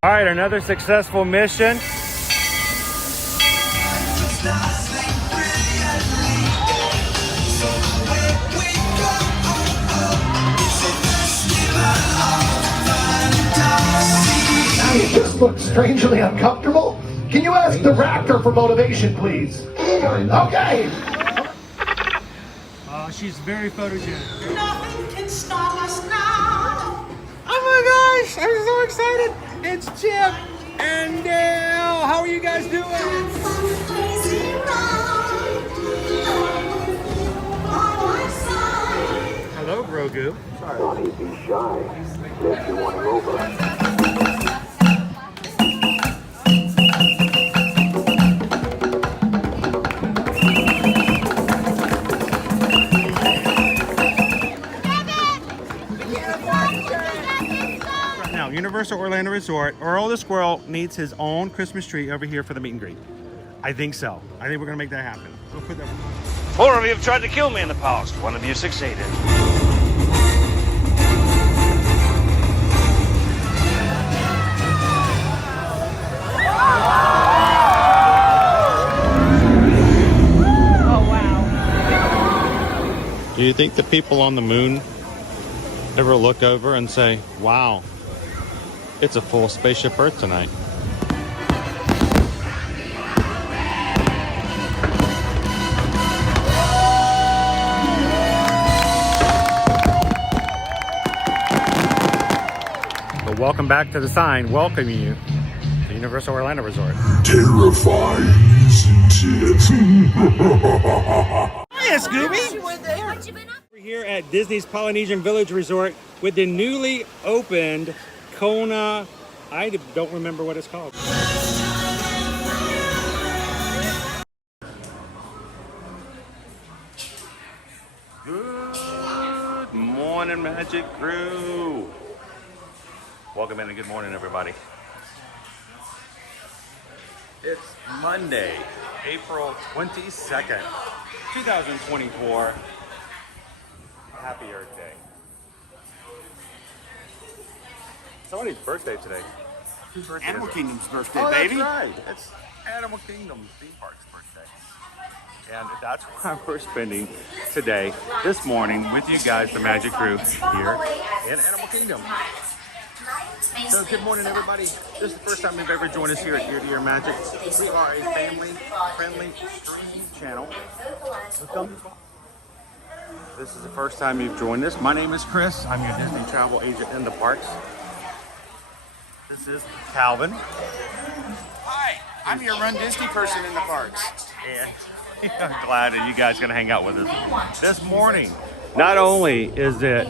All right, another successful mission. You just look strangely uncomfortable. Can you ask the raptor for motivation, please? Okay. She's very photogenic. Nothing can stop us now. Oh my gosh, I'm so excited. It's Chip and Dale. How are you guys doing? Hello, Grogu. Sorry. Don't be shy. If you want to over. Universal Orlando Resort, Earl the Squirrel needs his own Christmas tree over here for the meet and greet. I think so. I think we're gonna make that happen. We'll put that. 4 of you have tried to kill me in the past. 1 of you succeeded. Oh wow. Do you think the people on the moon ever look over and say, wow, it's a full spaceship Earth tonight? But welcome back to the sign welcoming you to Universal Orlando Resort. Terrifying, isn't it? Hiya, Scooby! We're here at Disney's Polynesian Village Resort with the newly opened Kona, I don't remember what it's called. Good morning, Magic Crew. Welcome in and good morning, everybody. It's Monday, April 22nd, 2024. Happy Earth Day. Somebody's birthday today. Whose birthday Animal is it? Kingdom's birthday, Oh, baby. that's right. It's Animal Kingdom theme park's birthday. And that's why we're spending today, this morning, with you guys, the Magic Crew, here in Animal Kingdom. So good morning, everybody. This is the first time you've ever joined us here at Ear to Ear Magic. We are a family-friendly streaming channel. This is the first time you've joined us. My name is Chris. I'm your Disney travel agent in the parks. This is Calvin. Hi, I'm your Run Disney person in the parks. And I'm glad that you guys can hang out with us this morning. Not only is it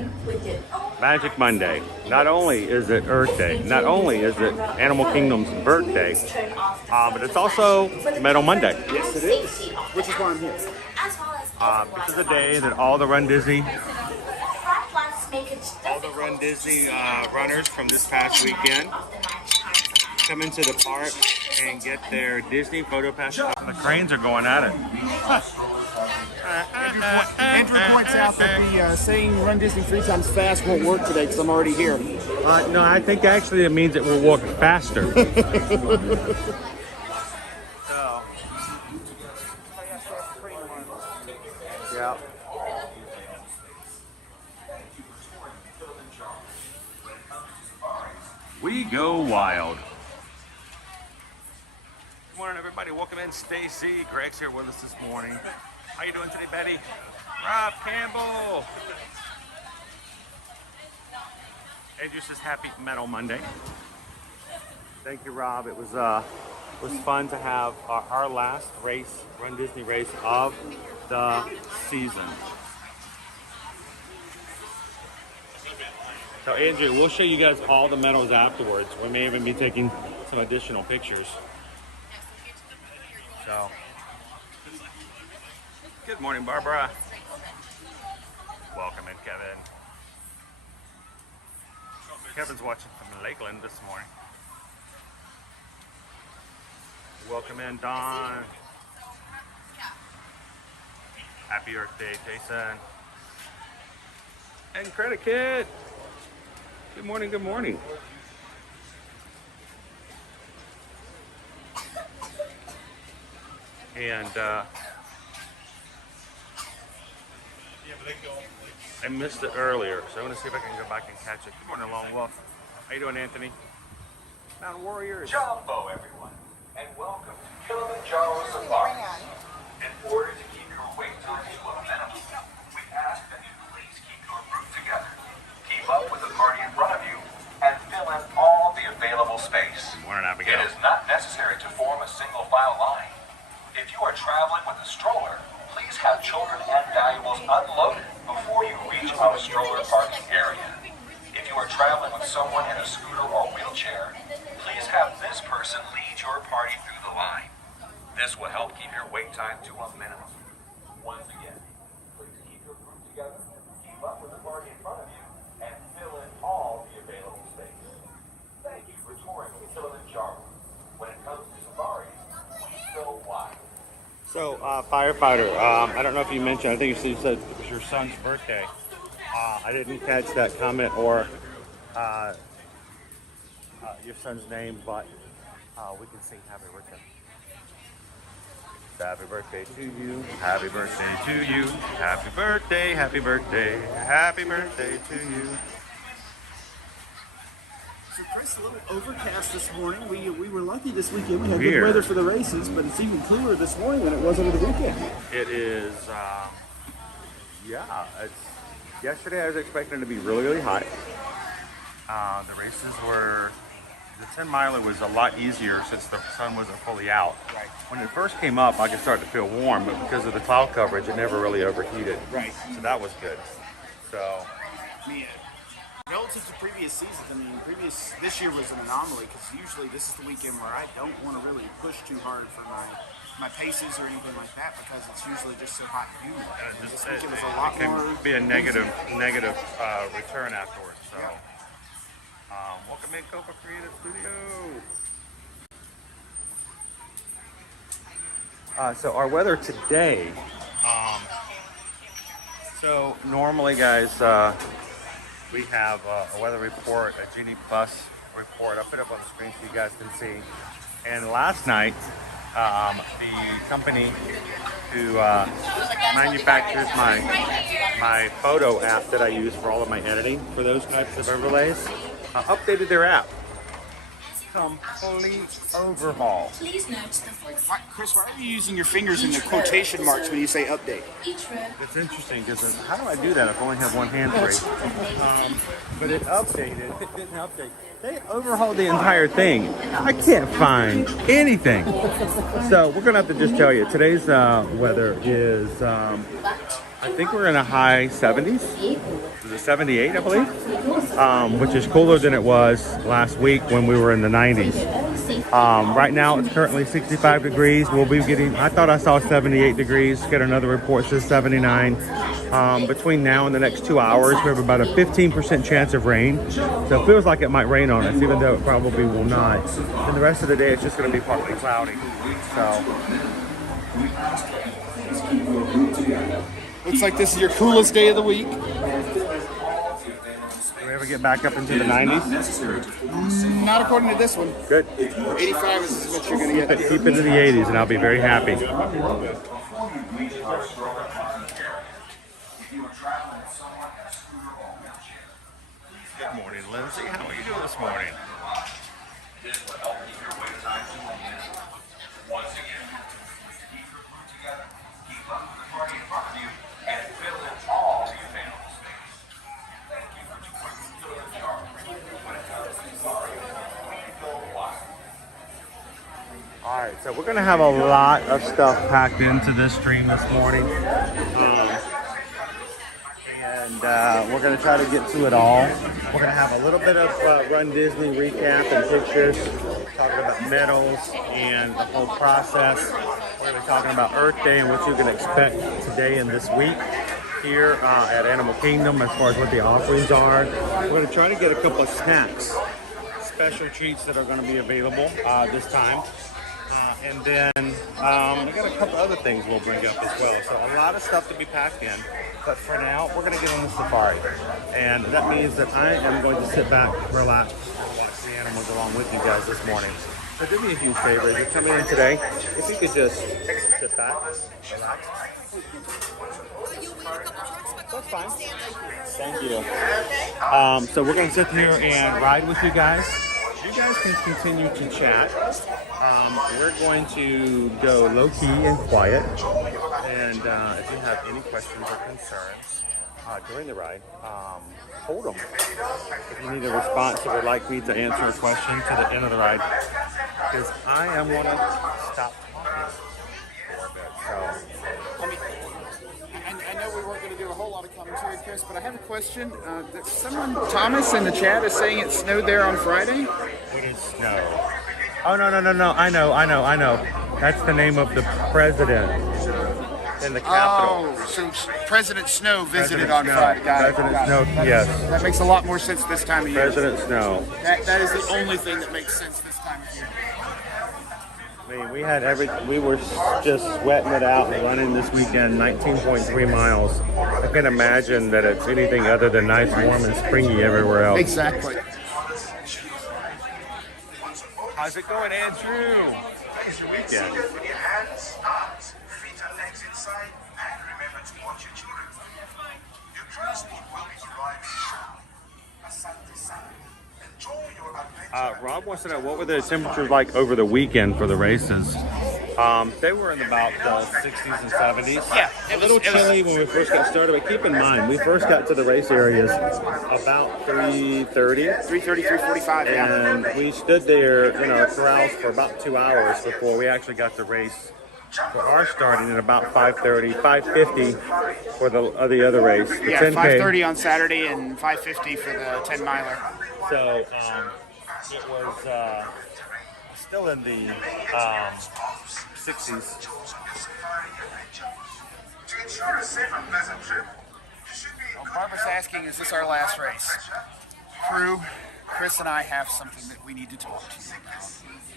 Magic Monday, not only is it Earth Day, not only is it Animal Kingdom's birthday, but it's also Metal Monday. Yes, it is. Which is why I'm here. This is a day that all the Run Disney runners from this past weekend come into the park and get their Disney photo pass. The cranes are going at it. Andrew points out that the saying Run Disney 3 times fast won't work today because I'm already here. No, I think actually it means it will walk faster. Yeah. We go wild. Good morning, everybody. Welcome in, Stacy. Greg's here with us this morning. How you doing today, Betty? Rob Campbell. Andrew says happy Metal Monday. Thank you, Rob. It was fun to have our last race, Run Disney race of the season. So Andrew, we'll show you guys all the medals afterwards. We may even be taking some additional pictures. So, good morning, Barbara. Welcome in, Kevin. Kevin's watching from Lakeland this morning. Welcome in, Don. Happy Earth Day, Jason. And Credit Kid. Good morning, good morning. And I missed it earlier, so I'm gonna see if I can go back and catch it. Good morning, Long Wolf. How you doing, Anthony? Mountain Warriors. Jumbo, everyone, and welcome to Kiliminjaro Safari. In order to keep your wait time to a minimum, we ask that you please keep your group together, keep up with the party in front of you, and fill in all the available space. Morning, Abigail. It is not necessary to form a single file line. If you are traveling with a stroller, please have children and valuables unloaded before you reach our stroller parking area. If you are traveling with someone in a scooter or wheelchair, please have this person lead your party through the line. This will help keep your wait time to a minimum. Once again, please keep your group together, keep up with the party in front of you, and fill in all the available space. Thank you for touring with Kilimanjaro. When it comes to safaris, we go wide. So, firefighter, I don't know if you mentioned, I think you said it was your son's birthday. I didn't catch that comment or your son's name, but we can sing happy birthday. Happy birthday to you, happy birthday to you, happy birthday, happy birthday, happy birthday to you. So Chris, a little overcast this morning. We were lucky this weekend. We had Weird. good weather for the races, but it's even cooler this morning than it was over the weekend. It is, yesterday I was expecting it to be really, really hot. The races were, the 10 miler was a lot easier since the sun wasn't fully out. Right. When it first came up, I could start to feel warm, but because of the cloud coverage, it never really overheated. Right. So that was good. So, Yeah. Relative to previous seasons, I mean, this year was an anomaly because usually this is the weekend where I don't want to really push too hard for my paces or anything like that because it's usually just so hot and humid. And this weekend was a lot it more. can be a negative return afterwards. So, welcome in, Copa Creative Studio. So our weather today. So normally, guys, we have a weather report, a Genie Plus report. I'll put it up on the screen so you guys can see. And last night, the company who manufactures my photo app that I use for all of my editing for those types of overlays, updated their app. Complete overhaul. Please note the Chris, why are you using your fingers in the quotation marks when you say update? It's interesting because how do I do that if I only have one hand free? But it updated. It didn't update. They overhauled the entire thing. I can't find anything. So we're gonna have to just tell you today's weather is. I think we're in a high 70s. It was 78, I believe, which is cooler than it was last week when we were in the 90s. Right now it's currently 65 degrees. We'll be getting, I thought I saw 78 degrees. Get another report says 79. Between now and the next 2 hours, we have about a 15% chance of rain. So it feels like it might rain on us, even though it probably will not. And the rest of the day it's just going to be partly cloudy. So. Looks like this is your coolest day of the week. Do we ever get back up into the 90s? Not according to this one. Good. 85 is what you're going to get. Keep it to the 80s and I'll be very happy. Good morning, Lindsay. How are you doing this morning? This will help keep your wait time to a minimum. Once again, keep your group together, keep up with the party in front of you, and fill in all the available space. Thank you for touring with Kilimanjaro. When it comes to sorry, we go wide. All right, so we're gonna have a lot of stuff packed into this stream this morning. We're going to try to get to it all. We're going to have a little bit of Run Disney recap and pictures, talking about medals and the whole process. We're going to be talking about Earth Day and what you can expect today and this week here at Animal Kingdom as far as what the offerings are. We're going to try to get a couple of snacks, special treats that are going to be available this time. And then we got a couple other things we'll bring up as well. So a lot of stuff to be packed in. But for now, we're going to get on the safari. And that means that I am going to sit back, relax, and watch the animals along with you guys this morning. So do me a huge favor. If you're coming in today, if you could just sit back, relax. That's fine. Thank you. So we're going to sit here and ride with you guys. You guys can continue to chat. We're going to go low-key and quiet. And if you have any questions or concerns during the ride, hold them. If you need a response or would like me to answer a question to the end of the ride, because I am going to stop talking for a bit. So, I know we weren't going to do a whole lot of commentary, Chris, but I have a question. Thomas in the chat is saying it snowed there on Friday. it didn't snow. Oh, no. I know. That's the name of the president in the Capitol. Oh, so President Snow visited President on Snow. Friday. Got it. President Snow, yes. That makes a lot more sense this time of year. President Snow. That is the only thing that makes sense this time of year. I mean, we were just sweating it out and running this weekend, 19.3 miles. I can imagine that it's anything other than nice, warm, and springy everywhere else. Exactly. How's it going, Andrew? How's your weekend? With your hands, arms, feet and legs inside, and remember to watch your children. Your transport will be arriving shortly. Asante Sana. Enjoy your adventure. Rob wants to know, what were the temperatures like over the weekend for the races? They were in about the 60s and 70s. Yeah, a little chilly when we first got started, but keep in mind, we first got to the race areas about 3:30. 3:30, 3:45, yeah. And we stood there in our corrals for about 2 hours before we actually got the race for our starting at about 5:30, 5:50 for the other race. The Yeah, 10K. 5:30 on Saturday and 5:50 for the 10-miler. So it was still in the 60s. To ensure a safe and pleasant trip, you should be Barbara's asking, is this our last race? Crew, Chris and I have something that we need to talk to you about.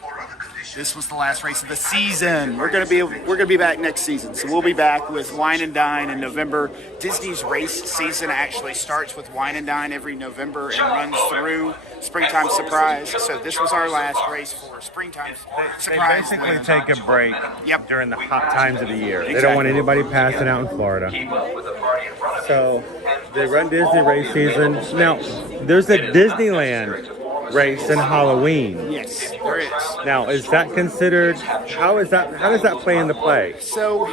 or other conditions. This was the last race of the season. We're gonna be back next season. So we'll be back with Wine and Dine in November. Disney's race season actually starts with Wine and Dine every November and runs through Springtime Surprise. So this was our last race for Springtime They Surprise. basically take a break Yep. during the hot times of the year. They don't want anybody passing out in Florida. So they run Disney race season. Now, there's a Disneyland race in Halloween. Yes, there is. Now, is that considered, how does that play into play? So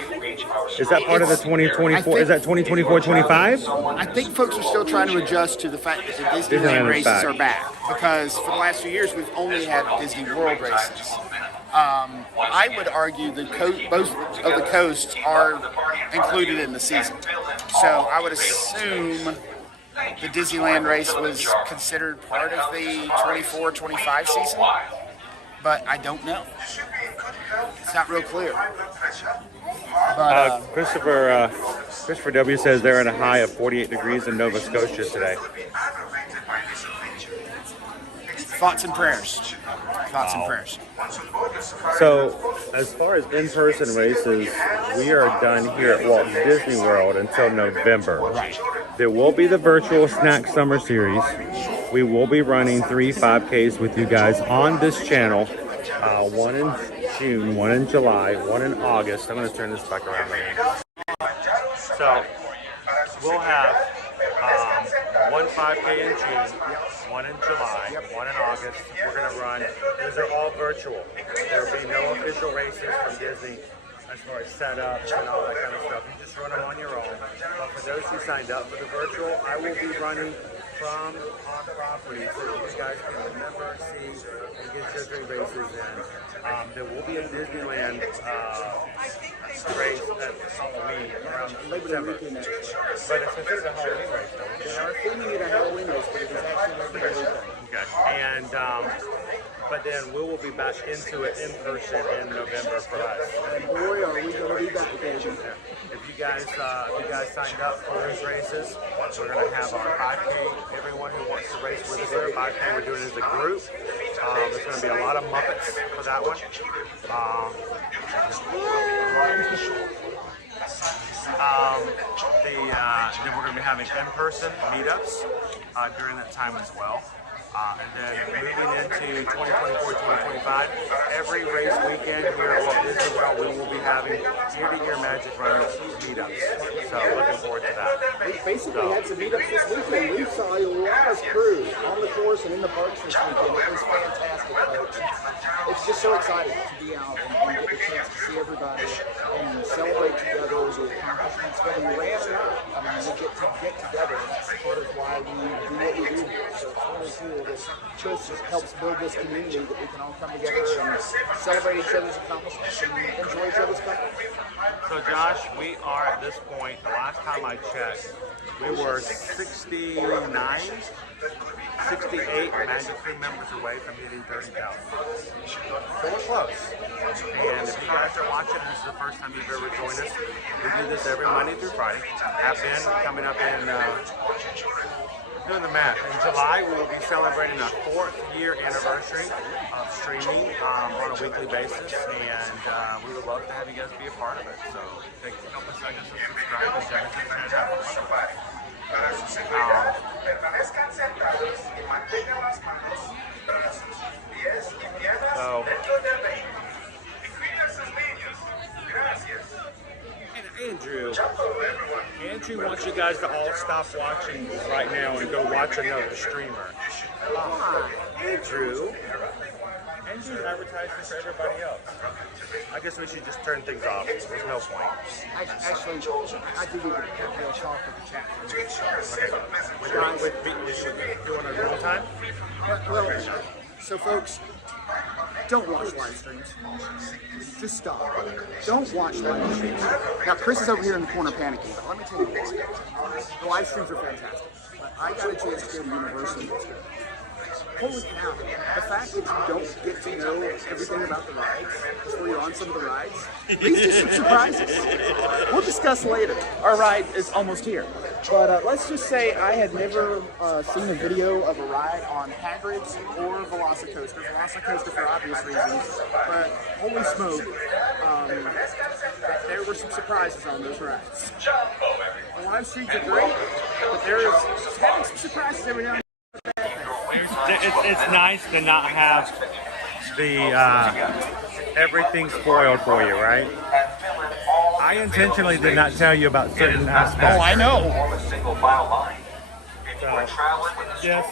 Is that part of the 2024, is that 2024-25? I think folks are still trying to adjust to the fact that the Disneyland Disneyland is races back. are back, because for the last few years we've only had Disney World races. I would argue both of the coasts are included in the season. So I would assume the Disneyland race was considered part of the 24-25 season, but I don't know. It's not real clear. But Christopher W says they're in a high of 48 degrees in Nova Scotia today. thoughts and prayers. Thoughts and prayers. So, as far as in-person races, we are done here at Walt Disney World until November. Right. There will be the virtual Snack Summer Series. We will be running 3 5Ks with you guys on this channel. One in June, one in July, one in August. I'm going to turn this back around. So, we'll have one 5K in June, one in July, one in August. We're going to run. These are all virtual. There will be no official races from Disney as far as setups and all that kind of stuff. You just run them on your own. But for those who signed up for the virtual, I will be running from on property so that you guys can remember, see, and get your 3 races in. There will be a Disneyland race at Halloween around September. But it's considered a Halloween race, though. They are filming it a Halloween race, but it is actually Labor Day weekend. Okay. And but then we will be back into it in person in November for us. And boy, are we going to be back again. If you guys signed up for those races, we're going to have our 5K. Everyone who wants to race with us in the 5K, we're doing it as a group. There's going to be a lot of Muppets for that one. Then we're going to be having in-person meetups during that time as well. And then moving into 2024-2025, every race weekend here at Walt Disney World, we will be having year-to-year Magic Runner meetups. So looking forward to that. We basically had some meetups this weekend. We saw a lot of crew on the course and in the parks this weekend. It was fantastic, folks. It's just so exciting to be out and get the chance to see everybody and celebrate together the accomplishments, whether we ran or not. I mean, we get together, and that's part of why we do what we do here. So it's really cool that Chris just helps build this community that we can all come together and celebrate each other's accomplishments and enjoy each other's company. So Josh, we are at this point, the last time I checked, we were 68 Magic Crew members away from hitting 30,000. So we're close. And if you guys are watching, this is the first time you've ever joined us. We do this every Monday through Friday. Have been coming up in, doing the math. In July, we will be celebrating our 4th year anniversary of streaming on a weekly basis. And we would love to have you guys be a part of it. So take a couple seconds to subscribe and share it. Permanezcan sentados y mantengan las manos, brazos, pies y piernas dentro del vehículo. Y cuiden a sus niños. Gracias. Andrew wants you guys to all stop watching right now and go watch another streamer. Andrew's advertising for everybody else. I guess we should just turn things off. There's no point. Actually, I do need to have a talk with the chat. We're doing it all the time? Well, so folks, don't watch live streams. Just stop. Don't watch live streams. Now, Chris is over here in the corner panicking, but let me tell you why. The live streams are fantastic. But I got a chance to go to university yesterday. Holy cow, the fact that you don't get to know everything about the rides before you're on some of the rides leads to some surprises. We'll discuss later. Our ride is almost here. But let's just say I had never seen a video of a ride on Hagrid's or Velocicoaster. Velocicoaster for obvious reasons, but holy smoke, there were some surprises on those rides. The live streams are great, but there is having some surprises every now and then. It's nice to not have the everything spoiled for you, right? I intentionally did not tell you about certain aspects. Oh, I know. Yes,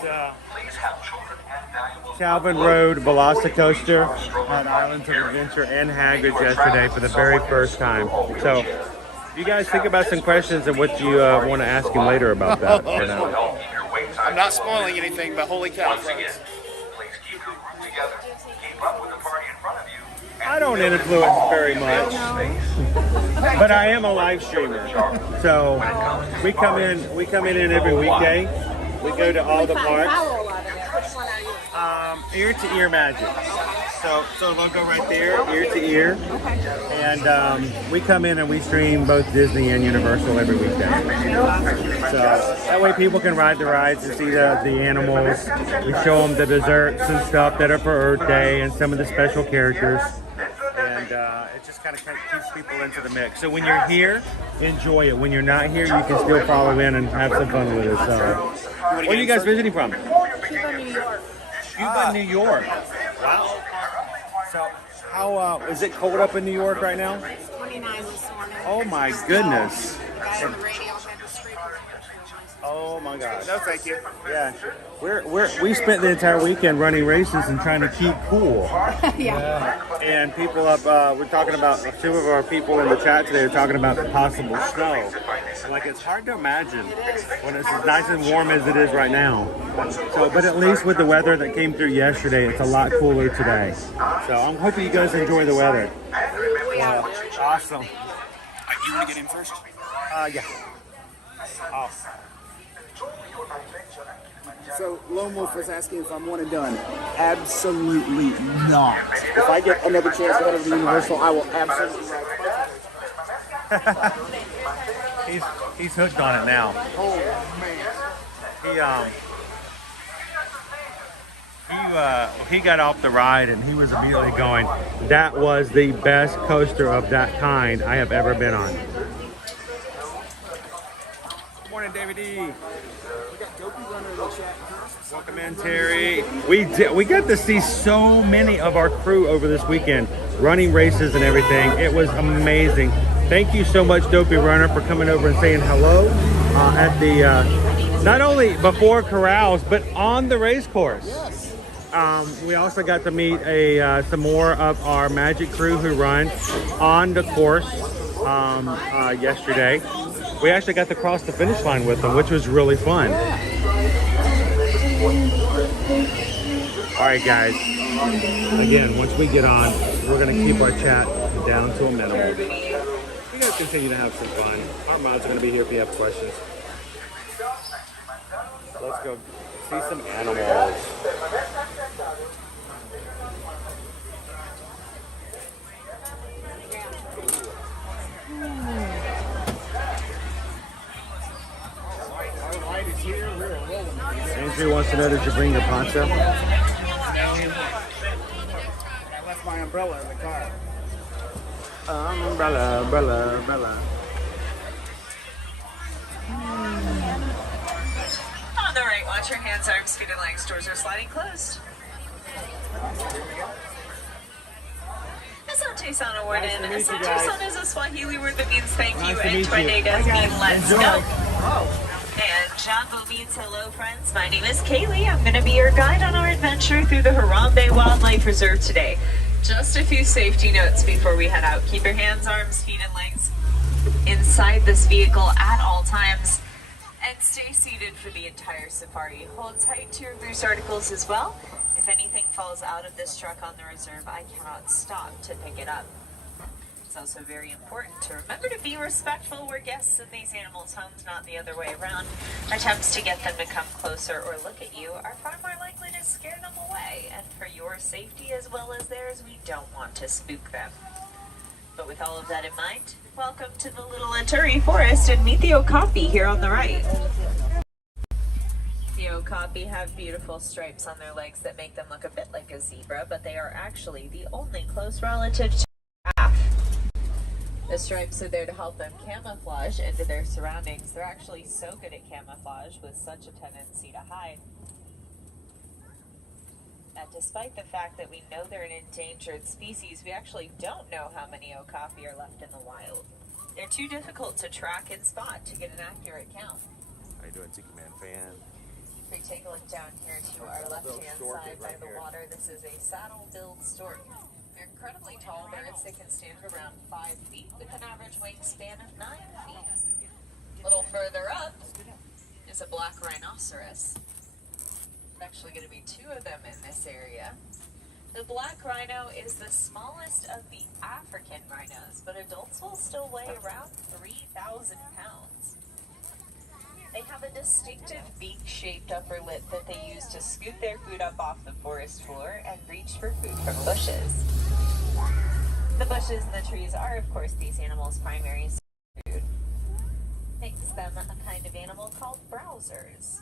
Calvin rode Velocicoaster at Islands of Adventure and Hagrid's yesterday for the very first time. So, you guys think about some questions and what you want to ask him later about that. You know? I'm not spoiling anything, but holy cow, folks. Please keep your group together. Keep up with the party in front of you. I don't influence very much, but I am a live streamer. So we come in every weekday. We go to all the parks. Ear to ear magic. So logo right there, ear to ear. And we come in and we stream both Disney and Universal every weekday. So that way people can ride the rides and see the animals. We show them the desserts and stuff that are for Earth Day and some of the special characters. And it just kind of keeps people into the mix. So when you're here, enjoy it. When you're not here, you can still follow in and have some fun with it. So, where are you guys visiting from? Cuba, New York. Cuba, New York. Wow. So, how is it cold up in New York right now? 29 this morning. Oh my goodness. The guy on the radio had to scream. Oh my gosh. No, thank you. Yeah. We spent the entire weekend running races and trying to keep cool. Yeah. And people up, we're talking about, two of our people in the chat today are talking about possible snow. Like, it's hard to imagine when it's as nice and warm as it is right now. So, but at least with the weather that came through yesterday, it's a lot cooler today. So I'm hoping you guys enjoy the weather. Awesome. You want to get in first? Yeah. Awesome. So Lone Wolf was asking if I'm one and done. Absolutely not. If I get another chance to go to the Universal, I will absolutely ride. He's hooked on it now. Oh man. He got off the ride and he was immediately going, that was the best coaster of that kind I have ever been on. Good morning, David E. We got Dopey Runner in the chat. Welcome in, Terry. We got to see so many of our crew over this weekend running races and everything. It was amazing. Thank you so much, Dopey Runner, for coming over and saying hello at the not only before corrals but on the race course. Yes. We also got to meet some more of our Magic crew who run on the course yesterday. We actually got to cross the finish line with them, which was really fun. All right, guys. Again, once we get on, we're going to keep our chat down to a minimum. We're going to continue to have some fun. Our mods are going to be here if you have questions. Let's go see some animals. Andrew wants to know, did you bring your poncho? I left my umbrella in the car. Umbrella. On the right, watch your hands, arms, feet, and legs. Doors are sliding closed. Asante Sana Warden. Asante Sana is a Swahili word that means thank you, and Twende does mean let's go. And Jambo means hello, friends. My name is Kaylee. I'm going to be your guide on our adventure through the Harambe Wildlife Reserve today. Just a few safety notes before we head out. Keep your hands, arms, feet, and legs inside this vehicle at all times. And stay seated for the entire safari. Hold tight to your loose articles as well. If anything falls out of this truck on the reserve, I cannot stop to pick it up. It's also very important to remember to be respectful. We're guests in these animals' homes, not the other way around. Attempts to get them to come closer or look at you are far more likely to scare them away. And for your safety as well as theirs, we don't want to spook them. But with all of that in mind, welcome to the Little Aturi Forest and meet the okapi here on the right. The okapi have beautiful stripes on their legs that make them look a bit like a zebra, but they are actually the only close relative to a giraffe. The stripes are there to help them camouflage into their surroundings. They're actually so good at camouflage with such a tendency to hide that despite the fact that we know they're an endangered species, we actually don't know how many okapi are left in the wild. They're too difficult to track and spot to get an accurate count. How you doing, Tiki Man fan? If we take a look down here to our left-hand side by the water, this is a saddle-billed stork. They're incredibly tall birds that can stand around 5 feet with an average wingspan of 9 feet. A little further up is a black rhinoceros. There's actually going to be 2 of them in this area. The black rhino is the smallest of the African rhinos, but adults will still weigh around 3,000 pounds. They have a distinctive beak-shaped upper lip that they use to scoop their food up off the forest floor and reach for food from bushes. The bushes and the trees are, of course, these animals' primary food. Makes them a kind of animal called browsers.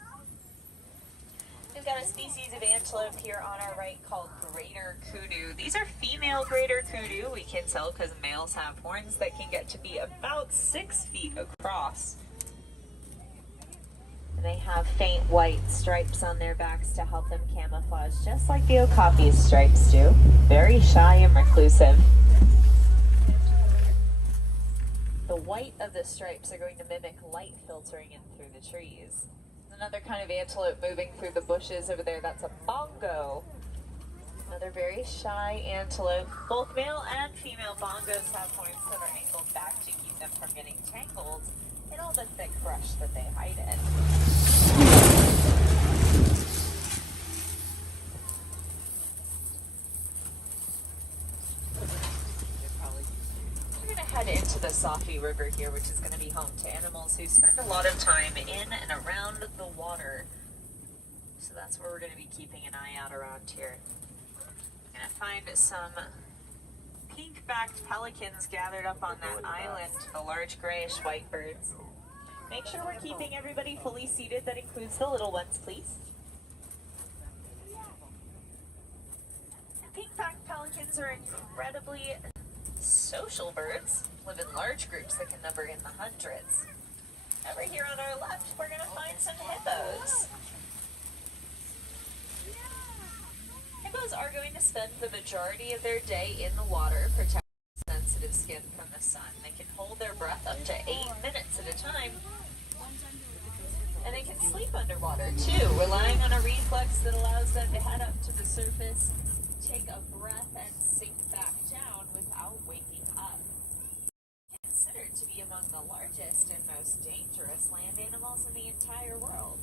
We've got a species of antelope here on our right called greater kudu. These are female greater kudu. We can tell because males have horns that can get to be about 6 feet across. They have faint white stripes on their backs to help them camouflage, just like the okapi's stripes do. Very shy and reclusive. The white of the stripes are going to mimic light filtering in through the trees. Another kind of antelope moving through the bushes over there, that's a bongo. Another very shy antelope. Both male and female bongos have horns that are angled back to keep them from getting tangled in all the thick brush that they hide in. We're going to head into the Safi River here, which is going to be home to animals who spend a lot of time in and around the water. So that's where we're going to be keeping an eye out around here. We're going to find some pink-backed pelicans gathered up on that island, the large grayish-white birds. Make sure we're keeping everybody fully seated. That includes the little ones, please. And pink-backed pelicans are incredibly social birds, live in large groups that can number in the hundreds. Over here on our left, we're going to find some hippos. hippos are going to spend the majority of their day in the water, protecting sensitive skin from the sun. They can hold their breath up to 8 minutes at a time. And they can sleep underwater too, relying on a reflex that allows them to head up to the surface, take a breath, and sink back down without waking up. Considered to be among the largest and most dangerous land animals in the entire world.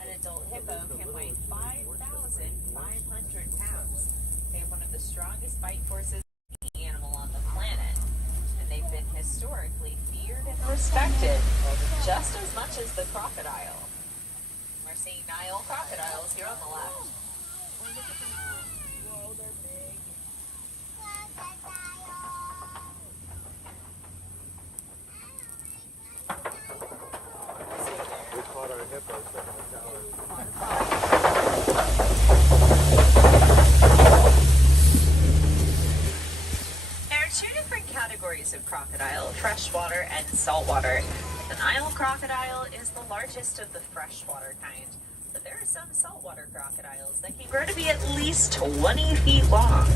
An adult hippo can weigh 5,500 pounds. They have one of the strongest bite forces of any animal on the planet. And they've been historically feared and respected just as much as the crocodile. We're seeing Nile crocodiles here on the left. Whoa, they're big. We caught our hippos in the tower. There are two different categories of crocodile, freshwater and saltwater. The Nile crocodile is the largest of the freshwater kind, but there are some saltwater crocodiles that can grow to be at least 20 feet long.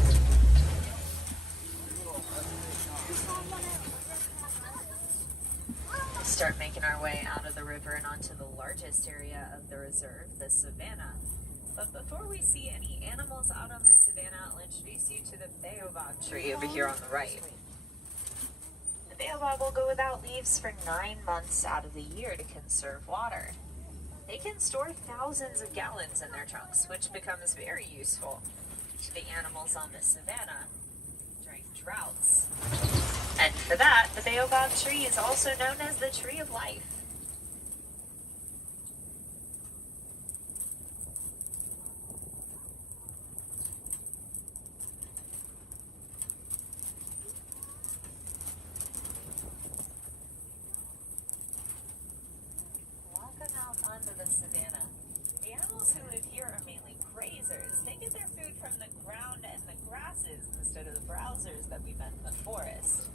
Start making our way out of the river and onto the largest area of the reserve, the savanna. But before we see any animals out on the savanna, I'll introduce you to the baobab tree over here on the right. The baobab will go without leaves for 9 months out of the year to conserve water. They can store thousands of gallons in their trunks, which becomes very useful to the animals on the savanna during droughts. And for that, the baobab tree is also known as the tree of life. Welcome out onto the savanna. The animals who live here are mainly grazers. They get their food from the ground and the grasses instead of the browsers that we met in the forest.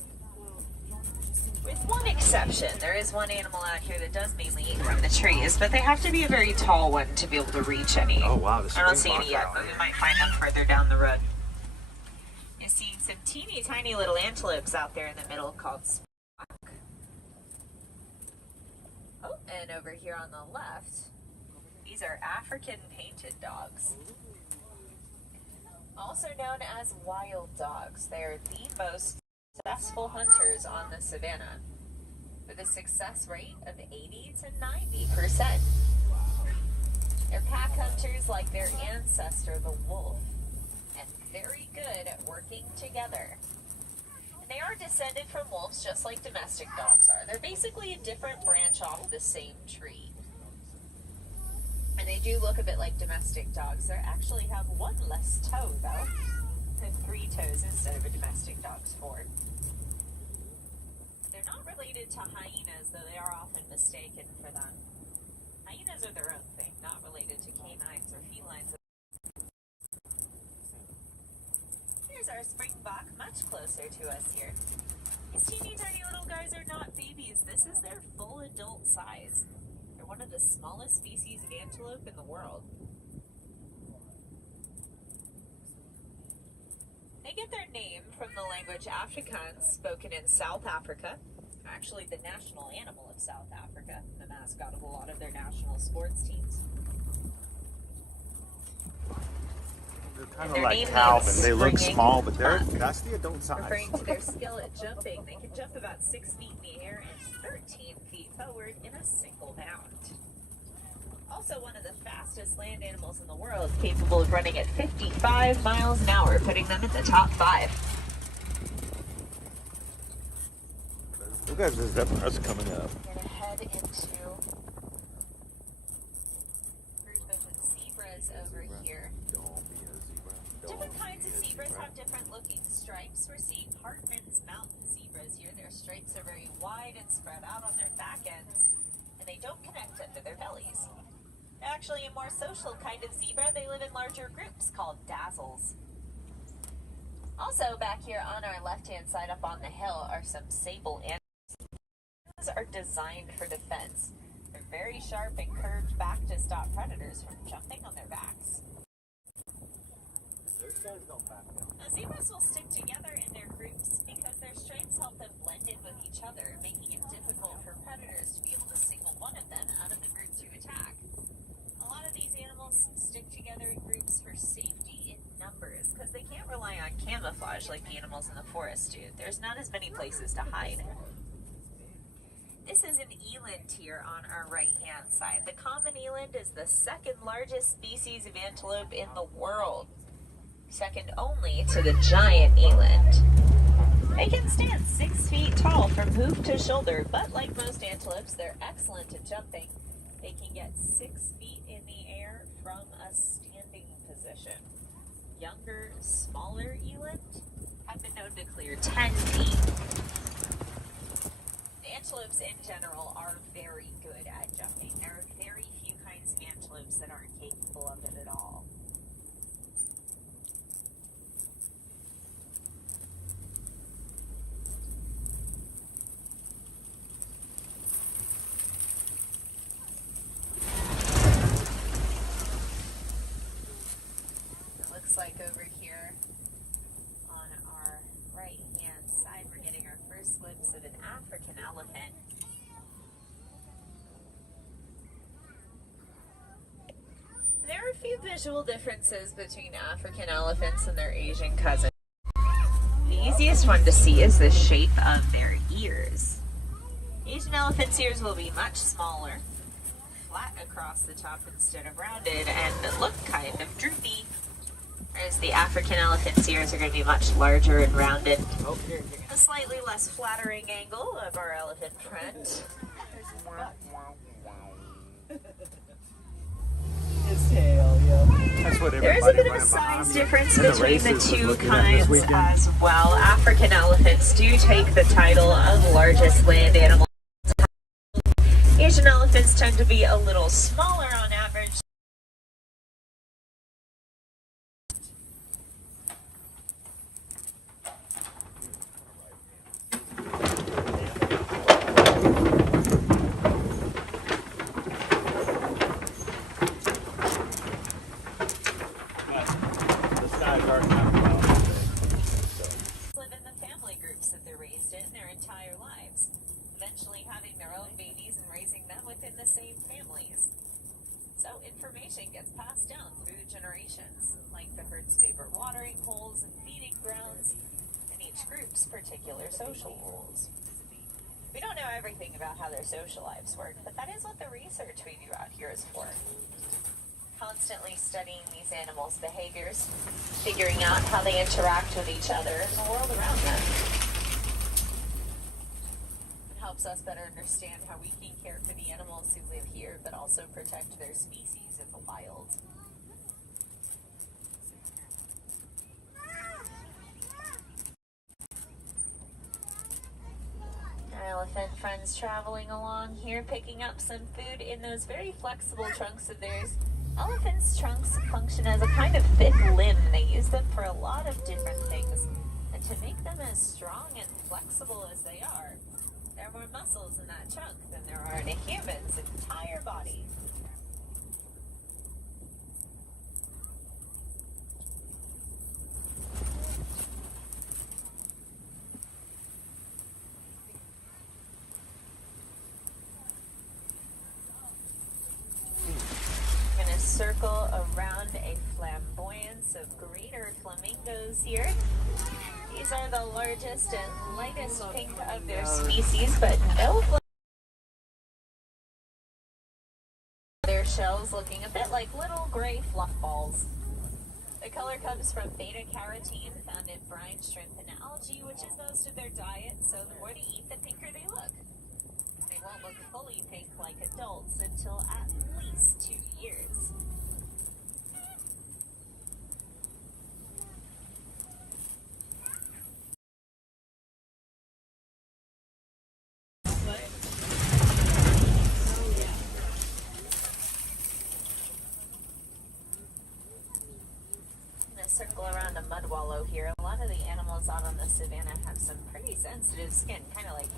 With one exception, there is one animal out here that does mainly eat from the trees, but they have to be a very tall one to be able to reach any. Oh wow, I don't see any yet, but we might find them further down the road. You're seeing some teeny tiny little antelopes out there in the middle called spock. Oh, and over here on the left, these are African painted dogs. Also known as wild dogs. They are the most successful hunters on the savanna, with a success rate of 80 to 90%. They're pack hunters like their ancestor, the wolf, and very good at working together. And they are descended from wolves just like domestic dogs are. They're basically a different branch off the same tree. And they do look a bit like domestic dogs. They actually have one less toe, though. They're 3 toes instead of a domestic dog's 4. They're not related to hyenas, though they are often mistaken for them. Hyenas are their own thing, not related to canines or felines. Here's our springbok, much closer to us here. These teeny tiny little guys are not babies. This is their full adult size. They're one of the smallest species of antelope in the world. They get their name from the language Afrikaans, spoken in South Africa. Actually, the national animal of South Africa, the mascot of a lot of their national sports teams. They're kind of like Calvin. They look small, but that's the adult size. Referring to their skill at jumping, they can jump about 6 feet in the air and 13 feet forward in a single bound. Also one of the fastest land animals in the world, capable of running at 55 miles an hour, putting them in the top 5. Look at the zebras coming up. We're going to head into a group of zebras over here. Don't be a zebra. Different kinds of zebras have different looking stripes. We're seeing Hartman's mountain zebras here. Their stripes are very wide and spread out on their back ends, and they don't connect under their bellies. They're actually a more social kind of zebra. They live in larger groups called dazzles. Also back here on our left-hand side up on the hill are some sable animals. These are designed for defense. They're very sharp and curved back to stop predators from jumping on their backs. Now, zebras will stick together in their groups because their strengths help them blend in with each other, making it difficult for predators to be able to single one of them out of the group to attack. A lot of these animals stick together in groups for safety in numbers because they can't rely on camouflage like the animals in the forest do. There's not as many places to hide. This is an eland here on our right-hand side. The common eland is the second largest species of antelope in the world, second only to the giant eland. They can stand 6 feet tall from hoof to shoulder, but like most antelopes, they're excellent at jumping. They can get 6 feet in the air from a standing position. Younger, smaller eland have been known to clear 10 feet. Antelopes in general are very good at jumping. There are very few kinds of antelopes that aren't capable of it at all. It looks like over here on our right-hand side, we're getting our first glimpse of an African elephant. There are a few visual differences between African elephants and their Asian cousins. The easiest one to see is the shape of their ears. Asian elephants' ears will be much smaller, flat across the top instead of rounded, and look kind of droopy. Whereas the African elephant's ears are going to be much larger and rounded. A slightly less flattering angle of our elephant friend. His tail, yeah. That's what There is a bit of a size difference between the two kinds as well. African elephants do take the title of largest land animal. Asian elephants tend to be a little smaller on average. Live in the family groups that they're raised in their entire lives, eventually having their own babies and raising them within the same families. So information gets passed down through the generations, like the herd's favorite watering holes and feeding grounds, and each group's particular social rules. We don't know everything about how their social lives work, but that is what the research we do out here is for. Constantly studying these animals' behaviors, figuring out how they interact with each other and the world around them. It helps us better understand how we can care for the animals who live here, but also protect their species in the wild. Our elephant friends traveling along here, picking up some food in those very flexible trunks of theirs. Elephants' trunks function as a kind of thick limb. They use them for a lot of different things. And to make them as strong and flexible as they are, there are more muscles in that trunk than there are in a human's entire body. Circle around a flamboyance of greater flamingos here. These are the largest and lightest pink of their species, but no their shells looking a bit like little gray fluff balls. The color comes from beta-carotene found in brine, shrimp, and algae, which is most of their diet, so the more they eat, the pinker they look. They won't look fully pink like adults until at least 2 years. Circle around a mud wallow here. A lot of the animals out on the savannah have some pretty sensitive skin, kind of like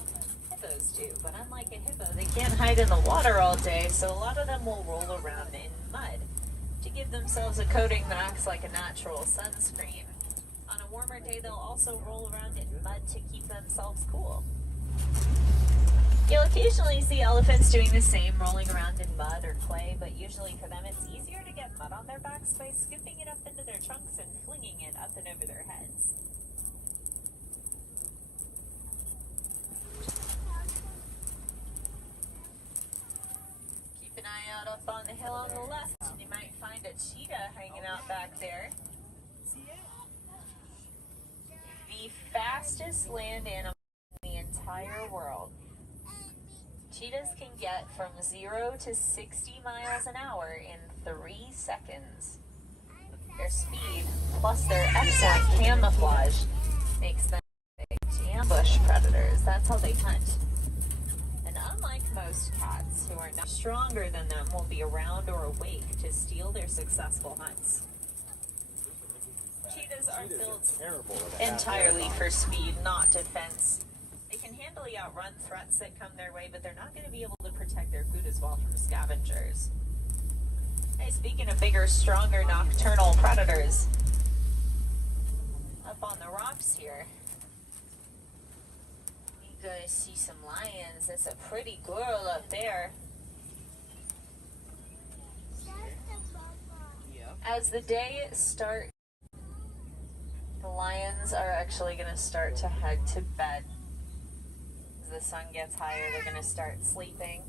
hippos do, but unlike a hippo, they can't hide in the water all day, so a lot of them will roll around in mud. To give ththemselves a coating that acts like a natural sunscreen. On a warmer day, they'll also roll around in mud to keep themselves cool. You'll occasionally see elephants doing the same, rolling around in mud or clay, but usually for them it's easier to get mud on their backs by scooping it up into their trunks and flinging it up and over their heads. Keep an eye out up on the hill on the left, and you might find a cheetah hanging out back there. The fastest land animal in the entire world. Cheetahs can get from 0 to 60 miles an hour in 3 seconds. Their speed, plus their excellent camouflage, makes them ambush predators. That's how they hunt. And unlike most cats, who are not stronger than them, will be around or awake to steal their successful hunts. Cheetahs are built entirely for speed, not defense. They can handily outrun threats that come their way, but they're not going to be able to protect their food as well from scavengers. Hey, speaking of bigger, stronger nocturnal predators, up on the rocks here, you guys see some lions. There's a pretty girl up there. As the day starts, the lions are actually going to start to head to bed. As the sun gets higher, they're going to start sleeping.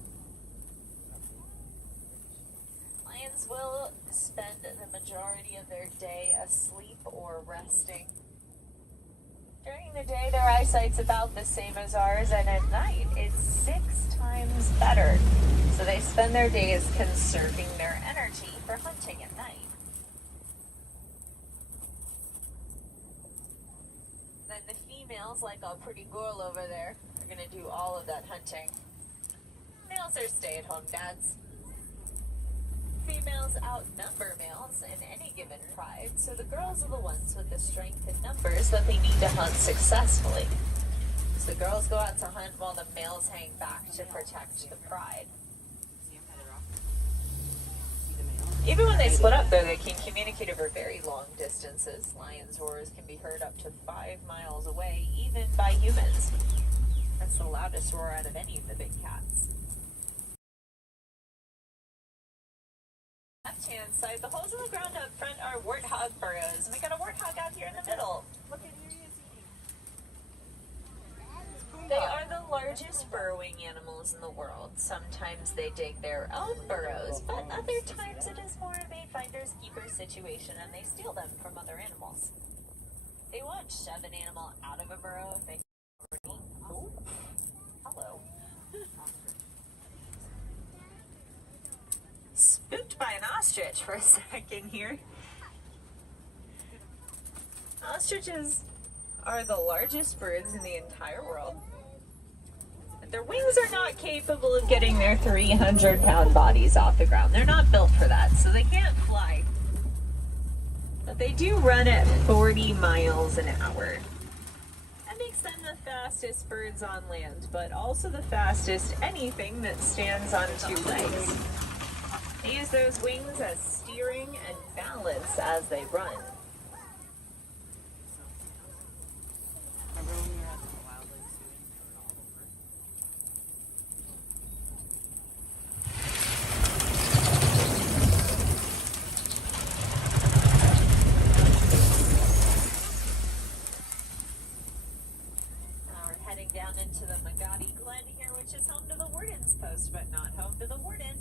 Lions will spend the majority of their day asleep or resting. During the day, their eyesight's about the same as ours, and at night, it's 6 times better. So they spend their days conserving their energy for hunting at night. Then the females, like our pretty girl over there, are going to do all of that hunting. Males are stay-at-home dads. Females outnumber males in any given pride, so the girls are the ones with the strength in numbers that they need to hunt successfully. So the girls go out to hunt while the males hang back to protect the pride. Even when they split up, though, they can communicate over very long distances. Lions' roars can be heard up to 5 miles away, even by humans. That's the loudest roar out of any of the big cats. Left-hand side, the holes in the ground up front are warthog burrows. And we got a warthog out here in the middle. Look at here he is eating. They are the largest burrowing animals in the world. Sometimes they dig their own burrows, but other times it is more of a finders keepers situation and they steal them from other animals. They won't shove an animal out of a burrow if they already. Oh, hello. Spooked by an ostrich for a second here. Ostriches are the largest birds in the entire world. Their wings are not capable of getting their 300-pound bodies off the ground. They're not built for that, so they can't fly. But they do run at 40 miles an hour. That makes them the fastest birds on land, but also the fastest anything that stands on 2 legs. They use those wings as steering and balance as they run. Down into the Magadi Glen here, which is home to the warden's post, but not home to the warden.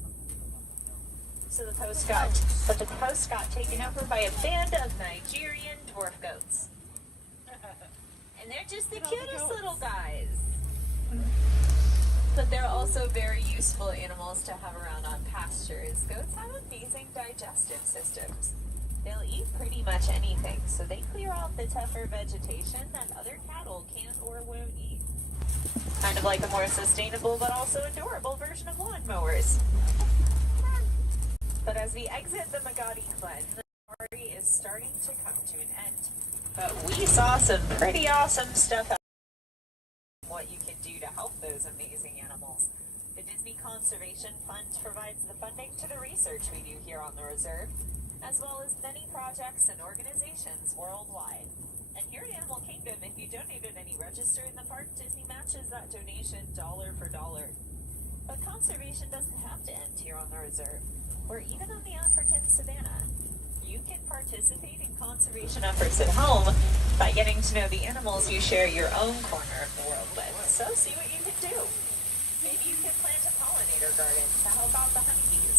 So the post got taken over by a band of Nigerian dwarf goats. And they're just the cutest little guys. But they're also very useful animals to have around on pastures. Goats have amazing digestive systems. They'll eat pretty much anything, so they clear out the tougher vegetation that other cattle can't or won't eat. Kind of like a more sustainable but also adorable version of lawnmowers. But as we exit the Magadi Glen, the story is starting to come to an end. But we saw some pretty awesome stuff out there. What you can do to help those amazing animals. The Disney Conservation Fund provides the funding to the research we do here on the reserve. as well as many projects and organizations worldwide. And here at Animal Kingdom, if you donated any register in the park, Disney matches that donation dollar for dollar. But conservation doesn't have to end here on the reserve, or even on the African savanna. You can participate in conservation efforts at home by getting to know the animals you share your own corner of the world with. So see what you can do. Maybe you can plant a pollinator garden to help out the honeybees,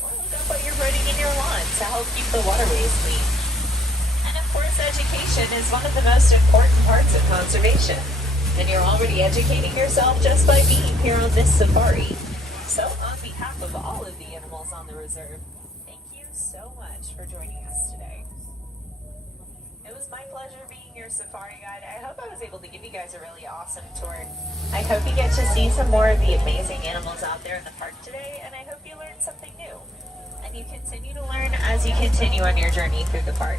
or look up what you're putting in your lawn to help keep the waterways clean. And of course, education is one of the most important parts of conservation. And you're already educating yourself just by being here on this safari. So on behalf of all of the animals on the reserve, thank you so much for joining us today. It was my pleasure being your safari guide. I hope I was able to give you guys a really awesome tour. I hope you get to see some more of the amazing animals out there in the park today, and I hope you learned something new. And you continue to learn as you continue on your journey through the park.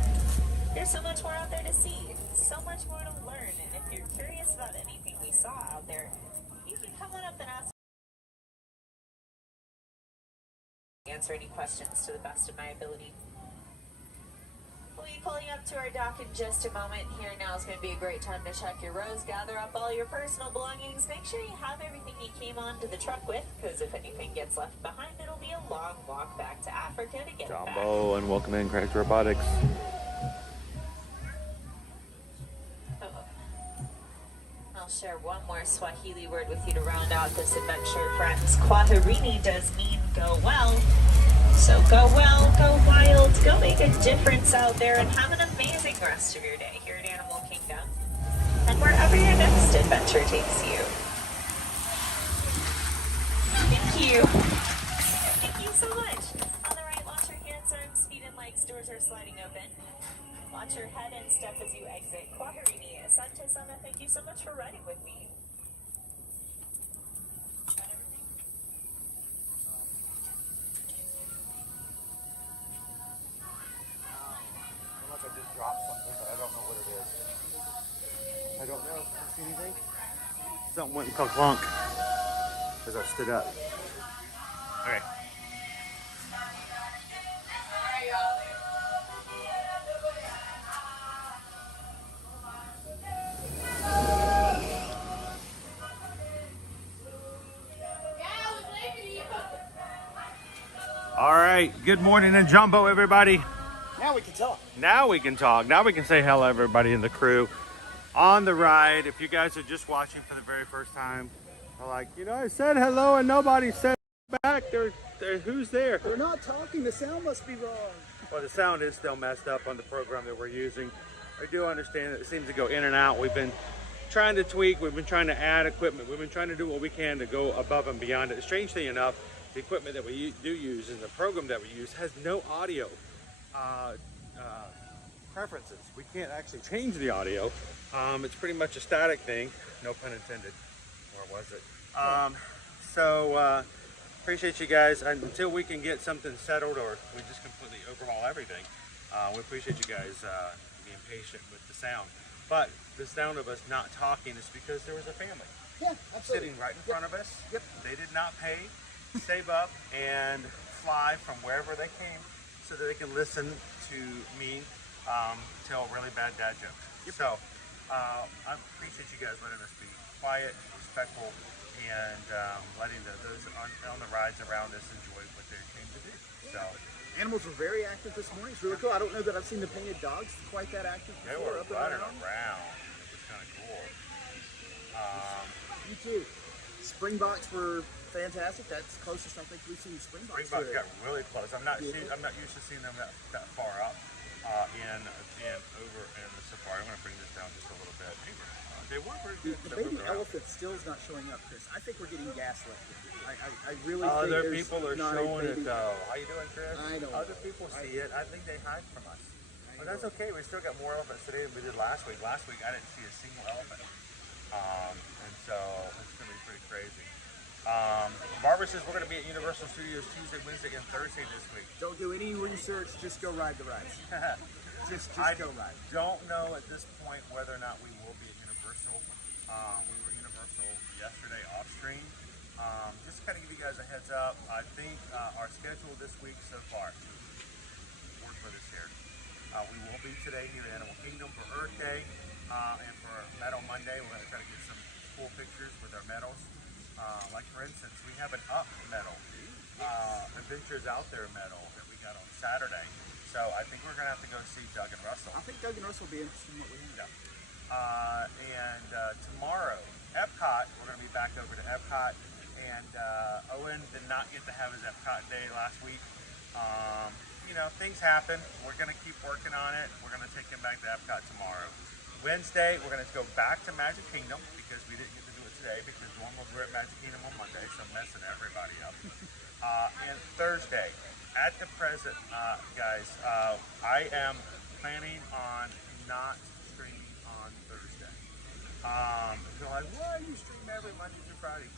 There's so much more out there to see, so much more to learn, and if you're curious about anything we saw out there, you can come on up and answer any questions to the best of my ability. We'll be pulling up to our dock in just a moment. Here now is going to be a great time to check your rows, gather up all your personal belongings, make sure you have everything you came onto the truck with, because if anything gets left behind, it'll be a long walk back to Africa to get it back. Jumbo, and welcome in, Crash Robotics. I'll share one more Swahili word with you to round out this adventure, friends. Kwaherini does mean go well. So go well, go wild, go make a difference out there, and have an amazing rest of your day here at Animal Kingdom. And wherever your next adventure takes you. Thank you. Thank you so much. On the right, watch your hands, arms, feet, and legs. Doors are sliding open. Watch your head and step as you exit. Kwaherini, Asante Sana, thank you so much for riding with me. Unless I just dropped something, but I don't know what it is. I don't know. You see anything? Something went clunk as I stood up. Okay. All right, good morning in Jumbo, everybody. Now we can talk. Now we can talk. Now we can say hello, everybody in the crew on the ride. If you guys are just watching for the very first time, are like, you know, I said hello and nobody said back. Who's there? We're not talking. The sound must be wrong. Well, the sound is still messed up on the program that we're using. I do understand that it seems to go in and out. We've been trying to tweak. We've been trying to add equipment. We've been trying to do what we can to go above and beyond it. Strangely enough, the equipment that we do use and the program that we use has no audio preferences. We can't actually change the audio. It's pretty much a static thing, no pun intended, or was it? Appreciate you guys. Until we can get something settled or we just completely overhaul everything, we appreciate you guys being patient with the sound. But the sound of us not talking is because there was a family sitting right in front of us. Yep. They did not pay, save up, and fly from wherever they came so that they can listen to me tell really bad dad jokes. Yep. So I appreciate you guys letting us be quiet, respectful, and letting those on the rides around us enjoy what they came to do. So animals were very active this morning. It's really cool. I don't know that I've seen the painted dogs quite that active they before. were running around. It was kind of cool. Me too. Springboks were fantastic. That's the closest I think we've seen Springboks. Springboks got really close. I'm not used to seeing them that far up in over in the safari. I'm going to bring this down just a little bit. They were pretty good. The baby elephant still is not showing up, Chris. I think we're getting gaslit. I really think other people are showing it though. How you doing, Chris? I know. Other people see it. I think they hide from us. But that's okay. We still got more elephants today than we did last week. Last week I didn't see a single elephant. And so it's going to be pretty crazy. Barbara says we're going to be at Universal Studios Tuesday, Wednesday, and Thursday this week. Don't do any research. Just go ride the rides. just go ride. Don't know at this point whether or not we will be at Universal. We were at Universal yesterday off stream. Just to kind of give you guys a heads up, I think our schedule this week so far, work for this here. We will be today here at Animal Kingdom for Earth Day and for Medal Monday. We're going to try to get some cool pictures with our medals. Like for instance, we have an Up medal, Adventures Out There medal that we got on Saturday. So I think we're going to have to go see Doug and Russell. I think Doug and Russell will be interested in what we have. And tomorrow, Epcot, we're going to be back over to Epcot. And Owen did not get to have his Epcot day last week. You know, things happen. We're going to keep working on it. We're going to take him back to Epcot tomorrow. Wednesday, we're going to go back to Magic Kingdom because we didn't get to do it today because normally we're at Magic Kingdom on Monday, so I'm messing everybody up. And Thursday, at the present, guys, I am planning on not streaming on Thursday. You're like, why you stream every Monday through Friday?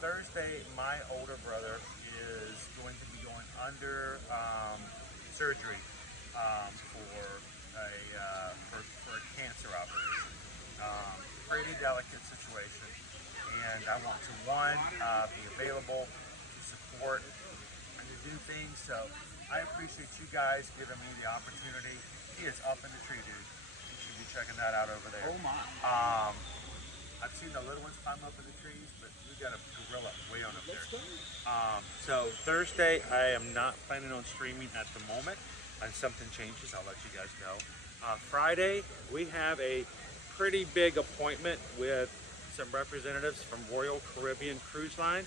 Thursday, my older brother is going to be going under surgery for a cancer operation. Pretty delicate situation, and I want to be available to support and to do things. So I appreciate you guys giving me the opportunity. He is up in the tree, dude. You should be checking that out over there. Oh my! I've seen the little ones climb up in the trees, but we got a gorilla way on up there. So Thursday, I am not planning on streaming at the moment. If something changes, I'll let you guys know. Friday, we have a pretty big appointment with some representatives from Royal Caribbean Cruise Line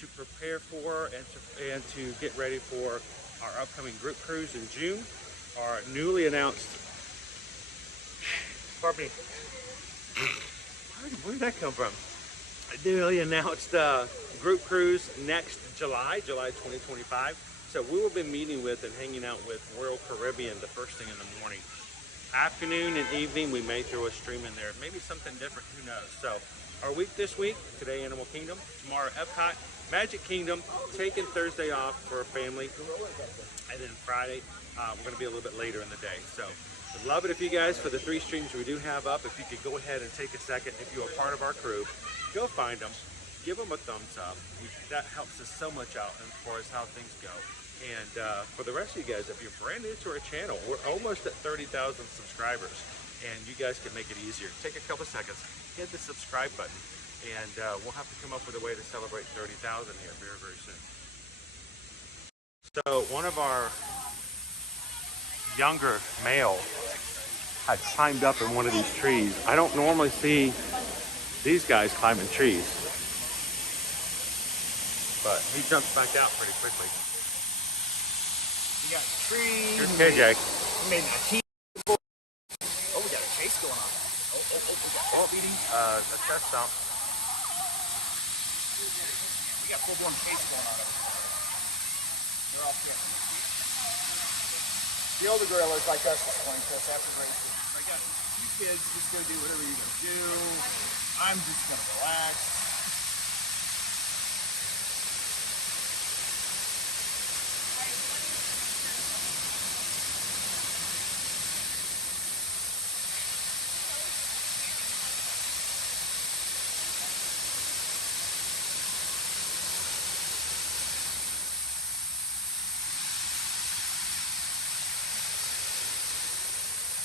to prepare for and to get ready for our upcoming group cruise in June. Our newly announced, pardon me, where did that come from? Newly announced group cruise next July 2025. So we will be meeting with and hanging out with Royal Caribbean the first thing in the morning. Afternoon and evening, we may throw a stream in there. Maybe something different, who knows? So our week this week, today Animal Kingdom, tomorrow Epcot, Magic Kingdom, taking Thursday off for a family. And then Friday, we're gonna be a little bit later in the day. So I'd love it if you guys, for the 3 streams we do have up, if you could go ahead and take a second, if you are part of our crew, go find them, give them a thumbs up. That helps us so much out as far as how things go. And for the rest of you guys, if you're brand new to our channel, we're almost at 30,000 subscribers, and you guys can make it easier. Take a couple seconds, hit the subscribe button, and we'll have to come up with a way to celebrate 30,000 here very, very soon. So one of our younger male had climbed up in one of these trees. I don't normally see these guys climbing trees, but he jumps back out pretty quickly. We got trees. Here's KJ. We made a team. Oh, we got a chase going on. Oh, we got feeding. A chest stump. We got full-blown chase going on over there. They're all together. The older gorillas like us this morning, Chris, after races. I got you kids just go do whatever you're gonna do. I'm just gonna relax.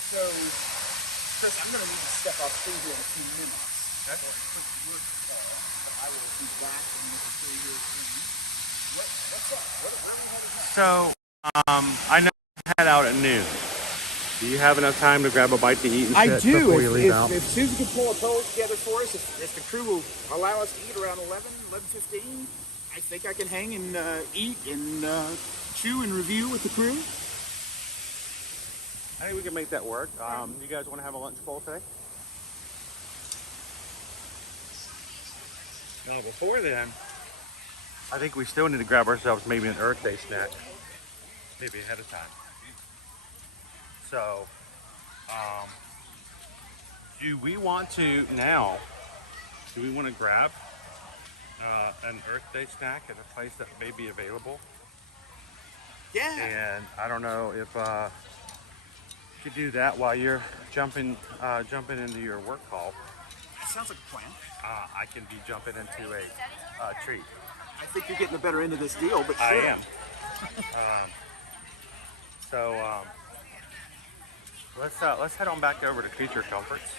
So, Chris, I'm going to need to step off through here in a few minutes. Okay. For a quick word call, but I will be back and you can see your screen. What's up? Where are we headed next? So, I know you head out at noon. Do you have enough time to grab a bite to eat and I do. before you leave out? If Susan can pull a poll together for us, if the crew will allow us to eat around 11:15, I think I can hang and eat and chew and review with the crew. I think we can make that work. You guys want to have a lunch bowl today? No, before then, I think we still need to grab ourselves maybe an Earth Day snack, maybe ahead of time. So, do we want to grab an Earth Day snack at a place that may be available? Yeah. And I don't know if you could do that while you're jumping into your work call. That sounds like a plan. I can be jumping into a treat. I think you're getting the better end of this deal, but sure. I am. So let's head on back over to Creature Comforts.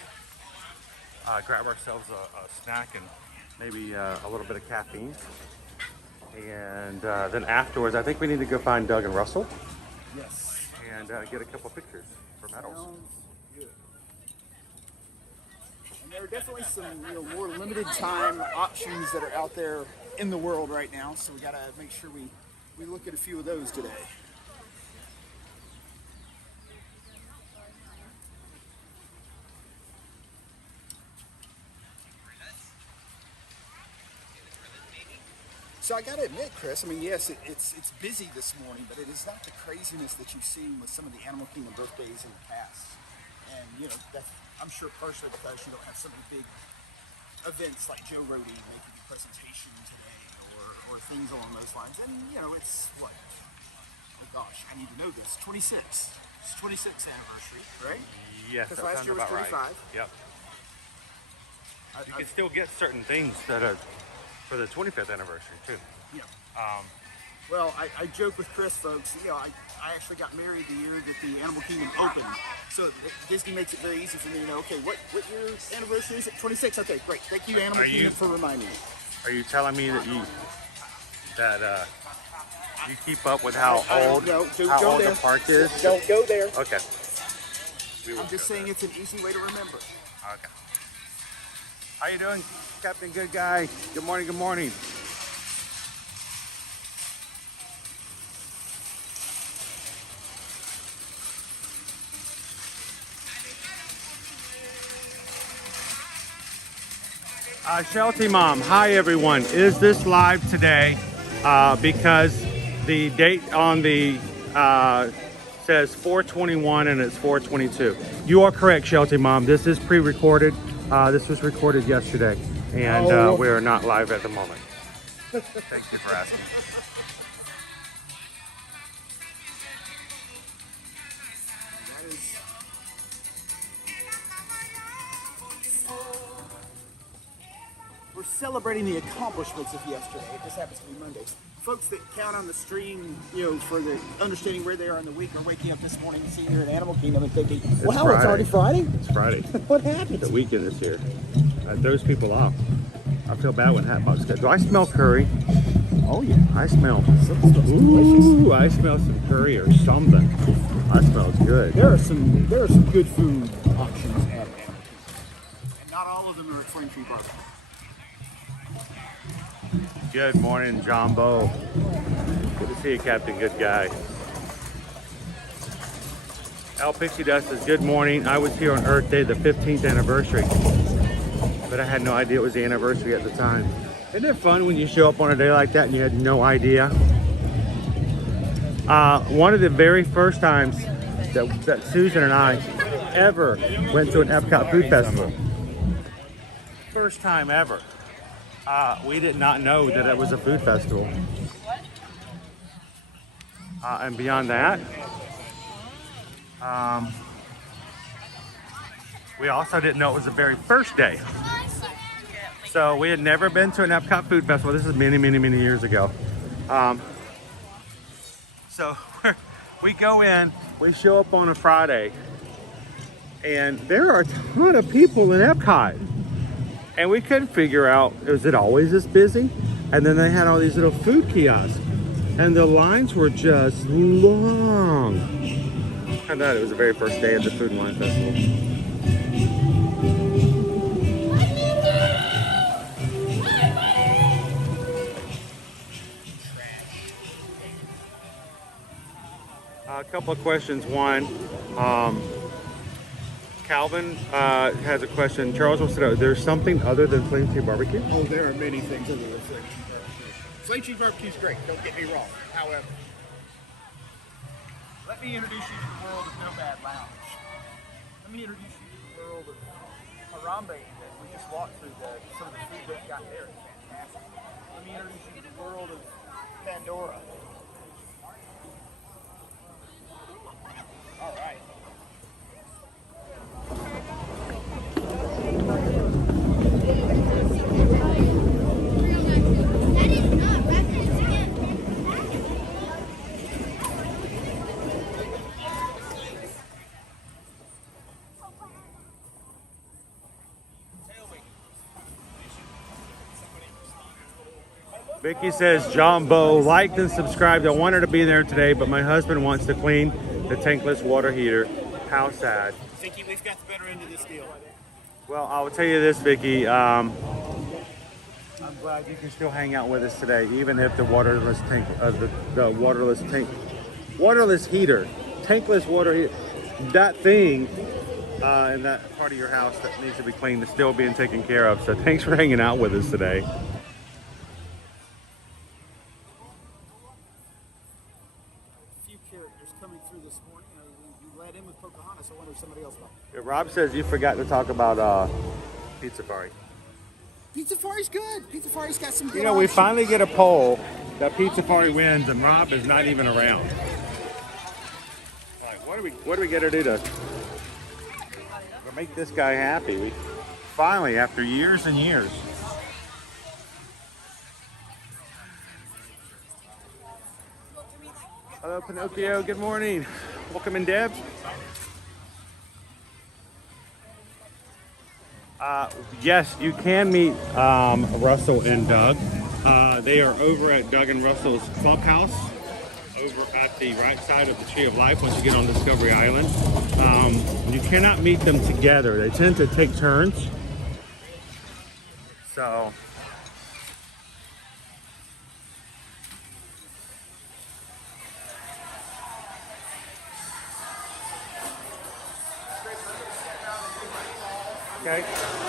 Grab ourselves a snack and maybe a little bit of caffeine. And then afterwards, I think we need to go find Doug and Russell. Yes. And get a couple pictures for medals. Sounds good. And there are definitely some more limited time options that are out there in the world right now, so we gotta make sure we look at a few of those today. So I gotta admit, Chris, I mean, yes, it's busy this morning, but it is not the craziness that you've seen with some of the Animal Kingdom birthdays in the past. And that's, I'm sure partially because you don't have so many big events like Joe Rohde making a presentation today, or things along those lines. And it's what? Oh gosh, I need to know this. 26. It's 26th anniversary, right? Yes, because that last year sounds was about 25. right. Yep. You can still get certain things that are for the 25th anniversary too. Yeah. Well, I joke with Chris, folks. I actually got married the year that the Animal Kingdom opened, so Disney makes it very easy for me to know. Okay, what year anniversary is it? 26. Okay, great. Thank you, Animal Kingdom, for reminding me. Are you telling me that you keep up with how old the park is? Don't go there. Okay. I'm just saying it's an easy way to remember. Okay. How you doing, Captain Good Guy? Good morning, good morning. Shelty Mom, hi everyone. Is this live today? Because the date on the says 4/21 and it's 4/22. You are correct, Shelty Mom. This is pre-recorded. This was recorded yesterday, and we are not live at the moment. Thank you for asking. We're celebrating the accomplishments of yesterday. It just happens to be Monday. Folks that count on the stream, for the understanding where they are in the week, are waking up this morning and seeing here at Animal Kingdom and thinking, wow, it's already Friday? It's Friday. What happened? The weekend is here. That throws people off. I feel bad when Hatbox goes. Do I smell curry? Oh yeah. I smell. Ooh, I smell some curry or something. That smells good. There are some good food options at Animal Kingdom, and not all of them are at Flame Tree Barbecue. Good morning, Jumbo. Good to see you, Captain Good Guy. Al Pixie Dust says, good morning. I was here on Earth Day, the 15th anniversary, but I had no idea it was the anniversary at the time. Isn't it fun when you show up on a day like that and you had no idea? One of the very first times that Susan and I ever went to an Epcot food festival. First time ever. We did not know that it was a food festival. And beyond that, we also didn't know it was the very first day. So we had never been to an Epcot food festival. This is many, many, many years ago. So we go in, we show up on a Friday, and there are a ton of people in Epcot. And we couldn't figure out, is it always this busy? And then they had all these little food kiosks, and the lines were just long. I thought it was the very first day of the Food and Wine Festival. A couple of questions. One, Calvin has a question. Charles wants to know, there's something other than Flame Tree Barbecue? Oh, there are many things other than Flame Tree Barbecue. Flame Tree Barbecue is great, don't get me wrong. However, let me introduce you to the world of Nomad Lounge. Let me introduce you to the world of Harambe that we just walked through. Some of the food they've got there is fantastic. Let me introduce you to the world of Pandora. All right. Vicky says, Jumbo, liked and subscribed. I wanted to be there today, but my husband wants to clean the tankless water heater. How sad. Vicky, we've got the better end of this deal. Well, I will tell you this, Vicky. I'm glad you can still hang out with us today, even if the waterless tank, the waterless heater, tankless water heater, that thing in that part of your house that needs to be cleaned is still being taken care of. So thanks for hanging out with us today. Rob says you forgot to talk about Pizzafari. Pizzafari's good. Pizzafari's got some good You know, we options. finally get a poll that Pizzafari wins, and Rob is not even around. All right, what do we get to do to make this guy happy? We finally, after years and years. Hello, Pinocchio. Good morning. Welcome in, Deb. Yes, you can meet Russell and Doug. They are over at Doug and Russell's clubhouse over at the right side of the Tree of Life once you get on Discovery Island. You cannot meet them together. They tend to take turns. So okay.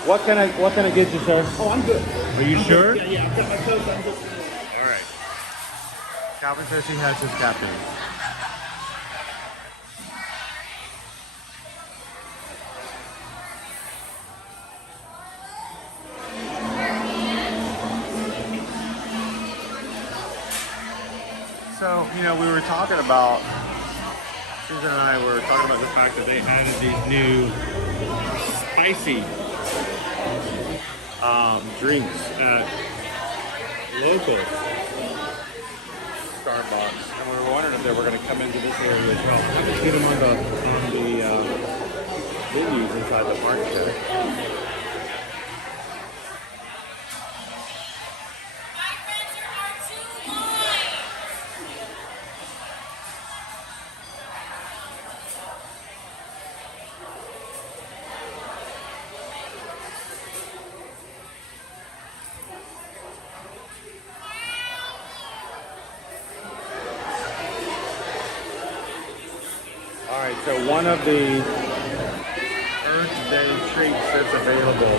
What can I get you, sir? Oh, I'm good. Are you sure? Yeah, I've got my coat. I'm good. All right. Calvin says he has his captain. So, you know, we were talking about, Susan and I were talking about the fact that they added these new spicy drinks at local Starbucks, and we were wondering if they were going to come into this area as well. I can see them on the venues inside the park center. So one of the Earth Day treats that's available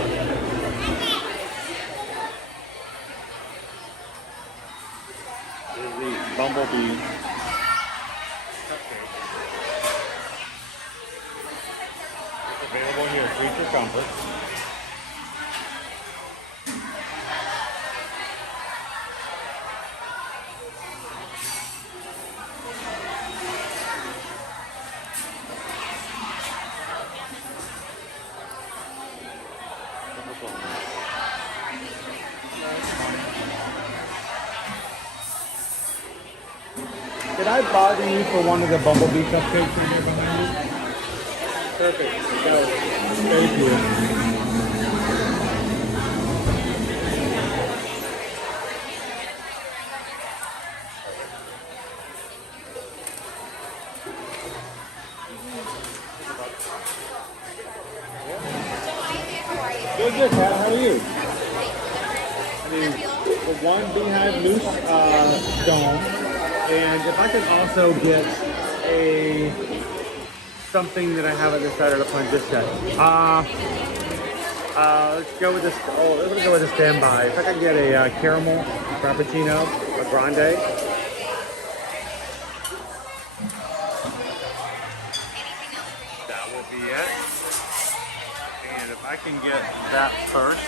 is the Bumblebee cupcake. It's available here at Creature Comfort. Did I bother you for one of the Bumblebee cupcakes in here behind you? Perfect. So, thank you. Good, Pat. How are you? I mean, the one Beehive Moose dome. And if I could also get something that I haven't decided upon just yet. Let's go with this. Oh, let's go with a standby. If I could get a caramel frappuccino, a grande. That will be it. And if I can get that first.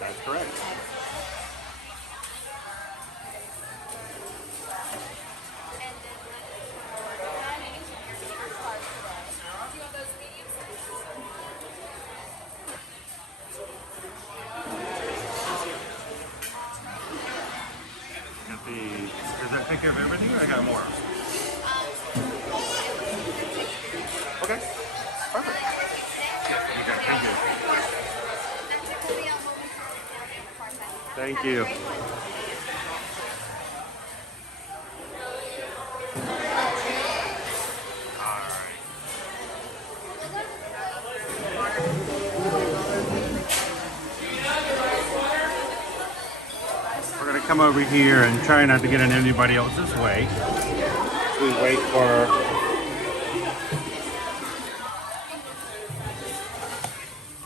That's correct. Does that take care of everything, or I got more? Okay, perfect. Yes, okay, thank you. Thank you. We're gonna come over here and try not to get in anybody else's way. We wait for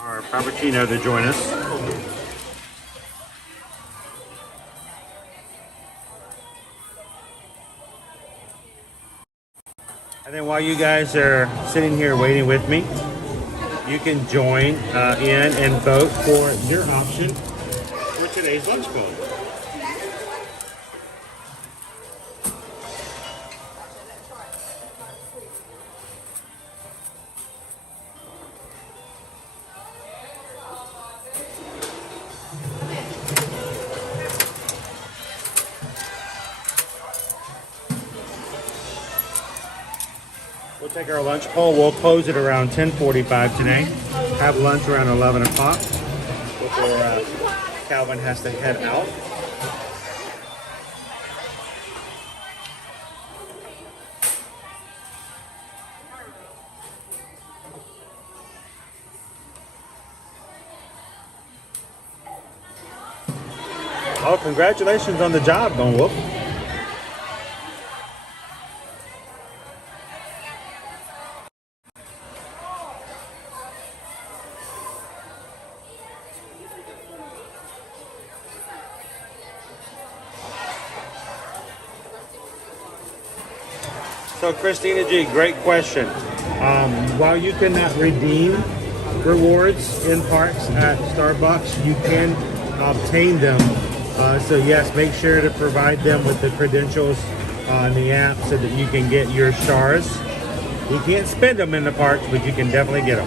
our Frappuccino to join us. And then while you guys are sitting here waiting with me, you can join in and vote for your option for today's lunch bowl. We'll take our lunch poll. We'll close it around 10:45 today. Have lunch around 11 o'clock before Calvin has to head out. Oh, congratulations on the job, Bone Wolf. So Christina G, great question. While you cannot redeem rewards in parks at Starbucks, you can obtain them. So yes, make sure to provide them with the credentials on the app so that you can get your stars. You can't spend them in the parks, but you can definitely get them.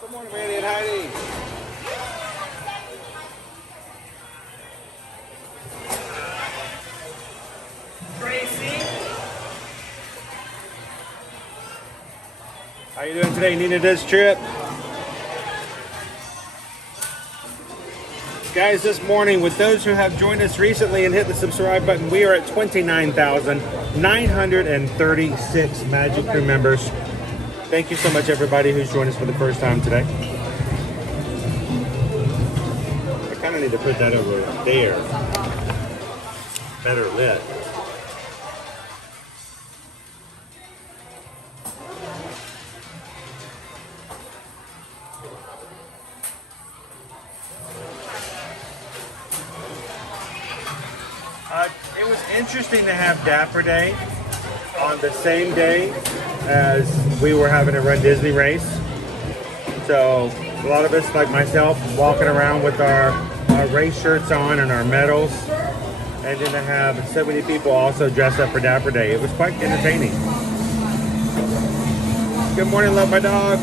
Good morning, Mandy and Heidi. Tracy. How you doing today? Needed this trip? Guys, this morning, with those who have joined us recently and hit the subscribe button, we are at 29,936 Magic Crew members. Thank you so much, everybody who's joined us for the first time today. I kind of need to put that over there. Better lit. It was interesting to have Dapper Day on the same day as we were having a Run Disney race. So a lot of us, like myself, walking around with our race shirts on and our medals. And then to have so many people also dress up for Dapper Day. It was quite entertaining. Good morning, love my dog.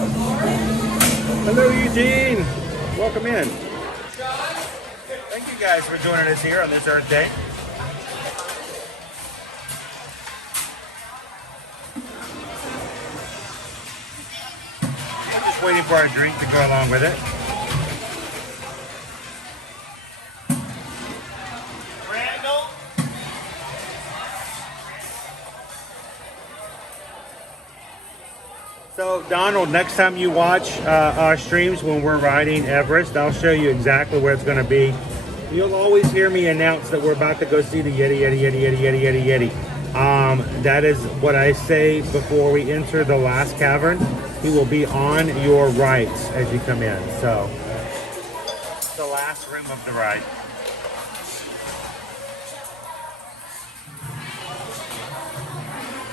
Hello, Eugene. Welcome in. Thank you guys for joining us here on this Earth Day. Waiting for our drink to go along with it. Randall. So Donald, next time you watch our streams when we're riding Everest, I'll show you exactly where it's going to be. You'll always hear me announce that we're about to go see the Yeti. That is what I say before we enter the last cavern. He will be on your right as you come in. So, the last room of the ride.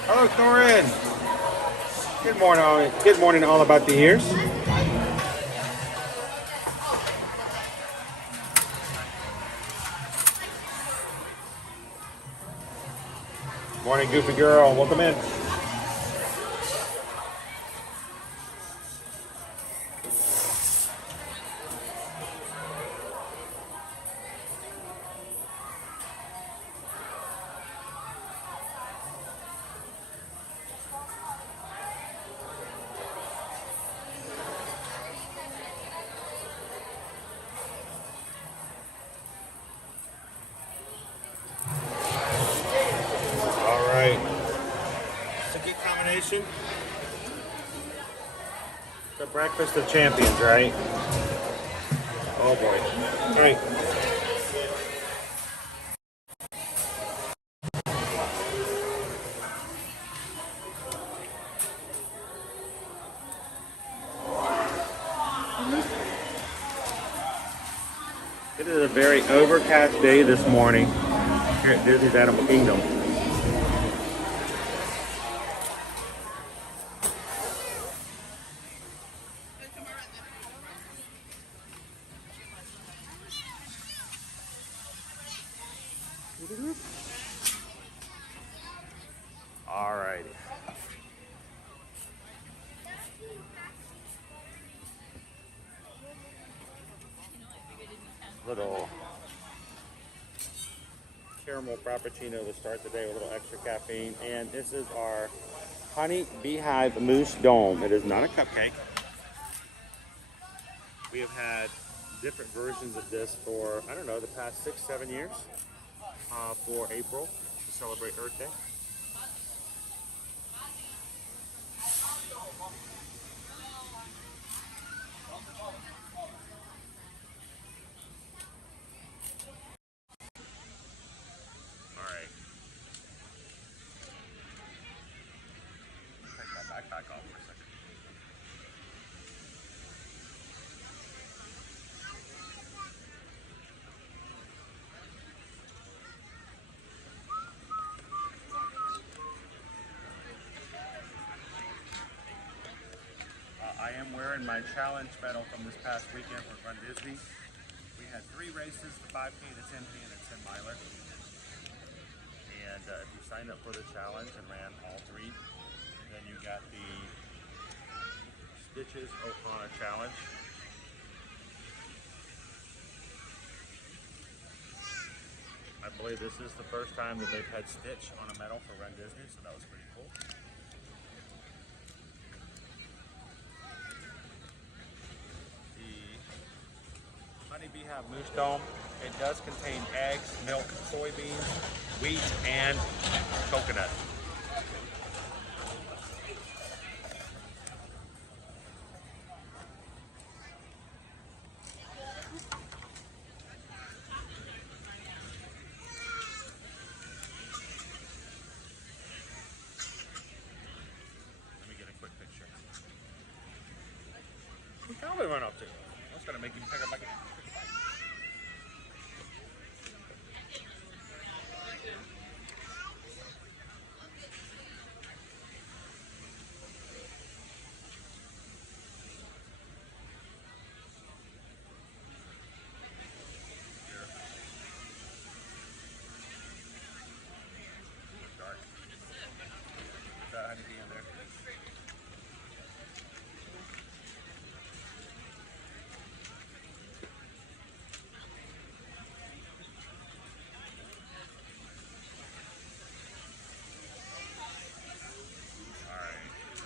Hello, Corinne. Good morning. Good morning, all about the ears. Morning, Goofy Girl. Welcome in. The breakfast of champions, right? Oh boy. All right. It is a very overcast day this morning here at Disney's Animal Kingdom. All righty. Little caramel frappuccino to start the day with a little extra caffeine. And this is our honey beehive mousse dome. It is not a cupcake. We have had different versions of this for, I don't know, the past 6-7 years for April to celebrate Earth Day. All right. Take my backpack off for a second. I am wearing my challenge medal from this past weekend for Run Disney. We had 3 races, the 5K, the 10K, and a 10 miler. And if you signed up for the challenge and ran all 3, then you got the Stitches Ohana challenge. I believe this is the first time that they've had Stitch on a medal for Run Disney, so that was pretty cool. Honey Beehive Mousse Dome. It does contain eggs, milk, soybeans, wheat, and coconut. Let me get a quick picture. Where'd Calvin run up to? I was gonna make him pick up my.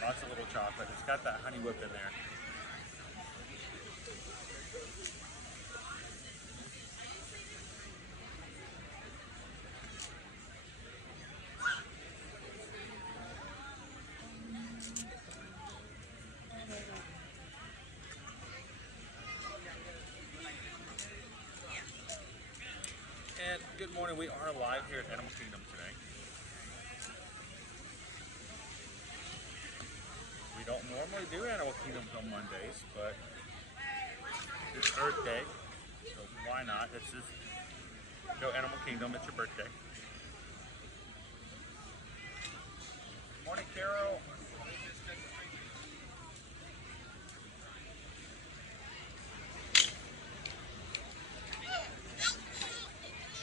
Lots of little chocolate. It's got that honey whip in there. And good morning. We are live here at Animal Kingdom today. We don't normally do Animal Kingdoms on Mondays, but it's Earth Day, so why not? It's just go Animal Kingdom. It's your birthday. Morning, Carol.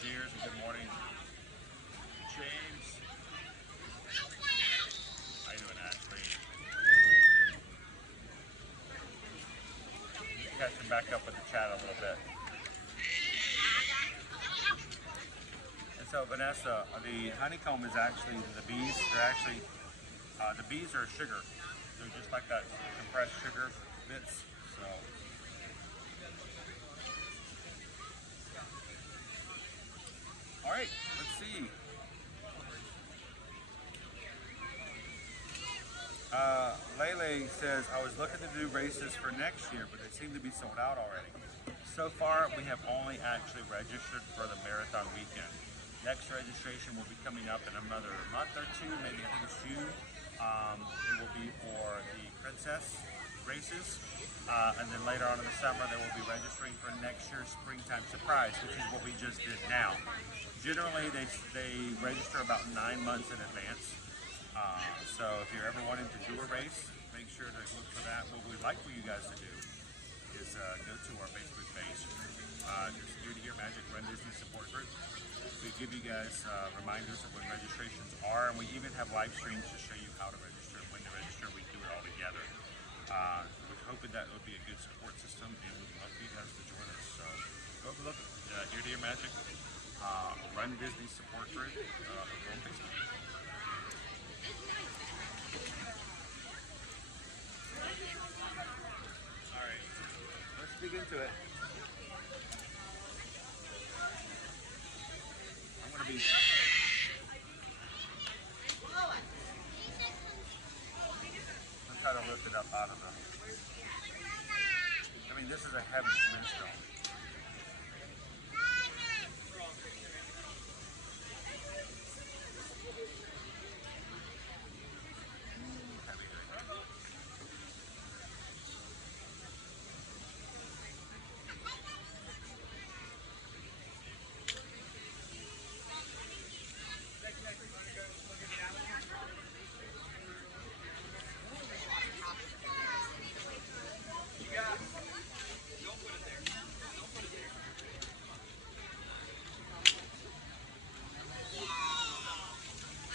Cheers and good morning, James. How you doing, Ashley? Catching back up with the chat a little bit. And so, Vanessa, the honeycomb is actually the bees. They're actually the bees are sugar. They're just like that compressed sugar bits. So. All right, let's see. Lele Way says, I was looking to do races for next year, but they seem to be sold out already. So far, we have only actually registered for the marathon weekend. Next registration will be coming up in another month or two, maybe I think it's June. It will be for the Princess races. And then later on in the summer, they will be registering for next year's Springtime Surprise, which is what we just did now. Generally, they register about 9 months in advance. So if you're ever wanting to do a race, make sure to look for that. What we'd like for you guys to do is go to our Facebook page. Just Ear to Ear Magic Run Disney Support Group. We give you guys reminders of when registrations are, and we even have live streams to show you how to register and when to register. We do it all together. We're hoping that would be a good support system, and we'd love for you guys to join us. So go have a look at Ear to Ear Magic Run Disney Support Group on Facebook. Alright, let's dig into it. I'm going to be... I'll try to lift it up out of the... I mean, this is a heavy moonstone.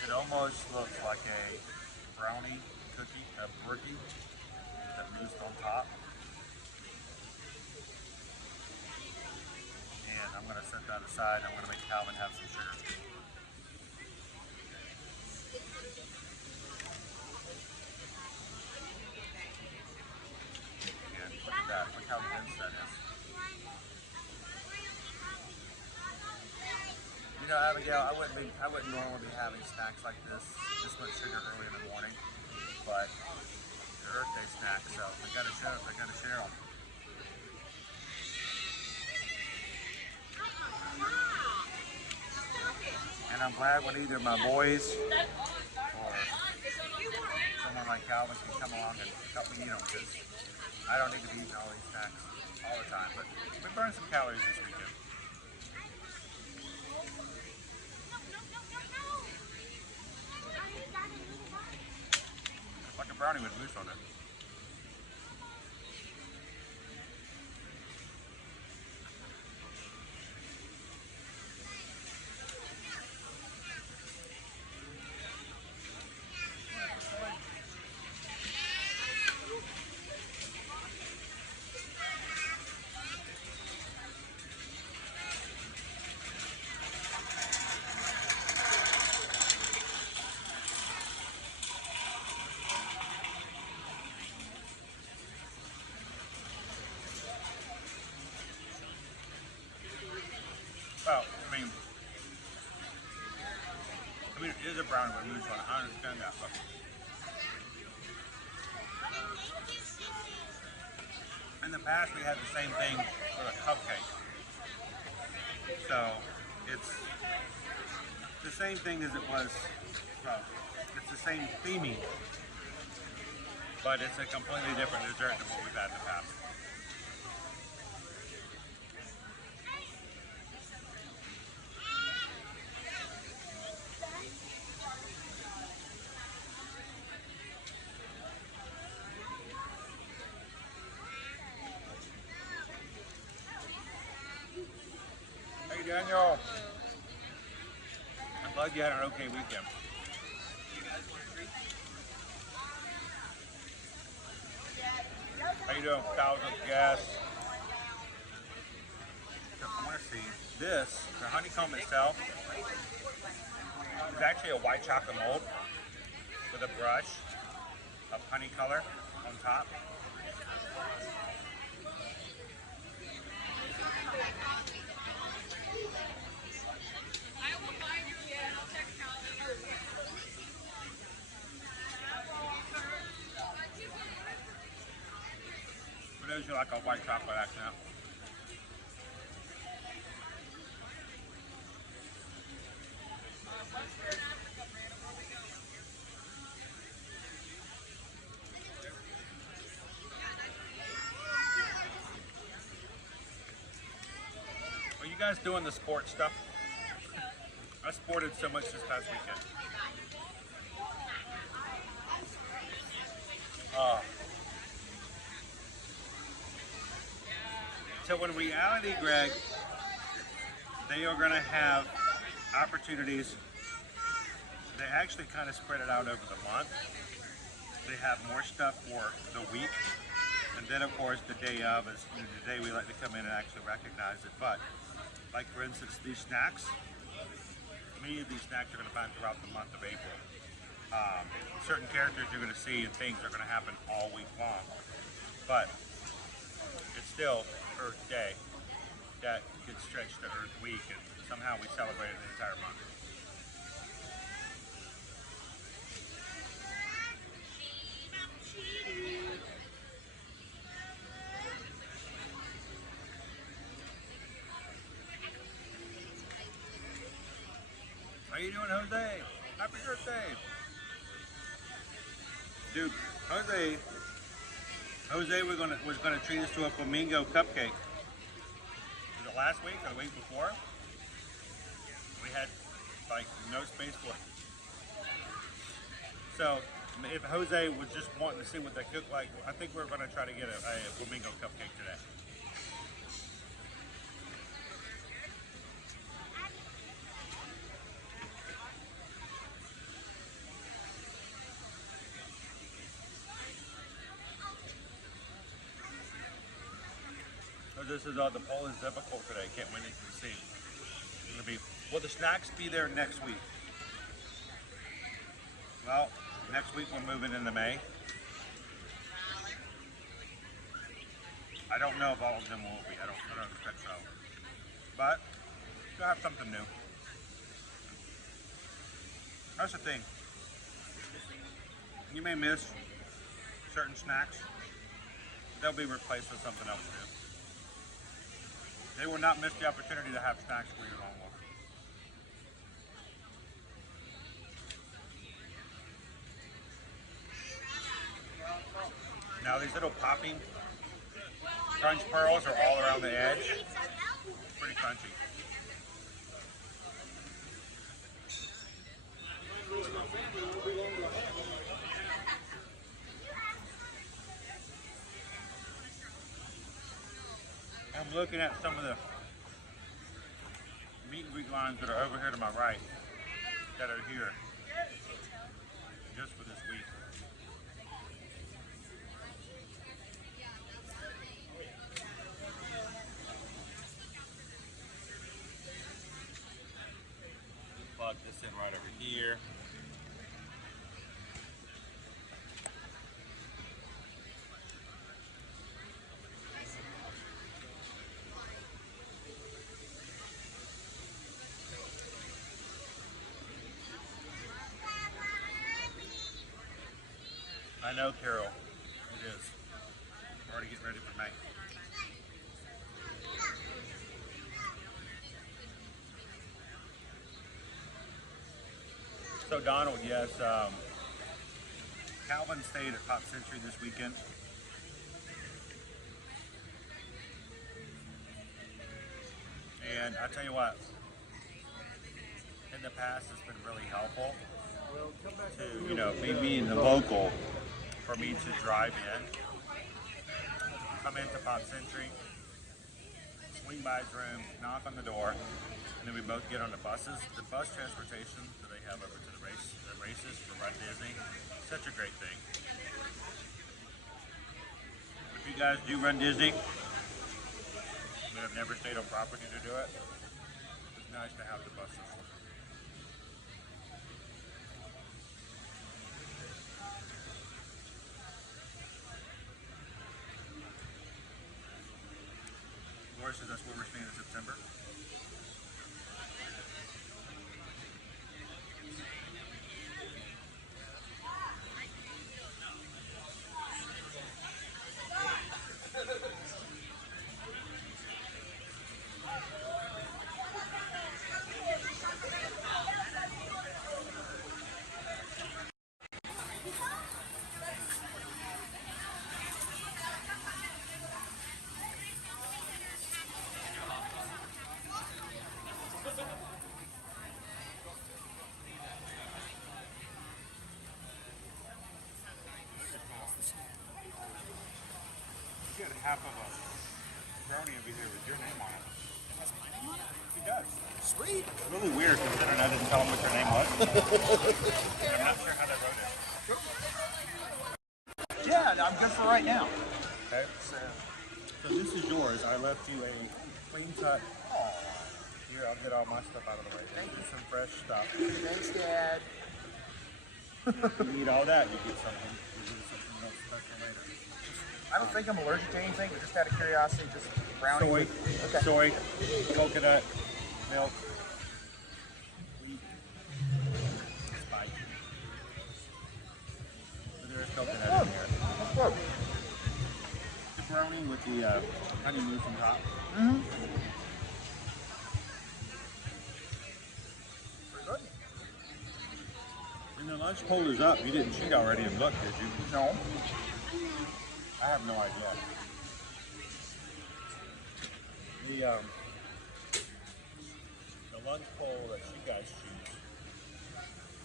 It almost looks like a brownie cookie, a brookie that moves on top. And I'm going to set that aside. I'm going to make Calvin have some sugar. And look at that. Look how dense that is. You know, Abigail, I wouldn't normally be having snacks like this much sugar early in the morning, but they're Earth Day snacks, so I gotta share them. And I'm glad when either my boys or someone like Calvin can come along and help me eat them, because I don't need to be eating all these snacks all the time, but we burned some calories this weekend. Like a brownie with mousse on it. Well, I mean, it is a brownie with mousse on it. I understand that, but in the past we had the same thing with a cupcake. So it's the same thing as it was. Well, it's the same theming, but it's a completely different dessert than what we've had in the past. Hey Daniel, I'm glad you had an okay weekend. How you doing, cows with gas? I want to see this. The honeycomb itself is actually a white chocolate mold with a brush of honey color on top. those who like a white chocolate accent. Are you guys doing the sports stuff? I sported so much this past weekend. So in reality, Greg, they are going to have opportunities. They actually kind of spread it out over the month. They have more stuff for the week. And then, of course, the day of is the day we like to come in and actually recognize it. But, like for instance, these snacks, many of these snacks you're going to find throughout the month of April. Certain characters you're going to see and things are going to happen all week long. But it's still Earth Day that gets stretched to Earth Week, and somehow we celebrate it the entire month. How you doing, Jose? Happy birthday! Dude, Jose was gonna treat us to a flamingo cupcake. Was it last week or the week before? We had like no space for it. So if Jose was just wanting to see what they cook like, I think we're gonna try to get a flamingo cupcake today. This is the poll is difficult today. Can't wait to see. It's gonna be. Will the snacks be there next week? Well, next week we're moving into May. I don't know if all of them will be. I don't expect so. But we'll have something new. That's the thing. You may miss certain snacks. They'll be replaced with something else new. They will not miss the opportunity to have snacks for your long walk. Now these little popping crunch pearls are all around the edge. Pretty crunchy. I'm looking at some of the meet and greet lines that are over here to my right that are here just for this week. Plug this in right over here. I know, Carol. It is. I'm already getting ready for May. So Donald, yes, Calvin stayed at Pop Century this weekend. And I tell you what, in the past it's been really helpful to, you know, me being the local, for me to drive in, come into Pop Century, swing by his room, knock on the door, and then we both get on the buses. The bus transportation that they have over to the races for Run Disney, such a great thing. If you guys do Run Disney, but have never stayed on property to do it, it's nice to have the buses. Laura says that's where we're staying in September. half of a brownie over here with your name on it. Has my name on it? He does. Sweet. It's really weird considering I didn't tell him what your name was. I'm not sure how they wrote it. Yeah, I'm good for right now. Okay. So this is yours. I left you a clean cut. Here, I'll get all my stuff out of the way. Thank you. Some fresh stuff. Thanks, Dad. You need all that, you get something. You get something else special later. I don't think I'm allergic to anything, but just out of curiosity, just brownie. Soy, coconut, milk, wheat, spice. But there's coconut in here. That's good. The brownie with the honey mousse on top. Mm-hmm. Pretty good. And the lunch poll is up. You didn't cheat already and look, did you? No. I have no idea. The lunch poll that you guys choose,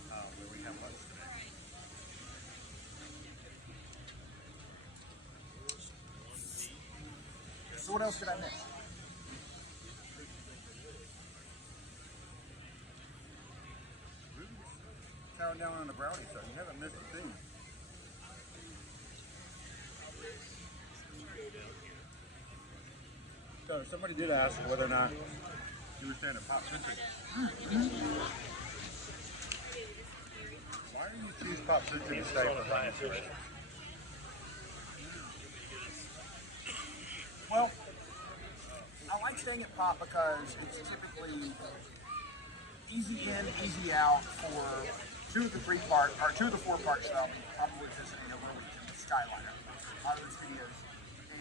where we have lunch today. So what else did I miss? Counting down on the brownie, so you haven't missed a thing. So somebody did ask whether or not you were staying at Pop Century. Why do you choose Pop Century to stay for Pop Century? Well, I like staying at Pop because it's typically easy in, easy out for two of the four parks that I'll be probably visiting over a weekend. Skyliner, Hollywood Studios,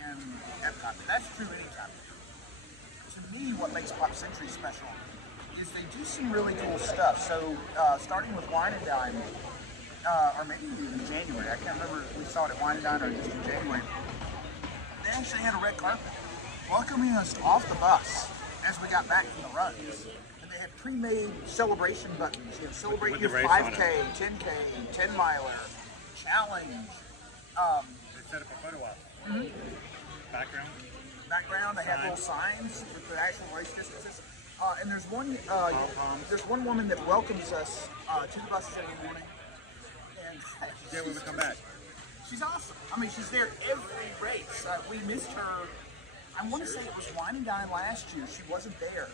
and Epcot. And that's true anytime. To me, what makes Pop Century special is they do some really cool stuff. So, starting with Wine and Dine, or maybe even January, I can't remember if we saw it at Wine and Dine or just in January, they actually had a red carpet welcoming us off the bus as we got back from the runs. And they had pre-made celebration buttons, you know, celebrate your 5K, 10K, 10 miler, challenge. They set up a photo op. Background. They have little signs with the actual race distances. And there's one woman that welcomes us to the buses every morning. And she's there when we come back. She's awesome. I mean, she's there every race. We missed her. I want to say it was Wine and Dine last year. She wasn't there,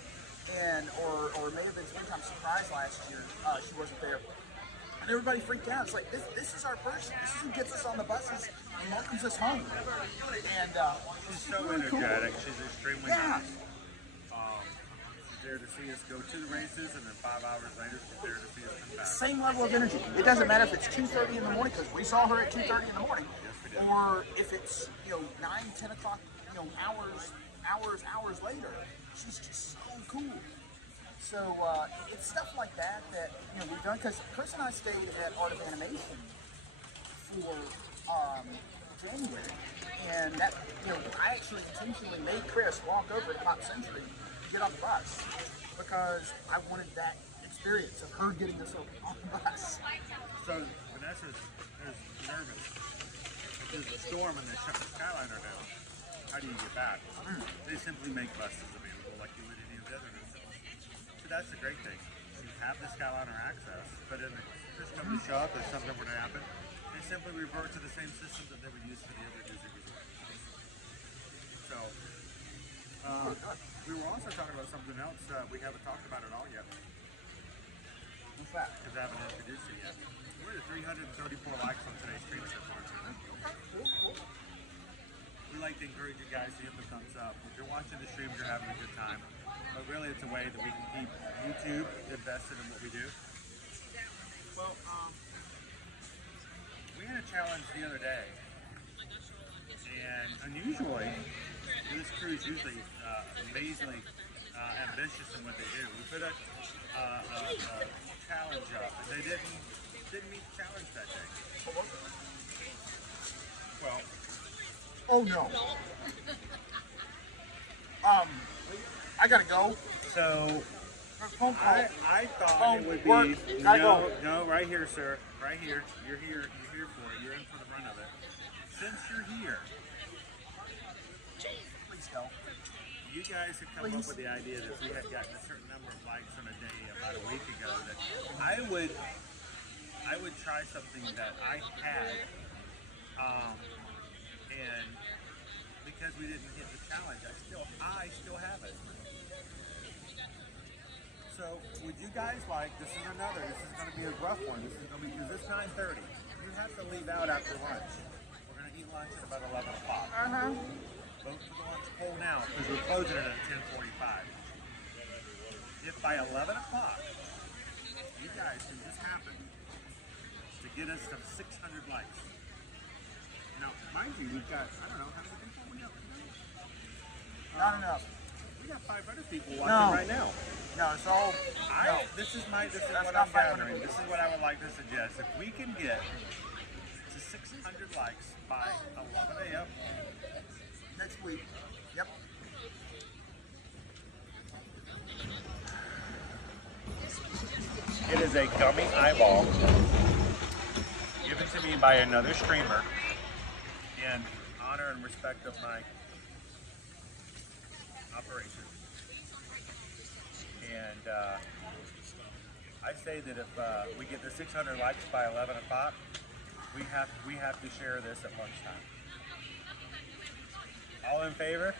or it may have been Springtime Surprise last year. She wasn't there. And everybody freaked out. It's like, this is our person. This is who gets us on the buses and welcomes us home. And she's so really energetic. Cool. She's extremely nice. She's there to see us go to the races, and then 5 hours later, she's there to see us come back. Same level of energy. It doesn't matter if it's 2:30 in the morning, because we saw her at 2:30 in the morning, or if it's 9, 10 o'clock, hours later. She's just so cool. So it's stuff like that we've done, because Chris and I stayed at Art of Animation for January, and that I actually intentionally made Chris walk over to Pop Century to get on the bus because I wanted that experience of her getting us over on the bus. So Vanessa's nervous. If there's a storm and they shut the Skyliner down, how do you get back? They simply make buses available like you would any of the other hotels. So that's the great thing. You have the Skyliner access, but if there's something to show up or something were to happen, they simply revert to the same system that they would use for the other Disney resorts. So, we were also talking about something else we haven't talked about at all yet. What's that? Because I haven't introduced it yet. We're at 334 likes on today's stream so far. Cool. We like to encourage you guys to hit the thumbs up. If you're watching the streams, you're having a good time. But really, it's a way that we can keep YouTube invested in what we do. Well, we had a challenge the other day, and unusually, this crew is usually amazingly ambitious in what they do. We put a challenge up, and they didn't meet the challenge that day. Well, oh no. I gotta go. So I thought it would work. be no, right here, sir, right here. You're here for it. You're in for the run of it. Since you're here, Please don't. You guys had come up with the idea that we had gotten a certain number of likes on a day about a week ago. That I would try something that I had, and because we didn't hit the challenge, I still have it. So would you guys like? This is going to be a rough one. This is going to be because it's 9:30. You have to leave out after lunch. We're going to eat lunch at about 11 o'clock. Vote for the lunch poll now because we're closing it at 10:45. If by 11 o'clock you guys can just happen to get us to 600 likes. Now, mind you, we've got, I don't know, how many people we have? Not enough. We got 500 people watching right now. No, it's all. This is what I'm gathering. This is what I would like to suggest. If we can get to 600 likes by 11 a.m. Next week. Yep. It is a gummy eyeball given to me by another streamer in honor and respect of my operation. And I say that if we get the 600 likes by 11 o'clock, we have to share this at lunchtime. All in favor?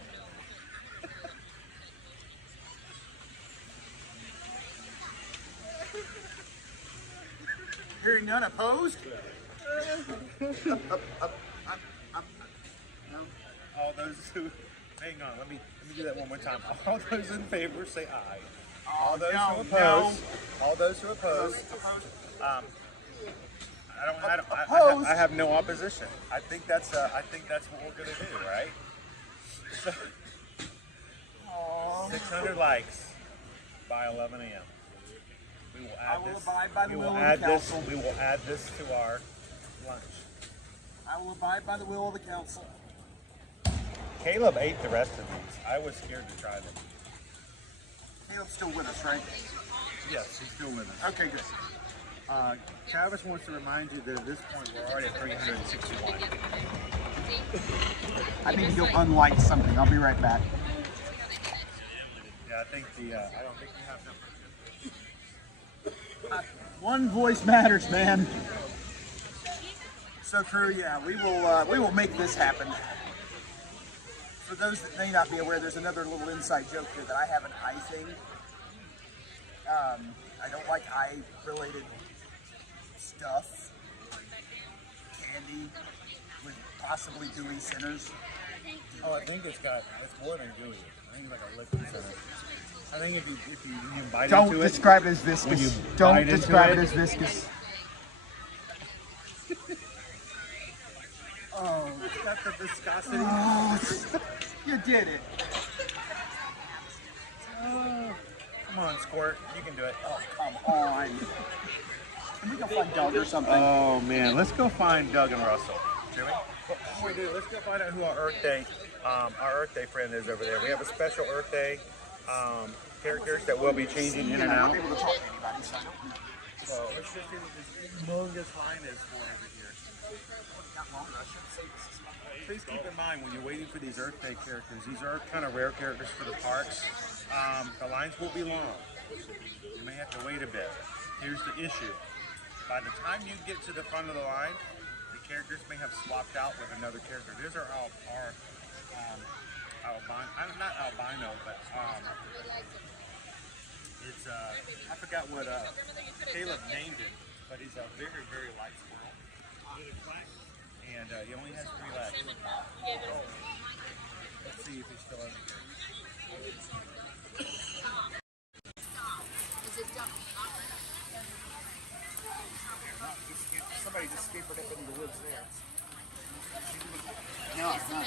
Hearing none opposed? All those who, hang on, let me do that one more time. All those in favor say aye. All those who oppose, all those who oppose, I have no opposition. I think that's what we're gonna do, right? So, 600 likes by 11 a.m. We will add this. Abide by the will of the council. We will add this to our lunch. I will abide by the will of the council. Caleb ate the rest of these. I was scared to try them. Caleb's still with us, right? Yes, he's still with us. Okay, good. Travis wants to remind you that at this point we're already at 361. I need to go unlight something. I'll be right back. Yeah, I think I don't think you have numbers. One voice matters, man. So, crew, yeah, we will make this happen. For those that may not be aware, there's another little inside joke here that I have an eye thing. I don't like eye-related stuff, candy with possibly gooey centers. Oh, I think it's more than gooey. I think it's like a liquid center. I think if you bite Don't into it. describe it as viscous. Don't describe it as viscous. Oh, it's got the viscosity. Oh, you did it. Oh, come on, Squirt. You can do it. Oh, come on. Can we go find Doug or something? Oh, man. Let's go find Doug and Russell. Shall we? Before we do, let's go find out who our Earth Day friend is over there. We have a special Earth Day characters that will be changing in and out. I'm not able to talk to anybody, so I don't know. So let's just see what this humongous line is for over here. Not long, I should say this is my Please keep in mind when you're waiting for these Earth Day characters, these are kind of rare characters for the parks. The lines will be long. You may have to wait a bit. Here's the issue. By the time you get to the front of the line, the characters may have swapped out with another character. These are albino, not albino, but it's I forgot what Caleb named it, but he's a very, very light squirrel. And he only has 3 legs. Let's see if he's still over here. Somebody just scampered up into the woods there. No, it's not.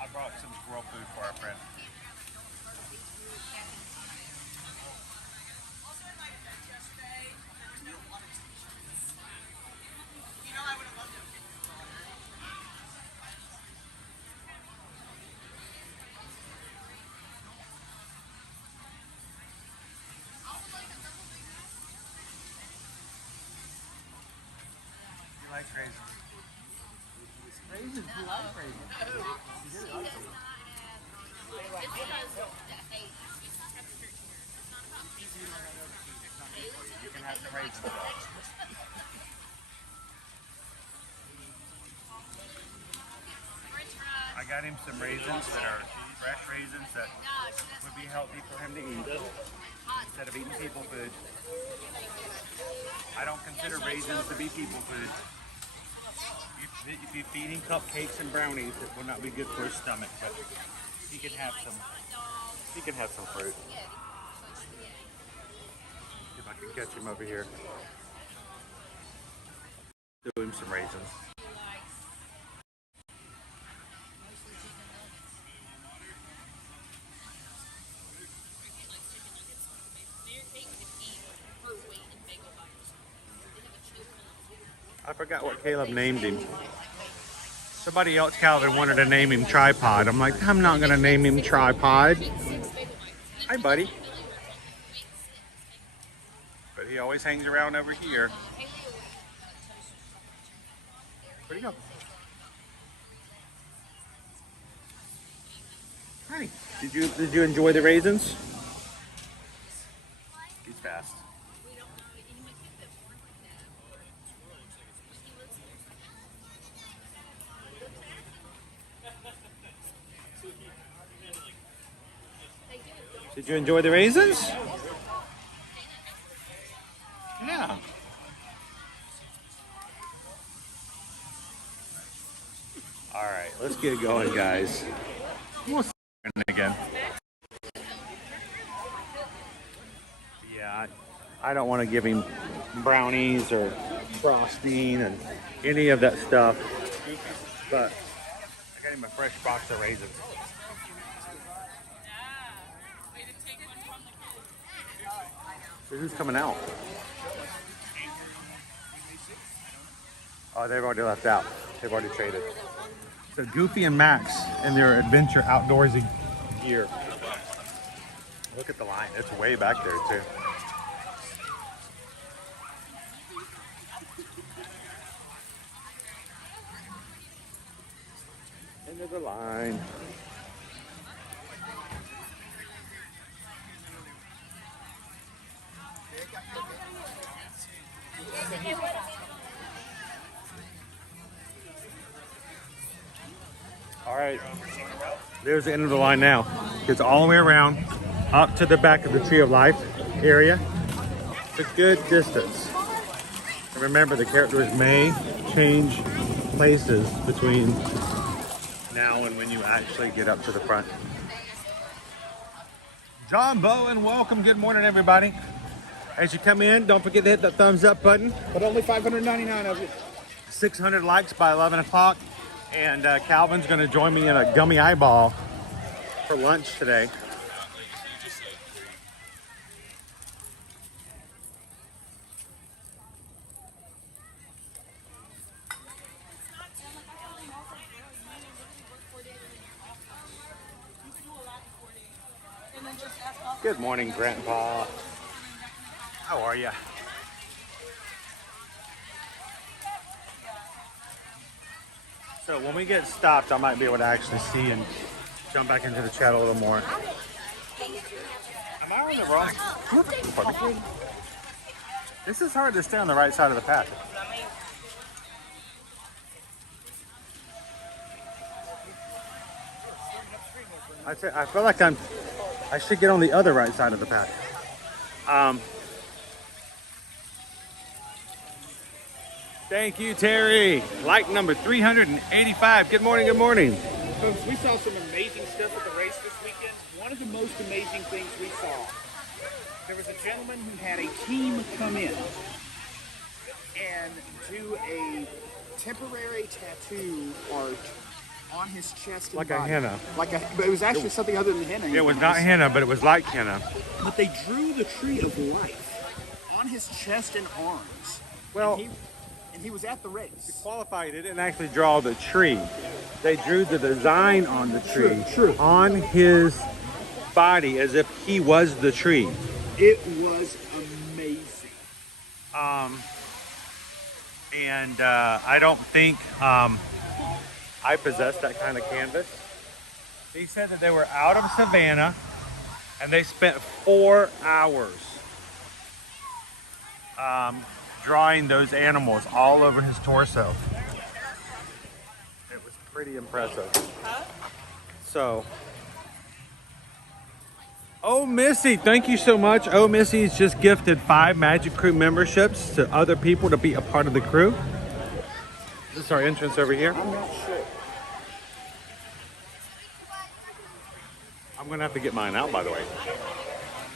I brought some squirrel food for our friend. You like crazy. Raisins, you like raisins. You can have some raisins. I got him some raisins that are fresh raisins that would be healthy for him to eat instead of eating people food. I don't consider raisins to be people food. If you feed him cupcakes and brownies, it will not be good for his stomach, but he can have some. He can have some fruit. If I can catch him over here, do him some raisins. I forgot what Caleb named him. Somebody else, Calvin, wanted to name him Tripod. I'm like, I'm not going to name him Tripod. Hi, buddy. But he always hangs around over here. Where'd he go? Hi. Did you enjoy the raisins? He's fast. Did you enjoy the raisins? Yeah. All right, let's get going, guys. We'll see again. Yeah, I don't want to give him brownies or frosting and any of that stuff, but I got him a fresh box of raisins. So who's coming out? Oh, they've already left out. They've already traded. So Goofy and Max in their adventure outdoorsy gear. Look at the line. It's way back there too. Into the line. All right, there's the end of the line now. It's all the way around, up to the back of the Tree of Life area. It's a good distance. And remember, the characters may change places between now and when you actually get up to the front. John Bowen, welcome. Good morning, everybody. As you come in, don't forget to hit that thumbs up button. But only 599 of it. 600 likes by 11 o'clock. And Calvin's going to join me in a Gummy Eyeball for lunch today. Good morning, Grandpa. How are you? So when we get stopped, I might be able to actually see and jump back into the chat a little more. Am I on the wrong? Pardon me? This is hard to stay on the right side of the path. I feel like I should get on the other right side of the path. Thank you, Terry. Like number 385. Good morning, good morning. Folks, we saw some amazing stuff at the race this weekend. One of the most amazing things we saw, there was a gentleman who had a team come in and do a temporary tattoo art on his chest and like body. A henna. But it was actually something other than henna. It was not henna, but it was like henna. But they drew the Tree of Life on his chest and arms. Well, and he was at the race. To qualify, they didn't actually draw the tree. They drew the design on the tree on his body as if he was the tree. It was amazing. And I don't think I possess that kind of canvas. He said that they were out of Savannah and they spent 4 hours drawing those animals all over his torso. It was pretty impressive. So, oh, Missy, thank you so much. Oh, Missy's just gifted 5 Magic Crew memberships to other people to be a part of the crew. This is our entrance over here. I'm not sure. I'm gonna have to get mine out, by the way.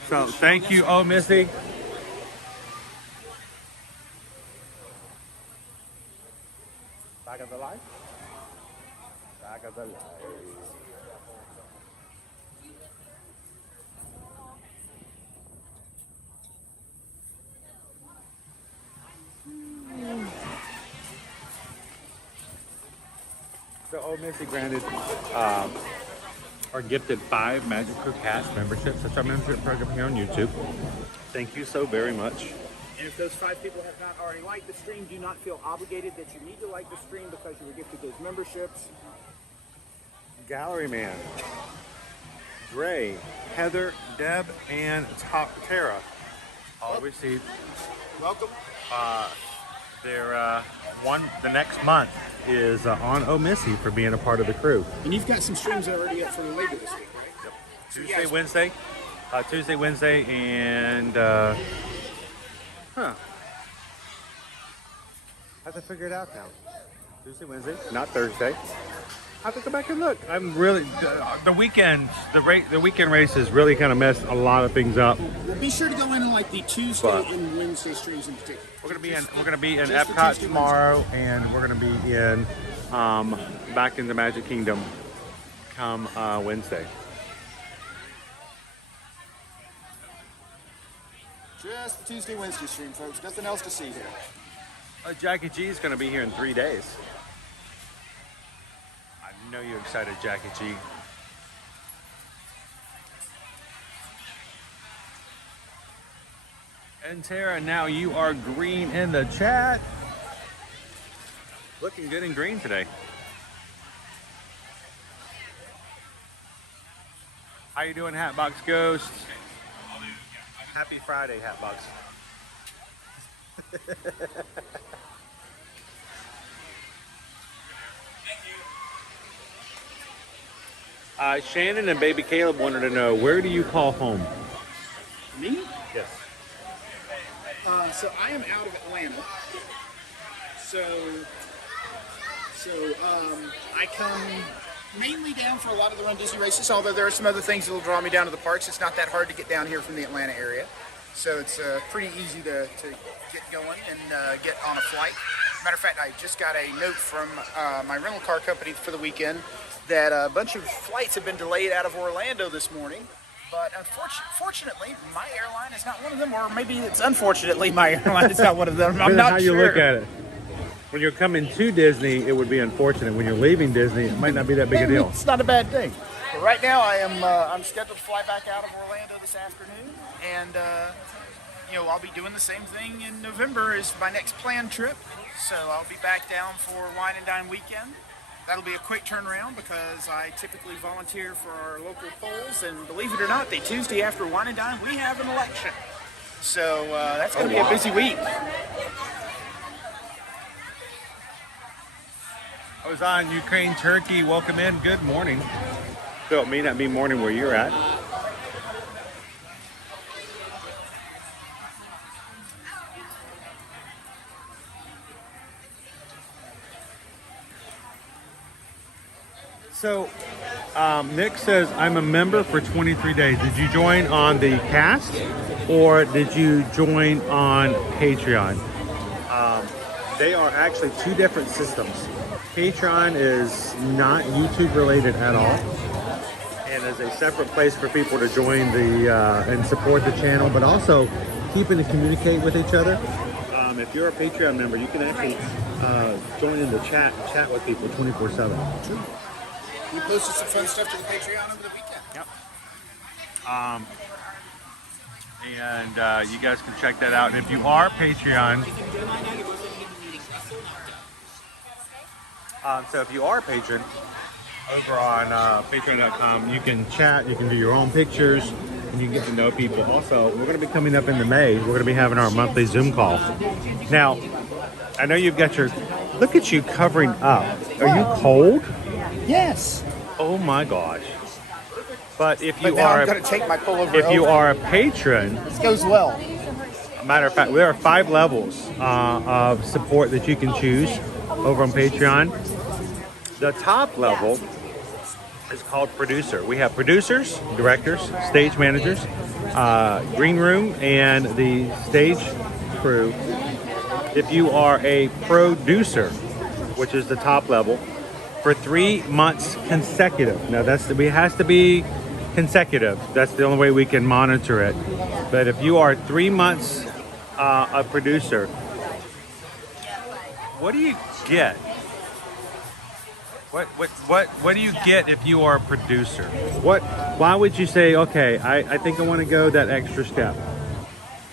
So thank you, oh Missy. Back of the light. Back of the light. So, oh Missy granted or gifted 5 Magic Crew cast memberships. That's our membership program here on YouTube. Thank you so very much. And if those 5 people have not already liked the stream, do not feel obligated that you need to like the stream because you were gifted those memberships. Gallery Man, Dre, Heather, Deb, and Tara all received. Welcome. The next month is on Oh Missy for being a part of the crew. And you've got some streams already up for later this week, right? Yep. So Tuesday, Wednesday, and I have to figure it out now. Tuesday, Wednesday, not Thursday. I have to go back and look. I'm really the weekend races really kind of messed a lot of things up. Well, be sure to go in on like the Tuesday and Wednesday streams in particular. We're gonna be in Epcot tomorrow, and we're gonna be in back in the Magic Kingdom come Wednesday. Just the Tuesday, Wednesday stream, folks. Nothing else to see here. Jackie G is gonna be here in 3 days. I know you're excited, Jackie G. And Tara, now you are green in the chat. Looking good in green today. How you doing, Hatbox Ghost? Happy Friday, Hatbox. Shannon and baby Caleb wanted to know, where do you call home? Me? Yes. So I am out of Atlanta. So I come mainly down for a lot of the Run Disney races, although there are some other things that will draw me down to the parks. It's not that hard to get down here from the Atlanta area. So it's pretty easy to get going and get on a flight. Matter of fact, I just got a note from my rental car company for the weekend that a bunch of flights have been delayed out of Orlando this morning. But fortunately, my airline is not one of them, or maybe it's unfortunately my airline is not one of them. I'm not how sure. You look at it. When you're coming to Disney, it would be unfortunate. When you're leaving Disney, it might not be that big a deal. It's not a bad thing. But right now, I'm scheduled to fly back out of Orlando this afternoon, and I'll be doing the same thing in November as my next planned trip. So I'll be back down for Wine and Dine weekend. That'll be a quick turnaround because I typically volunteer for our local polls, and believe it or not, the Tuesday after Wine and Dine, we have an election. So that's going to be a busy week. I was on Ukraine, Turkey. Welcome in. Good morning. So it may not be morning where you're at. So, Nick says, I'm a member for 23 days. Did you join on the cast or did you join on Patreon? They are actually 2 different systems. Patreon is not YouTube related at all and is a separate place for people to join and support the channel, but also keeping to communicate with each other. If you're a Patreon member, you can actually join in the chat with people 24/7. True. We posted some fun stuff to the Patreon over the weekend. Yep. And you guys can check that out. And if you are Patreon, So if you are a patron over on patreon.com, you can chat, you can do your own pictures, and you can get to know people. Also, we're going to be coming up into May. We're going to be having our monthly Zoom call. Now, I know you've got your, look at you covering up. Are you cold? Yes. Oh my gosh. But if But you now are, I'm going to take my pullover if you over. are a patron, This goes well. matter of fact, there are 5 levels of support that you can choose over on Patreon. The top level is called producer. We have producers, directors, stage managers, green room, and the stage crew. If you are a producer, which is the top level, for 3 months consecutive. Now it has to be consecutive. That's the only way we can monitor it. But if you are 3 months a producer, what do you get? What do you get if you are a producer? Why would you say, okay, I think I want to go that extra step?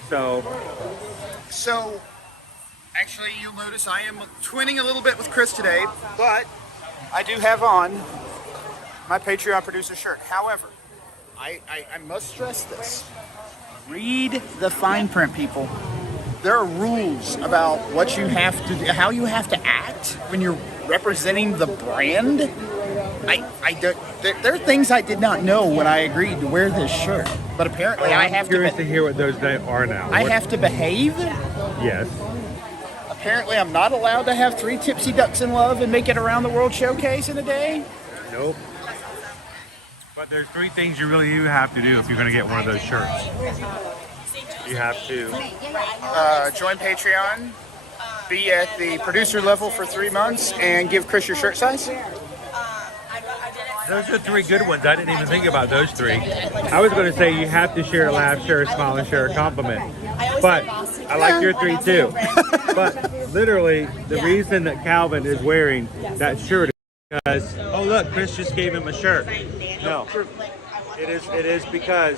So, actually, you'll notice I am twinning a little bit with Chris today, but I do have on my Patreon producer shirt. However, I must stress this. Read the fine print, people. There are rules about what you have to do, how you have to act when you're representing the brand. There are things I did not know when I agreed to wear this shirt, but apparently I have to. I'm curious to hear what those are now. I have to behave. Yes. Apparently, I'm not allowed to have 3 tipsy ducks in love and make it around the world showcase in a day. Nope. But there's 3 things you really do have to do if you're going to get one of those shirts. You have to join Patreon, be at the producer level for 3 months, and give Chris your shirt size. Those are 3 good ones. I didn't even think about those 3. I was going to say you have to share a laugh, share a smile, and share a compliment. But I like your 3 too. But literally, the reason that Calvin is wearing that shirt is because, oh look, Chris just gave him a shirt. No, it is because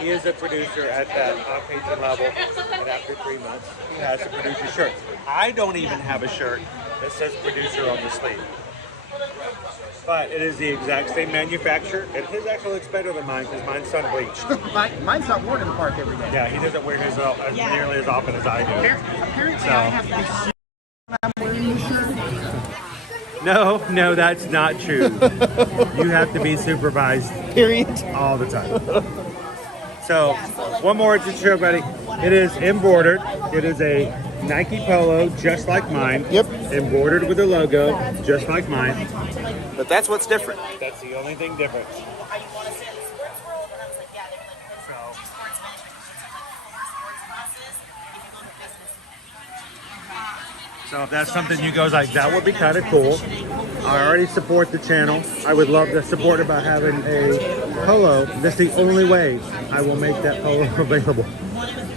he is a producer at that patron level, and after 3 months, he has to produce a shirt. I don't even have a shirt that says producer on the sleeve. But it is the exact same manufacturer, and his actually looks better than mine because mine's sun bleached. Mine's not worn in the park every day. Yeah, he doesn't wear his nearly as often as I do. Apparently, I have to be I'm wearing this shirt. No, that's not true. You have to be supervised. Period. All the time. So, one more to show everybody. It is embroidered. It is a Nike polo, just like mine. Yep. Embroidered with a logo, just like mine. But that's what's different. That's the only thing different. So if that's something you guys like, that would be kind of cool. I already support the channel. I would love to support it by having a polo. That's the only way I will make that polo available.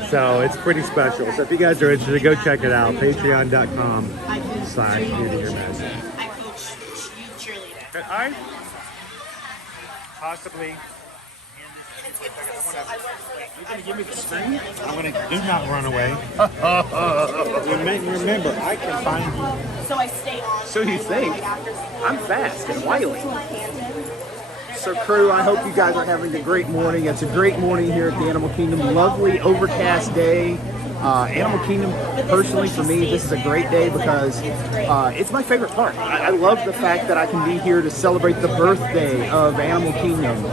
So it's pretty special. So if you guys are interested, go check it out. Patreon.com/beautyyourmagic. I coach youth cheerleading. Could I possibly? You're going to give me the screen? I'm going to do not run away. Remember, I can find you. So I stay on. So you think? I'm fast and wily. So crew, I hope you guys are having a great morning. It's a great morning here at the Animal Kingdom. Lovely overcast day. Animal Kingdom, personally for me, this is a great day because it's my favorite park. I love the fact that I can be here to celebrate the birthday of Animal Kingdom,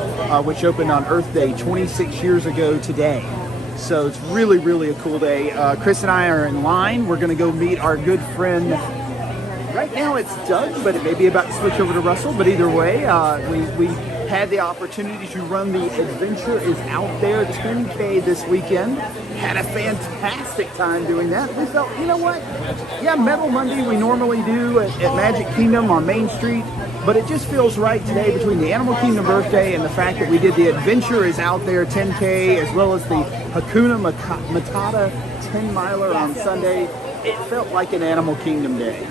which opened on Earth Day 26 years ago today. So it's really, really a cool day. Chris and I are in line. We're going to go meet our good friend. Right now it's Doug, but it may be about to switch over to Russell. But either way, we had the opportunity to run the Adventure is Out There 10K this weekend. Had a fantastic time doing that. We felt, you know what? Yeah, Metal Monday we normally do at Magic Kingdom on Main Street, but it just feels right today between the Animal Kingdom birthday and the fact that we did the Adventure is Out There 10K as well as the Hakuna Matata 10 miler on Sunday. It felt like an Animal Kingdom day.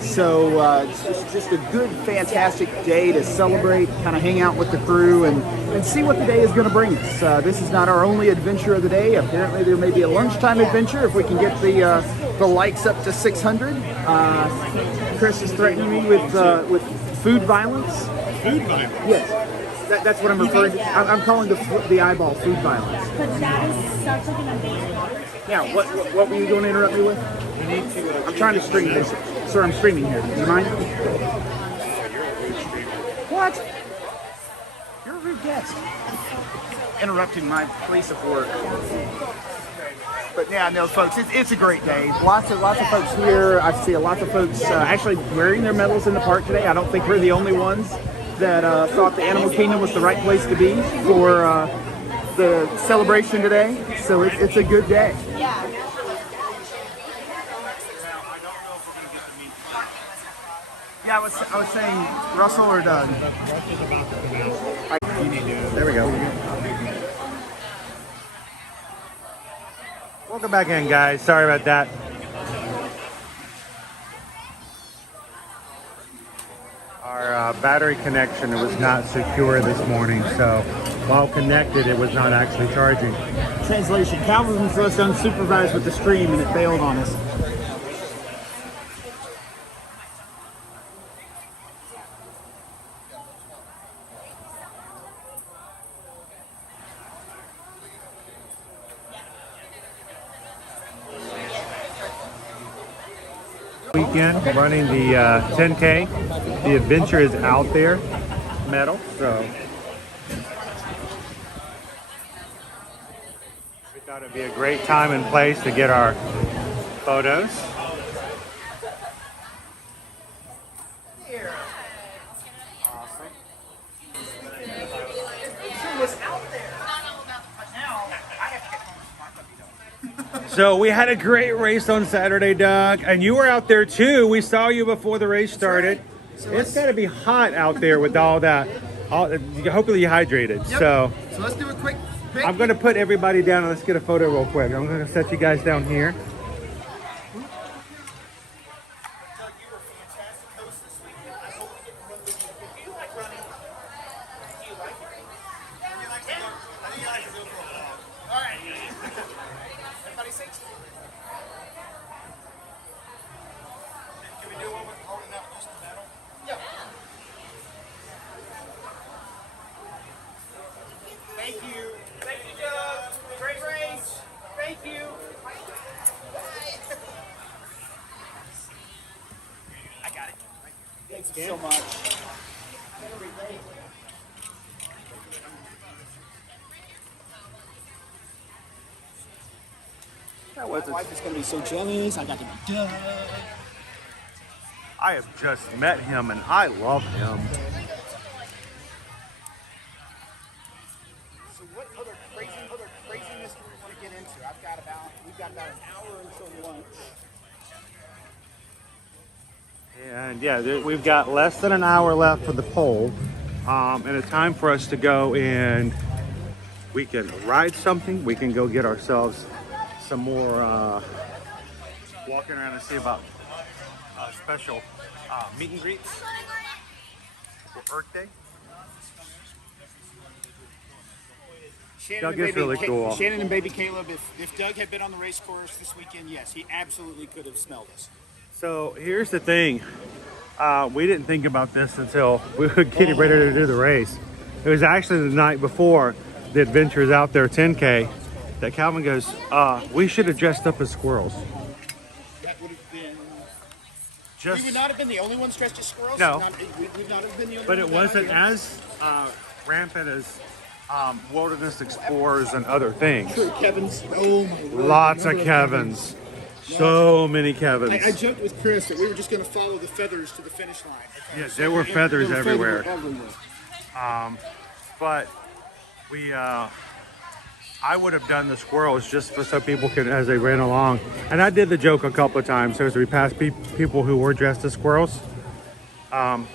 So it's just a good, fantastic day to celebrate, kind of hang out with the crew and see what the day is going to bring us. This is not our only adventure of the day. Apparently there may be a lunchtime adventure if we can get the likes up to 600. Chris is threatening me with food violence. Food violence? Yes. That's what I'm referring to. I'm calling the eyeball food violence. But that is such like an amazing opportunity. Now, what were you going to interrupt me with? You need to. I'm trying to stream this. Sir, I'm streaming here. Do you mind? What? You're a rude guest. Interrupting my place of work. But yeah, no, folks, it's a great day. Lots of folks here. I see lots of folks actually wearing their medals in the park today. I don't think we're the only ones that thought the Animal Kingdom was the right place to be for the celebration today. So it's a good day. Yeah, I was saying Russell or Doug. There we go. Welcome back in, guys. Sorry about that. Our battery connection was not secure this morning, so while connected, it was not actually charging. Translation: Calvin was left unsupervised with the stream, and it bailed on us. Weekend running the 10K. The adventure is out there, medal. So we thought it'd be a great time and place to get our photos. So we had a great race on Saturday, Doug, and you were out there too. We saw you before the race started. It's got to be hot out there with all that. Hopefully you're hydrated. Yep. So let's do a quick. I'm going to put everybody down and let's get a photo real quick. I'm going to set you guys down here. So much. My wife is going to be so jealous. I got to be done. I have just met him and I love him. So what other craziness do we want to get into? We've got about an hour until lunch. And yeah, we've got less than an hour left for the poll, and it's time for us to go and we can ride something. We can go get ourselves some more walking around and see about special meet and greets for Earth Day. Doug is really cool. Shannon and baby Caleb, if Doug had been on the race course this weekend, yes, he absolutely could have smelled us. So here's the thing. We didn't think about this until we were getting ready to do the race. It was actually the night before the Adventures Out There 10K that Calvin goes, we should have dressed up as squirrels. That would have been... Just, we would not have been the only ones dressed as squirrels. No. We would not have been the only but ones. it wasn't as rampant as wilderness explorers and other things. True, Kevin's. Oh my God. Lots of Kevins. So many Kevins. I joked with Chris that we were just going to follow the feathers to the finish line. Yes, there were feathers everywhere. everywhere. But we, I would have done the squirrels just for so people could, as they ran along. And I did the joke a couple of times. So as we passed people who were dressed as squirrels, I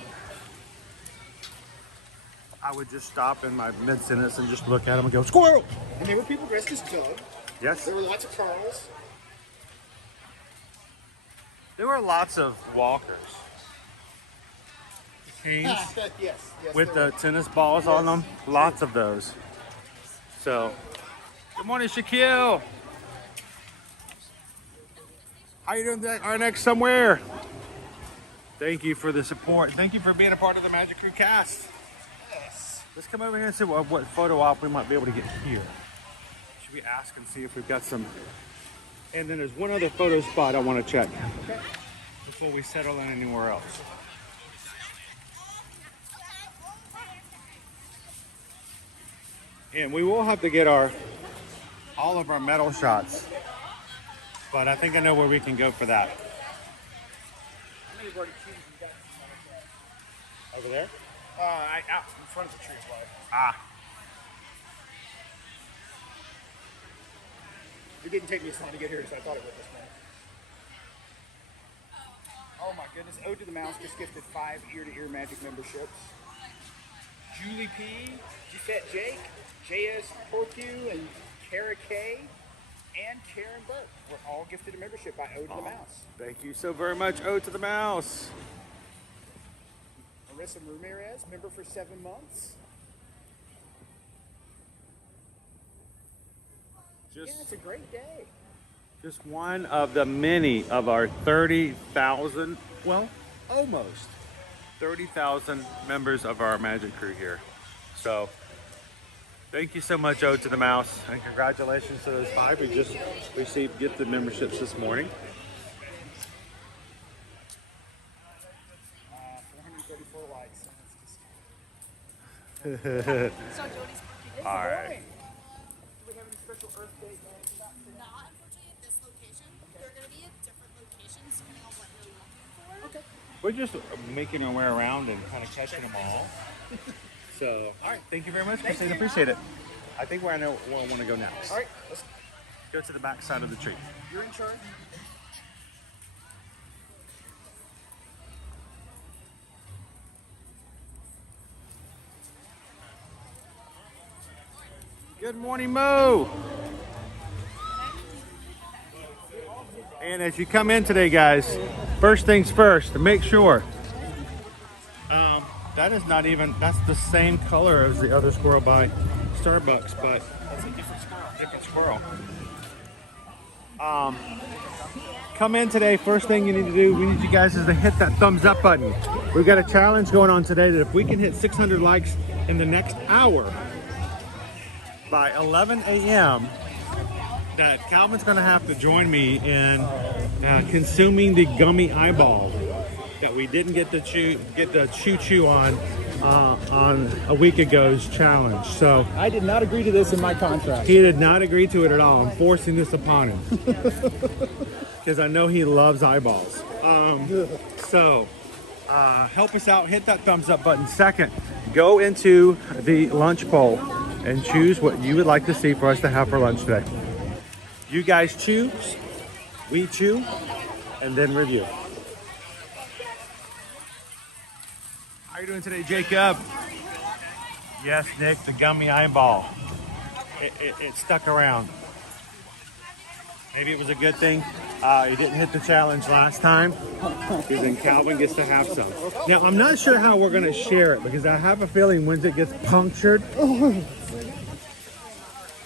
would just stop in my mid-sentence and just look at them and go, squirrel! And there were people dressed as Doug. Yes. There were lots of Carls. There were lots of walkers. Canes yes, with the tennis balls on them. Lots of those. So, good morning, Shaquille. How you doing? Our next somewhere. Thank you for the support. Thank you for being a part of the Magic Crew cast. Yes. Let's come over here and see what photo op we might be able to get here. Should we ask and see if we've got some? And then there's one other photo spot I want to check before we settle in anywhere else. And we will have to get all of our medal shots, but I think I know where we can go for that. Over there? Out in front of the tree as well. Ah. It didn't take me as long to get here as I thought it would this morning. Oh my goodness. Ode to the Mouse just gifted 5 ear-to-ear Magic memberships. Julie P, Gisette Jake, JS Porcu, and Kara K, and Karen Burke were all gifted a membership by Ode to the Mouse. Thank you so very much, Ode to the Mouse. Marissa Ramirez, member for 7 months. Yeah, it's a great day. Just one of the many of our 30,000, well, almost 30,000 members of our Magic Crew here. So thank you so much, Ode to the Mouse, and congratulations to those 5 who just received gifted memberships this morning. 434 likes. All right. Do we have any special Earth Day plans? Not unfortunately at this location. They're going to be at different locations depending on what you're looking for. Okay. We're just making our way around and kind of catching them all. So, all right, thank you very much, Christine. Appreciate it. I think I know where I want to go next. All right, let's go to the back side of the tree. You're in charge. Good morning, Mo. And as you come in today, guys, first things first, to make sure. That is not even, that's the same color as the other squirrel by Starbucks, but That's a different squirrel. different squirrel. Come in today, first thing you need to do, we need you guys is to hit that thumbs up button. We've got a challenge going on today that if we can hit 600 likes in the next hour, by 11 a.m., that Calvin's going to have to join me in consuming the gummy eyeball that we didn't get the choo on a week ago's challenge. So I did not agree to this in my contract. he did not agree to it at all. I'm forcing this upon him because I know he loves eyeballs. So help us out. Hit that thumbs up button. Second, go into the lunch poll and choose what you would like to see for us to have for lunch today. You guys choose, we chew, and then review. How are you doing today, Jacob? Yes, Nick, the gummy eyeball. It stuck around. Maybe it was a good thing you didn't hit the challenge last time, because then Calvin gets to have some. Now, I'm not sure how we're going to share it, because I have a feeling once it gets punctured,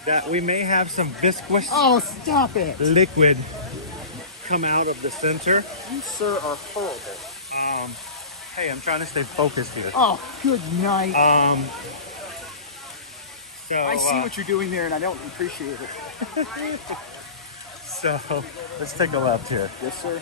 that we may have some viscous liquid come out of the center. You, sir, are horrible. Hey, I'm trying to stay focused here. Oh, good night. So I see what you're doing there, and I don't appreciate it. So let's take a left here. Yes, sir.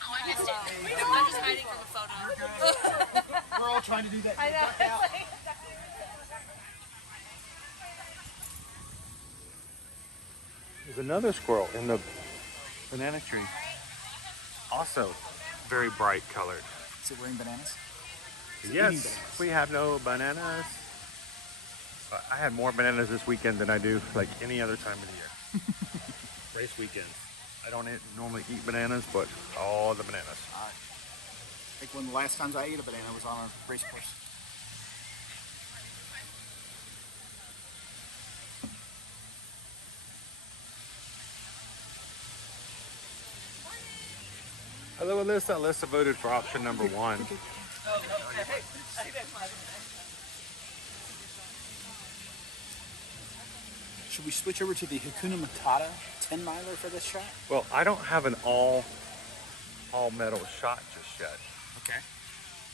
Oh, I missed it. I'm just hiding from the photo. We're all trying to do that. I know. There's another squirrel in the banana tree. Also very bright colored. Is it wearing bananas? Yes, we have no bananas. But I had more bananas this weekend than I do like any other time of the year. Race weekend. I don't normally eat bananas, but all the bananas. I think one of the last times I ate a banana was on a race course. Hello, Alyssa. Alyssa voted for option number 1. Should we switch over to the Hakuna Matata 10 miler for this shot? Well, I don't have an all metal shot just yet. Okay.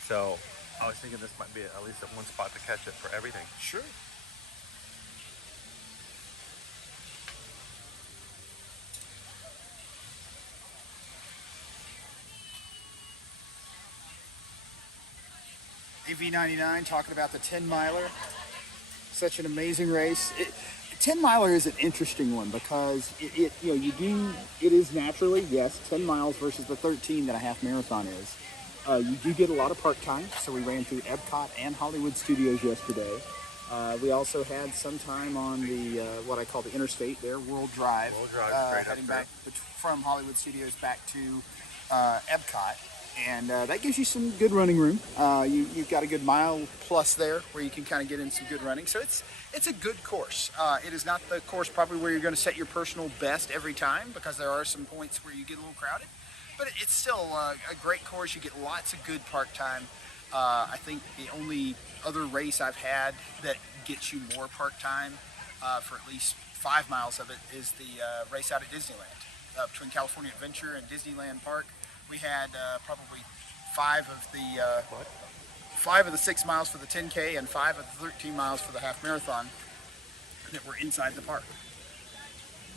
So I was thinking this might be at least at one spot to catch it for everything. Sure. AV99 talking about the 10 miler. Such an amazing race. 10 miler is an interesting one because it is naturally, yes, 10 miles versus the 13 that a half marathon is. You do get a lot of park time, so we ran through Epcot and Hollywood Studios yesterday. We also had some time on the what I call the interstate there, World Drive, heading back from Hollywood Studios back to Epcot. And that gives you some good running room. You've got a good mile plus there where you can kind of get in some good running. So it's a good course. It is not the course probably where you're going to set your personal best every time because there are some points where you get a little crowded. But it's still a great course. You get lots of good park time. I think the only other race I've had that gets you more park time for at least 5 miles of it is the race out at Disneyland between California Adventure and Disneyland Park. We had probably 5 of the 6 miles for the 10K and 5 of the 13 miles for the half marathon that were inside the park.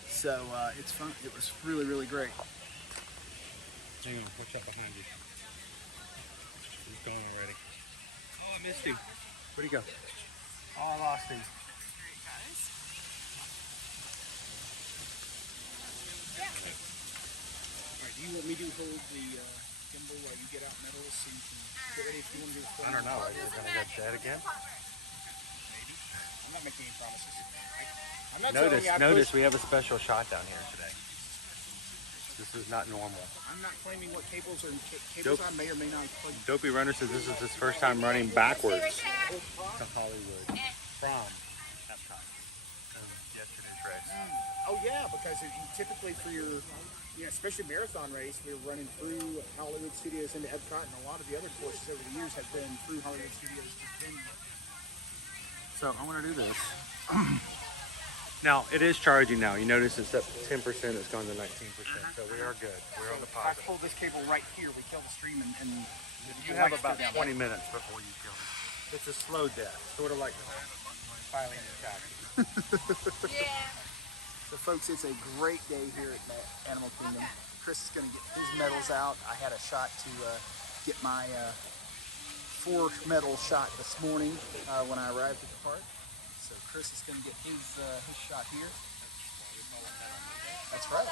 So it's fun. It was really, really great. Hang on, watch out behind you. He's gone already. Oh, I missed him. Where'd he go? Oh, I lost him. Alright, do you want me to hold the gimbal while you get out medals so you can get ready if you want to do the I don't know. Are you going to get dead again? Maybe. I'm not making any promises. I'm not telling you Notice we have a special shot down here today. This is not normal. I'm not claiming what cables I may or may not play. Dopey Runner says this is his first time running backwards to Hollywood from Epcot. Yesterday's race. Oh yeah, because typically for your, especially marathon race, we're running through Hollywood Studios into Epcot, and a lot of the other courses over the years have been through Hollywood Studios to Disney. So I want to do this. Now, it is charging now. You notice it's up 10%, it's gone to 19%. So we are good. We're on the If I positive. pull this cable right here, we kill the stream and You have about 20 minutes before you kill it. It's a slow death, sort of like filing an attack. Yeah. So folks, it's a great day here at Animal Kingdom. Chris is going to get his medals out. I had a shot to get my 4 medal shot this morning when I arrived at the park. So Chris is going to get his shot here. That's right.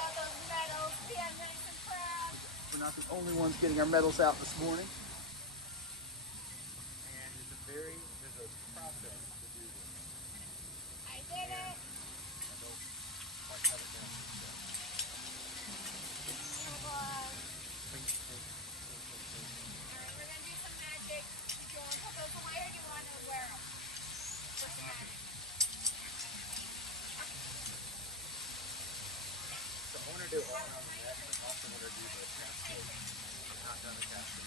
We're not the only ones getting our medals out this morning. And there's a process to do this. I did it. Alright, we're gonna do some magic. Do you want to put those away or do you want to wear them? So I want to do it all around the neck, but I also want to do the cascade. I've not done the cascade.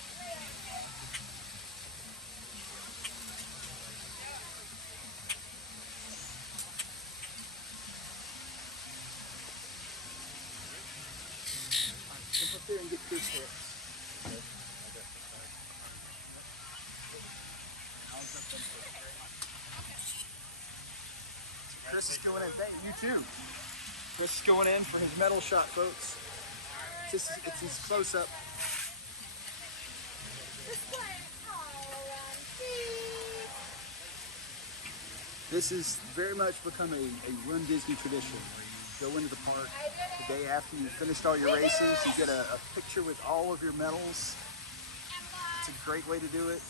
Jump up there and get Chris hits. Chris is going in. Hey, you too. Chris is going in for his medal shot, folks. It's his close-up. This has very much become a Run Disney tradition where you go into the park the day after you've finished all your races. You get a picture with all of your medals. It's a great way to do it.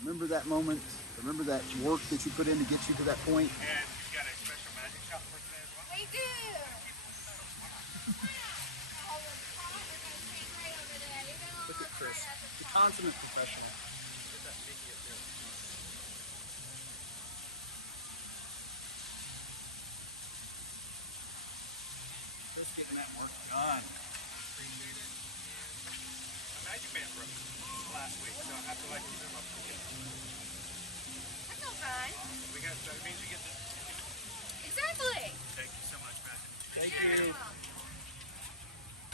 Remember that moment. Remember that work that you put in to get you to that point. And you got a special magic shot for today as well? We do. Look at Chris, the consummate professional. Just getting that work done. Appreciate it. A magic band broke last week. That's all fine. That means we get the. Exactly. Thank you so much, man. Thank you.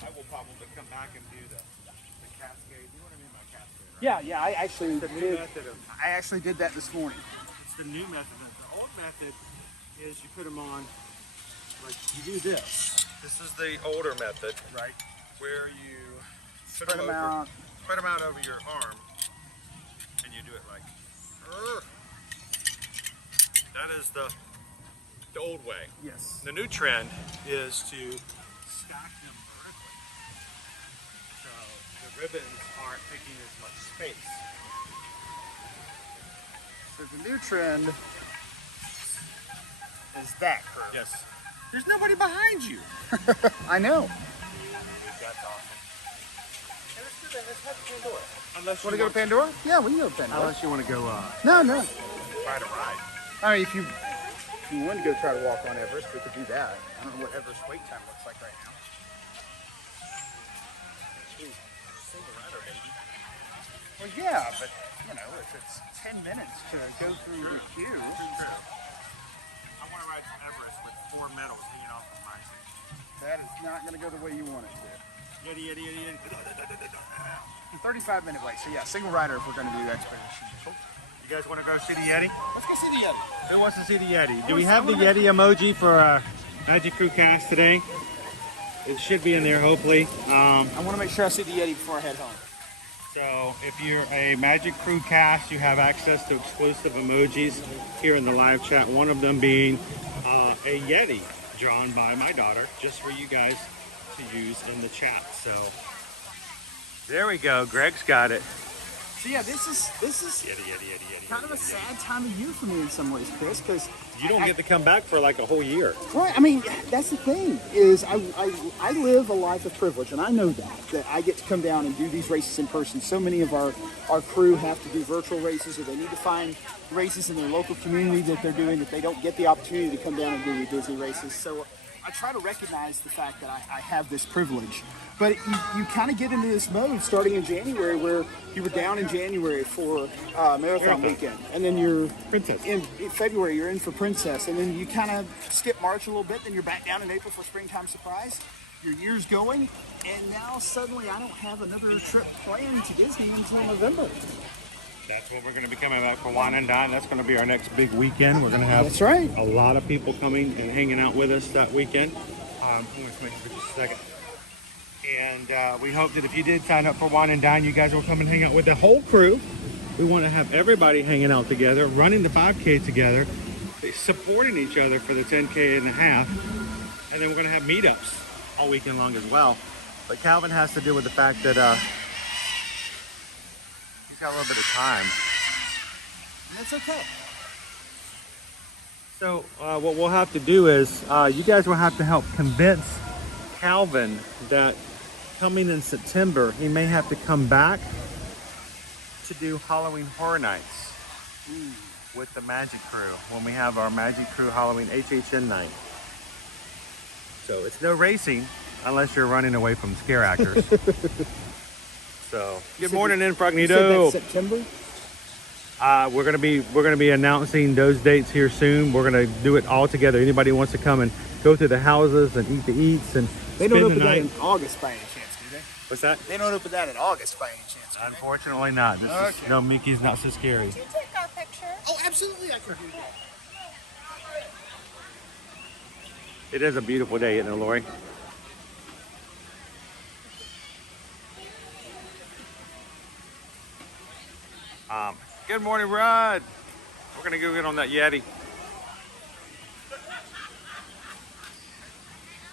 I will probably come back and do the cascade. You know what I mean by cascade, right? Yeah, I actually The new method of. I actually did that this morning. It's the new method. The old method is you put them on, like you do this. This is the older method, right? Where you put Spread them out. Spread them out over your arm, and you do it like. That is the old way. Yes. The new trend is to stack them vertically, so the ribbons aren't taking as much space. So the new trend is that curve. Yes. There's nobody behind you. I know. That's awesome. And let's do that. Let's head to Pandora. Unless Want to go to Pandora? Yeah, we can go to Pandora. Unless you want to go No. ride a ride. I mean, if you wanted to go try to walk on Everest, we could do that. I don't know what Everest wait time looks like right now. Single rider, baby. Well, yeah, but you know, if it's 10 minutes to go through the queue. I want to ride to Everest with 4 medals hanging off of my seat. That is not going to go the way you want it to. Yeti. 35-minute wait. So yeah, single rider if we're going to do the expedition. Cool. You guys want to go see the Yeti? Let's go see the Yeti. Who wants to see the Yeti? Do we have the Yeti emoji for our Magic Crew cast today? It should be in there, hopefully. I want to make sure I see the Yeti before I head home. So if you're a Magic Crew cast, you have access to exclusive emojis here in the live chat. One of them being a Yeti drawn by my daughter, just for you guys to use in the chat. So there we go. Greg's got it. So yeah, this is Yeti. kind of a sad time of year for me in some ways, Chris, because you don't get to come back for like a whole year. Right. I mean, that's the thing is I live a life of privilege, and I know that I get to come down and do these races in person. So many of our crew have to do virtual races, or they need to find races in their local community that they're doing that they don't get the opportunity to come down and do the Disney races. So I try to recognize the fact that I have this privilege. But you kind of get into this mode starting in January where you were down in January for Marathon weekend. And then you're Princess. In February, you're in for Princess. And then you kind of skip March a little bit. Then you're back down in April for Springtime Surprise. Your year's going. And now suddenly I don't have another trip planned to Disney until November. That's what we're going to be coming back for Wine and Dine. That's going to be our next big weekend. We're going to have That's right. a lot of people coming and hanging out with us that weekend. I'm going to make it for just a second. And we hope that if you did sign up for Wine and Dine, you guys will come and hang out with the whole crew. We want to have everybody hanging out together, running the 5K together, supporting each other for the 10K and a half. And then we're going to have meetups all weekend long as well. But Calvin has to deal with the fact that he's got a little bit of time. That's okay. So what we'll have to do is you guys will have to help convince Calvin that coming in September, he may have to come back to do Halloween Horror Nights with the Magic Crew when we have our Magic Crew Halloween HHN night. So it's no racing unless you're running away from scare actors. So good morning, Incognito. September. We're gonna be announcing those dates here soon. We're gonna do it all together. Anybody wants to come and go through the houses and eat the eats and They don't spend open the that night. in August by any chance, do they? What's that? They don't open that in August by any chance, do they? Unfortunately not. This is no Mickey's Not So Scary. Can you take our picture? Oh, absolutely, I can do that. It is a beautiful day, isn't it, Lori? Good morning, Rod. We're gonna go get on that Yeti.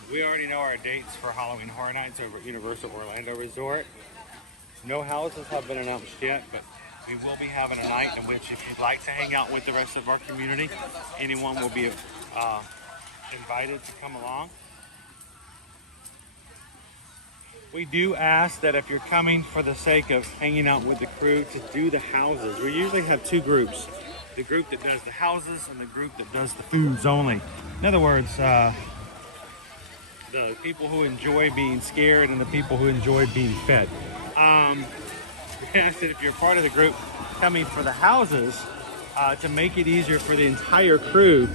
We already know our dates for Halloween Horror Nights over at Universal Orlando Resort. No houses have been announced yet, but we will be having a night in which if you'd like to hang out with the rest of our community, anyone will be invited to come along. We do ask that if you're coming for the sake of hanging out with the crew to do the houses. We usually have two groups. The group that does the houses and the group that does the foods only. In other words, the people who enjoy being scared and the people who enjoy being fed. We asked that if you're part of the group coming for the houses, to make it easier for the entire crew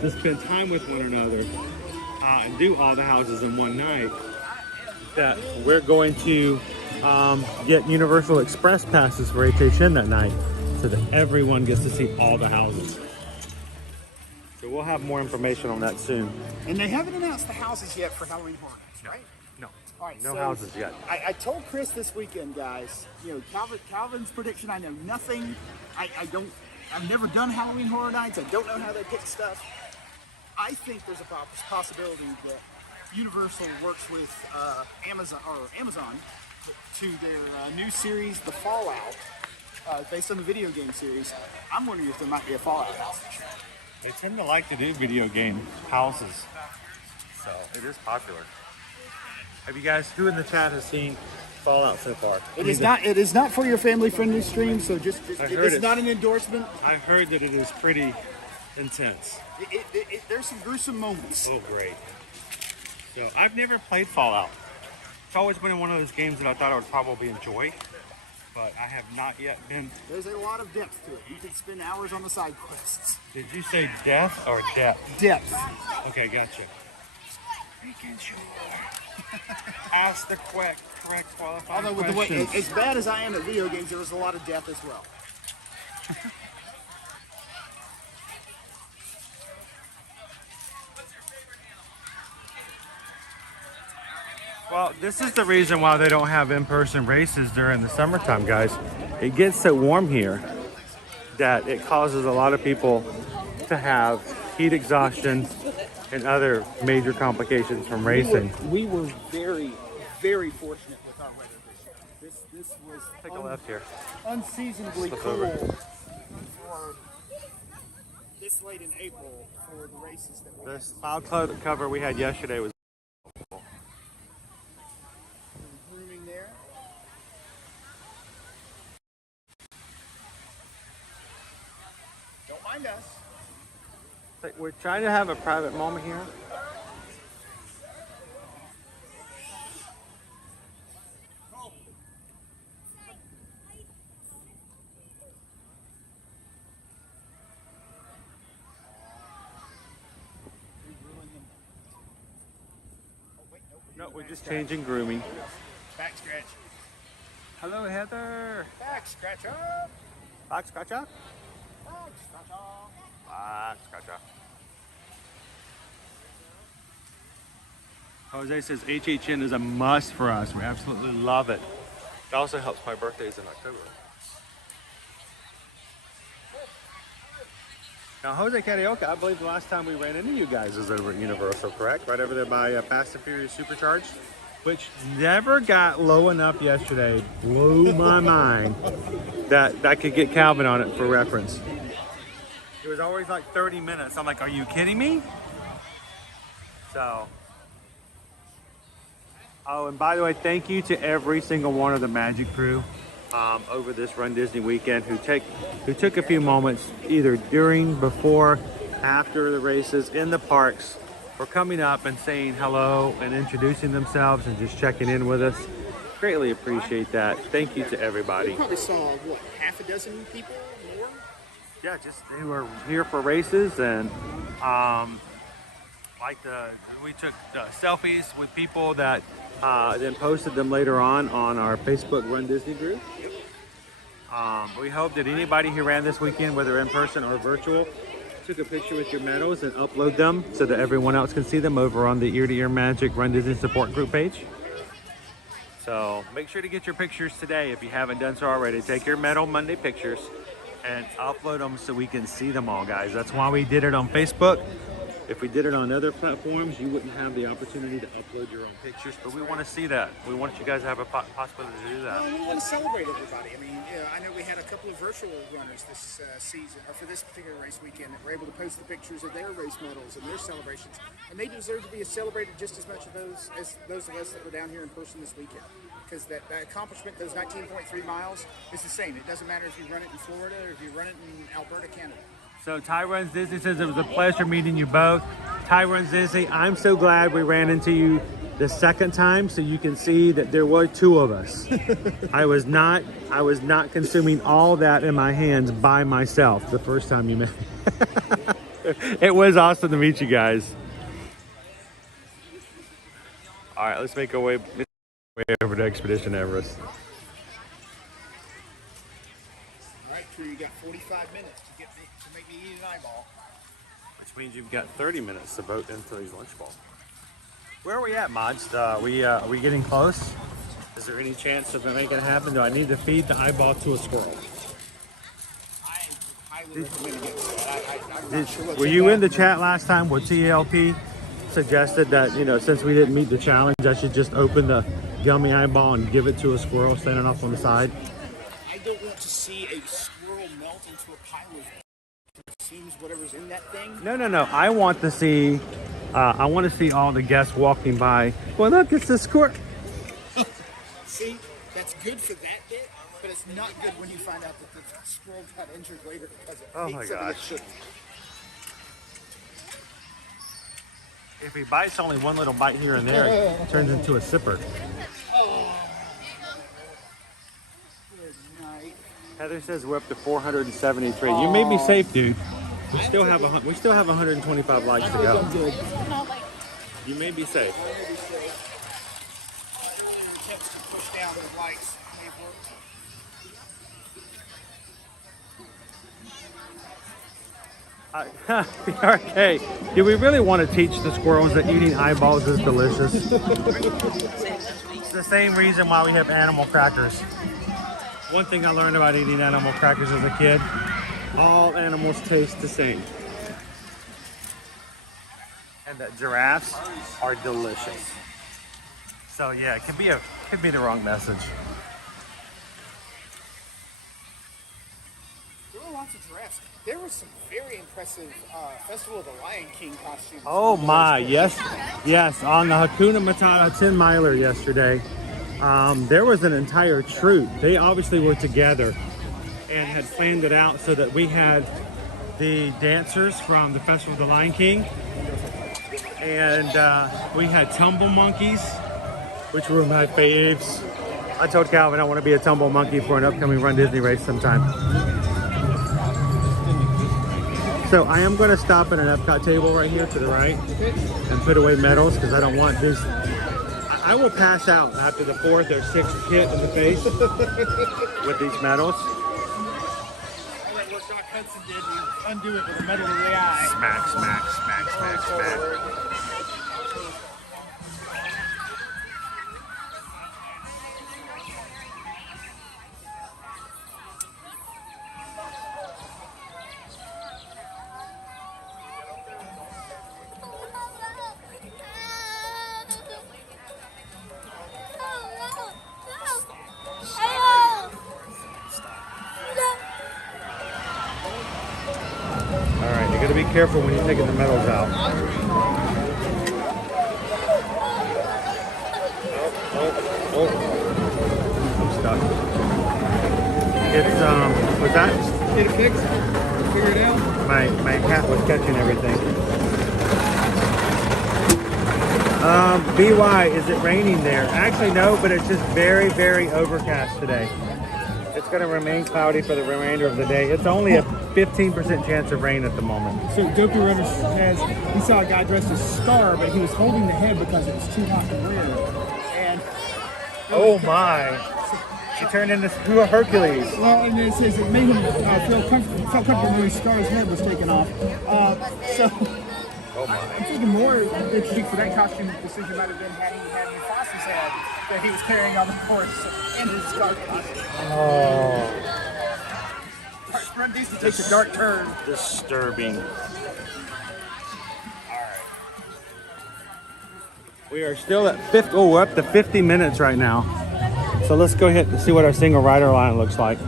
to spend time with one another and do all the houses in one night, that we're going to get Universal Express passes for HHN that night so that everyone gets to see all the houses. So we'll have more information on that soon. And they haven't announced the houses yet for Halloween Horror Nights, right? No. All right, No so houses yet. I told Chris this weekend, guys, you know, Calvin's prediction, I know nothing. I've never done Halloween Horror Nights. I don't know how they pick stuff. I think there's a possibility that Universal works with Amazon to their new series, The Fallout, based on the video game series. I'm wondering if there might be a Fallout house this year. They tend to like to do video game houses, so it is popular. Have you guys, who in the chat has seen Fallout so far? It is not for your family-friendly stream, so just it's not an endorsement. I've heard that it is pretty intense. There's some gruesome moments. Oh, great. So I've never played Fallout. It's always been one of those games that I thought I would probably enjoy, but I have not yet been. There's a lot of depth to it. You can spend hours on the side quests. Did you say death or depth? Depth. Okay, gotcha. Making sure. Ask the correct qualifying Although with the way, questions. as bad as I am at video games, there was a lot of death as well. Well, this is the reason why they don't have in-person races during the summertime, guys. It gets so warm here that it causes a lot of people to have heat exhaustion and other major complications from racing. We were very, very fortunate with our weather this year. This was Take a left here. unseasonably Flip cool over. for this late in April for the races that we This cloud cover we had yesterday was grooming there. Don't mind us. We're trying to have a private moment here. No, we're just changing grooming. Back scratch. Hello, Heather. Back scratch up. Back scratch up. Back scratch up. Back scratch up. Jose says HHN is a must for us. We absolutely love it. It also helps my birthday's in October. Now, Jose Carioca, I believe the last time we ran into you guys was over at Universal, correct? Right over there by Fast and Furious Supercharged, which never got low enough yesterday. Blew my mind that I could get Calvin on it for reference. It was always like 30 minutes. I'm like, are you kidding me? So, oh, and by the way, thank you to every single one of the Magic crew over this Run Disney weekend who took a few moments either during, before, after the races, in the parks, for coming up and saying hello and introducing themselves and just checking in with us. Greatly appreciate that. Thank you to everybody. We probably saw, what, half a dozen people more? Yeah, just who are here for races, and we took selfies with people that then posted them later on our Facebook Run Disney group. We hope that anybody who ran this weekend, whether in person or virtual, took a picture with your medals and upload them so that everyone else can see them over on the Ear to Ear Magic Run Disney support group page. So make sure to get your pictures today if you haven't done so already. Take your Medal Monday pictures and upload them so we can see them all, guys. That's why we did it on Facebook. If we did it on other platforms, you wouldn't have the opportunity to upload your own pictures, but we want to see that. We want you guys to have a possibility to do that. Well, we want to celebrate everybody. I mean, I know we had a couple of virtual runners this season, or for this particular race weekend, that were able to post the pictures of their race medals and their celebrations, and they deserve to be celebrated just as much as those of us that were down here in person this weekend. Because that accomplishment, those 19.3 miles, is the same. It doesn't matter if you run it in Florida or if you run it in Alberta, Canada. So Ty Runs Disney says it was a pleasure meeting you both. Ty Runs Disney, I'm so glad we ran into you the second time, so you can see that there were two of us. I was not consuming all that in my hands by myself the first time you met. It was awesome to meet you guys. All right, let's make our way over to Expedition Everest. All right, crew, you got 45 minutes to make me eat an eyeball. Which means you've got 30 minutes to vote into these lunch balls. Where are we at, Mods? Are we getting close? Is there any chance of making it happen? Do I need to feed the eyeball to a squirrel? I highly recommend getting that. Were you in the chat last time where TLP suggested that, you know, since we didn't meet the challenge, I should just open the gummy eyeball and give it to a squirrel standing off on the side? I don't want to see a squirrel melt into a pile of consumes whatever's in that thing. No. I want to see all the guests walking by. Well, look, it's a squirrel. See, that's good for that bit, but it's not good when you find out that the squirrel got injured later because it Oh ate my something it gosh. shouldn't. If he bites only one little bite here and there, it turns into a sipper. Oh. Good night. Heather says we're up to 473. You may be safe, dude. We still have 125 likes to go. You may be safe. Earlier attempts to push down the lights may have worked. Okay, do we really want to teach the squirrels that eating eyeballs is delicious? It's the same reason why we have animal crackers. One thing I learned about eating animal crackers as a kid, all animals taste the same. And that giraffes are delicious. So yeah, it could be the wrong message. There were lots of giraffes. There was some very impressive Festival of the Lion King costumes. Oh my, yes, on the Hakuna Matata 10 miler yesterday, there was an entire troop. They obviously were together and had planned it out so that we had the dancers from the Festival of the Lion King, and we had tumble monkeys, which were my faves. I told Calvin I want to be a tumble monkey for an upcoming Run Disney race sometime. So I am going to stop at an Epcot table right here to the right and put away medals because I don't want these. I will pass out after the 4th or 6th hit in the face with these medals. Like what Doc Hudson did, you undo it with a medal in the eye. Smack, smack, smack, smack, smack. Alright, you gotta be careful when you're taking the medals out. Oh. I'm stuck. It's, what's that? Get it fixed? Figure it out? My cat was catching everything. BY, is it raining there? Actually, no, but it's just very, very overcast today. It's going to remain cloudy for the remainder of the day. It's only a 15% chance of rain at the moment. So Dopey Runners he saw a guy dressed as Scar, but he was holding the head because it was too hot to wear. And oh my! She turned into a Hercules. Well, and it says it made him felt comfortable when Scar's head was taken off. Oh my! I'm thinking more interesting for that costume decision might have been had he had Mufasa's head that he was carrying on the horse and his Scar costume. Oh. Run Disney takes a dark turn. Disturbing. Alright. We are still at we're up to 50 minutes right now. So let's go ahead and see what our single rider line looks like.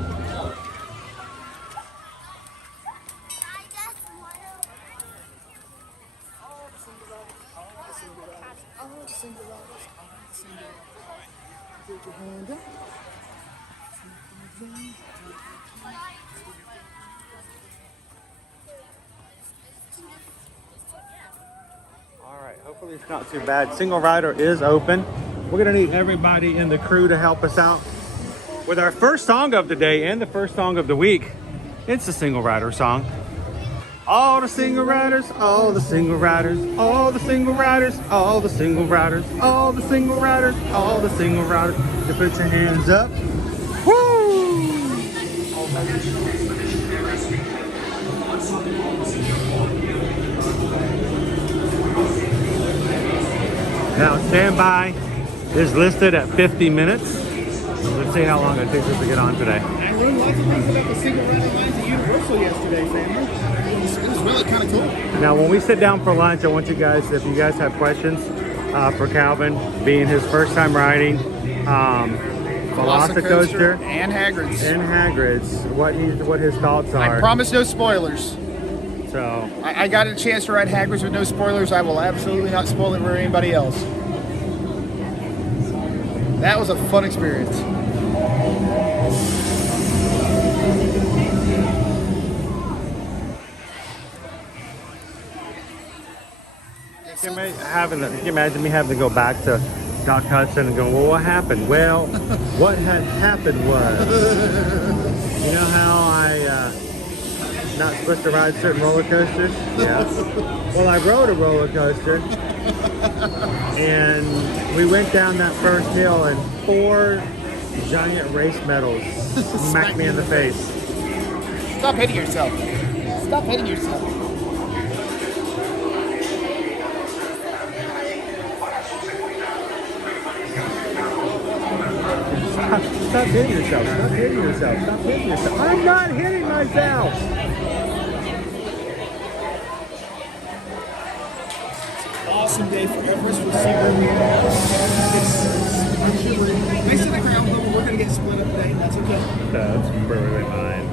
Hopefully it's not too bad. Single rider is open. We're gonna need everybody in the crew to help us out with our first song of the day and the first song of the week. It's a single rider song. All the single riders, all the single riders, all the single riders, all the single riders, all the single riders, all the single riders. You put your hands up. Woo! Now standby is listed at 50 minutes. Let's see how long it takes us to get on today. I learned lots of things about the single rider lines at Universal yesterday, family. It was really kind of cool. Now, when we sit down for lunch, I want you guys, if you guys have questions for Calvin, being his first time riding Velocicoaster and Hagrid's, what his thoughts are. I promise no spoilers. So I got a chance to ride Hagrid's with no spoilers. I will absolutely not spoil it for anybody else. That was a fun experience. Can you imagine me having to go back to Doc Hudson and go, well, what happened? Well, what had happened was, you know how I not supposed to ride certain roller coasters? Yeah. Well, I rode a roller coaster and we went down that first hill and 4 giant race medals smacked me in the face. Stop hitting yourself. Stop hitting yourself. Stop hitting yourself. Stop hitting yourself. Stop hitting yourself. I'm not hitting myself. Awesome day for Everest. We'll see where we are. Nice to the ground level. We're going to get split up today. That's okay. That's perfectly fine.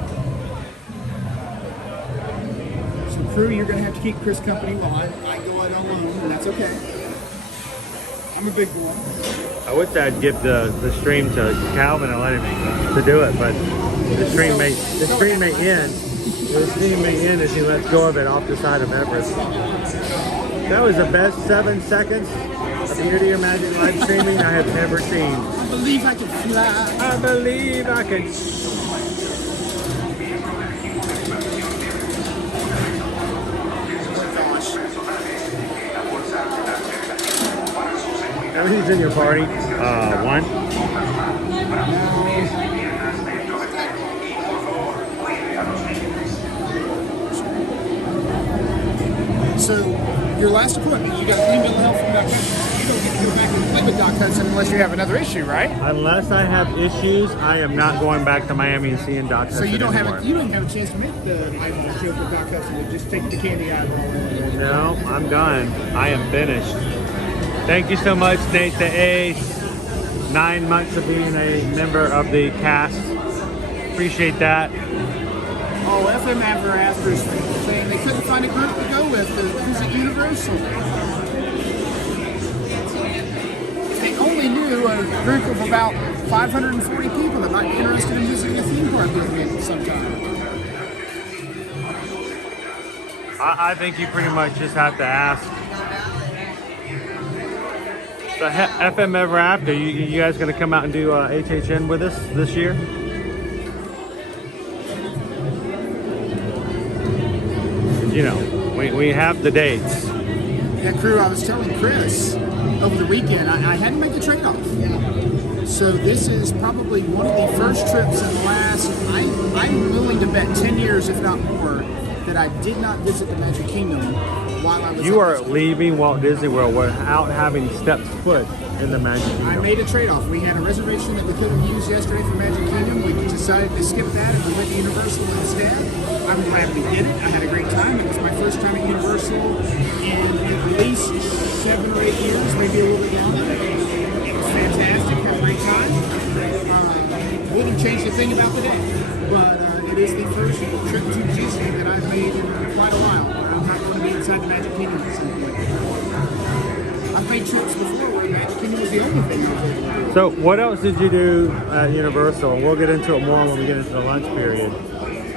So crew, you're going to have to keep Chris company while I go out alone, and that's okay. I'm a big boy. I wish I'd give the stream to Calvin and let him to do it, but the stream may end as he lets go of it off the side of Everest. That was the best 7 seconds of Beauty of Magic live streaming I have ever seen. I believe I can fly. I believe I can. Everything's in your party. 1. So, your last appointment, you got email help from Doc Hudson. You don't get to go back and play with Doc Hudson unless you have another issue, right? Unless I have issues, I am not going back to Miami and seeing Doc Hudson. So you don't anymore. have a chance to make the joke with Doc Hudson. You just take the candy out of it. No, I'm done. I am finished. Thank you so much, Nate the Ace. 9 months of being a member of the cast. Appreciate that. Oh, FM Ambersweet saying they couldn't find a group to go with to visit Universal. They only knew a group of about 540 people that might be interested in visiting a theme park with me sometime. I think you pretty much just have to ask. So FM Ever After, you guys gonna come out and do HHN with us this year? You know, we have the dates. Yeah, crew, I was telling Chris over the weekend, I had to make a trade-off. So this is probably one of the first trips in the last, I'm willing to bet 10 years, if not more, that I did not visit the Magic Kingdom while I was You are leaving Walt Disney World without having stepped foot in the Magic Kingdom. I made a trade-off. We had a reservation that we could have used yesterday for Magic Kingdom. We decided to skip that and we went to Universal instead. I'm glad we did it. I had a great time. It was my first time at Universal in at least 7 or 8 years, maybe a little bit longer. It was fantastic. Had a great time. Wouldn't change a thing about the day, but it is the first trip to Disney that I've made in quite a while. I'm not going to be inside the Magic Kingdom at some point. I've made trips before where Magic Kingdom was the only thing I was able to do. So what else did you do at Universal? And we'll get into it more when we get into the lunch period.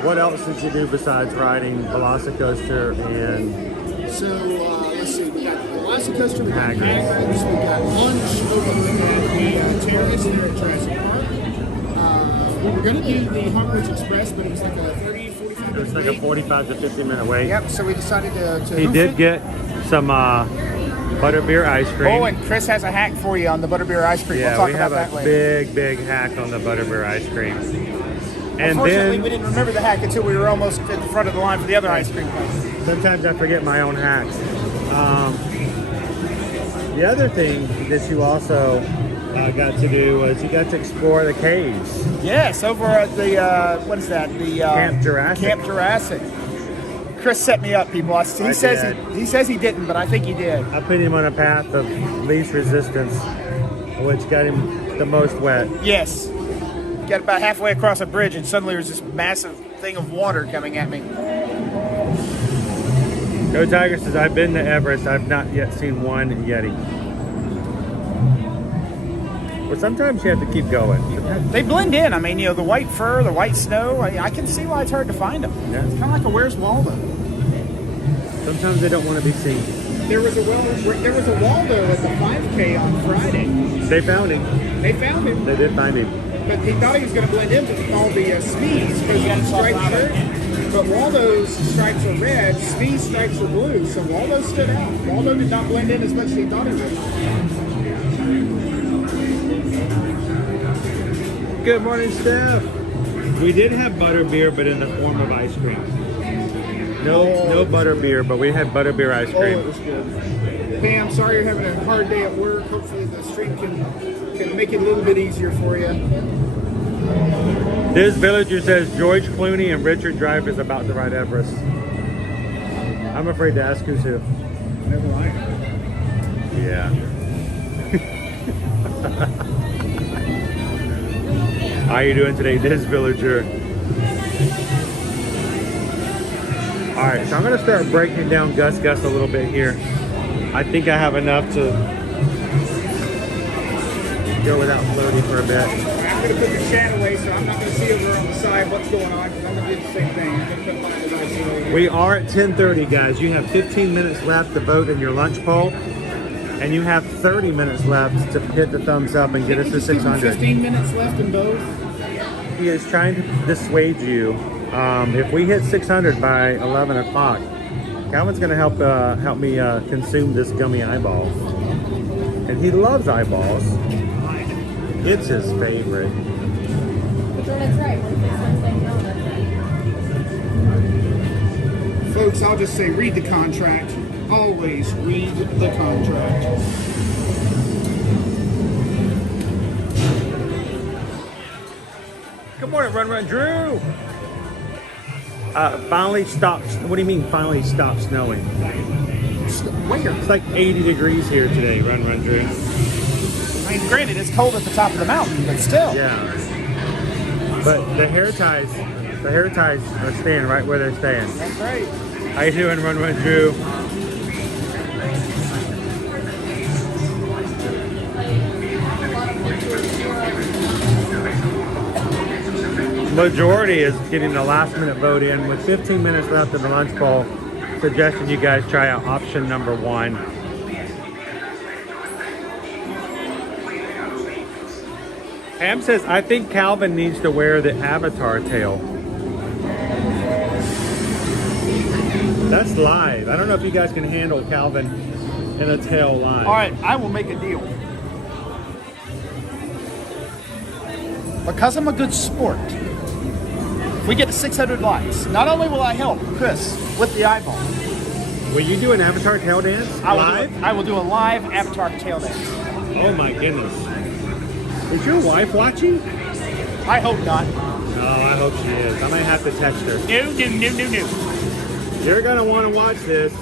What else did you do besides riding Velocicoaster and... So, let's see, we got Velocicoaster, we got Haggis. Haggis, we got lunch over at the terrace there at Jurassic Park. We were going to do the Hogwarts Express, but it was like a 30, 45 It was like a 45 to 50 minute wait. Yep, so we decided to He did get some butterbeer ice cream. Oh, and Chris has a hack for you on the butterbeer ice cream. Yeah, we'll talk we about have that a later. big hack on the butterbeer ice cream. And Unfortunately, then we didn't remember the hack until we were almost at the front of the line for the other ice cream place. sometimes I forget my own hacks. The other thing that you also got to do was you got to explore the caves. Yes, over at the, what is that? The Camp Jurassic. Camp Jurassic. Chris set me up, people. He says he didn't, but I think he did. I put him on a path of least resistance, which got him the most wet. Yes. Got about halfway across a bridge, and suddenly there's this massive thing of water coming at me. Go Tiger says, I've been to Everest. I've not yet seen one Yeti. Well, sometimes you have to keep going. They blend in. I mean, you know, the white fur, the white snow. I can see why it's hard to find them. Yeah. It's kind of like a Where's Waldo. Sometimes they don't want to be seen. There was a Waldo at the 5K on Friday. They found him. They found him. They did find him. But he thought he was going to blend in with all the Smees because he had a striped shirt. But Waldo's stripes are red, Smee's stripes are blue. So Waldo stood out. Waldo did not blend in as much as he thought he would. Good morning, Steph. We did have butterbeer, but in the form of ice cream. No butterbeer, but we had butterbeer ice cream. Oh, it was good. Pam, sorry you're having a hard day at work. Hopefully the stream can make it a little bit easier for you. This villager says George Clooney and Richard Dreyfuss is about to ride Everest. I'm afraid to ask who's who. Never mind. Yeah. How you doing today, this villager? All right, so I'm gonna start breaking down Gus a little bit here. I think I have enough to go without floating for a bit. I'm going to put the chat away, so I'm not going to see over on the side what's going on, because I'm going to do the same thing. I'm going to put my device away. We are at 10:30, guys. You have 15 minutes left to vote in your lunch poll, and you have 30 minutes left to hit the thumbs up and get us to 600. 15 minutes left in both. He is trying to dissuade you. If we hit 600 by 11 o'clock, Calvin's going to help me consume this gummy eyeball. And he loves eyeballs. It's his favorite. Folks, I'll just say read the contract. Always read the contract. Good morning, Run Drew. Finally stopped. What do you mean finally stopped snowing? Where? It's like 80 degrees here today, Run Drew. I mean, granted, it's cold at the top of the mountain, but still. Yeah. But the hair ties are staying right where they're staying. That's right. How you doing, Run Drew? Majority is getting the last minute vote in with 15 minutes left in the lunch poll. Suggesting you guys try out option number 1. Pam says, I think Calvin needs to wear the avatar tail. That's live. I don't know if you guys can handle Calvin in a tail live. All right, I will make a deal. Because I'm a good sport, if we get to 600 likes, not only will I help Chris with the eyeball. Will you do an avatar tail dance live? I will do a live avatar tail dance. Oh my goodness. Is your wife watching? I hope not. No, I hope she is. I might have to text her. No. You're going to want to watch this.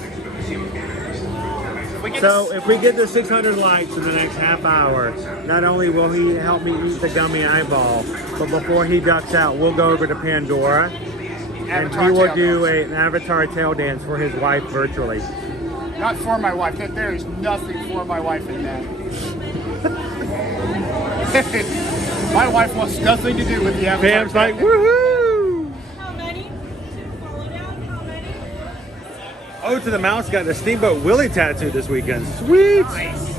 So if we get to 600 likes in the next half hour, not only will he help me eat the gummy eyeball, but before he ducks out, we'll go over to Pandora and he will do an avatar tail dance for his wife virtually. Not for my wife. There is nothing for my wife in that. My wife wants nothing to do with the avatar. Pam's like, woohoo! How many? Follow down. How many? Oh, to the Mouse got the Steamboat Willie tattoo this weekend. Sweet. Nice.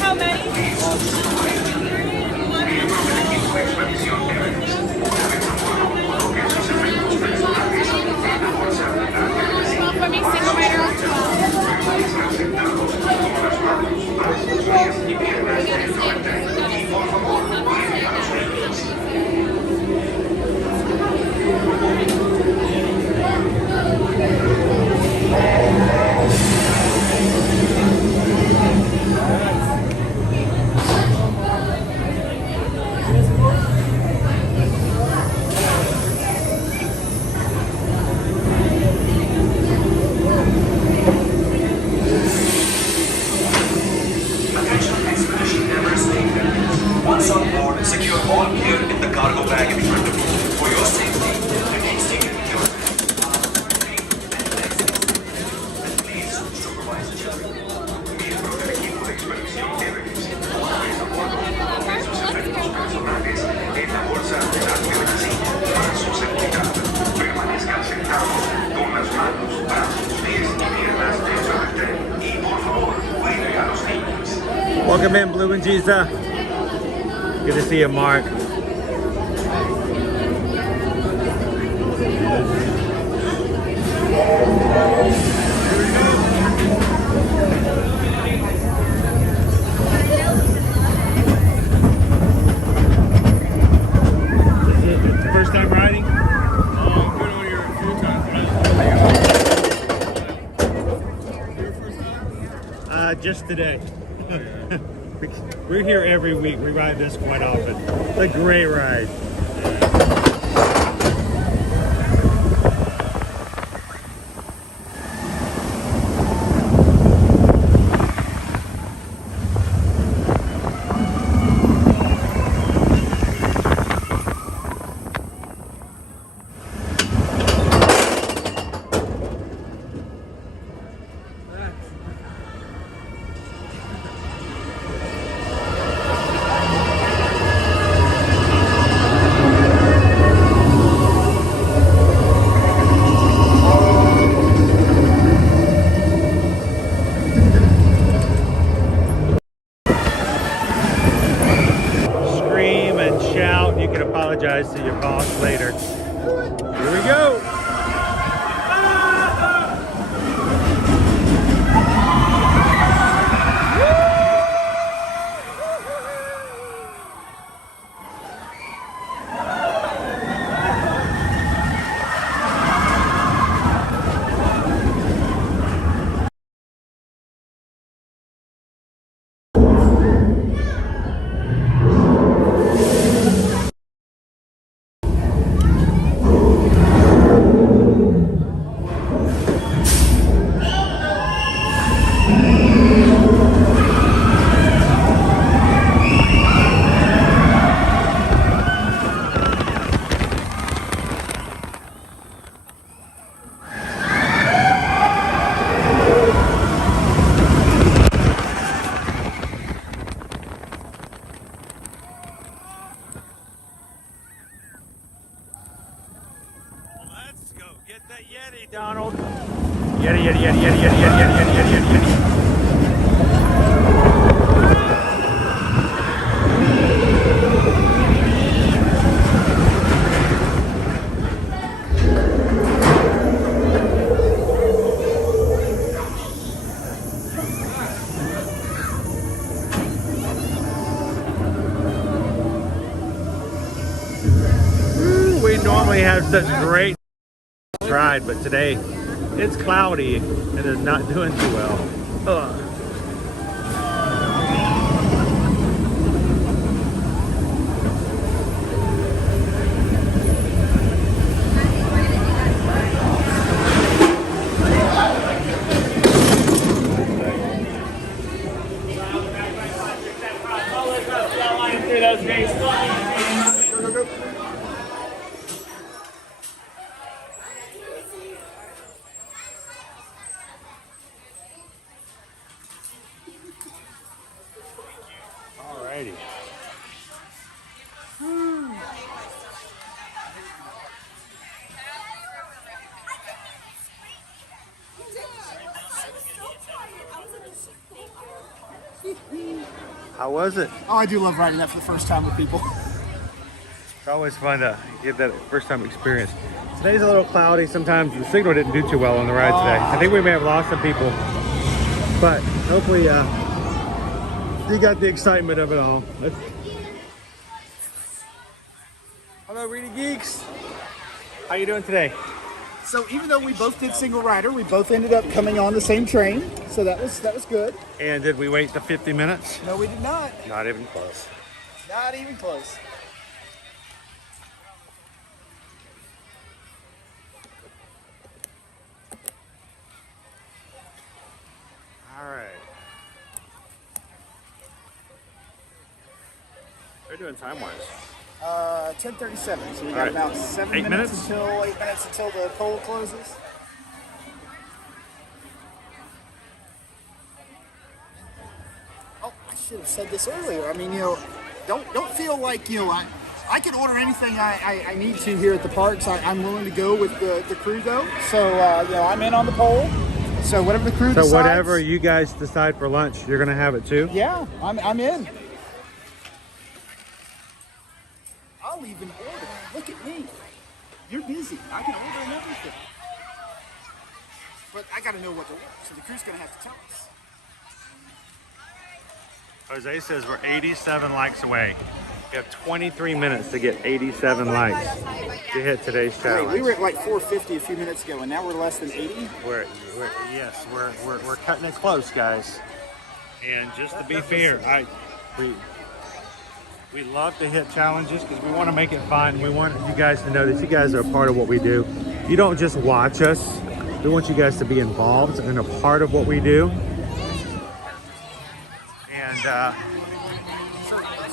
How many? For me, single Attention Expedition Everest statement. Once on board, secure all gear in the cargo bag in front of you. For your safety, please take your and please supervise the children. Miembros del equipo de expedición Everest. A bordo de sus efectos personales en la bolsa delante de la silla para su seguridad. Permanezcan sentados con las manos, brazos, pies y piernas dentro del tren. Y por favor, cuide a los niños. Welcome in, Blue and Jesus. Good to see you, Mark. First time riding? I've been on here a few times, but Just today. We're here every week. We ride this quite often. It's a great ride. Apologize to your boss later. Here we go. Donald. Yeti, yeti, yeti, yeti, yeti, yeti, yeti, yeti, yeti, yeti. We normally have such great ride, but today it's cloudy and is not doing too well. Ugh. How was it? Oh, I do love riding that for the first time with people. It's always fun to get that first time experience. Today's a little cloudy. Sometimes the signal didn't do too well on the ride today. I think we may have lost some people, but hopefully you got the excitement of it all. Hello, Reedy Geeks. How you doing today? So even though we both did single rider, we both ended up coming on the same train. So that was good. And did we wait the 50 minutes? No, we did not. Not even close. Not even close. All right. They're doing time-wise. 10:37. So we got about 7 minutes until 8 minutes until the poll closes. Oh, I should have said this earlier. I mean, don't feel like I can order anything I need to here at the parks. I'm willing to go with the crew though. So I'm in on the poll. So whatever the crew decides. So whatever you guys decide for lunch, you're gonna have it too? Yeah, I'm in. I'll even order. Look at me. You're busy. I can order and everything. But I gotta know what to order. So the crew's gonna have to tell us. Jose says we're 87 likes away. We have 23 minutes to get 87 likes to hit today's challenge. Wait, we were at like 450 a few minutes ago, and now we're less than 80. We're cutting it close, guys. And just to be fair, we love to hit challenges because we want to make it fun. We want you guys to know that you guys are a part of what we do. You don't just watch us. We want you guys to be involved and a part of what we do. And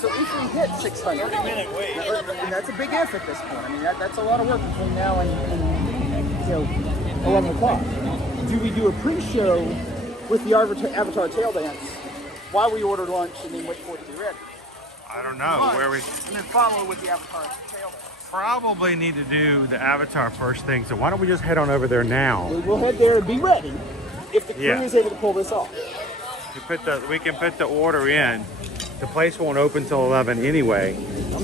so if we hit 600, and that's a big if at this point. I mean, that's a lot of work between now and 11 o'clock. Do we do a pre-show with the Avatar tail dance while we order lunch and then wait for it to be ready? I don't know where we. And then follow with the Avatar tail dance. Probably need to do the Avatar first thing. So why don't we just head on over there now? We'll head there and be ready if the crew is able to pull this off. We can put the order in. The place won't open till 11 anyway.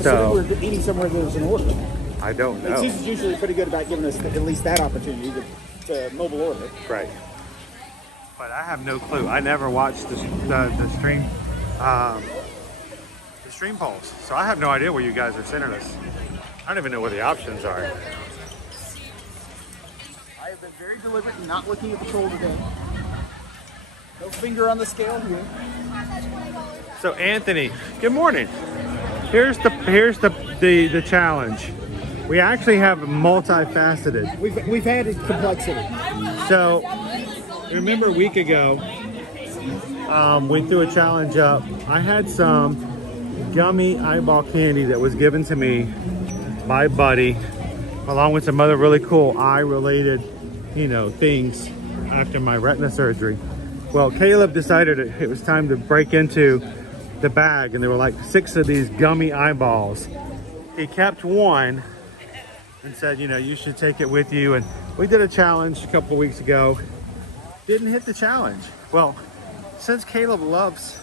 So we're eating somewhere there's an order. I don't know. Susan's usually pretty good about giving us at least that opportunity to mobile order. Right. But I have no clue. I never watched the stream. Stream polls. So I have no idea where you guys are sending us. I don't even know where the options are. I have been very deliberate in not looking at the poll today. No finger on the scale here. So Anthony, good morning. Here's the challenge. We actually have multifaceted. We've added complexity. So remember a week ago, we threw a challenge up. I had some gummy eyeball candy that was given to me by Buddy, along with some other really cool eye-related, things after my retina surgery. Well, Caleb decided it was time to break into the bag, and there were like 6 of these gummy eyeballs. He kept one and said, you should take it with you. And we did a challenge a couple of weeks ago. Didn't hit the challenge. Well, since Caleb loves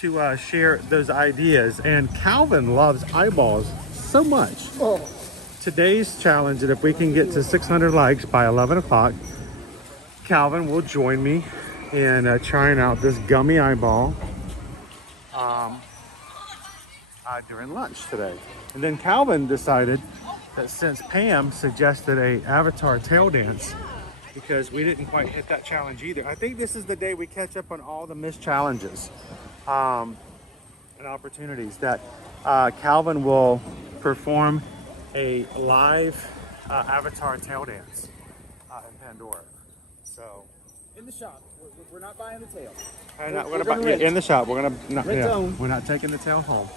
to share those ideas, and Calvin loves eyeballs so much. Today's challenge, and if we can get to 600 likes by 11 o'clock, Calvin will join me in trying out this gummy eyeball during lunch today. And then Calvin decided that since Pam suggested a Avatar tail dance, because we didn't quite hit that challenge either, I think this is the day we catch up on all the missed challenges and opportunities, that Calvin will perform a live Avatar tail dance in Pandora. So in the shop, we're not buying the tail. We're gonna in the shop. We're not taking the tail home.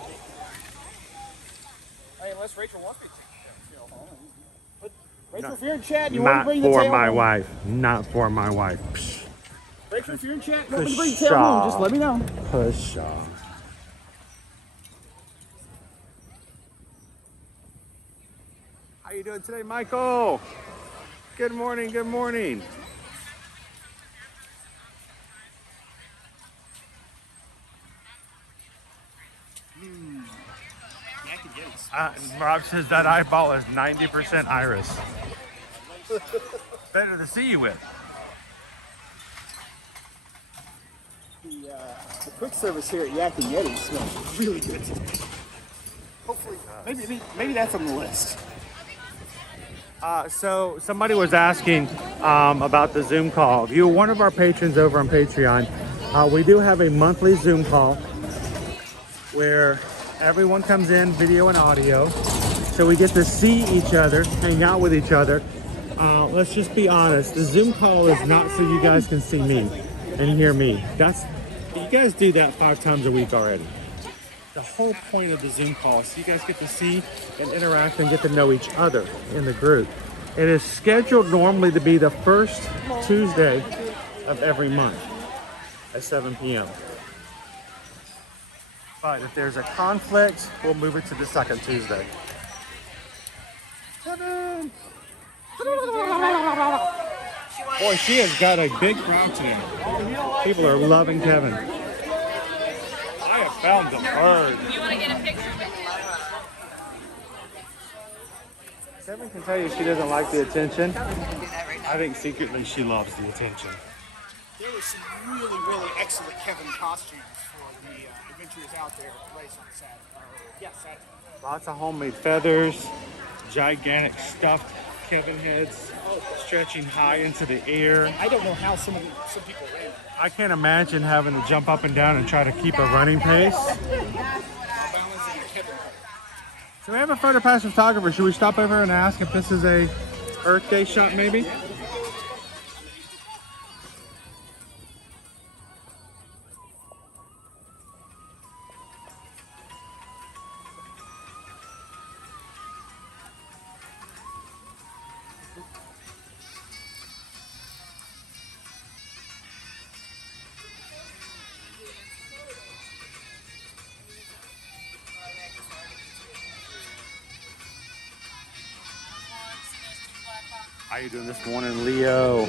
Hey, unless Rachel wants me to take the tail home. But Rachel, if you're in chat, you want to bring the tail home? Not for my wife. Not for my wife. Psh. Rachel, if you're in chat, you want me to bring the tail home? Just let me know. Pshaw. How you doing today, Michael? Good morning. Good morning. Rob says that eyeball is 90% iris. Better to see you with. The quick service here at Yak and Yeti smells really good today. Hopefully, maybe that's on the list. So somebody was asking about the Zoom call. If you're one of our patrons over on Patreon, we do have a monthly Zoom call where everyone comes in, video and audio, so we get to see each other, hang out with each other. Let's just be honest, the Zoom call is not so you guys can see me and hear me. You guys do that 5 times a week already. The whole point of the Zoom call is so you guys get to see and interact and get to know each other in the group. It is scheduled normally to be the first Tuesday of every month at 7 p.m. But if there's a conflict, we'll move it to the second Tuesday. Ta-da! Boy, she has got a big crowd today. People are loving Kevin. I have found the bird. You want to get a picture with me? Kevin can tell you she doesn't like the attention. I think secretly she loves the attention. There were some really, really excellent Kevin costumes for the adventurers out there at the race on Saturday. Lots of homemade feathers, gigantic stuffed Kevin heads stretching high into the air. I don't know how some people ran. I can't imagine having to jump up and down and try to keep a running pace. So we have a photo pass photographer. Should we stop over and ask if this is a Earth Day shot maybe? How you doing this morning, Leo?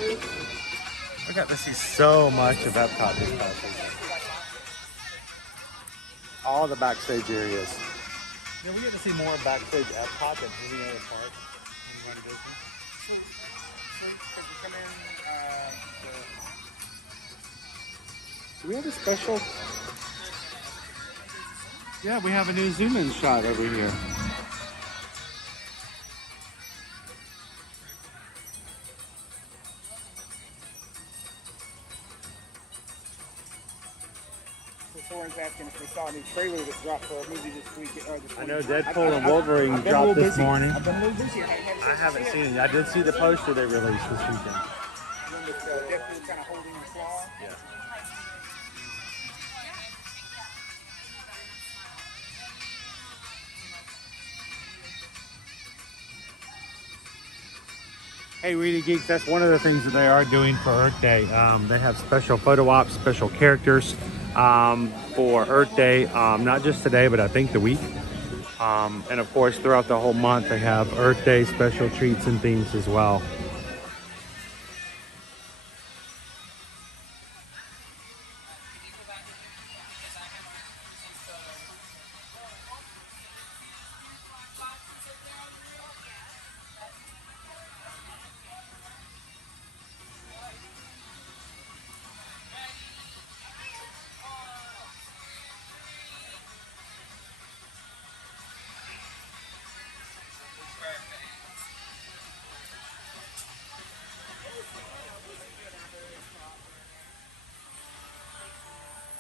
We got to see so much of Epcot this past weekend. All the backstage areas. Yeah, we get to see more backstage Epcot than any other park in Run Disney. Do we have a special? Yeah, we have a new zoom in shot over here. Someone's asking if we saw a new trailer that dropped for a movie this week. I know Deadpool and Wolverine dropped this morning. I've been a little busy. I haven't seen it. I did see the poster they released this weekend. Deadpool kind of holding the claw. Yeah. Hey, Reedy Geeks, that's one of the things that they are doing for Earth Day. They have special photo ops, special characters for Earth Day, not just today, but I think the week. And of course, throughout the whole month, they have Earth Day special treats and things as well.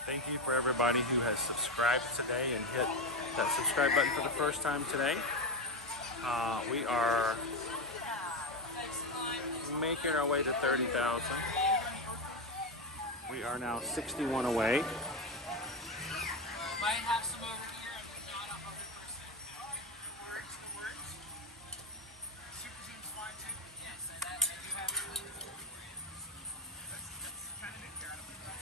Thank you for everybody who has subscribed today and hit that subscribe button for the first time today. We are making our way to 30,000. We are now 61 away. Might have some over here and not 100%. Works. Super Zoom's fine too. Yes, I do have some. That's kind of big here. I don't know.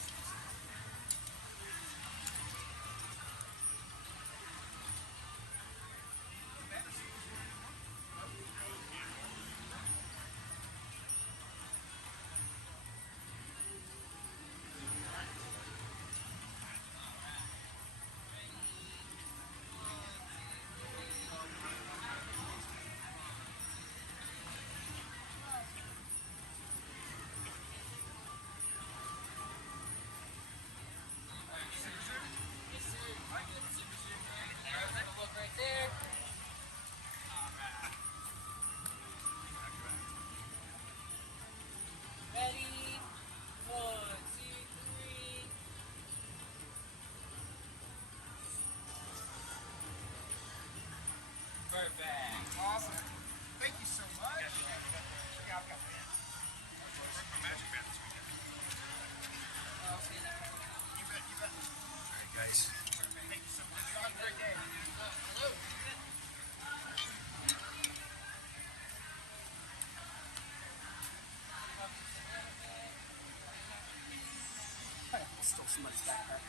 Awesome. Thank you so much. Yeah, I've got that. You bet, you bet. All right, guys. Thank you so much. Have a great day. Hello. I stole somebody's backpack.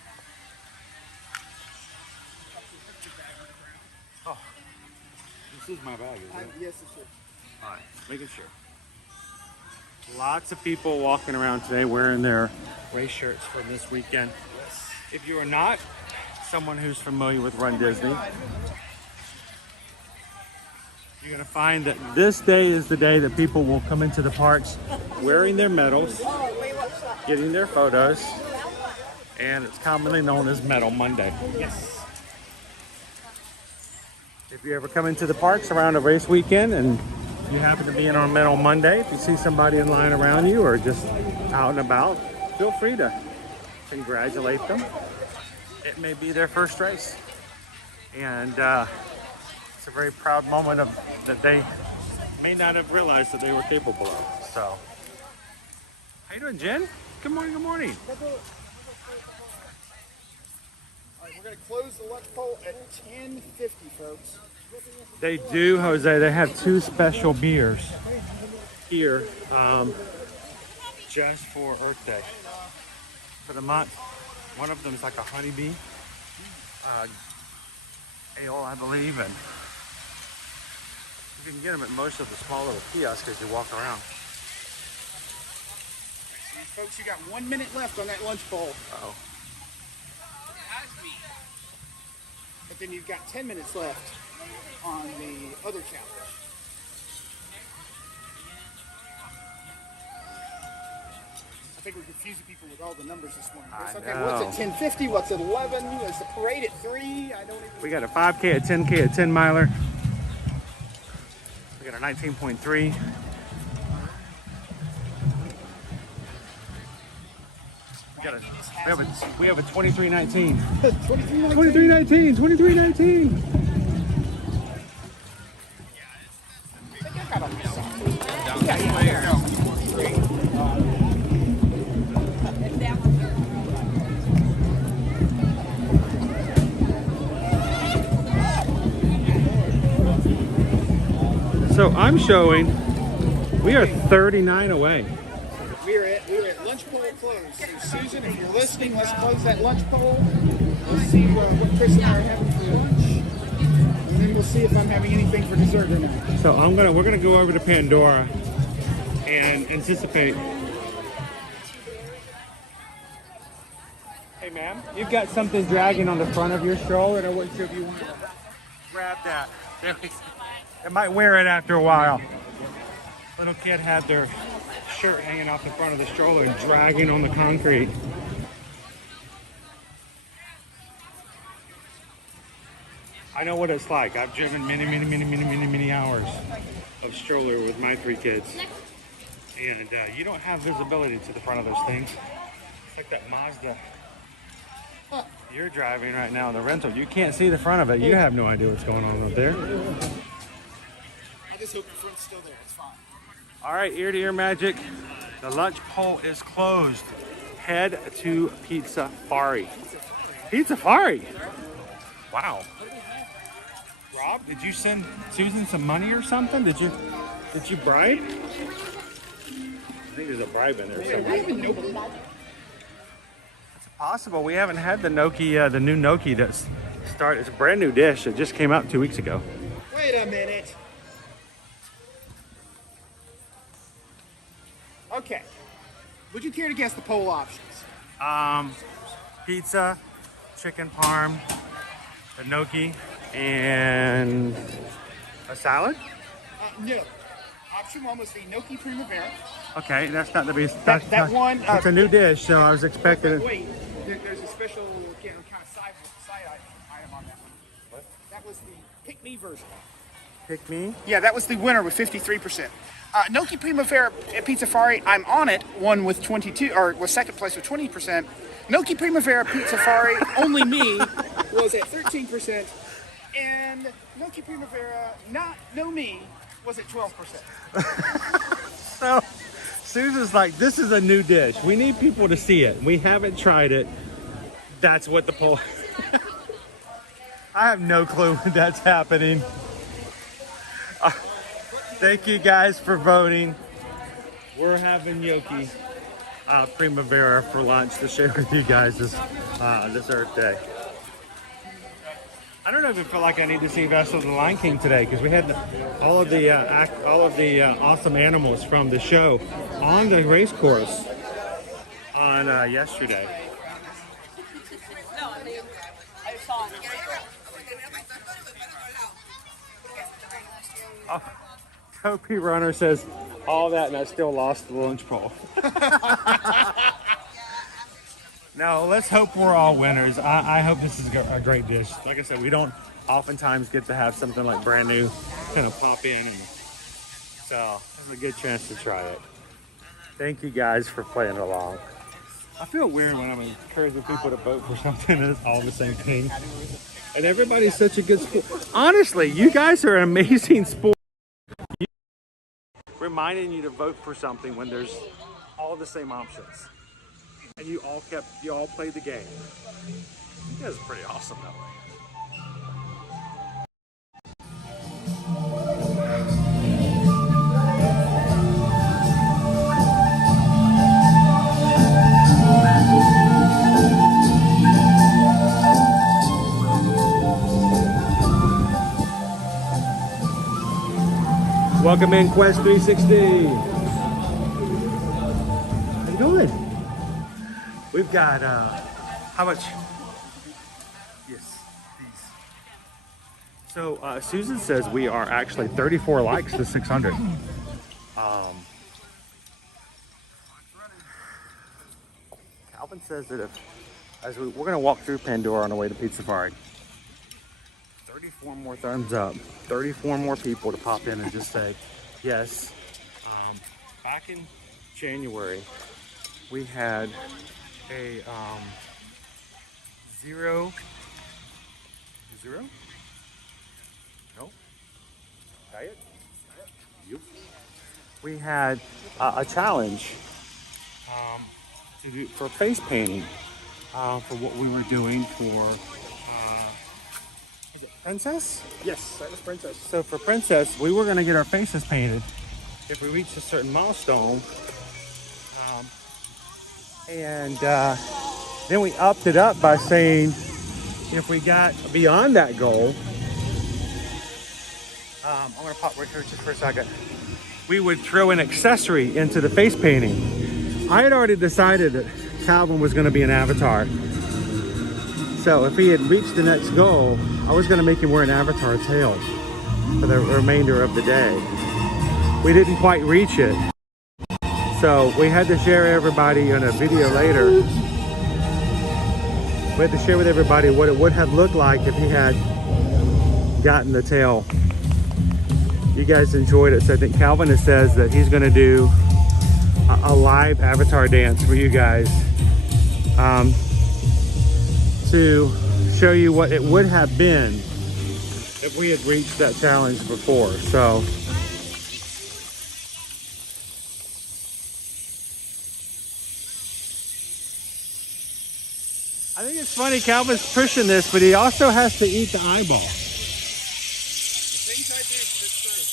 Put your bag on the ground. Oh, this is my bag, isn't it? Yes, it's yours. All right, making sure. Lots of people walking around today wearing their race shirts for this weekend. If you are not someone who's familiar with Run Disney, you're going to find that this day is the day that people will come into the parks wearing their medals, getting their photos, and it's commonly known as Medal Monday. Yes. If you ever come into the parks around a race weekend and you happen to be in on Medal Monday, if you see somebody in line around you or just out and about, feel free to congratulate them. It may be their first race. And it's a very proud moment that they may not have realized that they were capable of. So, how you doing, Jen? Good morning, good morning. All right, we're going to close the lunch poll at 10:50, folks. They do, Jose. They have two special beers here just for Earth Day. For the month. One of them is like a honeybee ale, I believe, and you can get them at most of the small little kiosks as you walk around. So, folks, you got 1 minute left on that lunch poll. Uh-oh. But then you've got 10 minutes left on the other challenge. I think we're confusing people with all the numbers this morning. It's okay, what's at 10:50? What's at 11? Is the parade at 3? I don't even... We got a 5K, a 10K, a 10 miler. We got a 19.3. We have a 23.19. 23.19. 23.19. So I'm showing we are 39 away. We're at lunch poll close. So Susan, if you're listening, let's close that lunch poll. We'll see what Chris and I are having for lunch, and then we'll see if I'm having anything for dessert or not. So we're gonna go over to Pandora and anticipate. Hey, ma'am, you've got something dragging on the front of your stroller, and I wasn't sure if you want to grab that. It might wear it after a while. Little kid had their shirt hanging off the front of the stroller and dragging on the concrete. I know what it's like. I've driven many hours of stroller with my 3 kids. And you don't have visibility to the front of those things. It's like that Mazda you're driving right now in the rental. You can't see the front of it. You have no idea what's going on up there. I just hope your friend's still there. It's fine. All right, ear to ear magic. The lunch poll is closed. Head to Pizzafari. Pizzafari? Wow. Rob, did you send Susan some money or something? Did you bribe? I think there's a bribe in there somewhere. It's possible. We haven't had the gnocchi, the new gnocchi that's started. It's a brand new dish. It just came out 2 weeks ago. Wait a minute. Okay. Would you care to guess the poll options? Pizza, chicken parm, a gnocchi, and a salad? No. Option 1 was the gnocchi primavera. Okay, that's not the beast. That one. It's a new dish, so I was expecting. Wait, there's a special kind of side item on that one. What? That was the pick me version. Pick me? Yeah, that was the winner with 53%. Gnocchi Primavera at Pizzafari, I'm on it. Won with 22, or was second place with 20%. Gnocchi Primavera Pizzafari, only me, was at 13%. And Milky Primavera, no me, was at 12%. So Susan's like, this is a new dish. We need people to see it. We haven't tried it. That's what the poll. I have no clue when that's happening. Thank you guys for voting. We're having gnocchi Primavera for lunch to share with you guys this Earth Day. I don't even feel like I need to see Vessel of the Lion King today because we had all of the awesome animals from the show on the race course on yesterday. Oh, Kopi Runner says all that and I still lost the lunch poll. No, let's hope we're all winners. I hope this is a great dish. Like I said, we don't oftentimes get to have something like brand new kind of pop in, and so there's a good chance to try it. Thank you guys for playing along. I feel weird when I'm encouraging people to vote for something that's all the same thing. And everybody's such a good sport. Honestly, you guys are an amazing sport. Reminding you to vote for something when there's all the same options. And you all played the game. You guys are pretty awesome that way. Welcome in Quest 360. How you doing? We've got, how much? Yes, these. So Susan says we are actually 34 likes to 600. Calvin says that we're gonna walk through Pandora on the way to Pizzafari. 34 more thumbs up, 34 more people to pop in and just say yes. Back in January, we had a zero? No? Diet? Yep. We had a challenge to do for face painting for what we were doing for is it Princess? Yes, that was Princess. So for Princess, we were going to get our faces painted if we reached a certain milestone. And then we upped it up by saying if we got beyond that goal, I'm going to pop right here just for a second, we would throw an accessory into the face painting. I had already decided that Calvin was going to be an avatar. So if he had reached the next goal, I was going to make him wear an avatar tail for the remainder of the day. We didn't quite reach it. So we had to share everybody in a video later. We had to share with everybody what it would have looked like if he had gotten the tail. You guys enjoyed it. So I think Calvin says that he's going to do a live avatar dance for you guys to show you what it would have been if we had reached that challenge before. So I think it's funny Calvin's pushing this, but he also has to eat the eyeball.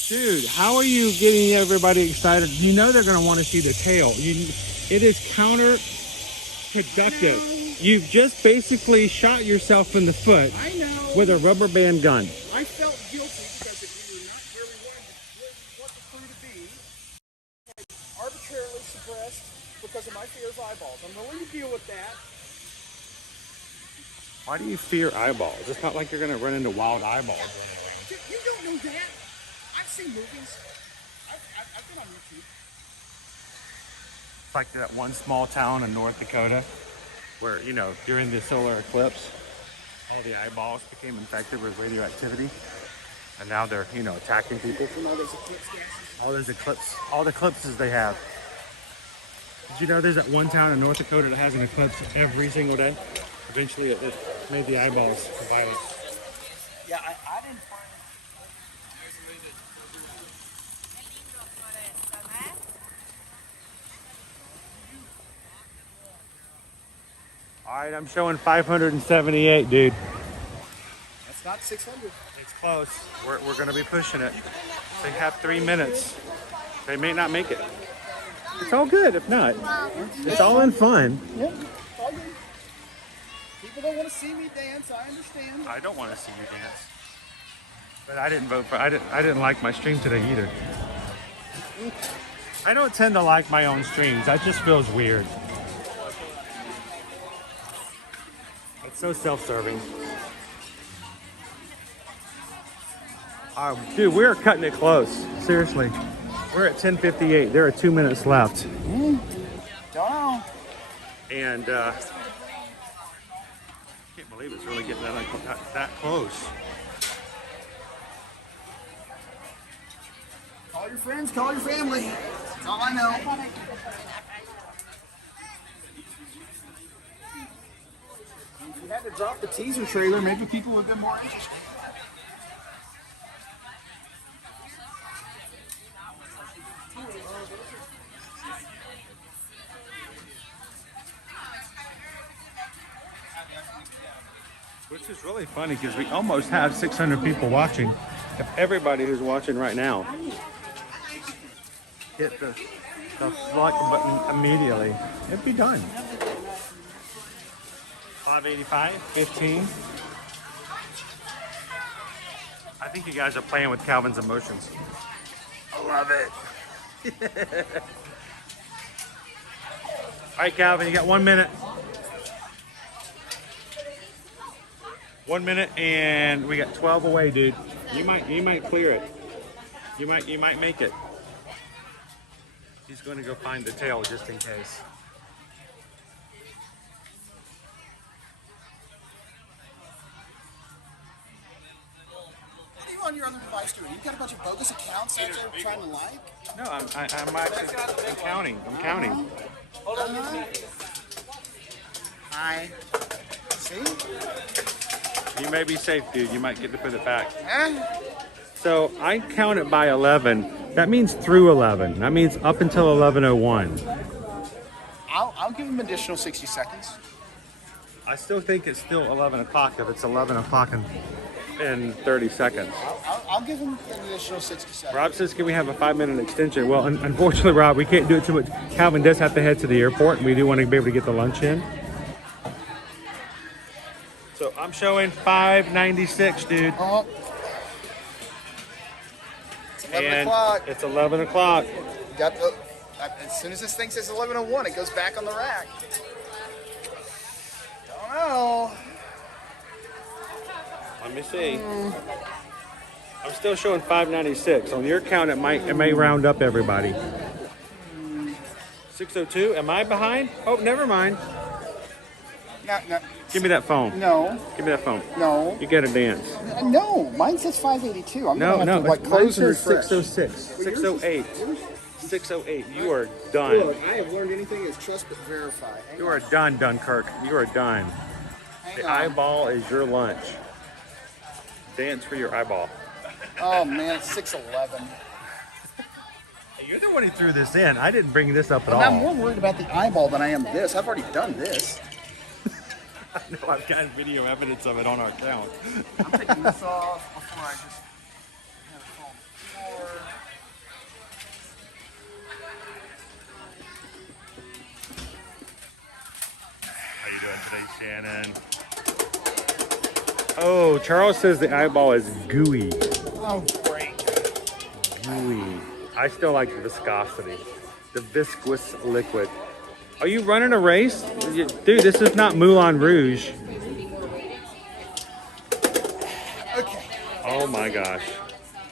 Dude, how are you getting everybody excited? You know they're going to want to see the tail. It is counterproductive. You've just basically shot yourself in the foot with a rubber band gun. I felt guilty because if we were not where we want the crew to be, arbitrarily suppressed because of my fear of eyeballs. I'm willing to deal with that. Why do you fear eyeballs? It's not like you're going to run into wild eyeballs or anything. Dude, you don't know that. I've seen movies. I've been on YouTube. It's like that one small town in North Dakota where, you know, during the solar eclipse, all the eyeballs became infected with radioactivity. And now they're, you know, attacking people from all those eclipse gases. All the eclipses they have. Did you know there's that one town in North Dakota that has an eclipse every single day? Eventually it made the eyeballs violent. Yeah, I didn't find it. All right, I'm showing 578, dude. That's not 600. It's close. We're gonna be pushing it. They have 3 minutes. They may not make it. It's all good if not. It's all in fun. Yeah, all good. People don't want to see me dance. I understand. I don't want to see you dance. But I didn't vote for. I didn't like my stream today either. I don't tend to like my own streams. That just feels weird. It's so self-serving. Dude, we're cutting it close. Seriously. We're at 10:58. There are 2 minutes left. Don't know. And I can't believe it's really getting that close. Call your friends, call your family. That's all I know. If you had to drop the teaser trailer, maybe people would have been more interested. Which is really funny because we almost have 600 people watching. If everybody who's watching right now hit the like button immediately, it'd be done. 585, 15. I think you guys are playing with Calvin's emotions. I love it. All right, Calvin, you got 1 minute. 1 minute, and we got 12 away, dude. You might clear it. You might make it. He's going to go find the tail just in case. What are you on your other device doing? You got a bunch of bogus accounts that you're trying to like? No, I'm actually counting. I'm counting. Hold on. Hi. See? You may be safe, dude. You might get to put it back. So I count it by 11. That means through 11. That means up until 11:01. I'll give him additional 60 seconds. I still think it's still 11 o'clock if it's 11 o'clock in 30 seconds. I'll give him an additional 60 seconds. Rob says, can we have a 5-minute extension? Well, unfortunately, Rob, we can't do it too much. Calvin does have to head to the airport, and we do want to be able to get the lunch in. So I'm showing 596, dude. Oh. It's 11 and o'clock. It's 11 o'clock. Got the, as soon as this thing says 11:01, it goes back on the rack. Don't know. Let me see. I'm still showing 596. On your count, it may round up everybody. 602. Am I behind? Oh, never mind. No. Give me that phone. No. Give me that phone. No. You got to dance. No, mine says 582. I'm No, gonna have to, like, close and refresh. 606, 608, 608. You are done. Look, I have learned anything is trust but verify. You are done, Dunkirk. You are done. The eyeball is your lunch. Dance for your eyeball. Oh man, it's 611. You're the one who threw this in. I didn't bring this up at all. I'm more worried about the eyeball than I am this. I've already done this. I know, I've got video evidence of it on our account. I'm taking this off before I just have it on the floor. How you doing today, Shannon? Oh, Charles says the eyeball is gooey. Oh, great. Gooey. I still like the viscosity. The viscous liquid. Are you running a race? Dude, this is not Moulin Rouge. Okay. Oh my gosh.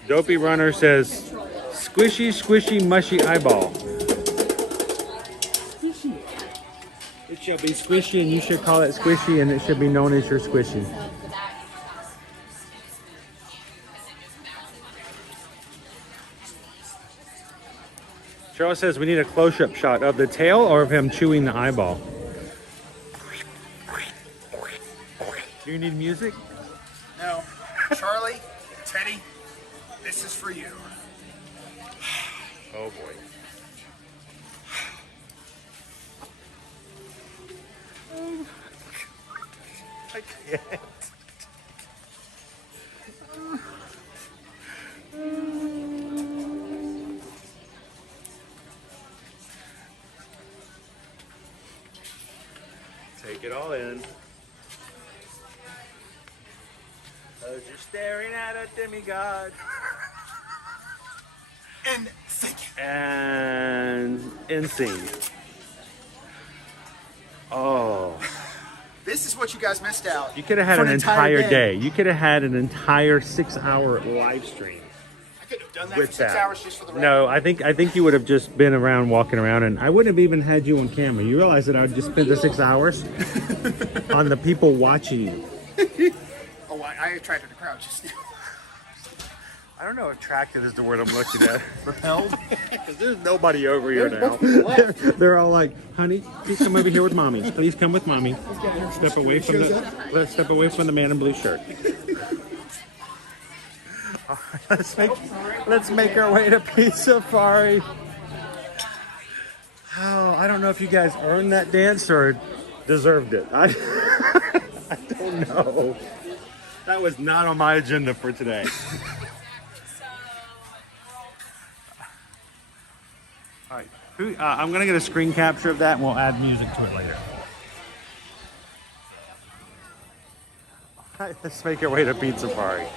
Dopey Runner says, squishy, squishy, mushy eyeball. Squishy. It shall be squishy and you should call it squishy and it should be known as your squishy. Charles says we need a close-up shot of the tail or of him chewing the eyeball. Do you need music? No. Charlie This is for you. Oh boy. I can't. Take it all in. As you're staring at a demigod. And thank you. And insane. Oh. This is what you guys missed out. You could have had for an entire day. You could have had an entire 6-hour live stream. I could have done that with for 6 that. hours just for the record. No, I think you would have just been around walking around, and I wouldn't have even had you on camera. You realize that I would just spend the 6 hours on the people watching you. Oh, I attracted a crowd just now. I don't know if attracted is the word I'm looking at. Repelled? Because there's nobody over here now. They're all like, honey, please come over here with mommy. Please come with mommy. Step away from the man in blue shirt. Let's make our way to Pizzafari. Oh, I don't know if you guys earned that dance or deserved it. I don't know. That was not on my agenda for today. All right, I'm gonna get a screen capture of that, and we'll add music to it later. All right, let's make our way to Pizzafari.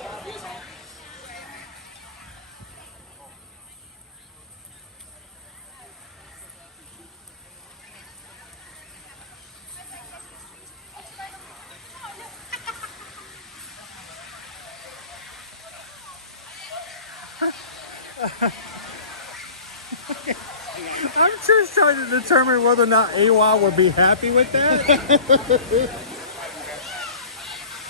I'm just trying to determine whether or not AWA would be happy with that.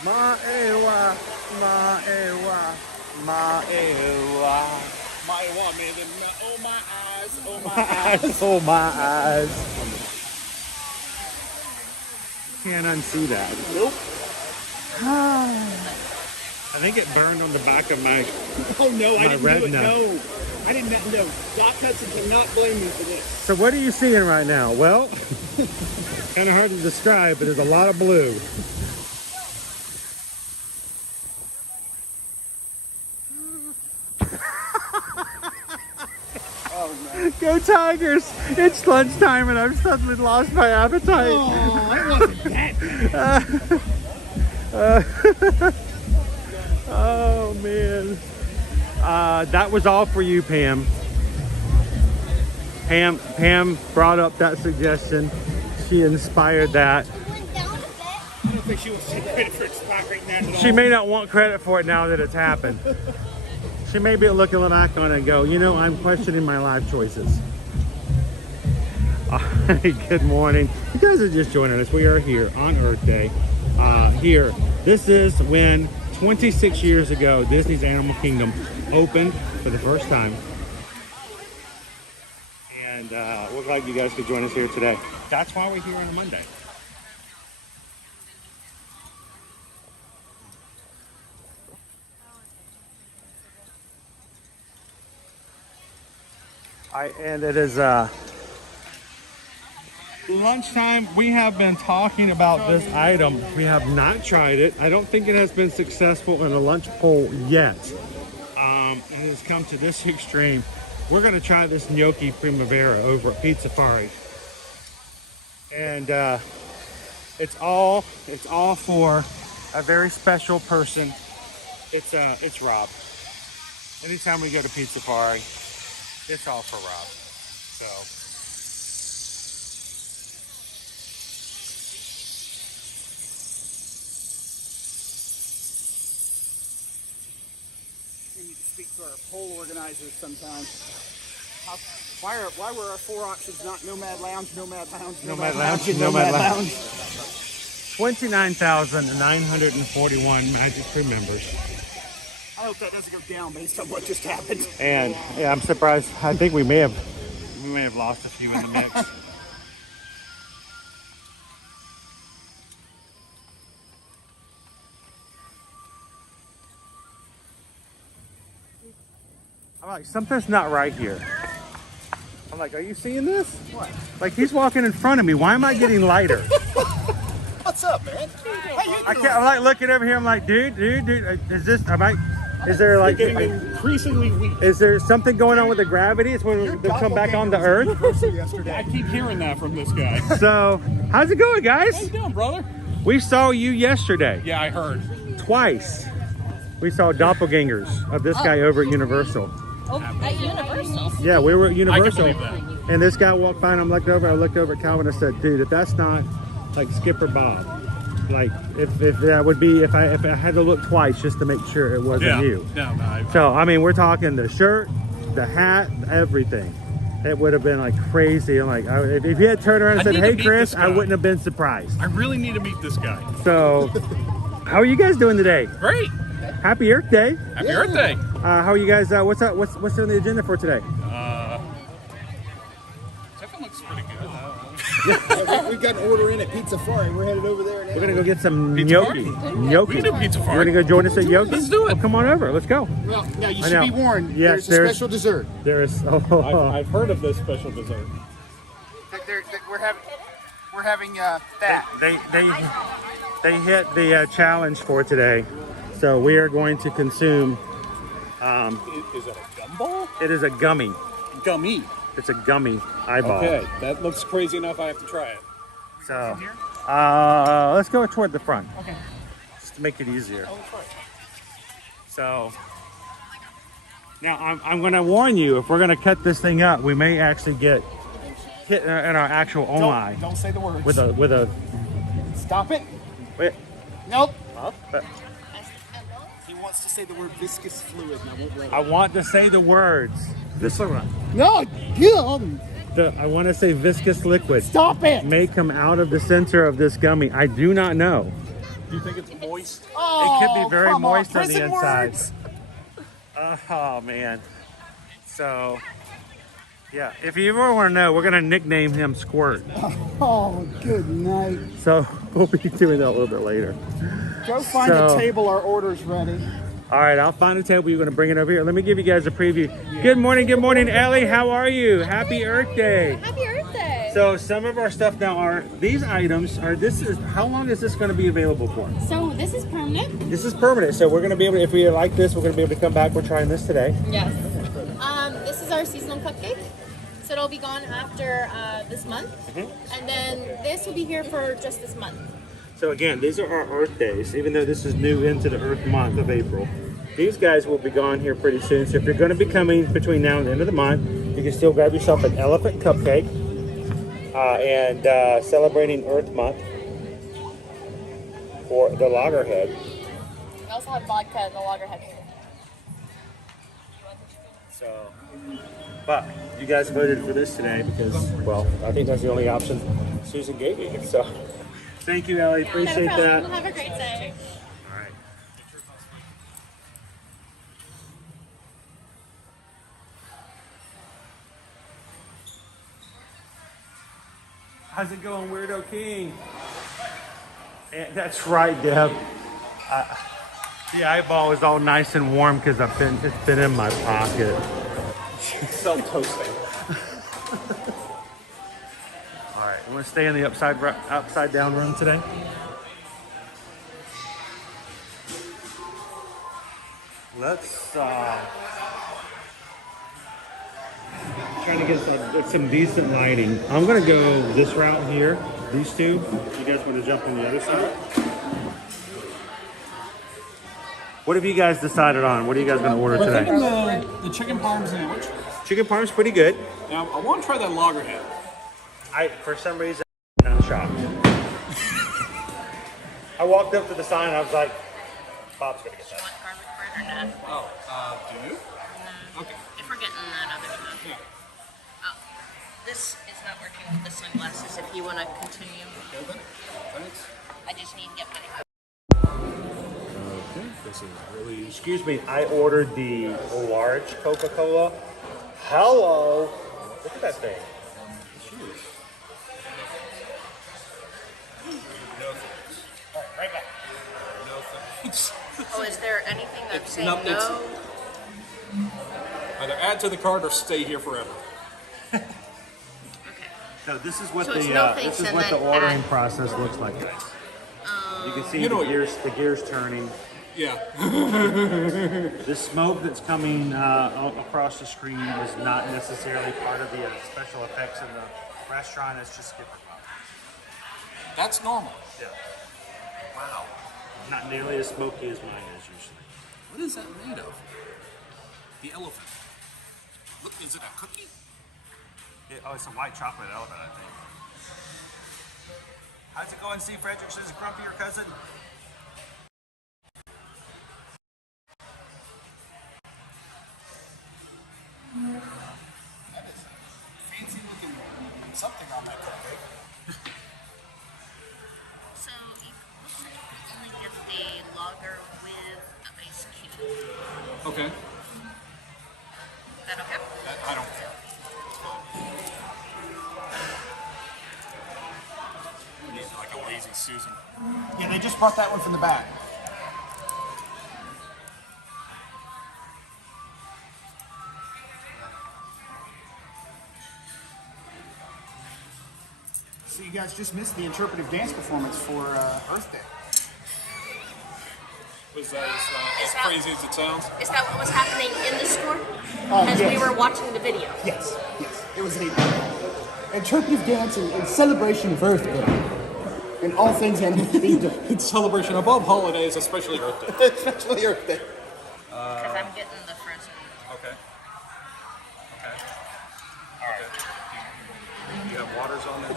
Ma AWA, ma AWA, ma AWA. My woman, oh my eyes, oh my eyes, oh my eyes. Can't unsee that. Nope. I think it burned on the back of my Oh no, I didn't do it. retina. No. I didn't know. Doc Hudson cannot blame me for this. So what are you seeing right now? Well, kind of hard to describe, but there's a lot of blue. Oh no. Go Tigers! It's lunchtime and I've suddenly lost my appetite. Oh, it wasn't that. Oh man. That was all for you, Pam. Pam brought up that suggestion. She inspired that. I don't think she wants to take credit for inspiring that at all. She may not want credit for it now that it's happened. She may be looking back on it and go, you know, I'm questioning my life choices. Good morning. You guys are just joining us. We are here on Earth Day. Here, this is when 26 years ago, Disney's Animal Kingdom opened for the first time. And we're glad you guys could join us here today. That's why we're here on a Monday. And it is lunchtime. We have been talking about this item. We have not tried it. I don't think it has been successful in a lunch poll yet. It has come to this extreme. We're going to try this gnocchi primavera over at Pizzafari. And it's all for a very special person. It's Rob. Anytime we go to Pizzafari, it's all for Rob. So We need to speak to our poll organizers sometime. Why were our 4 options not Nomad Lounge, Nomad Lounge, Nomad Lounge, and Nomad Lounge? 29,941 Magic Crew members. I hope that doesn't go down based on what just happened. And yeah, I'm surprised. I think we may have lost a few in the mix. like, something's not right here. I'm like, are you seeing this? What? Like, he's walking in front of me. Why am I getting lighter? What's up, man? How you doing? I'm like looking over here. I'm like, dude, is this, is there like, getting increasingly weak. Is there something going on with the gravity? It's when they come back on the earth? I keep hearing that from this guy. So, how's it going, guys? How you doing, brother? We saw you yesterday. Yeah, I heard. Twice. We saw doppelgangers of this guy over at Universal. Oh, at Universal? Yeah, we were at Universal. I can believe that. And this guy walked by and I looked over at Calvin and I said, dude, if that's not like Skipper Bob, like if that would be, if I had to look twice just to make sure it wasn't you. No. So, I mean, we're talking the shirt, the hat, everything. It would have been like crazy. I'm like, if you had turned around and said, hey, Chris, I wouldn't have been surprised. I really need to meet this guy. So, how are you guys doing today? Great. Happy Earth Day. Happy Earth Day. How are you guys? What's up? What's on the agenda for today? Chicken looks pretty good. We've got an order in at Pizzafari. We're headed over there now. We're gonna go get some gnocchi. We can do Pizzafari. You wanna go join us at gnocchi? Let's do it. Well, come on over. Let's go. Well, now you should be warned. Yes, there's a special dessert. There's. I've heard of this special dessert. We're having that. They hit the challenge for today, so we are going to consume. Is it a gumball? It is a gummy. Gummy. It's a gummy eyeball. Okay, that looks crazy enough. I have to try it. So, let's go toward the front. Okay. Just to make it easier. Oh, that's right. So, now I'm going to warn you, if we're going to cut this thing up, we may actually get hit in our actual eye. Don't say the words. With a. Stop it. Wait. Nope. He wants to say the word viscous fluid, and I won't let him. I want to say the words. This one. No, get on. I want to say viscous liquid. Stop it. May come out of the center of this gummy. I do not know. Do you think it's moist? It could be very moist on the prison inside. words. Oh man. So yeah, if you ever want to know, we're gonna nickname him Squirt. Oh, good night. So we'll be doing that a little bit later. Go find a table. Our order's ready. All right, I'll find a table. You're going to bring it over here. Let me give you guys a preview. Yeah. Good morning, Ellie. How are you? Happy Earth Day. Happy Earth Day. So some of our stuff now are, these items are, how long is this going to be available for? So this is permanent. This is permanent. So we're going to be able to, if we like this, we're going to be able to come back. We're trying this today. Yes. This is our seasonal cupcake. So it'll be gone after this month. Mm-hmm. And then this will be here for just this month. So again, these are our Earth Days, even though this is new into the Earth month of April. These guys will be gone here pretty soon. So if you're going to be coming between now and the end of the month, you can still grab yourself an elephant cupcake and celebrating Earth Month for the loggerhead. We also have vodka in the loggerhead. So, but you guys voted for this today because, well, I think that's the only option Susan gave you. So. Thank you, Ellie. Appreciate that. Have a great day. All right. How's it going, Weirdo King? And that's right, Deb. The eyeball is all nice and warm because it's been in my pocket. Self-toasting. All right, you want to stay in the upside down room today? Let's trying to get some decent lighting. I'm gonna go this route here. These two. You guys want to jump on the other side? What have you guys decided on? What are you guys gonna order today? We're thinking the chicken parm sandwich. Chicken parm's pretty good. Now I want to try that loggerhead. For some reason, I'm not shocked. I walked up to the sign and I was like, Bob's gonna get that. Do you want garlic bread or not? Oh, do you? Okay. If we're getting that other stuff. Yeah. Oh, this is not working with the sunglasses. If you want to continue. Okay, then. Thanks. I just need to get money. Okay, this is really... Excuse me, I ordered the large Coca-Cola. Hello. Look at that thing. Right back. No thanks. Oh, is there anything that's saying no? Either add to the cart or stay here forever. So this is what So it's the no this thanks is and what the then ordering add. process looks like, guys. You can see You know the gears turning. Yeah. The smoke that's coming across the screen is not necessarily part of the special effects in the restaurant. It's just skipper pop. That's normal. Yeah. Wow. Not nearly as smoky as mine is usually. What is that made of? The elephant. Look, is it a cookie? Oh, it's a white chocolate elephant, I think. How's it going, Steve Fredericks? Is Grumpy your cousin? That is a fancy looking something on that cupcake. So it looks like you only get the lager with the ice cube. Okay. Is that okay? I don't care. We need like a lazy Susan. Yeah, they just brought that one from the back. So you guys just missed the interpretive dance performance for Earth Day. Was that as crazy as it sounds? Is that what was happening in the store? As we were watching the video? Yes, yes. It was an interpretive dance in celebration of Earth Day. And all things had to be done. In celebration of all holidays, especially Earth Day. Especially Earth Day. Because I'm getting the frozen. Okay. You have waters on there?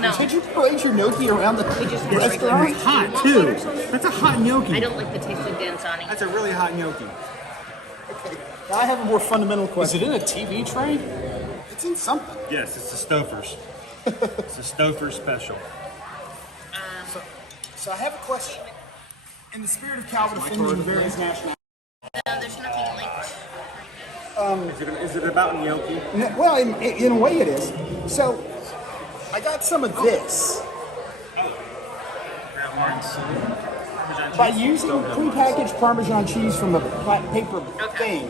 No. Did you parade your gnocchi around the restaurant? It's hot, too. That's a hot gnocchi. I don't like the taste of Danzani. That's a really hot gnocchi. Okay. Now I have a more fundamental question. Is it in a TV tray? It's in something. Yes, it's the Stofers. It's a Stouffer special. So I have a question. In the spirit of Calvin offending various nationalities. No, there's nothing linked. Is it about gnocchi? Well, in a way it is. So, I got some of this. By using prepackaged Parmesan cheese from a paper thing,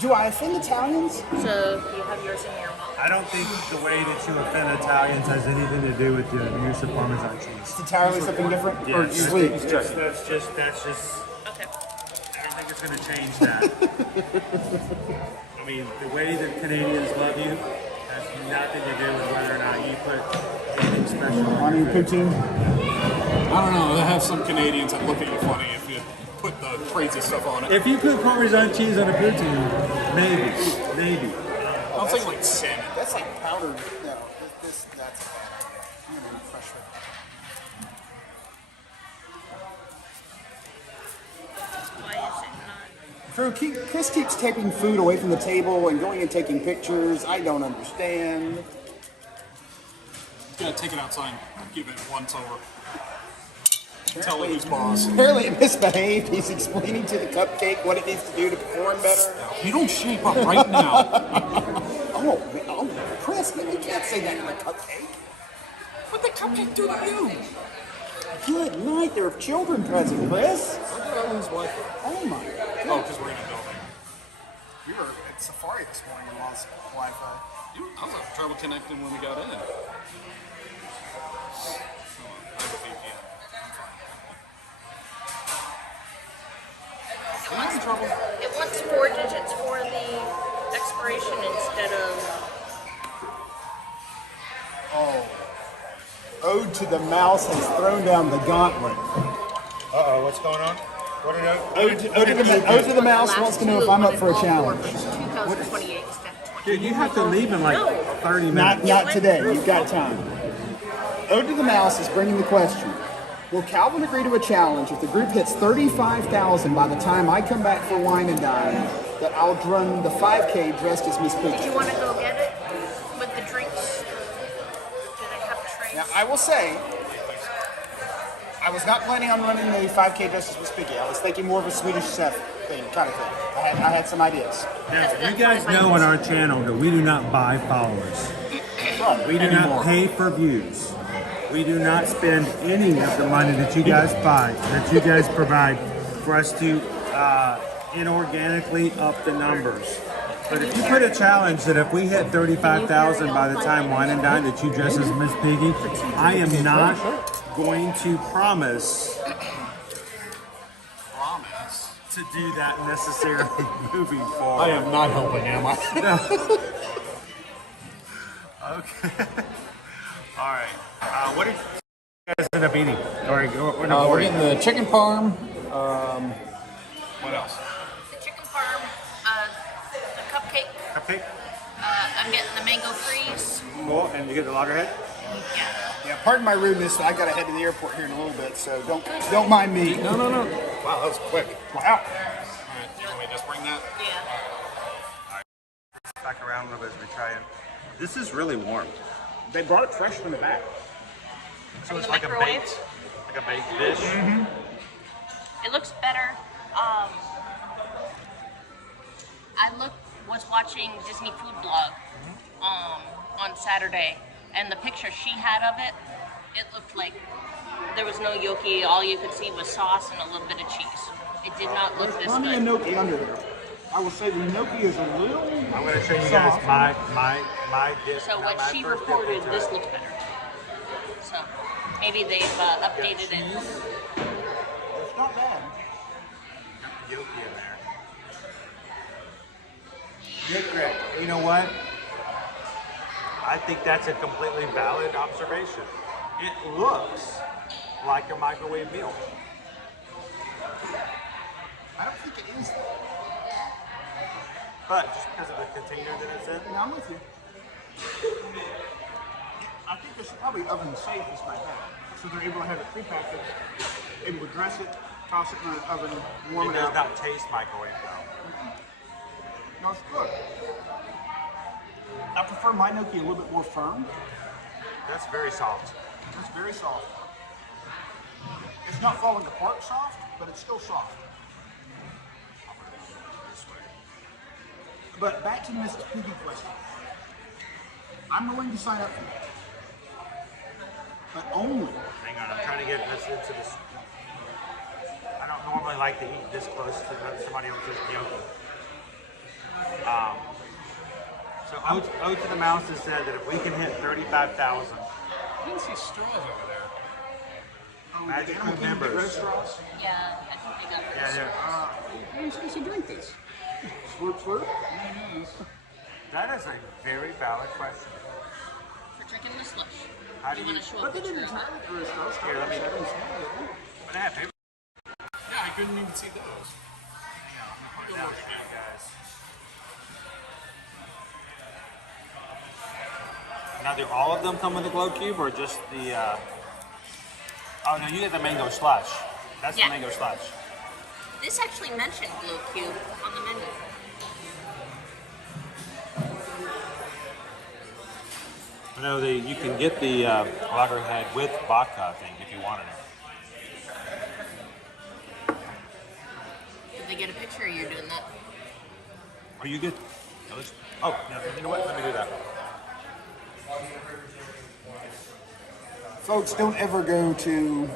do I offend Italians? So you have yours in your mouth. I don't think the way that you offend Italians has anything to do with the use of Parmesan cheese. It's entirely something different? Yeah, Or sweet? That's just. Okay. I don't think it's going to change that. I mean, the way that Canadians love you has nothing to do with whether or not you put anything special on your poutine? I don't know. They have some Canadians that look at you funny if you put the crazy stuff on it. If you put Parmesan cheese on a poutine, maybe. I'm thinking like salmon. That's like powdered. No, that's a bad idea. I'm gonna refresh it. Why is it not? Drew, Chris keeps taking food away from the table and going and taking pictures. I don't understand. You gotta take it outside and give it once over. Tell it who's boss. Apparently misbehaved. He's explaining to the cupcake what it needs to do to perform better. You don't shape up right now. Oh, Chris, you can't say that in a cupcake. What the cupcake do to you? Good night. There are children present, Chris. Where did I lose Wi-Fi? Oh my Oh, God. because we're in a building. We were at Safari this morning and lost Wi-Fi. I was having trouble connecting when we got in. I have a VPN. I'm having trouble. It wants 4 digits for the expiration instead of. Oh. Ode to the Mouse has thrown down the gauntlet. Uh-oh, what's going on? What did Ode to the Mouse wants to know if I'm up for a challenge. 2028 instead of 20. Dude, you have to leave in like 30 minutes. Not today. You've got time. Ode to the Mouse is bringing the question. Will Calvin agree to a challenge if the group hits 35,000 by the time I come back for Wine and Dine that I'll run the 5K dressed as Miss Piggy? Do you want to go get it with the drinks? Do they have trays? Now, I will say, I was not planning on running the 5K dressed as Miss Piggy. I was thinking more of a Swedish chef thing, kind of thing. I had some ideas. Now, you guys know on our channel that we do not buy followers. We do not pay for views. We do not spend any of the money that you guys buy, that you guys provide for us to inorganically up the numbers. But if you put a challenge that if we hit 35,000 by the time Wine and Dine that you dress as Miss Piggy, I am not going to promise to do that necessarily moving forward. I am not helping, am I? No. Okay. All right. What did you guys end up eating? We're getting the chicken parm. What else? The chicken parm, the cupcake. Cupcake? I'm getting the mango freeze. Cool. And you get the loggerhead? Yeah. Yeah, pardon my rudeness. I gotta head to the airport here in a little bit, so don't mind me. No. Wow, that was quick. Wow. All right, you want me to just bring that? Yeah. Back around a little bit as we try it. This is really warm. They brought it fresh from the back. So it's the like microwave? a baked dish. Mm-hmm. It looks better. I was watching Disney Food Blog on Saturday, and the picture she had of it, it looked like there was no gnocchi. All you could see was sauce and a little bit of cheese. It did not look this Plenty good. of gnocchi under there. I will say the gnocchi is a little. I'm going to show you guys my dish. So what she reported, this looks better. So maybe they've updated it. It's not bad. Gnocchi in there. Good, Greg. You know what? I think that's a completely valid observation. It looks like a microwave meal. I don't think it is. But just because of the container that it's in. Yeah, I'm with you. I think this is probably oven safe is my bet. So they're able to have it prepackaged, able to dress it, toss it in the oven, warm it It out. does not taste microwave though. No, it's good. I prefer my gnocchi a little bit more firm. That's very soft. It's very soft. It's not falling apart soft, but it's still soft. But back to Mrs. Piggy question. I'm willing to sign up for that. But only. Hang on, I'm trying to get this into this. I don't normally like to eat this close to somebody else's gnocchi. So O to the Mouse has said that if we can hit 35,000, I didn't see straws over there. Magic Crew members. Yeah, I think they got this. Yeah, You're supposed to drink this. Slurp, slurp. that is a very valid question. We're drinking the slush. How do you? want to show a But they picture didn't of tell it? me for a Here, let me. But I have paper. Yeah, I couldn't even see those. Put it down here, guys. Now, do all of them come with a glow cube, or just the? Oh no, you get the mango slush. That's Yeah. the mango slush. This actually mentioned Glow Cube on the menu. No, you can get the loggerhead with vodka, I think, if you wanted it. Did they get a picture or you're doing that? Are you good? Oh, no, you know what? Let me do that. Folks, don't ever go to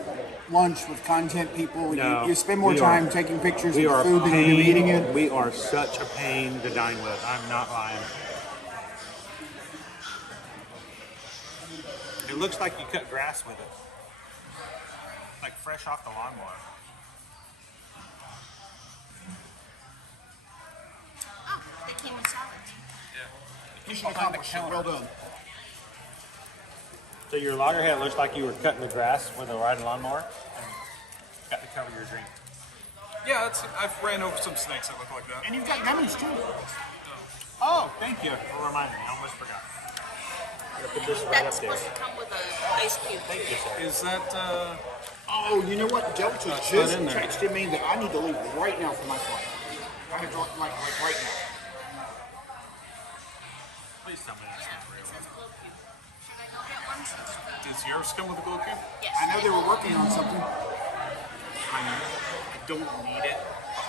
lunch with content people. No, you spend more we time are- taking pictures We of are food than you do eating it. We are such a pain to dine with. I'm not lying. It looks like you cut grass with it. Like fresh off the lawnmower. Oh, they came with salad. Mission accomplished. Well done. So your loggerhead looks like you were cutting the grass with a riding lawnmower and got to cover your drink. Yeah, I've ran over some snakes that look like that. And you've got gummies too. Oh, thank you for reminding me. I almost forgot. I'm gonna put this right That's up there. supposed to come with an ice cube. Thank you, sir. Is that, Oh, you know what? Delta That's just not in there. texted me that I need to leave right now for my flight. I have to, like right now. Please tell me that's not real. It says Glow Cube. Should I go get one? does yours come with a glow cube? Yes. I know they were working on something. I don't need it.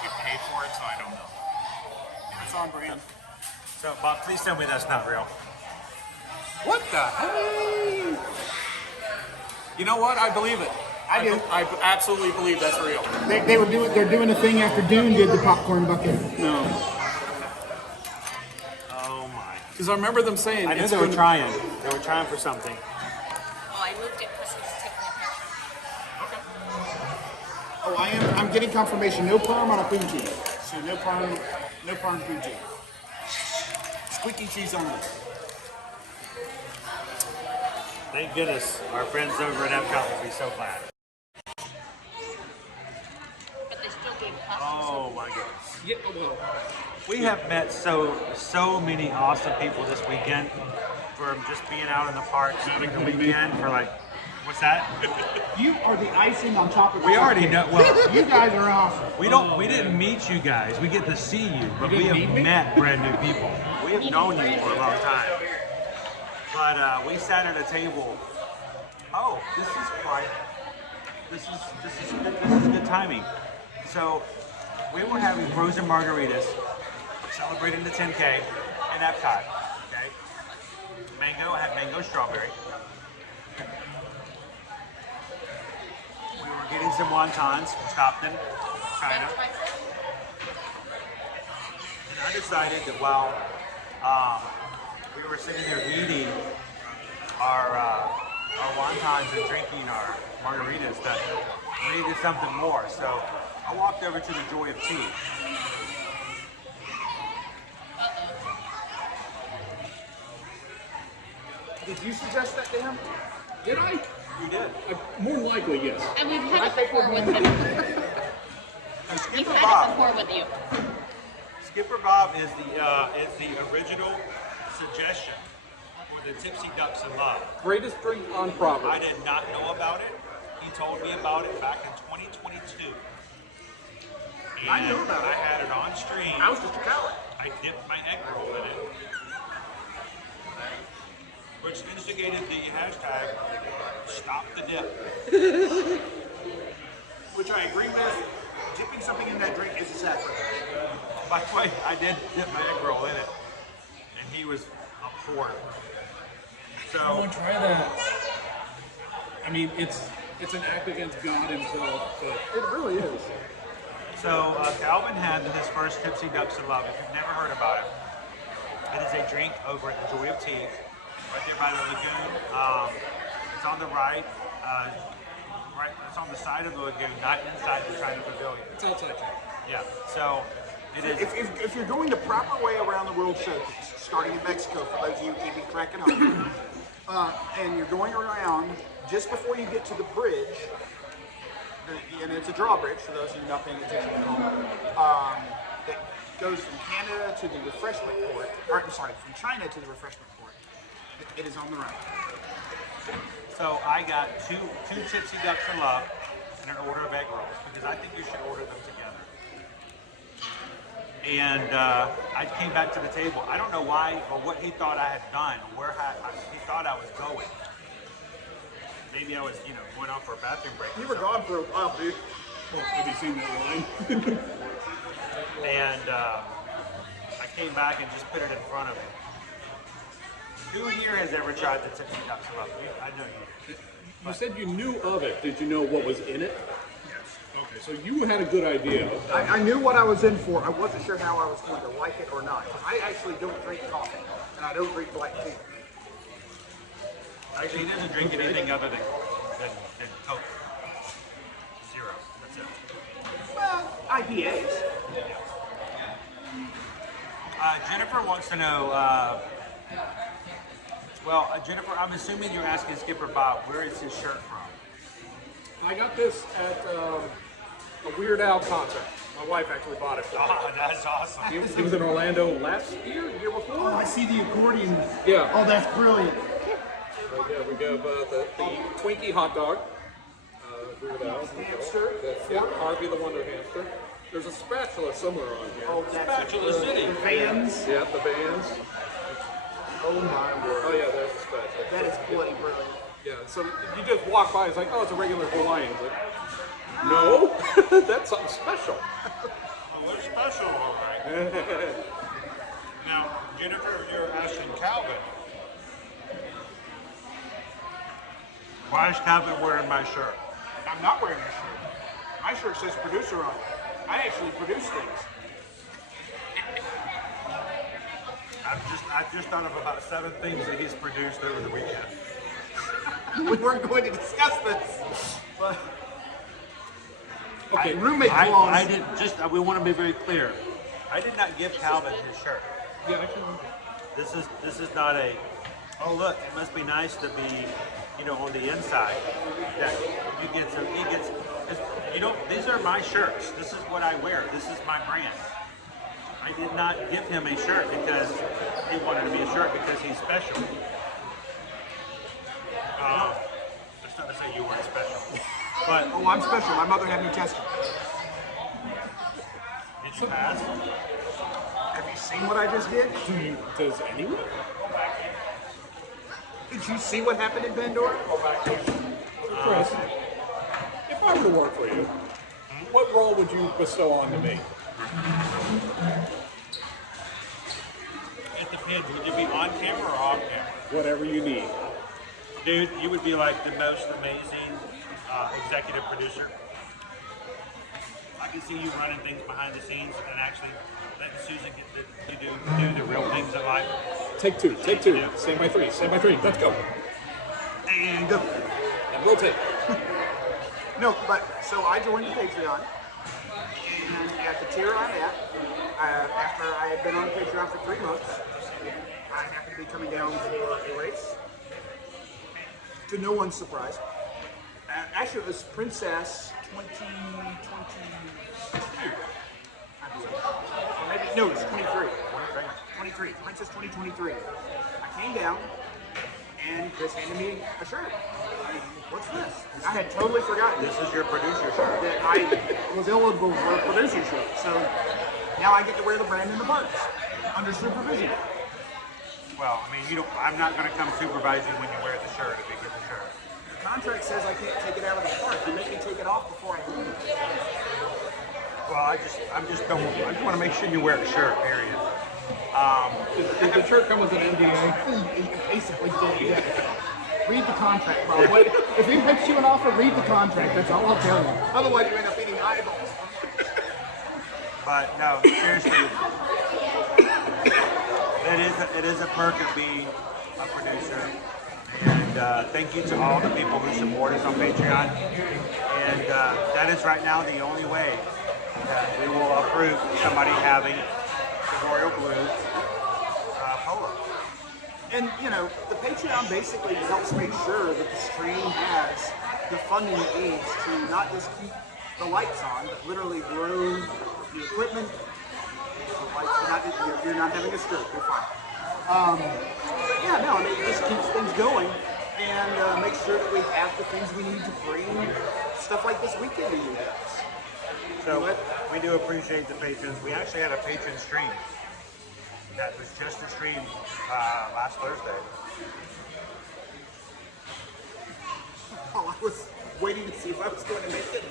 We pay for it, so I don't know. It's on brand. So, Bob, please tell me that's not real. What the heck? You know what? I believe it. I do. I absolutely believe that's real. They're doing a thing after Dune did the popcorn bucket. No. Because I remember them saying I knew it's they were gonna- trying. They were trying for something. Oh, I moved it because he was taking a picture. Oh, I'm getting confirmation. No perm on a Fuji. So no perm Fuji. Squeaky cheese only. Thank goodness our friends over at Epcot will be so glad. But they still gave custom. Oh my goodness. Yeah, well, We have met so many awesome people this weekend from just being out in the park having the weekend for like, what's that? You are the icing on top of the We already know. Well, you guys are awesome. we didn't meet you guys. We get to see you, but we didn't have meet me? met brand new people. We have known you for a long time. But we sat at a table. Oh, this is good timing. So we were having frozen margaritas, celebrating the 10K in Epcot. Okay, mango. I had mango strawberry. We were getting some wontons. Stopped in China. And I decided that while we were sitting there eating our wontons and drinking our margaritas, that we needed something more. So I walked over to the Joy of Tea. Did you suggest that to him? did I? You did. More than likely, yes. And we've had it before with him. And We've Skipper had Bob. it before with you. Skipper Bob is the original suggestion for the Tipsy Ducks in Love. Greatest drink on property. I did not know about it. He told me about it back in 2022. And I knew about it. I had it on stream. I was just a coward. I dipped my egg roll in it, which instigated the hashtag Stop the Dip. Which I agree with. Dipping something in that drink is a sacrilege. By the way, I did dip my egg roll in it, and he was abhorrent. I So want to try that. I mean, it's an act against God himself, but It really is. So Calvin had his first Tipsy Ducks in Love. If you've never heard about it, it is a drink over at the Joy of Tea, right there by the lagoon. It's on the right. It's on the side of the lagoon, not inside the China Pavilion. it's outside. Yeah. So it is. If you're going the proper way around the World Showcase, starting in Mexico, for those of you keeping track at home, and you're going around just before you get to the bridge, and it's a drawbridge for those of you not paying attention at home, that goes from Canada to the refreshment port, or I'm sorry, from China to the refreshment port. It is on the right. So I got two Tipsy Ducks in Love and an order of egg rolls because I think you should order them together. And I came back to the table. I don't know why or what he thought I had done, where he thought I was going. Maybe I was, going out for a bathroom break. You were gone for a while, dude. Well, have you seen that line? And I came back and just put it in front of him. Who here has ever tried the Tipsy Ducks in Love? I know you. You said you knew of it. Did you know what was in it? Yes. Okay, so you had a good idea. I knew what I was in for. I wasn't sure how I was going to like it or not. I actually don't drink coffee, and I don't drink black tea. Actually, he doesn't drink anything other than Coke. Zero. That's it. Well, IPAs. Jennifer wants to know, Jennifer, I'm assuming you're asking Skipper Bob, where is his shirt from? I got this at a Weird Al concert. My wife actually bought it for me. Oh, that's awesome. He was in Orlando last year, year before. Oh, I see the accordion. Yeah. Oh, that's brilliant. So, yeah, we have the Twinkie hot dog. Weird Al. Hamster. Yeah, Harvey the Wonder Hamster. There's a spatula somewhere on here. Oh, that's Spatula City. The Vans. Yeah, the Vans. Oh my word. Oh yeah, there's the spatula. That is bloody brilliant. Yeah, so you just walk by, it's like, oh, it's a regular Hawaiian. It's like, no, that's something special. Well, they're special, all right. Now, Jennifer, you're asking Calvin. Why is Calvin wearing my shirt? I'm not wearing this shirt. My shirt says producer on it. I actually produce things. I just thought of about 7 things that he's produced over the weekend. We weren't going to discuss this, but Okay, roommate I clause. didn't just. We want to be very clear. I did not give Calvin his shirt. Yeah, I can. This is not a. Oh look, it must be nice to be, you know, on the inside. That he gets. You know, these are my shirts. This is what I wear. This is my brand. I did not give him a shirt because he wanted to be a shirt because he's special. That's not to say you weren't special, but Oh, I'm special. My mother had me tested. did you pass? Have you seen what I just did? Does anyone? Did you see what happened in Pandora? Chris, if I were to work for you, what role would you bestow on to me? It depends. Would you be on camera or off camera? Whatever you need. Dude, you would be like the most amazing executive producer. I can see you running things behind the scenes and actually letting Susan get do the real things in life. Take two. Stand by three. Let's go. And go. And rotate. No, but so I joined the Patreon, and at the tier I'm at, after I had been on the Patreon for 3 months, I happened to be coming down for a race. To no one's surprise. Actually, it was Princess 2022. I believe. Or maybe, no, it's 23. 23. Princess 2023. I came down, and Chris handed me a shirt. What's this? I had totally forgotten. This is your producer shirt. That I was eligible for a producer shirt. So now I get to wear the brand in the parks under supervision. Well, I mean, I'm not going to come supervise you when you wear the shirt if you get the shirt. The contract says I can't take it out of the park. You make me take it off before I leave. Well, I just want to make sure you wear the shirt. Period. Did the shirt come with an NDA? He basically did. Yeah. Read the contract, Bob. If he makes you an offer, read the contract. That's all I'll tell you. Otherwise, you end up eating eyeballs. But no, seriously, it is a perk of being a producer. And thank you to all the people who support us on Patreon. And that is right now the only way that we will approve somebody having the Royal Blue polo. And, you know, the Patreon basically helps make sure that the stream has the funding it needs to not just keep the lights on, but literally grow the equipment. The lights, you're not having a stroke, you're fine. But yeah, no, I mean, it just keeps things going and make sure that we have the things we need to bring stuff like this weekend to you guys. So we do appreciate the patrons. We actually had a patron stream. That was just a stream last Thursday. Oh, I was waiting to see if I was going to make it.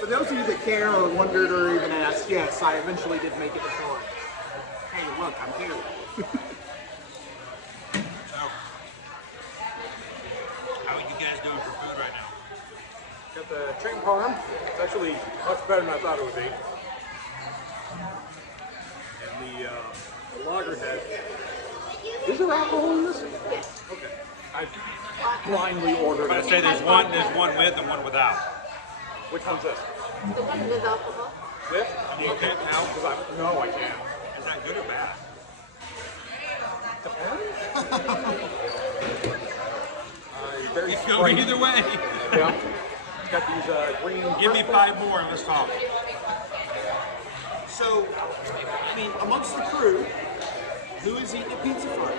For those of you that care or wondered or even asked, yes, I eventually did make it before. Hey, look, I'm here. So, how are you guys doing for food right now? Got the chicken parm. It's actually much better than I thought it would be. And the loggerhead. Is there alcohol in this? Yes. Okay. I blindly ordered it. I say there's one with and one without. Which one's this? The one with alcohol? This? You can't now? No, I can't. Is that good or bad? Very it could go either way. Yeah. It's got these green. Give me 5 more and let's talk. So, I mean, amongst the crew, who is eating at Pizzafari?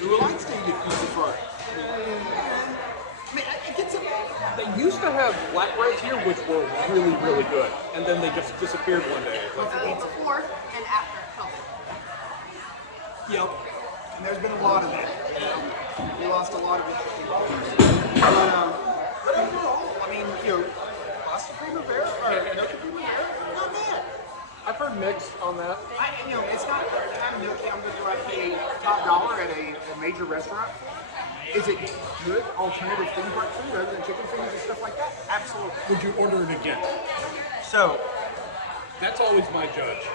Who likes to eat at Pizzafari? I mean, it gets a... They used to have flatbreads here, which were really, really good, and then they just disappeared one day. Before and after COVID. Yep. And there's been a lot of that. We lost a lot of interesting people. But overall, I mean, you know, pasta primavera, or gnocchi primavera, not bad. I've heard mixed on that. You know, it's not the kind of gnocchi I'm going to pay top dollar at a major restaurant. Is it good alternative theme park food other than chicken fingers and stuff like that? Absolutely. Would you order it again? So, that's always my judge.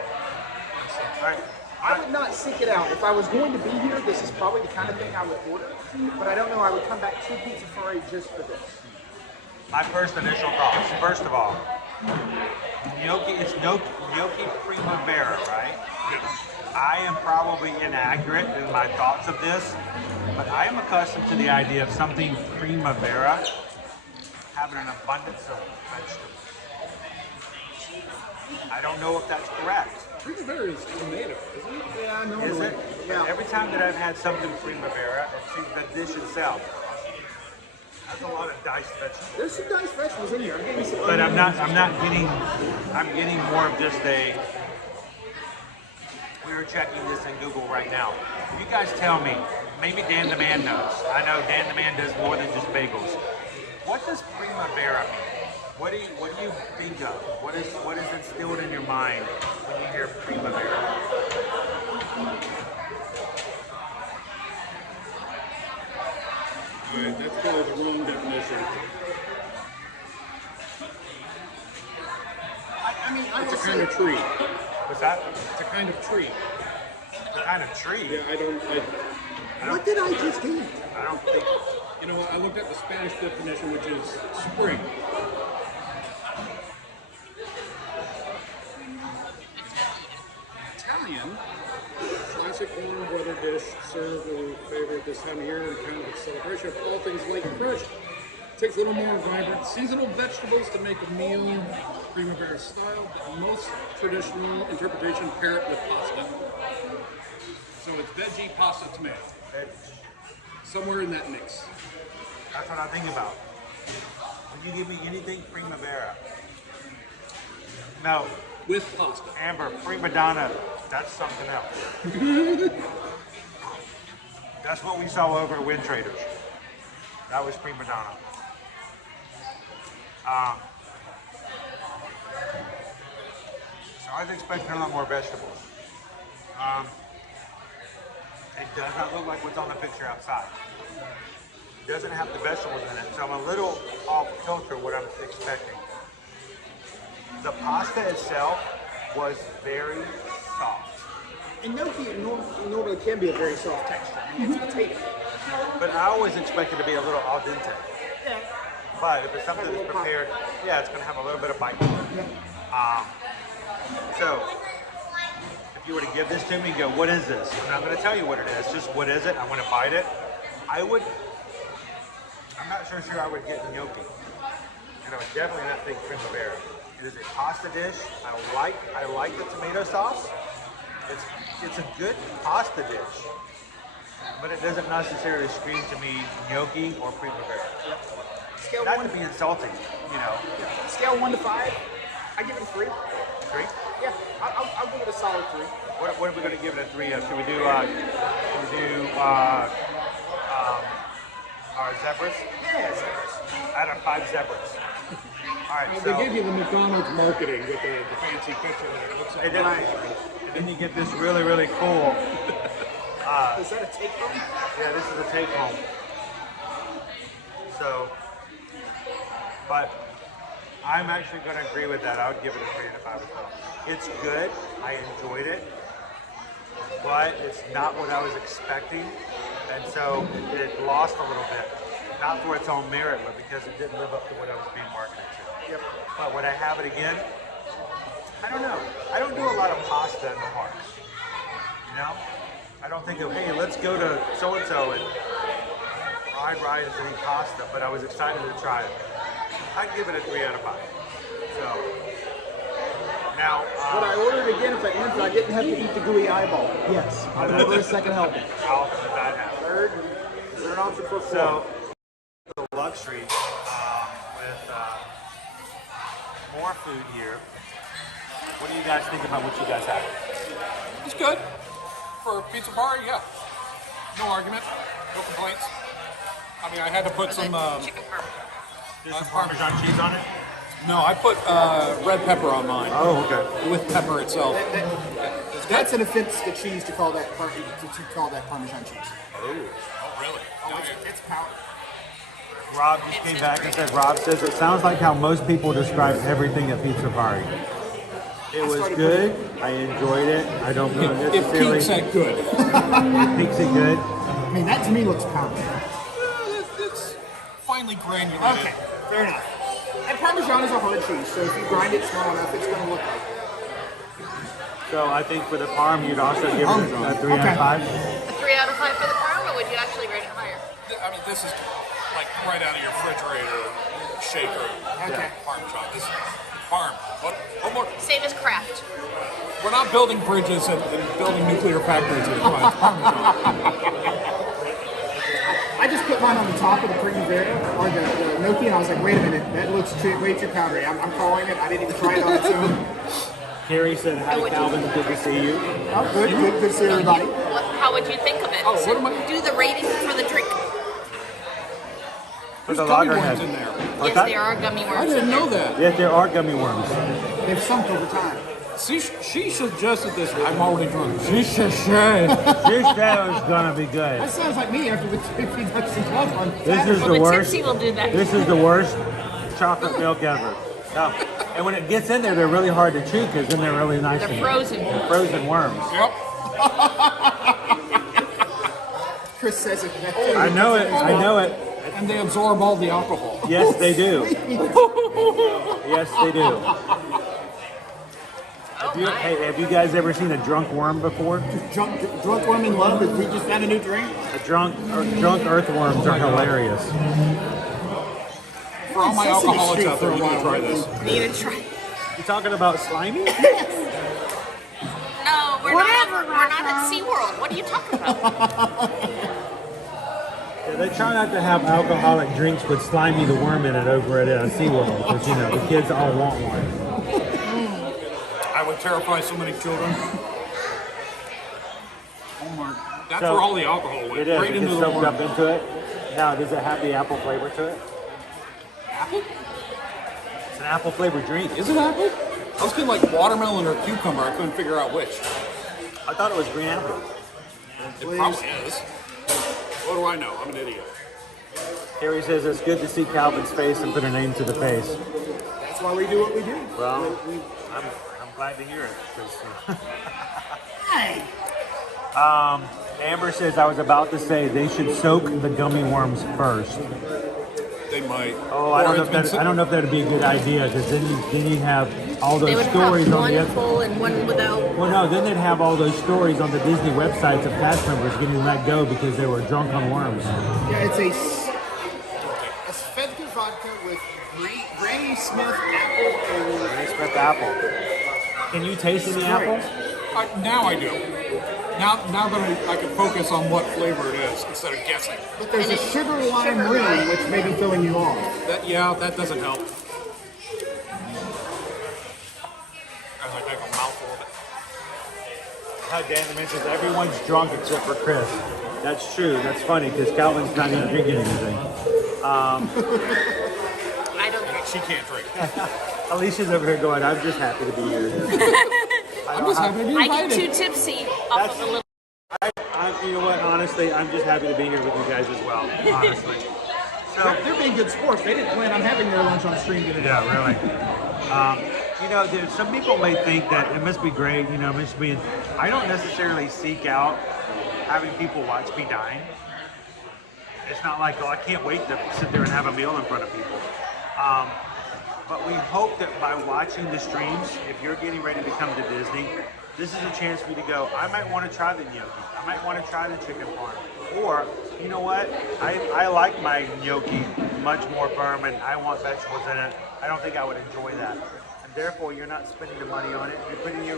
All right. I would not seek it out. If I was going to be here, this is probably the kind of thing I would order. But I don't know, I would come back to Pizzafari just for this. My first initial thoughts. First of all, gnocchi, it's gnocchi primavera, right? I am probably inaccurate in my thoughts of this, but I am accustomed to the idea of something primavera having an abundance of vegetables. I don't know if that's correct. Primavera is tomato, isn't it? Yeah, I know. Is it? Yeah. Every time that I've had something primavera, it seems the dish itself has a lot of diced vegetables. There's some diced vegetables in here. I'm getting some. But I'm getting more of just a. We were checking this in Google right now. You guys tell me. Maybe Dan the Man knows. I know Dan the Man does more than just bagels. What does primavera mean? What do you think of? What is instilled in your mind when you hear primavera? Alright, that's probably the wrong definition. I mean, It's a kind of tree. What's that? It's a kind of tree. The kind of tree? Yeah, I don't. What did I just eat? I don't think. You know, I looked at the Spanish definition, which is spring. Italian, classic warm weather dish served with favorite this time of year and kind of a celebration of all things light and fresh. Takes a little more vibrant seasonal vegetables to make a meal primavera style, but most traditional interpretation pair it with pasta. So it's veggie, pasta, tomato. Somewhere in that mix. That's what I think about. When you give me anything primavera. No. With pasta. Amber, prima donna, that's something else. That's what we saw over at WindTraders. That was prima donna. So I was expecting a lot more vegetables. It does not look like what's on the picture outside. It doesn't have the vegetables in it, so I'm a little off kilter what I'm expecting. The pasta itself was very soft. And gnocchi normally can be a very soft texture. I mean, it's potato. But I always expect it to be a little al dente. Yeah. But if it's something that's prepared, yeah, it's going to have a little bit of bite to it. So, if you were to give this to me and go, what is this? I'm not going to tell you what it is, just what is it? I want to bite it. I'm not sure I would get gnocchi. And I would definitely not think primavera. It is a pasta dish. I like the tomato sauce. It's a good pasta dish. But it doesn't necessarily scream to me gnocchi or primavera. Scale Not 1 to be insulting, you know. Scale 1 to 5, I give it a 3. 3? Yeah, I'll give it a solid 3. What are we going to give it a 3 of? Should we do our zebras? Yeah, zebras. Out of 5 zebras. All right, They give you the McDonald's marketing with the fancy picture that it looks like. And then you get this really, really cool. Is that a take home? Yeah, this is a take home. So, but I'm actually going to agree with that. I would give it a 3 out of 5 as well. It's good. I enjoyed it. But it's not what I was expecting. And so it lost a little bit. Not for its own merit, but because it didn't live up to what I was being marketed to. Yep. But would I have it again? I don't know. I don't do a lot of pasta in the parks. You know? I don't think of, hey, let's go to so-and-so and fried rice and eat pasta, but I was excited to try it. I'd give it a 3 out of 5. So, now... Would I order it again if that meant that I didn't have to eat the gooey eyeball? Yes. I'll order a second helping. How often does that happen? Third option for 4. So, the luxury with more food here. What do you guys think about what you guys have? It's good. For Pizzafari, yeah. No argument. No complaints. I mean, I had to put some... There's some Parmesan cheese on it? No, I put red pepper on mine. Oh, okay. With pepper itself. That's an offense to cheese to call that Parmesan cheese. Oh, really? No, it's powder. Rob just came back and said, Rob says it sounds like how most people describe everything at Pizzafari. It was good. I enjoyed it. I don't know It necessarily. peaks at good. It peaks at good. I mean, that to me looks powdered. It's finely granulated. Okay, fair enough. And Parmesan is a hard cheese, so if you grind it small enough, it's going to look like it. So I think for the parm, you'd also give it a 3 out of 5. A 3 out of 5 for the parm, or would you actually rate it higher? I mean, this is like right out of your refrigerator, shaker, Okay. Parmesan. This is parm. What more? Same as Kraft. We're not building bridges and building nuclear factories here. Come on, it's Parmesan. I just put mine on the top of the Primavera, or the gnocchi, and I was like, wait a minute, that looks way too powdery. I'm calling it. I didn't even try it on its own. Carrie said, hi, Calvin. Good to see you. Oh, good to see everybody. How would you think of it? Oh, what am I? Do the rating for the drink. For the gummy loggerhead. worms in there. What's Yes, that? there are gummy worms. I didn't in there. know that. Yes, there are gummy worms. They've sunk over time. See, she suggested this. I'm already drunk. She This said it was gonna be good. That sounds like me after the introduction on This is Well, the the worst. Tipsy will do that. This is the worst chocolate milk ever. No. And when it gets in there, they're really hard to chew because then they're really nice. They're and frozen. They're frozen worms. Yep. Chris says it. I know it. I know it. And they absorb all the alcohol. Yes, they do. Yes, they do. Have you guys ever seen a drunk worm before? Drunk worm in love? We just found a new drink? Drunk earthworms are hilarious. For all my alcoholics out there, you need to try this. Need to try. You talking about slimy? No, we're not at SeaWorld. What are you talking about? Yeah, they try not to have alcoholic drinks with Slimy the worm in it over at SeaWorld because, you know, the kids all want one. I would terrify so many children. Oh my! That's So, where all the alcohol went. It is. Right It into gets the soaked worm. up into it. Now, does it have the apple flavor to it? Apple? It's an apple flavored drink. Is it apple? I was getting like watermelon or cucumber. I couldn't figure out which. I thought it was green apple. It probably is. What do I know? I'm an idiot. Carrie says it's good to see Calvin's face and put her name to the face. That's why we do what we do. Well, I'm glad to hear it. 'Cause, Hey! Amber says I was about to say they should soak the gummy worms first. They might. Oh, I don't know if that'd be a good idea because then you have all They those would stories have on the one full and one without. Well, no, then they'd have all those stories on the Disney websites of cast members getting let go because they were drunk on worms. Yeah, it's a Svedka vodka with Granny Smith apple and... Granny Smith apple. Can you taste any apple? Now I do. Now that I can focus on what flavor it is instead of guessing. But there's a sugar lime rim which may be throwing you off. That doesn't help. As I take a mouthful of it. How Dan mentions everyone's drunk except for Chris. That's true. That's funny because Calvin's not even drinking anything. I don't drink. She can't drink. Alicia's over here going, I'm just happy to be here. I'm just happy to be I invited. get too tipsy off of a little. You know what? Honestly, I'm just happy to be here with you guys as well. Honestly. So They're being good sports. They didn't plan on having their lunch on stream today. yeah, really. You know, dude, some people may think that it must be great. You know, it must be. I don't necessarily seek out having people watch me dine. It's not like, oh, I can't wait to sit there and have a meal in front of people. But we hope that by watching the streams, if you're getting ready to come to Disney, this is a chance for you to go, I might want to try the gnocchi. I might want to try the chicken parm. Or, you know what? I like my gnocchi much more firm and I want vegetables in it. I don't think I would enjoy that. And therefore, you're not spending the money on it. You're putting your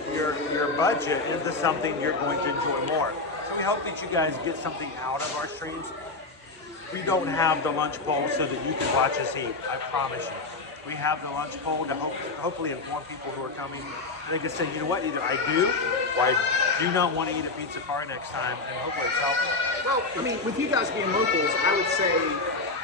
budget into something you're going to enjoy more. So we hope that you guys get something out of our streams. We don't have the lunch bowl so that you can watch us eat. I promise you. We have the lunch bowl to hopefully inform people who are coming. And they can say, you know what, either I do or I do not want to eat a Pizzafari next time, and hopefully it's helpful. Well, I mean, with you guys being locals, I would say,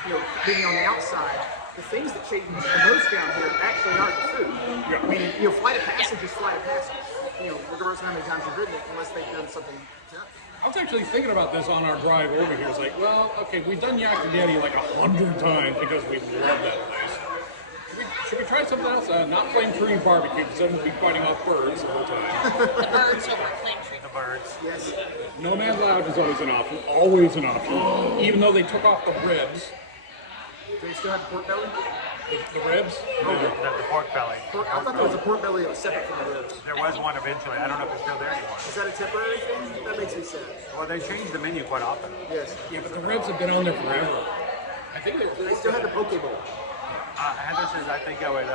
you know, being on the outside, the things that change the most down here actually aren't the food. Yeah. I mean, you know, flight of passage is flight of passage. You know, regardless of how many times you've ridden it, unless they've done something to it. I was actually thinking about this on our drive over here. It's like, well, okay, we've done Yak and Daddy like 100 times because we love that place. She could try something else, not flame tree barbecue, because then we'll be fighting off birds the whole time. The birds over at Flame Tree. The birds. Yes. Nomad Lounge is always an option. Always an option. Even though they took off the ribs. Do they still have pork belly? The ribs? The pork belly. I thought there was a pork belly that was separate from the ribs. There was one eventually. I don't know if it's still there anymore. Is that a temporary thing? That makes me sad. Well, they change the menu quite often. Yes. Yeah, but the ribs have been on there forever. I think they still had the poke bowl. Heather says, I think I would,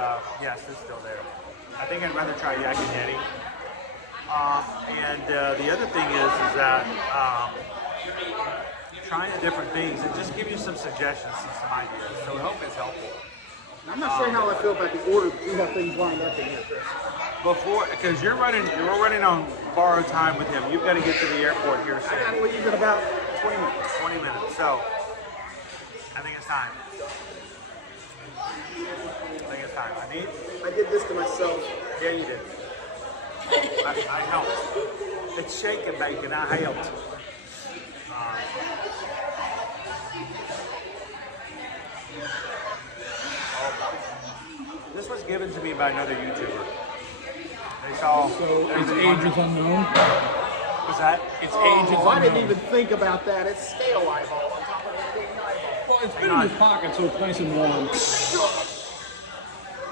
yes, it's still there. I think I'd rather try yak and yeti. The other thing is that trying the different things and just give you some suggestions and some ideas. So I hope it's helpful. I'm not sure how I feel about the order, but we have things lined up in here, Chris. Because you're running on borrowed time with him. You've got to get to the airport here soon. I got to leave in about 20 minutes. 20 minutes. So I think it's time. I did this to myself. Yeah, you did. I helped. It's shake and bake, and I helped. This was given to me by another YouTuber. They saw. So its age is unknown. What's that? Its age is unknown. I didn't even think about that. It's scale eyeball on top of that big eyeball. Well, it's been in your pocket, so it's nice and warm.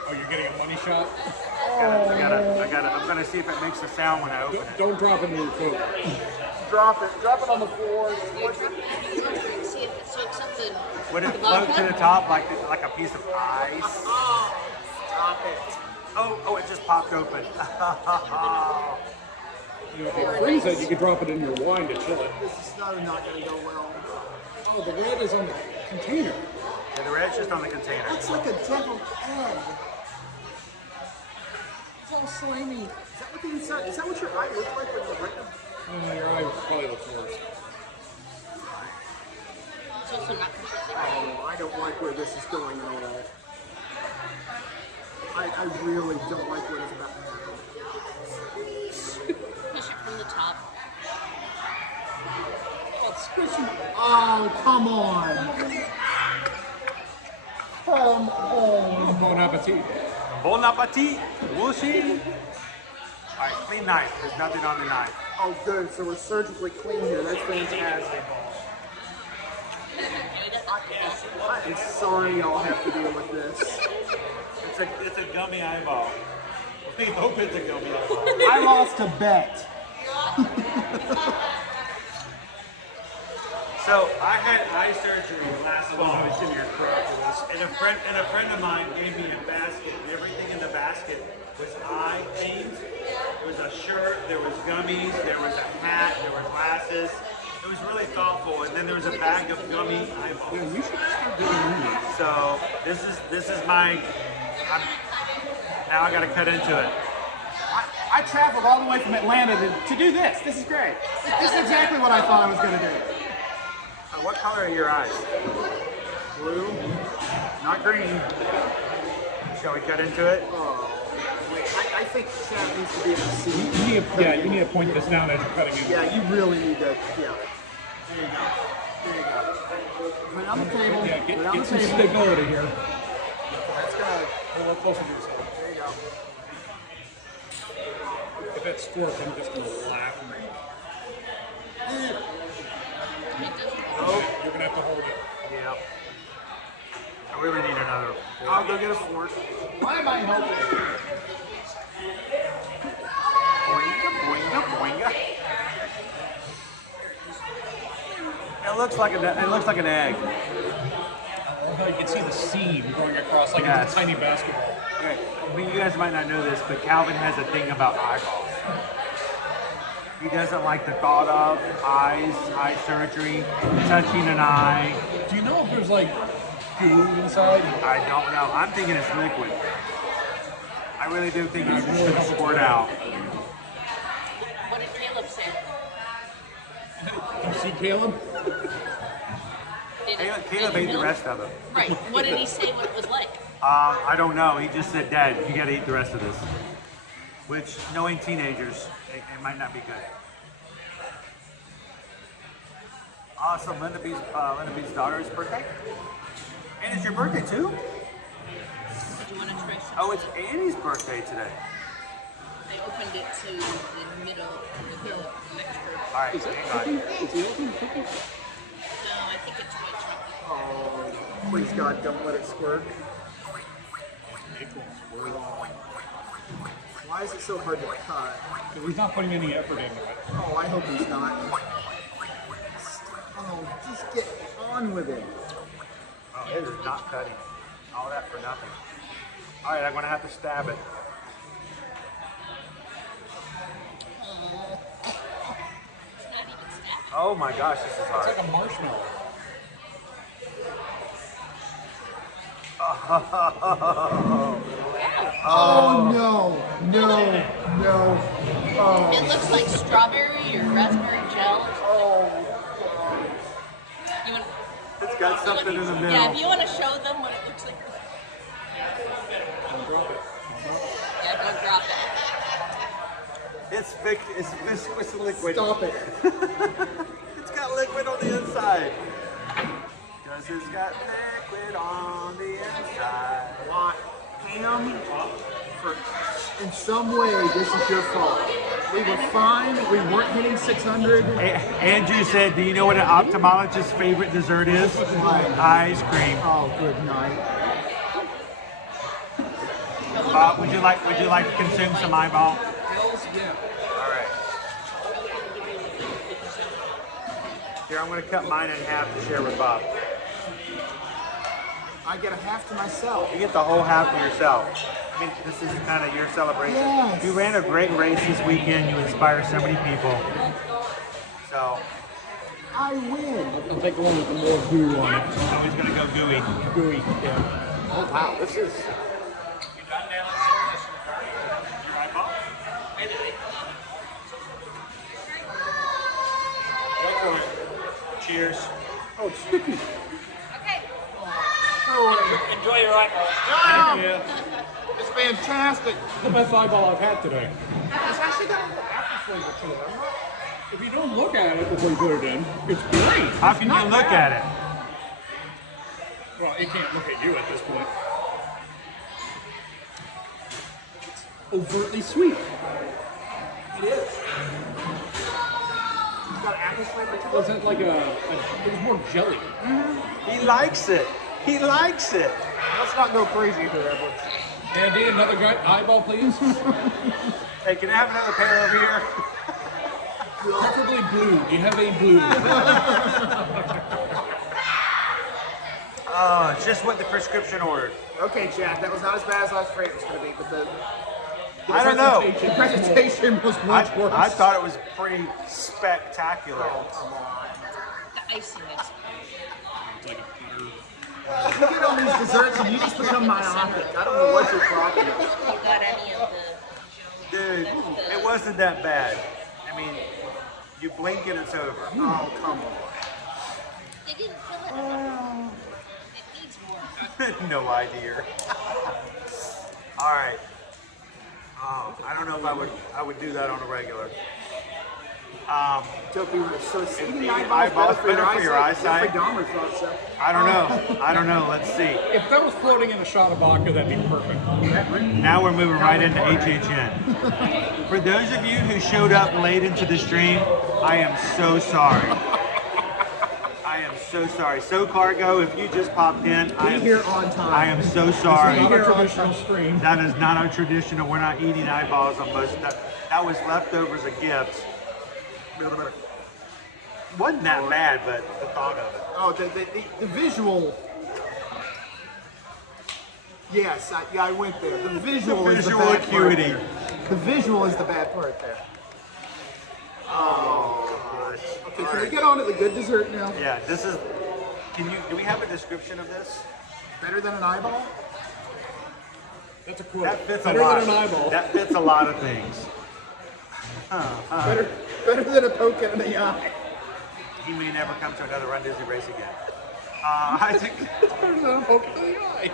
Oh, you're getting a money shot? I'm gonna see if it makes a sound when I open it. Don't drop it in your food. Drop it on the floor. See if it shakes up the. Would it float to the top like a piece of ice? Stop it. Oh, it just popped open. You know, if you freeze it, you can drop it in your wine to chill it. This is not going to go well. Oh, the red is on the container. Yeah, the red's just on the container. Looks like a deviled egg. It's all slimy. Is that what the inside? Is that what your eye looks like when you break them? Your eye probably looks worse. It's also not completely Oh, I don't like where this is going at all. I really don't like what is about to happen. Push it from the top. Oh, it's squishy. Oh, come on. Come on. Bon appetit. Bon appetit. Whooshy. All right, clean knife. There's nothing on the knife. Oh, good. So we're surgically clean here. That's fantastic. I am sorry y'all have to deal with this. It's a gummy eyeball. We hope it's a gummy eyeball. I lost a bet. So I had eye surgery last fall, and a friend of mine gave me a basket. And everything in the basket was eye themed. There was a shirt, there was gummies, there was a hat, there were glasses. It was really thoughtful, and then there was a bag of gummy eyeballs. Yeah, you should start doing that. So this is my. Now I got to cut into it. I traveled all the way from Atlanta to do this. This is great. This is exactly what I thought I was going to do. What color are your eyes? Blue. Not green. Shall we cut into it? Oh, wait. I think chat needs to be able to see. You need to point this down as you're cutting it. Yeah, you really need to. Yeah. There you go. There you go. Put it on the table. Yeah, Put it on get the some table. stability here. That's good. A little closer to yourself. There you go. If it squirts, I'm just going to laugh. Oh, you're going to have to hold it. Yeah. I really need another. I'll go get a fork. Why am I helping? Boinga, boinga, boinga. It looks like an egg. You can see the seam going across like it's a tiny basketball. Okay. I mean, you guys might not know this, but Calvin has a thing about eyeballs. He doesn't like the thought of eyes, eye surgery, touching an eye. Do you know if there's like goo inside? I don't know. I'm thinking it's liquid. I really do think it's just going to squirt out. What did Caleb say? You see Caleb? Caleb ate the rest of it. Right. What did he say what it was like? I don't know. He just said, Dad, you got to eat the rest of this. Which, knowing teenagers, it might not be good. Awesome. Linda B's daughter's birthday. And it's your birthday too? Did you want to try some? Oh, it's Annie's birthday today. I opened it to the middle with the extra. All right, hang on. Is he open cookie? No, I think it's white chocolate. Oh, please God, don't let it squirt. Why is it so hard to cut? Because he's not putting any effort into it. Oh, I hope he's not. Oh, just get on with it. Oh, it is not cutting. All that for nothing. All right, I'm gonna have to stab it. Oh my gosh, this is hard. It's like a marshmallow. Oh no, no, no. Oh. It looks like strawberry or raspberry gel. You want? It's got something in the middle. Yeah, if you want to show them what it looks like. Yeah, don't drop it. It's viscous liquid. Stop it. It's got liquid on the inside. Because it's got liquid on the inside. Pam, in some way, this is your fault. We were fine. We weren't hitting 600. Andrew said, do you know what an ophthalmologist's favorite dessert is? Ice cream. Oh, good night. Bob, would you like to consume some eyeball? Hells yeah. All right. Here, I'm going to cut mine in half to share with Bob. I get a half to myself. You get the whole half to yourself. I mean, this is kind of your celebration. Yes. You ran a great race this weekend. You inspire so many people. So. I win. I'll take the one with the more goo on it. So he's going to go gooey. Gooey, yeah. Oh, wow. This is... Cheers. Oh, it's sticky. Okay. Enjoy your eyeball. Yeah. It's fantastic. The best eyeball I've had today. It's actually got a little apple flavor to it. I'm not... If you don't look at it before you put it in, it's great. How can you look at it? Well, it can't look at you at this point. It's overtly sweet. It is. It's got apple flavor to it. Wasn't like it was more jelly. He likes it. He likes it. Let's not go crazy here, Edwards. Andy, another eyeball, please. Hey, can I have another pair over here? Preferably blue. Do you have any blue? Oh, it's just what the prescription ordered. Okay, Jack, that was not as bad as I was afraid it was going to be, but the I don't know. The presentation was much worse. I thought it was pretty spectacular. Oh, come on. The icing is. It's like a beer. You get all these desserts and you just become myopic. I don't know what your problem is. You got any of the? Dude, it wasn't that bad. I mean, you blink and it's over. Oh, come on. They didn't fill it enough. It needs more. No idea. All right. I don't know if I would do that on a regular. So it's eating eyeballs better for your eyesight. Jeffrey Dahmer thought so. I don't know. I don't know. Let's see. If that was floating in a shot of vodka, that'd be perfect. Now we're moving right into HHN. For those of you who showed up late into the stream, I am so sorry. I am so sorry. So Cargo, if you just popped in, I am here on time. I am so sorry. Not a traditional stream. That is not our traditional. We're not eating eyeballs on most stuff. That was leftovers of Gibbs. Wasn't that bad, but the thought of it. Oh, the visual. Yes, I went there. The visual is the bad acuity. part there. The visual is the bad part there. Oh, gosh. Okay, can we get on to the good dessert now? Yeah, this is. Do we have a description of this? Better than an eyeball? That's a quote. That fits Better a lot. than an eyeball. That fits a lot of things. Better than a poke in the eye. He may never come to another Run Disney race again. I think Better than a poke in the eye.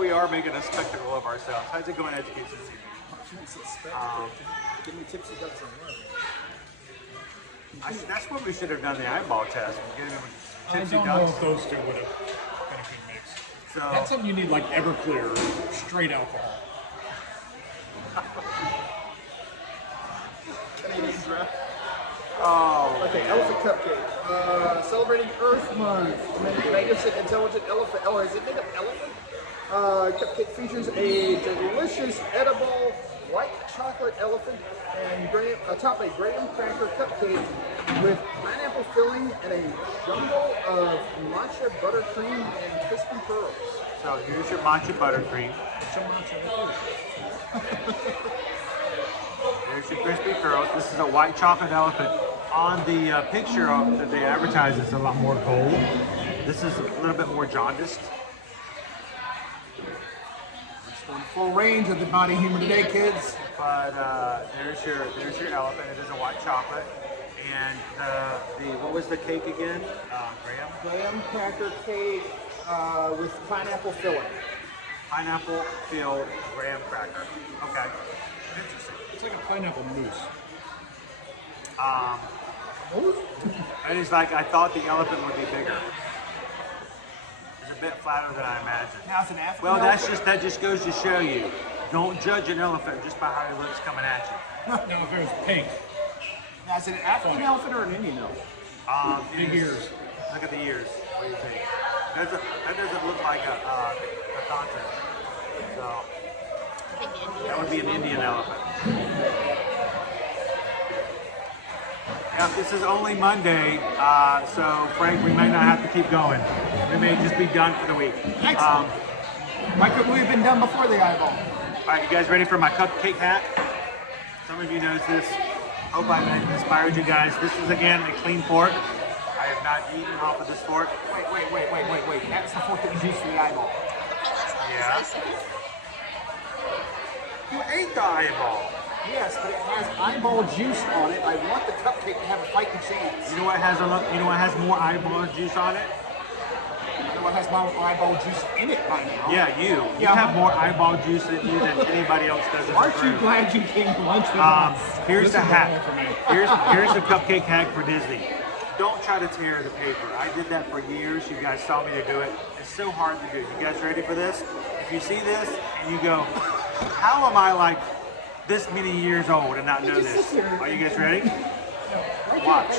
we are making a spectacle of ourselves. How's it going, education season? Give me tipsy ducks on That's what we should have done the eyeball test. Getting them I tipsy don't know ducks. if those two would have been a good mix. So that's something you need like Everclear, straight alcohol. Canadian draft. Oh. Okay, elephant cupcake. Celebrating Earth Month. Magnificent, intelligent elephant. Oh, is it made of elephant? Cupcake features a delicious, edible, white chocolate elephant and atop a graham cracker cupcake with pineapple filling and a jungle of matcha buttercream and crispy pearls. So here's your matcha buttercream. There's your crispy pearls. This is a white chocolate elephant. On the picture that they advertise, it's a lot more gold. This is a little bit more jaundiced. Full range of the body humor today, kids. But there's your elephant. It is a white chocolate. And what was the cake again? Graham cracker cake with pineapple filling. Pineapple filled graham cracker. Okay. Interesting. It's like a pineapple mousse. It is like I thought the elephant would be bigger. It's a bit flatter than I imagined. Now it's an African Well, elephant? that just goes to show you. Don't judge an elephant just by how he looks coming at you. No, if it was pink. Now is it an African elephant or an Indian elephant? Big ears. Look at the ears. What do you think? That doesn't look like a continent. So that would be an Indian elephant. Yeah, this is only Monday, so Frank, we may not have to keep going. We may just be done for the week. Excellent. Why couldn't we have been done before the eyeball? All right, you guys ready for my cupcake hack? Some of you knows this. Hope I inspired you guys. This is again a clean fork. I have not eaten off of this fork. Wait. That's the fork that you used for the eyeball. Yeah. You ate the eyeball. Yes, but it has eyeball juice on it. I want the cupcake to have a fighting chance. You know what has more eyeball juice on it? You know what has more eyeball juice in it by now? Yeah, you. You have more eyeball juice in you than anybody else does in the Aren't you group. glad you came to lunch with us? Here's the hack. Here's the cupcake hack for Disney. Don't try to tear the paper. I did that for years. You guys saw me to do it. It's so hard to do. You guys ready for this? If you see this and you go, how am I like this many years old and not know this? Are you guys ready? Watch.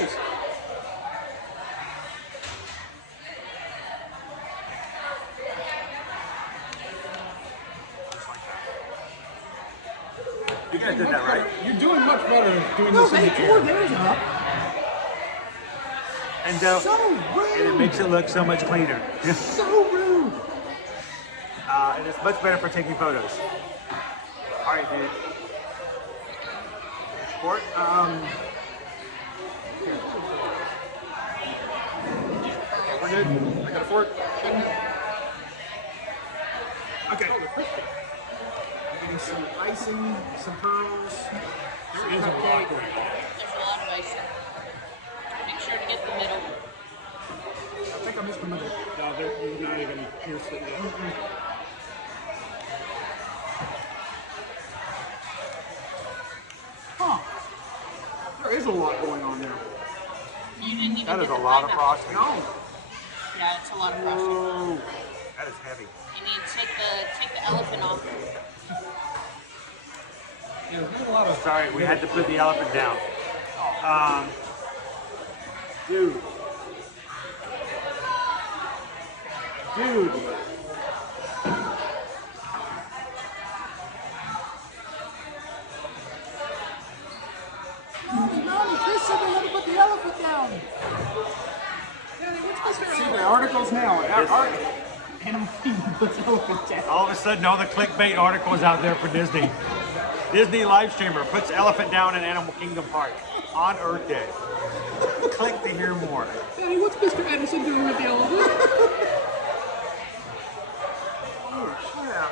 You guys did that, right? You're doing much better doing this in the air. Theirs up. And, So rude. and it makes it look so much cleaner. So rude. And it's much better for taking photos. All right, dude. Fork? We're good. I got a fork. Okay. I'm getting some icing, some pearls. There is a lot going on. There's a lot of icing. Make sure to get the middle. I think I missed the middle. No, you're not even pierced it yet. Huh. There is a lot going on there. You didn't even That is get a the lot of pineapple. frosting. No. Yeah, it's a lot of frosting. That is heavy. You need to take the elephant off. Yeah, there's a lot of. Sorry, we had to put the elephant down. Dude. Mommy, Chris said they had to put the elephant down. See the articles now. Animal Kingdom puts elephant down. All of a sudden, all the clickbait articles out there for Disney. Disney live streamer puts elephant down in Animal Kingdom Park on Earth Day. Click to hear more. Daddy, what's Mr. Edison doing with the elephant? Oh, crap.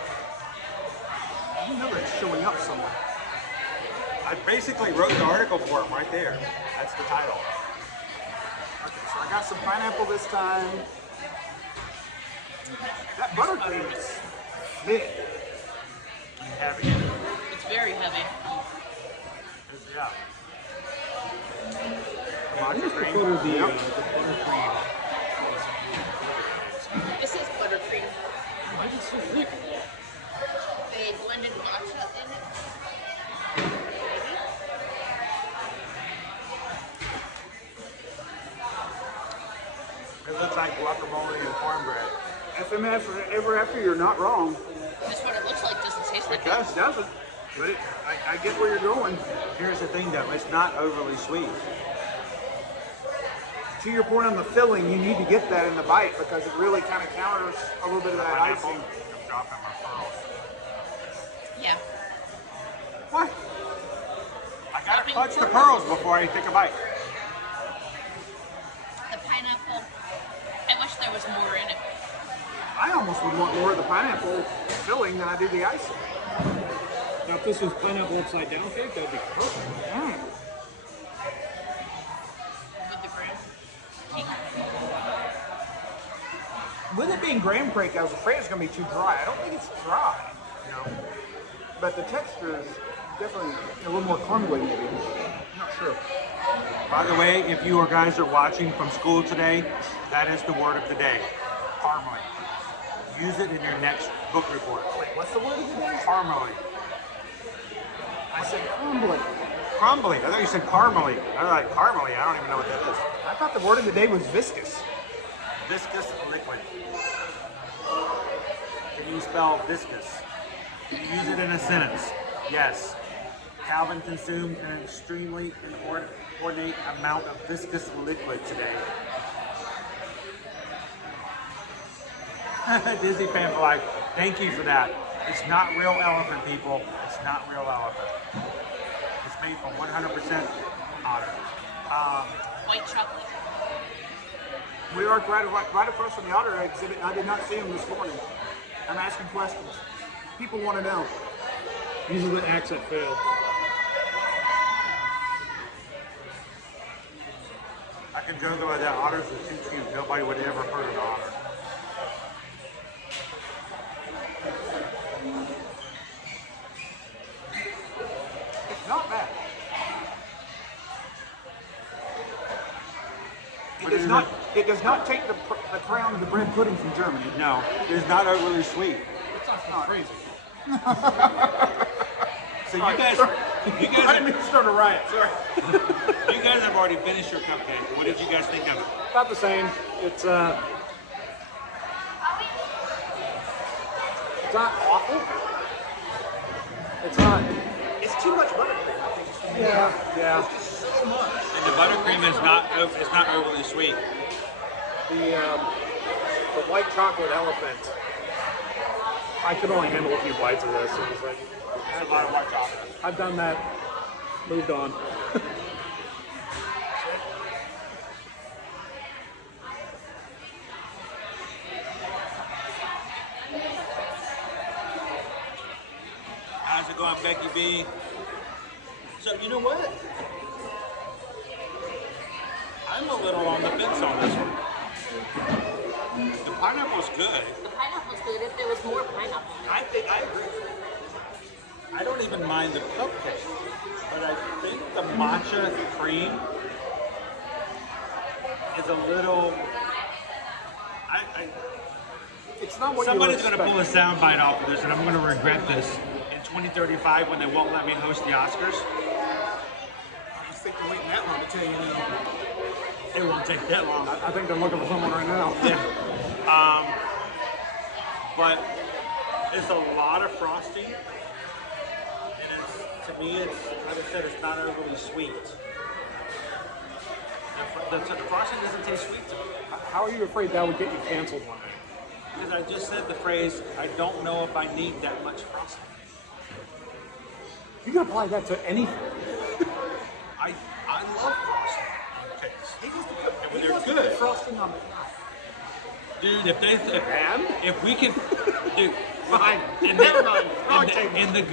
You know that's showing up somewhere. I basically wrote the article for him right there. That's the title. Okay, so I got some pineapple this time. That buttercream is thick. Heavy. It's very heavy. Yeah. Where's the photo of the buttercream? This is buttercream. guacamole and cornbread. FMF ever after, you're not wrong. That's what it looks like. Doesn't taste like It does. It doesn't. But I get where you're going. Here's the thing though, it's not overly sweet. To your point on the filling, you need to get that in the bite because it really kind of counters a little bit of that icing. I'm dropping my pearls. Yeah. What? I gotta clutch the pearls before I take a bite. The pineapple. I wish there was more in it. I almost would want more of the pineapple filling than I do the icing. Now, if this was pineapple upside down cake, that'd be perfect. With the graham. With it being graham cake, I was afraid it's going to be too dry. I don't think it's dry, you know. But the texture is definitely a little more crumbly, maybe. I'm not sure. By the way, if you guys are watching from school today, that is the word of the day. Caramely. Use it in your next book report. Wait, what's the word of the day? Caramely. I said crumbly. Crumbly. I thought you said caramely. I was like, caramely, I don't even know what that is. I thought the word of the day was viscous. Viscous liquid. Can you spell viscous? Can you use it in a sentence? Yes. Calvin consumed an extremely inordinate amount of viscous liquid today. Disney fan for life. Thank you for that. It's not real elephant, people. It's not real elephant. It's made from 100% otter. White chocolate. We are right across from the otter exhibit. I did not see him this morning. I'm asking questions. People want to know. These are the acts that failed. I can joke about that. Otters are too cute. Nobody would ever heard of an otter. It's not bad. It does not take the crown of the bread pudding from Germany. No, it's not overly sweet. It's not crazy. So you guys, I didn't mean to start a riot. Sorry. you guys have already finished your cupcake. What did you guys think of it? About the same. It's not awful. It's not. It's too much buttercream. I think it's too much. Yeah. It's just so much. And the buttercream is not overly sweet. The white chocolate elephant. I could only handle a few bites of this. It was like, That's a lot of white chocolate. I've done that. Moved on. How's it going, Becky B? So you know what? I'm a little on the fence on this one. The pineapple's good. The pineapple's good if there was more pineapple. I agree. I don't even mind the cupcake, but I think the matcha cream is a little. It's not what somebody's going to pull a soundbite off of this, and I'm going to regret this in 2035 when they won't let me host the Oscars. I just think they're waiting that long to tell you anything. It won't take that long. I think they're looking for someone right now. Yeah. But it's a lot of frosting, and to me, it's like I said, it's not overly sweet. The frosting doesn't taste sweet to me. How are you afraid that would get you canceled one day? Because I just said the phrase, I don't know if I need that much frosting. You can apply that to anything. I love frosting on cakes. And when they're good. Frosting on the pie. Dude, if we could, dude, Fine. in the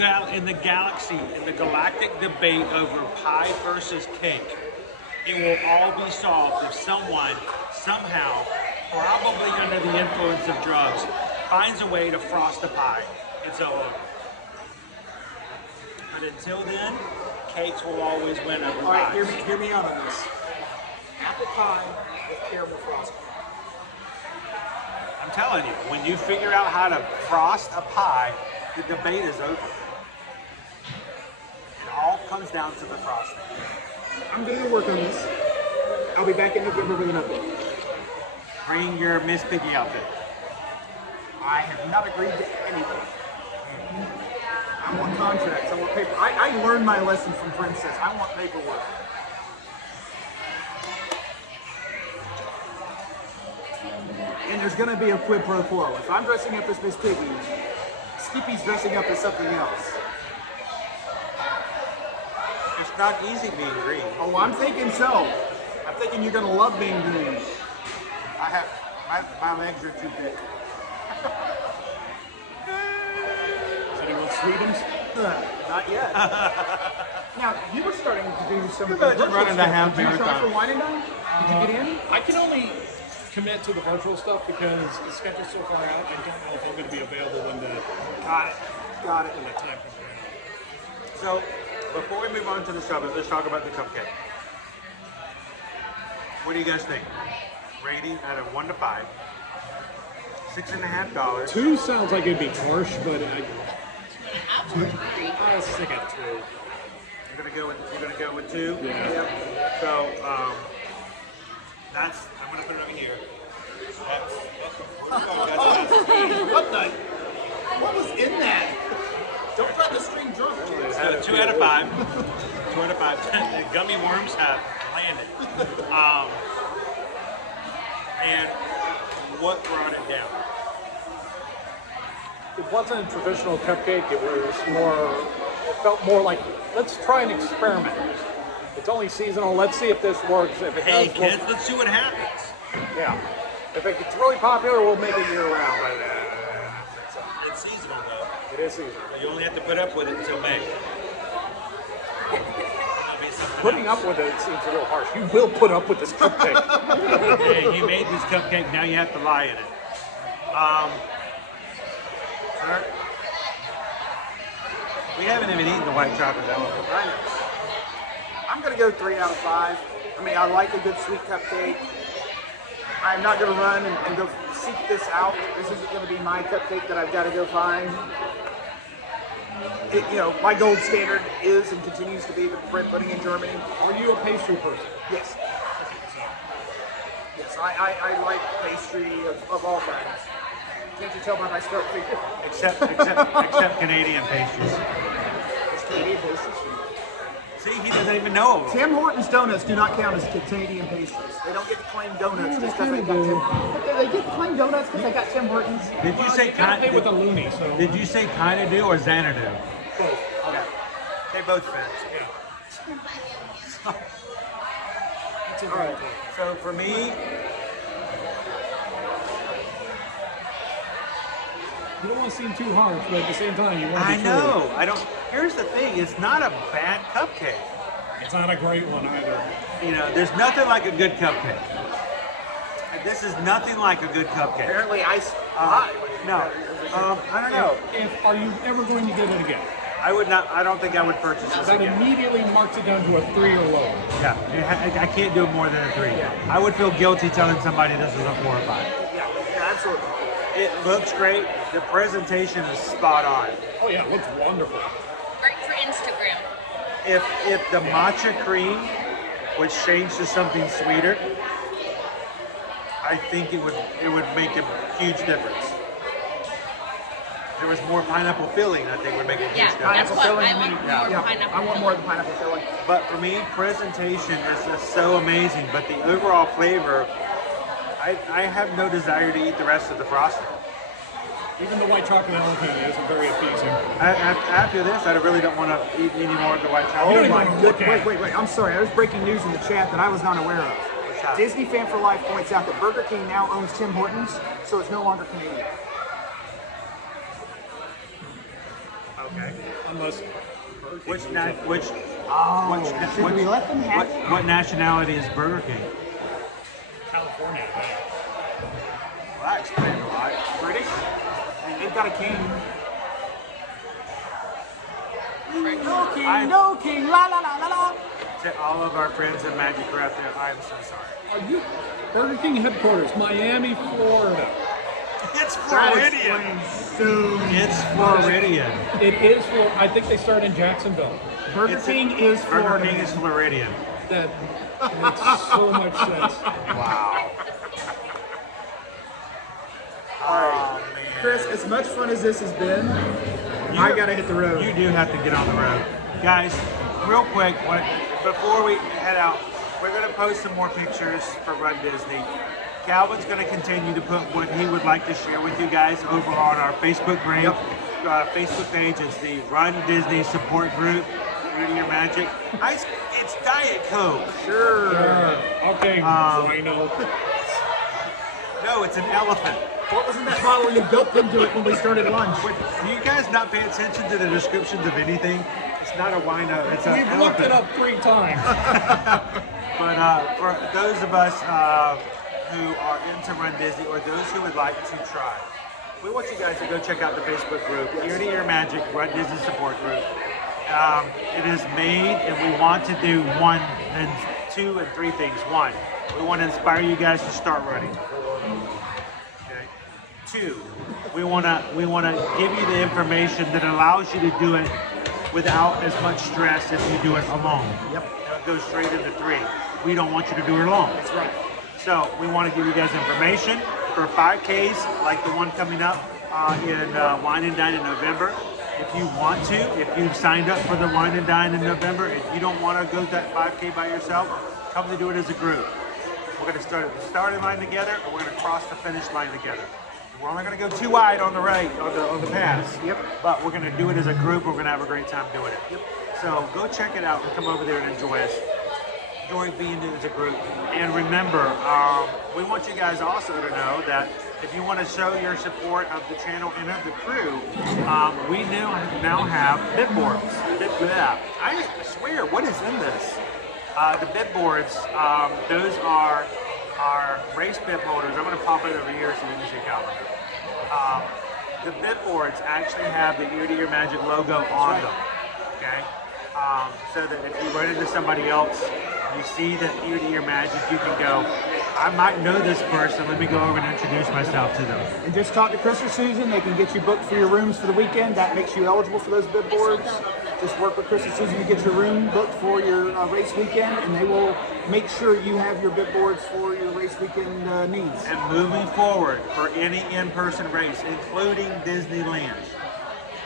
galaxy, in the galactic debate over pie versus cake, it will all be solved if someone, somehow, probably under the influence of drugs, finds a way to frost a pie. It's over. But until then, cakes will always win over pies. All right, hear me out on this. Apple pie with caramel frosting. I'm telling you, when you figure out how to frost a pie, the debate is over. It all comes down to the frosting. I'm going to work on this. I'll be back in November with an update. Bring your Miss Piggy outfit. I have not agreed to anything. I want contracts. I want paper. I learned my lesson from Princess. I want paperwork. And there's going to be a quid pro quo. If I'm dressing up as Miss Piggy, Skippy's dressing up as something else. It's not easy being green. Oh, I'm thinking so. I'm thinking you're going to love being green. My legs are too big. Is anyone Sweetums? Not yet. Now, you were starting to do some You're about to run into half Did you try for marathon. Wine and Dine? Did you get in? I can only commit to the virtual stuff because the schedule's so far out. I don't know if I'm going to be available when the Got it. when the time comes around. So, before we move on to the sub, let's talk about the cupcake. What do you guys think? Rating out of 1 to 5. $6.50. 2 sounds like it'd be harsh, but I stick at 2. You're gonna go with 2. Yeah. Yep. So that's. I'm gonna put it over here. What was in that? Don't try to string drunk. So 2 out of 5. 2 out of 5. The gummy worms have landed. And what brought it down? It wasn't a traditional cupcake. It was more. It felt more like let's try an experiment. It's only seasonal. Let's see if this works. If it Hey does, kids, let's see what happens. yeah. If it gets really popular, we'll make it year round. It's seasonal though. It is seasonal. You only have to put up with it until May. Putting up with it seems a little harsh. You will put up with this cupcake. Hey, you made this cupcake, now you have to lie in it. Sir? We haven't even eaten the white chocolate elephant. I know. I'm going to go 3 out of 5. I mean, I like a good sweet cupcake. I'm not going to run and go seek this out. This isn't going to be my cupcake that I've got to go find. My gold standard is and continues to be the bread pudding in Germany. Are you a pastry person? Yes. Yes, I like pastry of all kinds. Can't you tell by my start figure? Except Canadian pastries. It's Canadian pastries. See, he doesn't even know them. Tim Hortons donuts do not count as Canadian pastries. They don't get to claim donuts just because they got Tim. They get to claim donuts because they got Tim Hortons. Did you say kind? with a loony, so. Did you say kinda do or Xanadu? Both. Okay. They both fit. Yeah. All right. So for me, you don't want to seem too harsh, but at the same time, you want to be I know. I don't. Here's the thing: it's not a bad cupcake. It's not a great one either. There's nothing like a good cupcake. This is nothing like a good cupcake. Apparently, ice. No. I don't know. Are you ever going to get it again? I would not. I don't think I would purchase this That again. immediately marks it down to a 3 or lower. Yeah, I can't do more than a 3. I would feel guilty telling somebody this was a 4 or 5. Yeah, absolutely. It looks great. The presentation is spot on. Oh yeah, it looks wonderful. Great for Instagram. If the matcha cream was changed to something sweeter, I think it would make a huge difference. If there was more pineapple filling, I think would make a huge difference. Pineapple filling. I want more pineapple. I want more of the pineapple filling. But for me, presentation is just so amazing. But the overall flavor, I have no desire to eat the rest of the frosting. Even the white chocolate elephant isn't very appeasing. After this, I really don't want to eat any more of the white chocolate. Oh my goodness. Wait. I'm sorry. There's breaking news in the chat that I was not aware of. Disney Fan for Life points out that Burger King now owns Tim Hortons, so it's no longer Canadian. Okay. Unless. Should we let them have it? What nationality is Burger King? California. Well, that explains a lot. British? And they've got a king. No king, la la la la la. To all of our friends at Magic are out there, I'm so sorry. Are you Burger King headquarters, Miami, Florida? It's Floridian. It's Floridian. It is. I think they start in Jacksonville. Burger King is Florida. Burger King is Floridian. That makes so much sense. Wow. Alright. Chris, as much fun as this has been, I gotta hit the road. You do have to get on the road. Guys, real quick, before we head out, we're going to post some more pictures for Run Disney. Calvin's going to continue to put what he would like to share with you guys over on our Facebook page. Facebook page is the Run Disney support group. Due to your magic. It's Diet Coke. Sure. Okay, Rhino. No, it's an elephant. What was in that bottle you gulped into it when we started lunch? Do you guys not pay attention to the descriptions of anything? It's not a wino, it's an elephant. We've looked it up 3 times. But for those of us who are into Run Disney, or those who would like to try, we want you guys to go check out the Facebook group, Ear to Ear Magic Run Disney Support Group. It is made, and we want to do 1 and 2 and 3 things. 1, we want to inspire you guys to start running. Okay. 2, we want to give you the information that allows you to do it without as much stress if you do it alone. Yep. It goes straight into 3. We don't want you to do it alone. That's right. So we want to give you guys information for 5Ks like the one coming up in Wine and Dine in November. If you want to, if you've signed up for the Wine and Dine in November, if you don't want to go that 5K by yourself, come to do it as a group. We're going to start at the starting line together, and we're going to cross the finish line together. We're only going to go too wide on the right, on the pass. Yep. But we're going to do it as a group. We're going to have a great time doing it. Yep. So go check it out and come over there and enjoy us. Enjoy being in as a group. And remember, we want you guys also to know that if you want to show your support of the channel and of the crew, we now have bit boards. I swear, what is in this? The bit boards, those are our race bit holders. I'm going to pop it over here so you can see Calvin. The bit boards actually have the Ear to Ear Magic logo on them. Okay? So that if you run into somebody else, you see the Ear to Ear Magic, you can go, I might know this person, let me go over and introduce myself to them. And just talk to Chris or Susan, they can get you booked for your rooms for the weekend. That makes you eligible for those bid boards. Just work with Chris and Susan to get your room booked for your race weekend, and they will make sure you have your bid boards for your race weekend needs. And moving forward, for any in-person race, including Disneyland,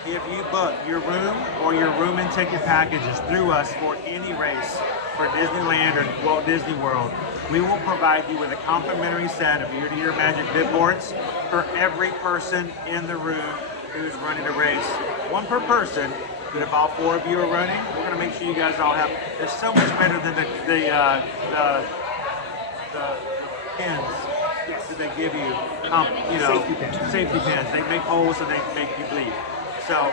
if you book your room or your room and ticket packages through us for any race for Disneyland or Walt Disney World, we will provide you with a complimentary set of Ear to Ear Magic bid boards for every person in the room who's running a race. 1 per person, but if all 4 of you are running, we're going to make sure you guys all have. It's so much better than the pins that they give you. Safety pins. They make holes and they make you bleed. So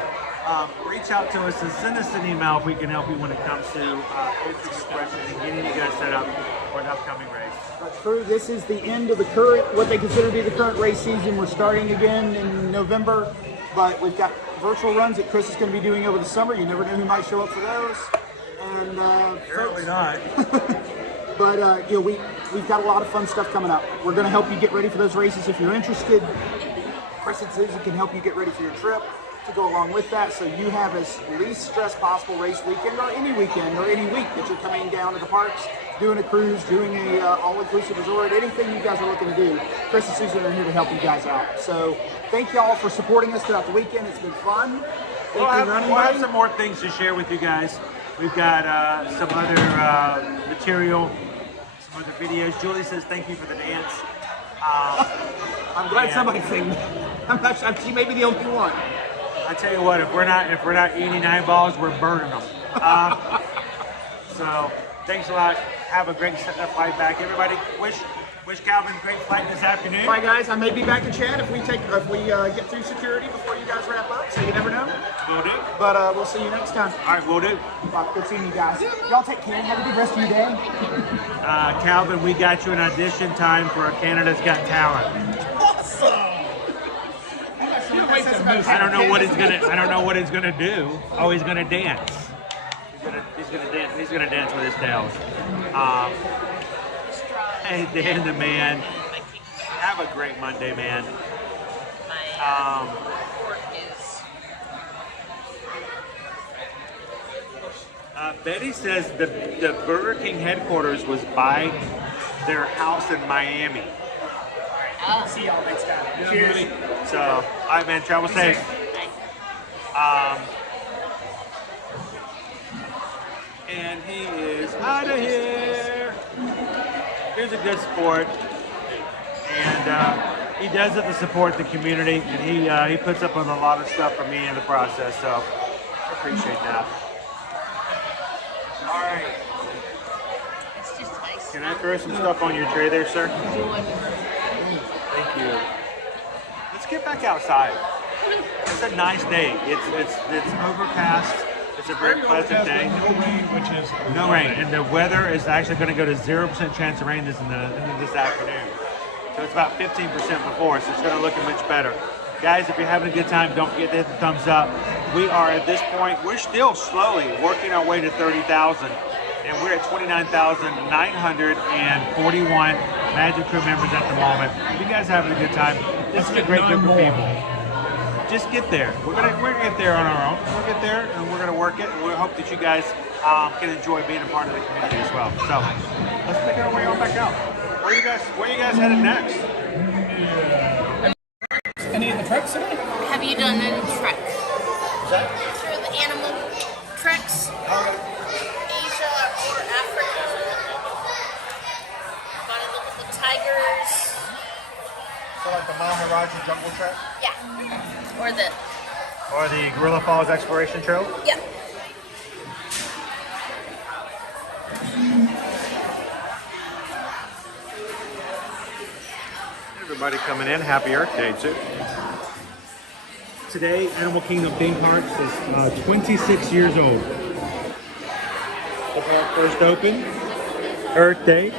reach out to us and send us an email if we can help you when it comes to answering your questions and getting you guys set up for an upcoming race. That's true. This is the end of the current, what they consider to be the current race season. We're starting again in November, but we've got virtual runs that Chris is going to be doing over the summer. You never know who might show up for those. And apparently not. But you know, we've got a lot of fun stuff coming up. We're going to help you get ready for those races if you're interested. Chris and Susan can help you get ready for your trip to go along with that, so you have as least stress possible race weekend or any weekend or any week that you're coming down to the parks, doing a cruise, doing a all-inclusive resort, anything you guys are looking to do. Chris and Susan are here to help you guys out. So thank y'all for supporting us throughout the weekend. It's been fun. We'll have some more things to share with you guys. We've got some other material, some other videos. Julie says thank you for the dance. I'm glad somebody sing. She may be the only one. I tell you what, if we're not eating eyeballs, we're burning them. So thanks a lot. Have a great flight back, everybody. Wish Calvin a great flight this afternoon. Bye, guys. I may be back to chat if we get through security before you guys wrap up. So you never know. Will do. But we'll see you next time. All right, will do. Good seeing you guys. Y'all take care. Have a good rest of your day. Calvin, we got you an audition time for Canada's Got Talent. Awesome. I don't know what he's gonna do. Oh, he's gonna dance. He's gonna dance with his tail. Hey, Dan the man. Have a great Monday, man. Betty says the Burger King headquarters was by their house in Miami. See y'all next time. Yeah, Cheers. buddy. So, all right, man. Travel safe. And he is out of here. Here's a good sport, and he does it to support the community, and he puts up on a lot of stuff for me in the process. So, I appreciate that. All right. It's just nice. Can I throw some stuff on your tray there, sir? Thank you. Let's get back outside. It's a nice day. It's overcast. It's a very pleasant day. No rain, which is no rain, and the weather is actually going to go to 0% chance of rain this afternoon. So it's about 15% before, so it's going to look much better. Guys, if you're having a good time, don't forget to hit the thumbs up. We are at this point, we're still slowly working our way to 30,000, and we're at 29,941 Magic Crew members at the moment. If you guys are having a good time, this is a great group of people. Just get there. We're gonna get there on our own. We'll get there and we're gonna work it. And we hope that you guys can enjoy being a part of the community as well. So let's make our way on back out. Where are you guys headed next? Any of the treks today? Have you done any trek? Through the animal treks? Asia or Africa? Gotta look at the tigers. So like the Maharaja Jungle Trek? Yeah. Or the Gorilla Falls Exploration Trail? yeah. Everybody coming in, happy Earth Day too. Today, Animal Kingdom Theme Parks is 26 years old. The park first opened, Earth Day,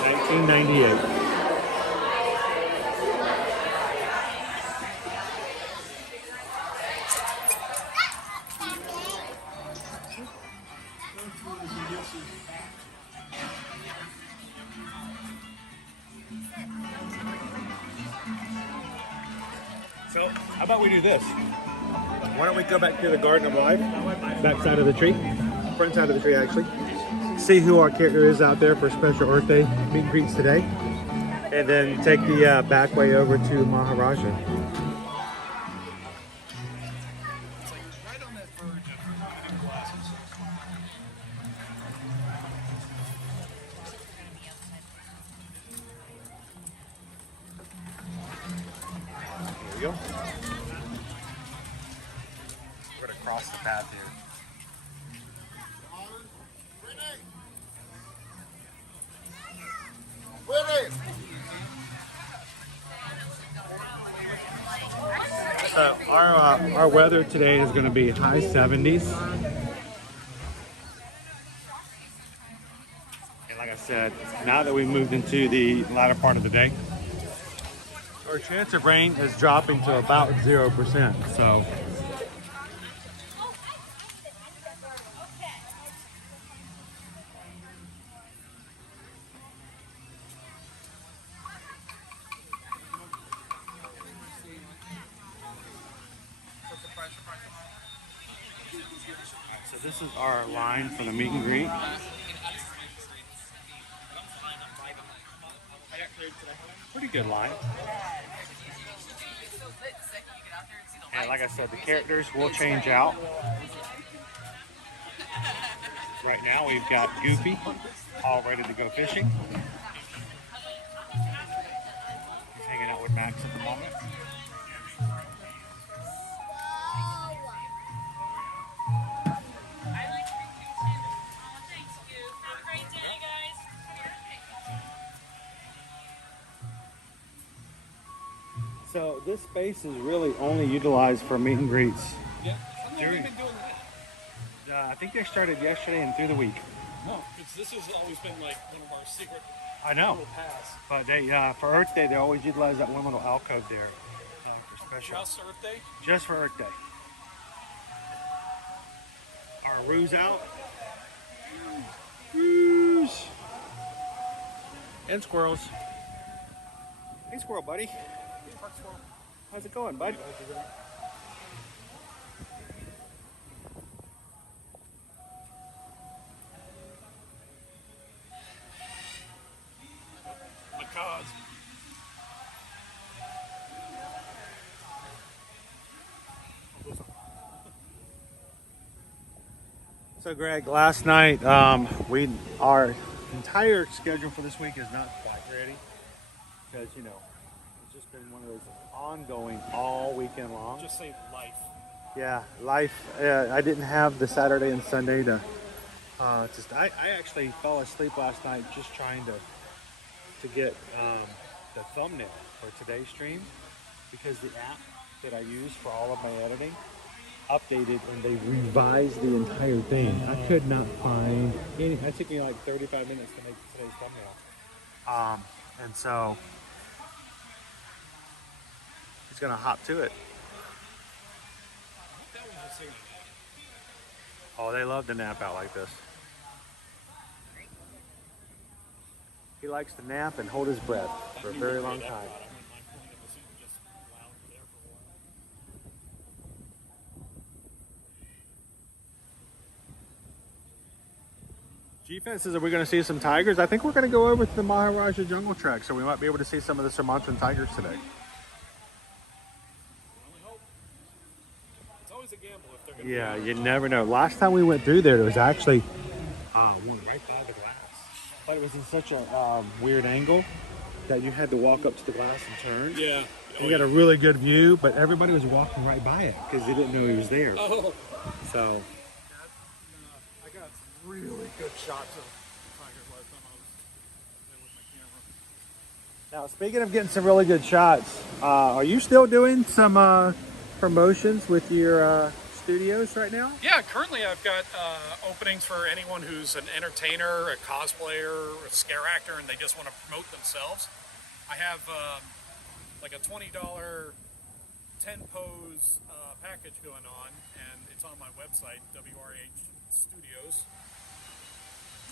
1998. So, how about we do this? Why don't we go back to the Garden of Life, back side of the tree, front side of the tree actually, see who our character is out there for special Earth Day meet and greets today, and then take the back way over to Maharaja. Here we go. We're gonna cross the path here. So our weather today is going to be high 70s. And like I said, now that we moved into the latter part of the day, our chance of rain is dropping to about 0%. So So this is our line for the meet and greet. Pretty good line. And like I said, the characters will change out. Right now we've got Goofy all ready to go fishing. He's hanging out with Max at the moment. So this space is really only utilized for meet and greets. Yeah. How long have you been doing that? I think they started yesterday and through the week. No, because this has always been like one of our secret I know. little paths. But they for Earth Day they always utilize that one little alcove there for special. Just Earth Day? Just for Earth Day. Our roos out. Roos. And squirrels. Hey squirrel buddy. How's it going, bud? So Greg, last night our entire schedule for this week is not quite ready because you know it's just been one of those ongoing all weekend long. Just say life. Yeah, life. I didn't have the Saturday and Sunday to I actually fell asleep last night just trying to get the thumbnail for today's stream because the app that I use for all of my editing updated and they revised the entire thing. I could not find any. It took me like 35 minutes to make today's thumbnail. And so he's gonna hop to it. Oh, they love to nap out like this. He likes to nap and hold his breath for a very long time. G-Fence says, are we going to see some tigers? I think we're going to go over to the Maharaja Jungle Trek, so we might be able to see some of the Sumatran tigers today. It's always a gamble if they're going to Yeah, you never know. Last time we went through there was actually one right by the glass. But it was in such a weird angle that you had to walk up to the glass and turn. Yeah. And you got a really good view, but everybody was walking right by it because they didn't know he was there. Oh. So... I got some really good shots of tigers last time I was there with my camera. Now, speaking of getting some really good shots, are you still doing some promotions with your studios right now? Yeah, currently I've got openings for anyone who's an entertainer, a cosplayer, a scare actor, and they just want to promote themselves. I have like a $20 10 pose package going on, and it's on my website, WRH Studios.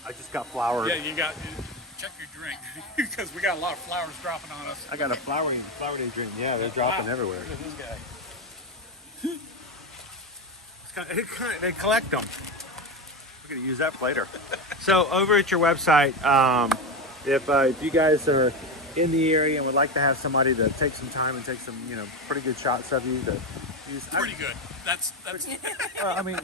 I just got flowers. Yeah, you got. Check your drink because we got a lot of flowers dropping on us. I got a flower day drink. Yeah, they're dropping everywhere. Look at this guy. They collect them. We're gonna use that for later. So over at your website, if you guys are in the area and would like to have somebody to take some time and take some, pretty good shots of you to use. Pretty good. That's. I mean,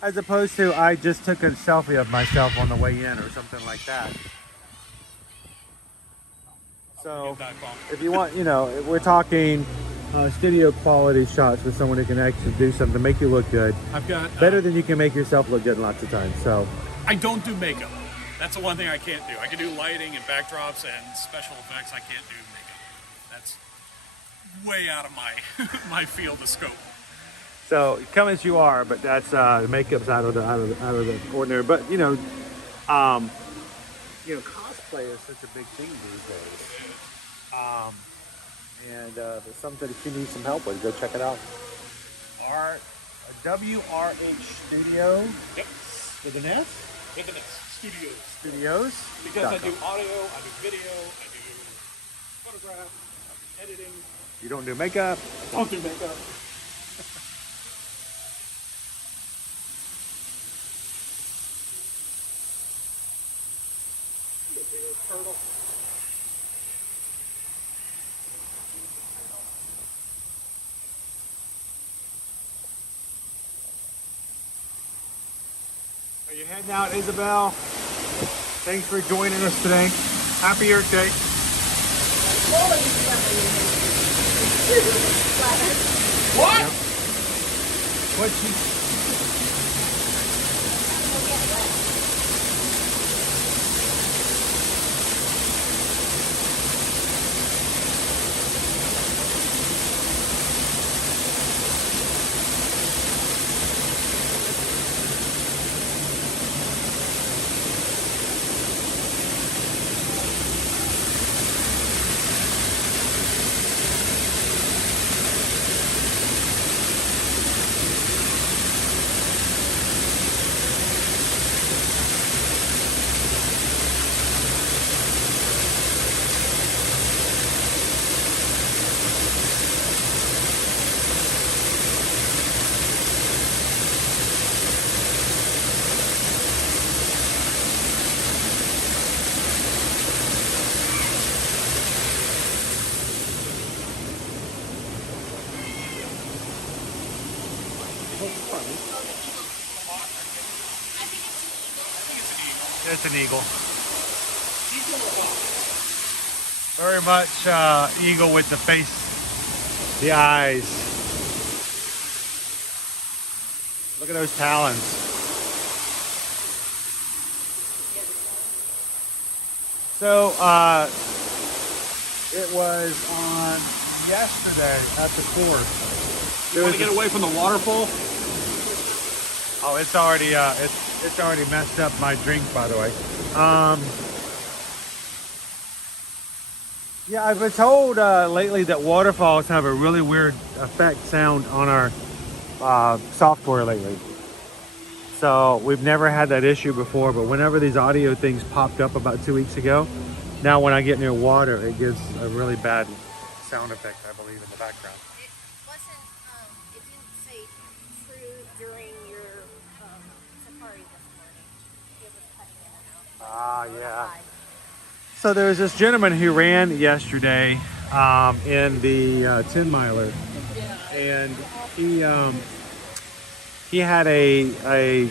as opposed to I just took a selfie of myself on the way in or something like that. So if you want, we're talking studio quality shots with someone who can actually do something to make you look good. I've got better than you can make yourself look good lots of times. So I don't do makeup. That's the one thing I can't do. I can do lighting and backdrops and special effects. I can't do makeup. That's way out of my field of scope. So come as you are, but that's makeup's out of the ordinary. But cosplay is such a big thing these days. And there's something if you need some help with, go check it out. Our WRH Studio. Yep. With an S? With an S. Studios. Studios. Because I do audio, I do video, I do photograph, I do editing. You don't do makeup? I don't do makeup. Turtle. Are you heading out, Isabel? Thanks for joining us today. Happy Earth Day. What? What's she? It's an eagle. Very much eagle with the face, the eyes. Look at those talons. So it was on yesterday at the course. You want to get away from the waterfall? Oh, it's already messed up my drink, by the way. Yeah, I've been told lately that waterfalls have a really weird sound on our software lately. So we've never had that issue before, but whenever these audio things popped up about 2 weeks ago, now when I get near water, it gives a really bad sound effect, I believe, in the background. It wasn't, it didn't say true during your safari this morning. It was cutting in and out. Ah, yeah. So there was this gentleman who ran yesterday in the 10 miler, and he had a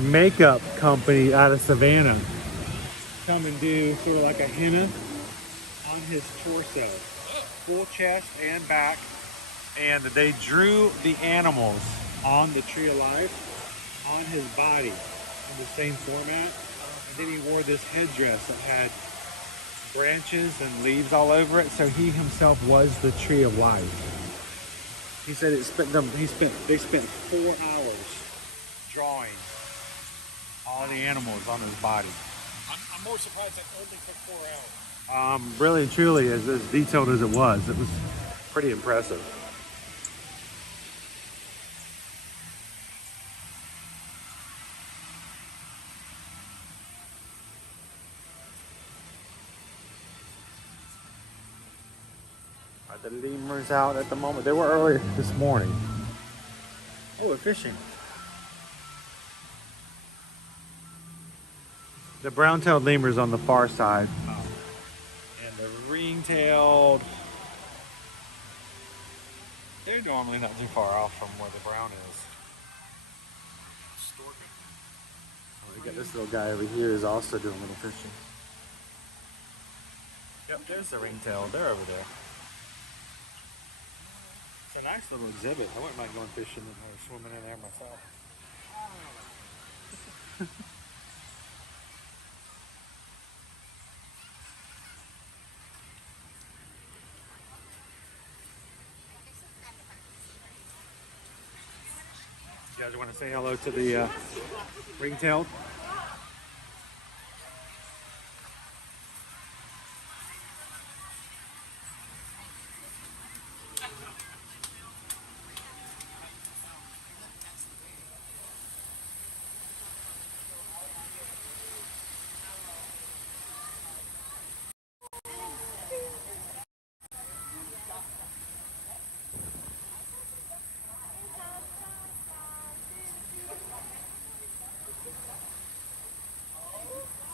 makeup company out of Savannah come and do sort of like a henna on his torso, full chest and back, and they drew the animals on the Tree of Life on his body in the same format, and then he wore this headdress that had branches and leaves all over it, so he himself was the Tree of Life. He said they spent 4 hours drawing all the animals on his body. I'm more surprised it only took 4 hours. Really and truly, as detailed as it was pretty impressive. Are the lemurs out at the moment? They were early this morning. Oh, we're fishing. The brown-tailed lemur's on the far side. And the ring-tailed, they're normally not too far off from where the brown is. Oh, we got this little guy over here who's also doing a little fishing. Yep, there's the ring-tailed. They're over there. It's a nice little exhibit. I wouldn't mind going fishing or swimming in there myself. You guys want to say hello to the ring-tailed?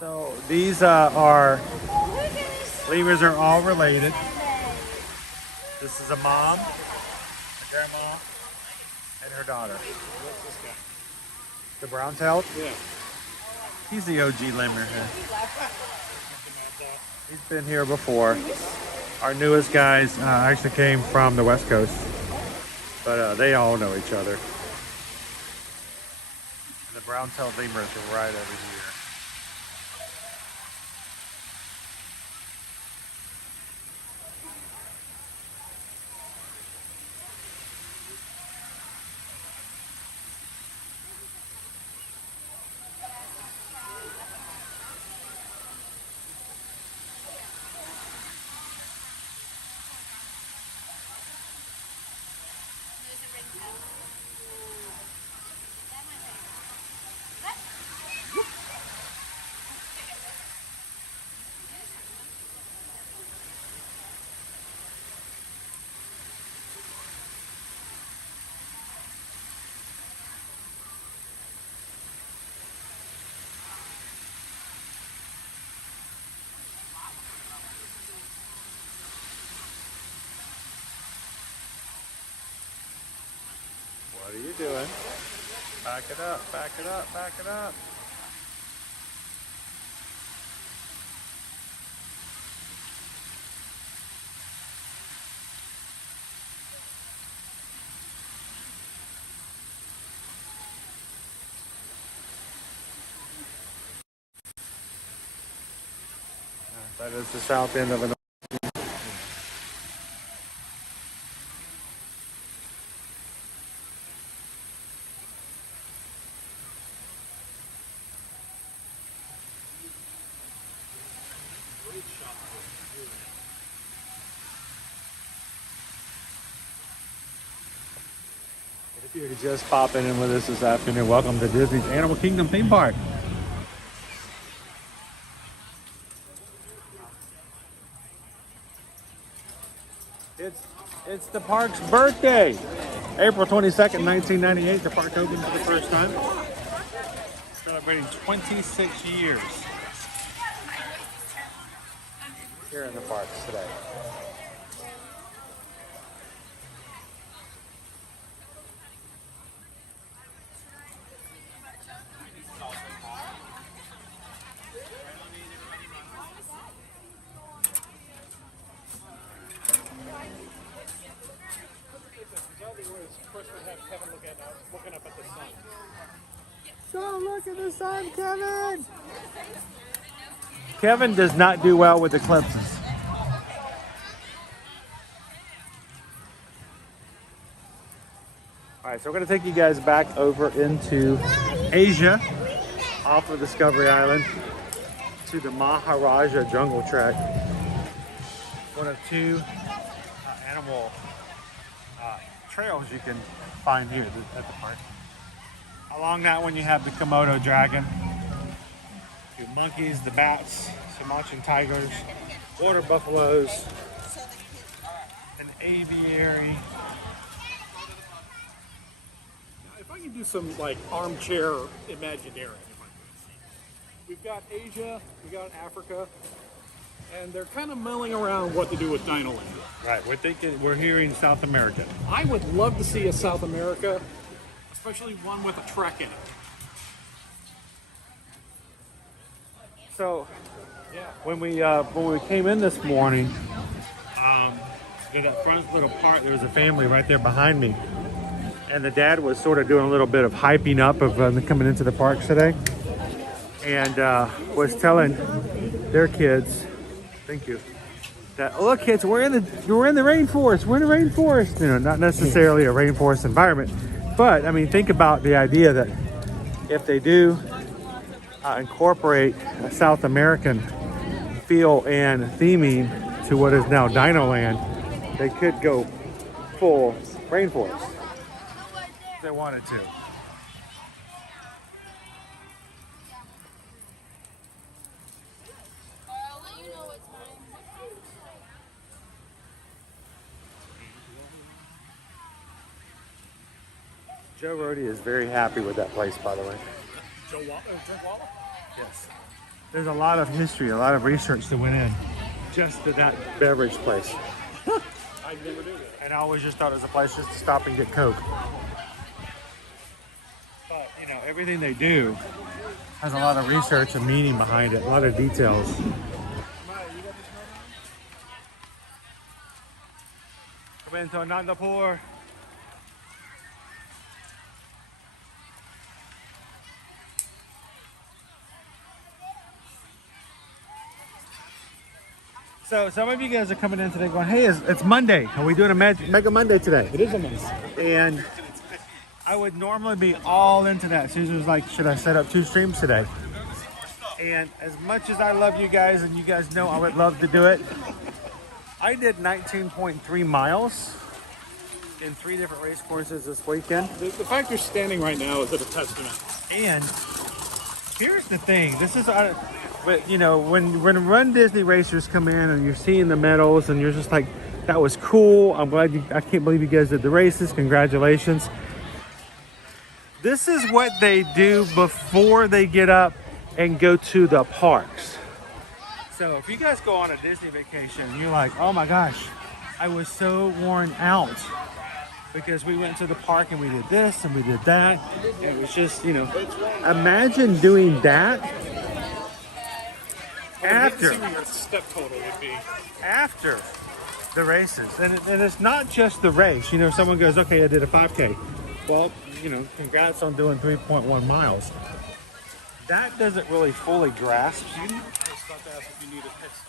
So these lemurs are all related. This is a mom, a grandma, and her daughter. What's this guy? The brown-tailed? Yeah. He's the OG lemur here. He's been here before. Our newest guys actually came from the West Coast, but they all know each other. And the brown-tailed lemurs are right over here. What are you doing? Back it up, back it up, back it up. That is the south end of an. If you're just popping in with us this afternoon, welcome to Disney's Animal Kingdom theme park. It's the park's birthday. April 22nd, 1998, the park opened for the first time. Celebrating 26 years here in the parks today. So look at the sun, Kevin! Kevin does not do well with eclipses. All right, so we're going to take you guys back over into Asia, off of Discovery Island, to the Maharaja Jungle Trek. One of two animal trails you can find here at the park. Along that one you have the Komodo dragon, the monkeys, the bats, Sumatran tigers, water buffaloes, an aviary. If I can do some like armchair imagineering, we've got Asia, we got Africa, and they're kind of milling around what to do with Dino Land. Right, we're hearing South America. I would love to see a South America, especially one with a trek in it. So, when we came in this morning, in that front little part, there was a family right there behind me, and the dad was sort of doing a little bit of hyping up of coming into the parks today, and was telling their kids, thank you, that look, kids, we're in the rainforest. We're in the rainforest. You know, not necessarily a rainforest environment. But, I mean, think about the idea that if they do incorporate a South American feel and theming to what is now Dino Land, they could go full rainforest if they wanted to. Joe Rody is very happy with that place, by the way. Drink water? Yes. There's a lot of history, a lot of research that went in just to that beverage place. I never knew that. And I always just thought it was a place just to stop and get Coke. But, you know, everything they do has a lot of research and meaning behind it, a lot of details. Come into Anandapur. So some of you guys are coming in today going, hey, it's Monday. Are we doing a Mega Monday today? It is a Monday. And I would normally be all into that. Susan was like, should I set up 2 streams today? And as much as I love you guys, and you guys know I would love to do it, I did 19.3 miles in 3 different race courses this weekend. The fact you're standing right now is a testament. And here's the thing. This is... But, you know, when Run Disney racers come in and you're seeing the medals and you're just like, that was cool. I'm glad I can't believe you guys did the races. Congratulations. This is what they do before they get up and go to the parks. So if you guys go on a Disney vacation and you're like, oh my gosh, I was so worn out because we went to the park and we did this and we did that. It was just, you know, imagine doing that after your step total would be after the races. And it's not just the race. You know, someone goes, okay, I did a 5K. Well, you know, congrats on doing 3.1 miles. That doesn't really fully grasp you. I was about to ask if you need a piss.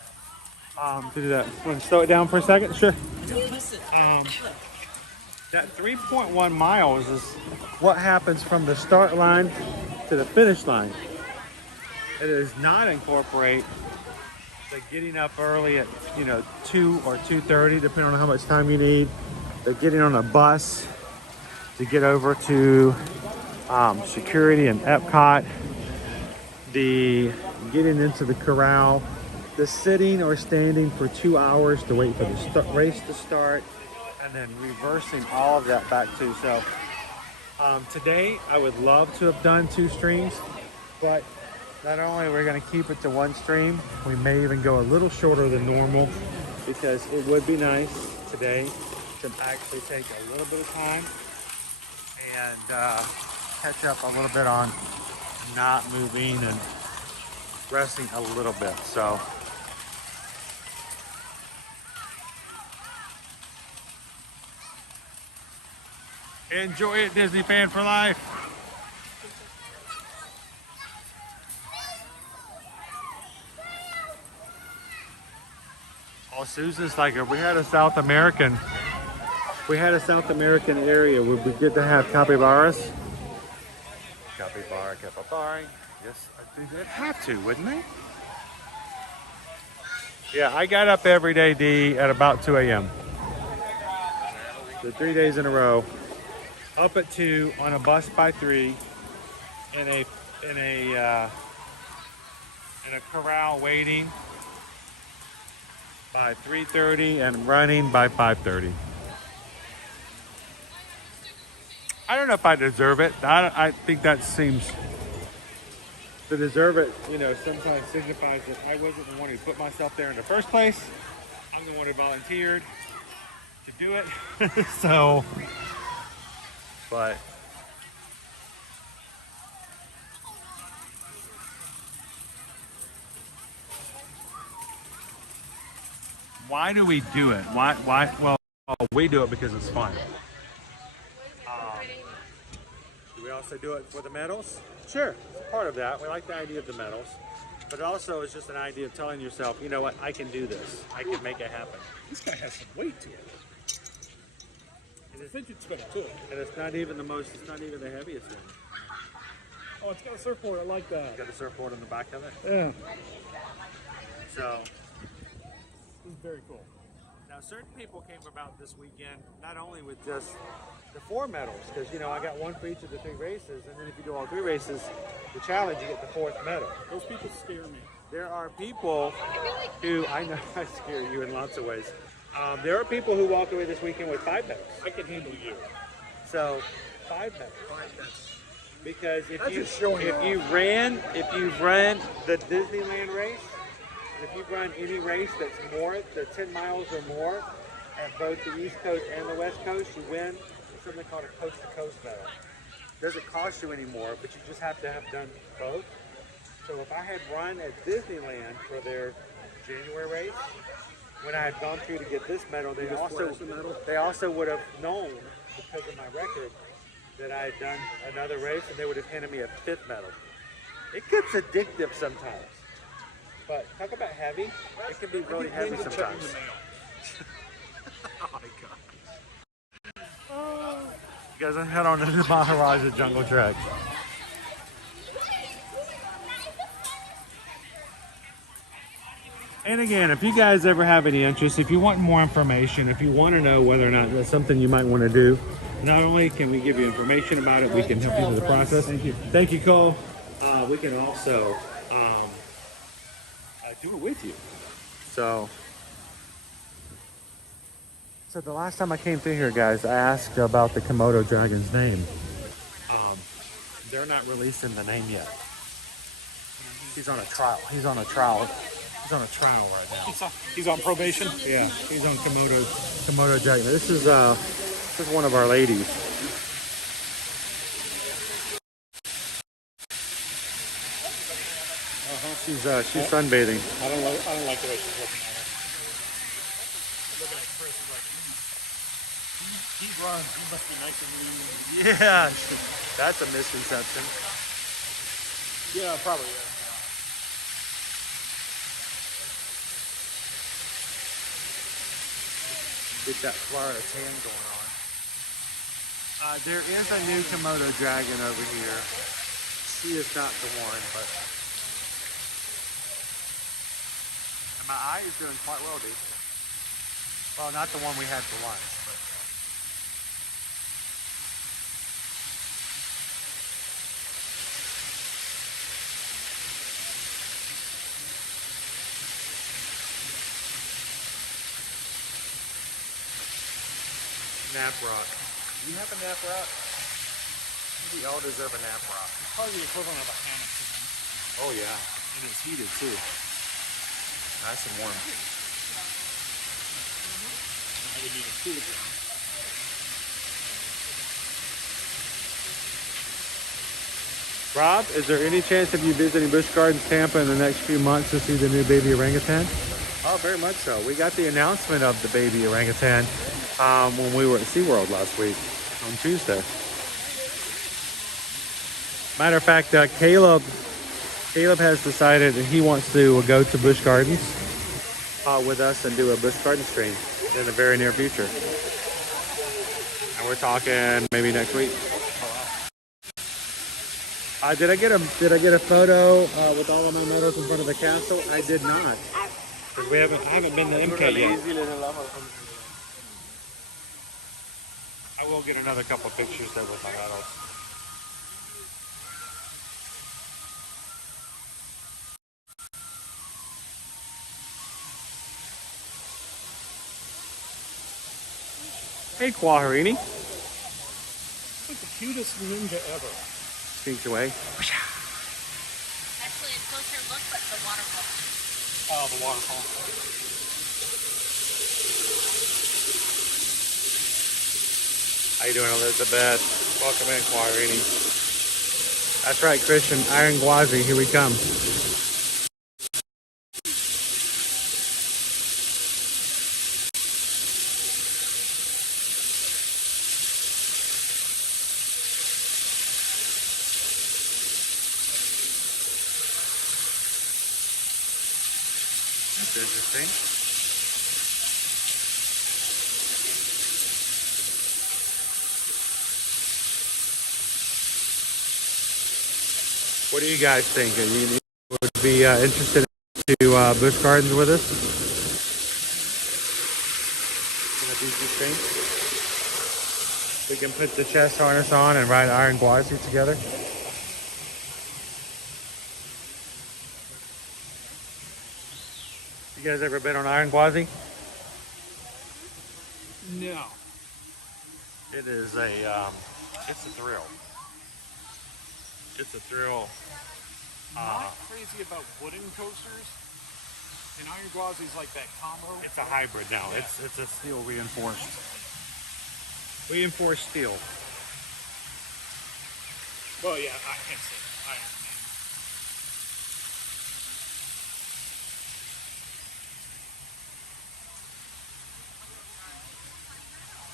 to do that. Want to slow it down for a second? Sure. That 3.1 miles is what happens from the start line to the finish line. It does not incorporate the getting up early at 2 or 2:30, depending on how much time you need. The getting on a bus to get over to security and Epcot. The getting into the corral. The sitting or standing for 2 hours to wait for the race to start. And then reversing all of that back too. So today I would love to have done 2 streams, but not only we're going to keep it to 1 stream, we may even go a little shorter than normal because it would be nice today to actually take a little bit of time and catch up a little bit on not moving and resting a little bit. So enjoy it, Disney fan for life. Oh, Susan's like, if we had a South American area, would we get to have capybaras? Capybara. Yes, I think they'd have to, wouldn't they? Yeah, I got up every day, D, at about 2 a.m. So 3 days in a row. Up at 2, on a bus by 3, in a corral waiting by 3:30 and running by 5:30. I don't know if I deserve it. I think that seems to deserve it. Sometimes signifies that I wasn't the one who put myself there in the first place. I'm the one who volunteered to do it. So. But why do we do it? Why? Well, we do it because it's fun. Do we also do it for the medals? Sure, it's part of that. We like the idea of the medals, but also it's just an idea of telling yourself, you know what, I can do this. I can make it happen. This guy has some weight to it. I think it's got to it. And it's not even the heaviest one. Oh, it's got a surfboard. I like that. It's got a surfboard on the back of it. Yeah. So. This is very cool. Now, certain people came about this weekend, not only with just the 4 medals, because, I got 1 for each of the 3 races, and then if you do all 3 races, the challenge, you get the 4th medal. Those people scare me. There are people who, I know I scare you in lots of ways. There are people who walk away this weekend with 5 medals. I can handle you. So 5 medals. Because if you ran the Disneyland race, if you run any race that's more than 10 miles or more at both the East Coast and the West Coast, you win something called a coast-to-coast medal. It doesn't cost you anymore, but you just have to have done both. So if I had run at Disneyland for their January race, when I had gone through to get this medal, they also would have known, because of my record, that I had done another race, and they would have handed me a 5th medal. It gets addictive sometimes. But talk about heavy, it can be really heavy sometimes. Oh my God. You guys head on to the Maharaja Jungle Trek. And again, if you guys ever have any interest, if you want more information, if you want to know whether or not that's something you might want to do, not only can we give you information about it, we can help you with the process. Thank you. Thank you, Cole. We can also do it with you. So the last time I came through here, guys, I asked about the Komodo dragon's name. They're not releasing the name yet. He's on a trial. He's on a trial right now. He's on probation? Yeah, he's on Komodo dragon. This is one of our ladies. She's sunbathing. I don't like the way she's looking at it. I'm looking at Chris and like, he runs. He must be nice and lean. Yeah, that's a misconception. Yeah, probably. Yeah. get that Florida tan going on. There is a new Komodo dragon over here. She is not the one, but and my eye is doing quite well, dude. Well, not the one we had for lunch, but nap rock. Do you have a nap rock? We all deserve a nap rock. It's probably the equivalent of a hammock to them. Oh yeah, and it's heated too. Nice and warm. I would need a cooler ground. Rob, is there any chance of you visiting Busch Gardens Tampa in the next few months to see the new baby orangutan? Oh, very much so. We got the announcement of the baby orangutan when we were at SeaWorld last week on Tuesday. Matter of fact, Caleb has decided that he wants to go to Busch Gardens with us and do a Busch Gardens stream in the very near future. And we're talking maybe next week. Did I get a photo with all of my medals in front of the castle? I did not. Because I haven't been to MK yet. I will get another couple of pictures there with my medals. Hey, Quaharini. Like the cutest ninja ever. Sneaks away. Actually, a closer look, but the waterfall. Oh, the waterfall. How you doing, Elizabeth? Welcome in, Quaharini. That's right, Christian. Iron Gwazi, here we come. That's interesting. What do you guys think? You would be interested to Busch Gardens with us? In a BC stream? We can put the chest harness on and ride Iron Gwazi together. You guys ever been on Iron Gwazi? No. It is it's a thrill. It's a thrill. Not crazy about wooden coasters. And Iron Gwazi's like that combo. It's a hybrid now. Yeah. It's a steel reinforced. Reinforced steel. Well, yeah, I can say Iron Man.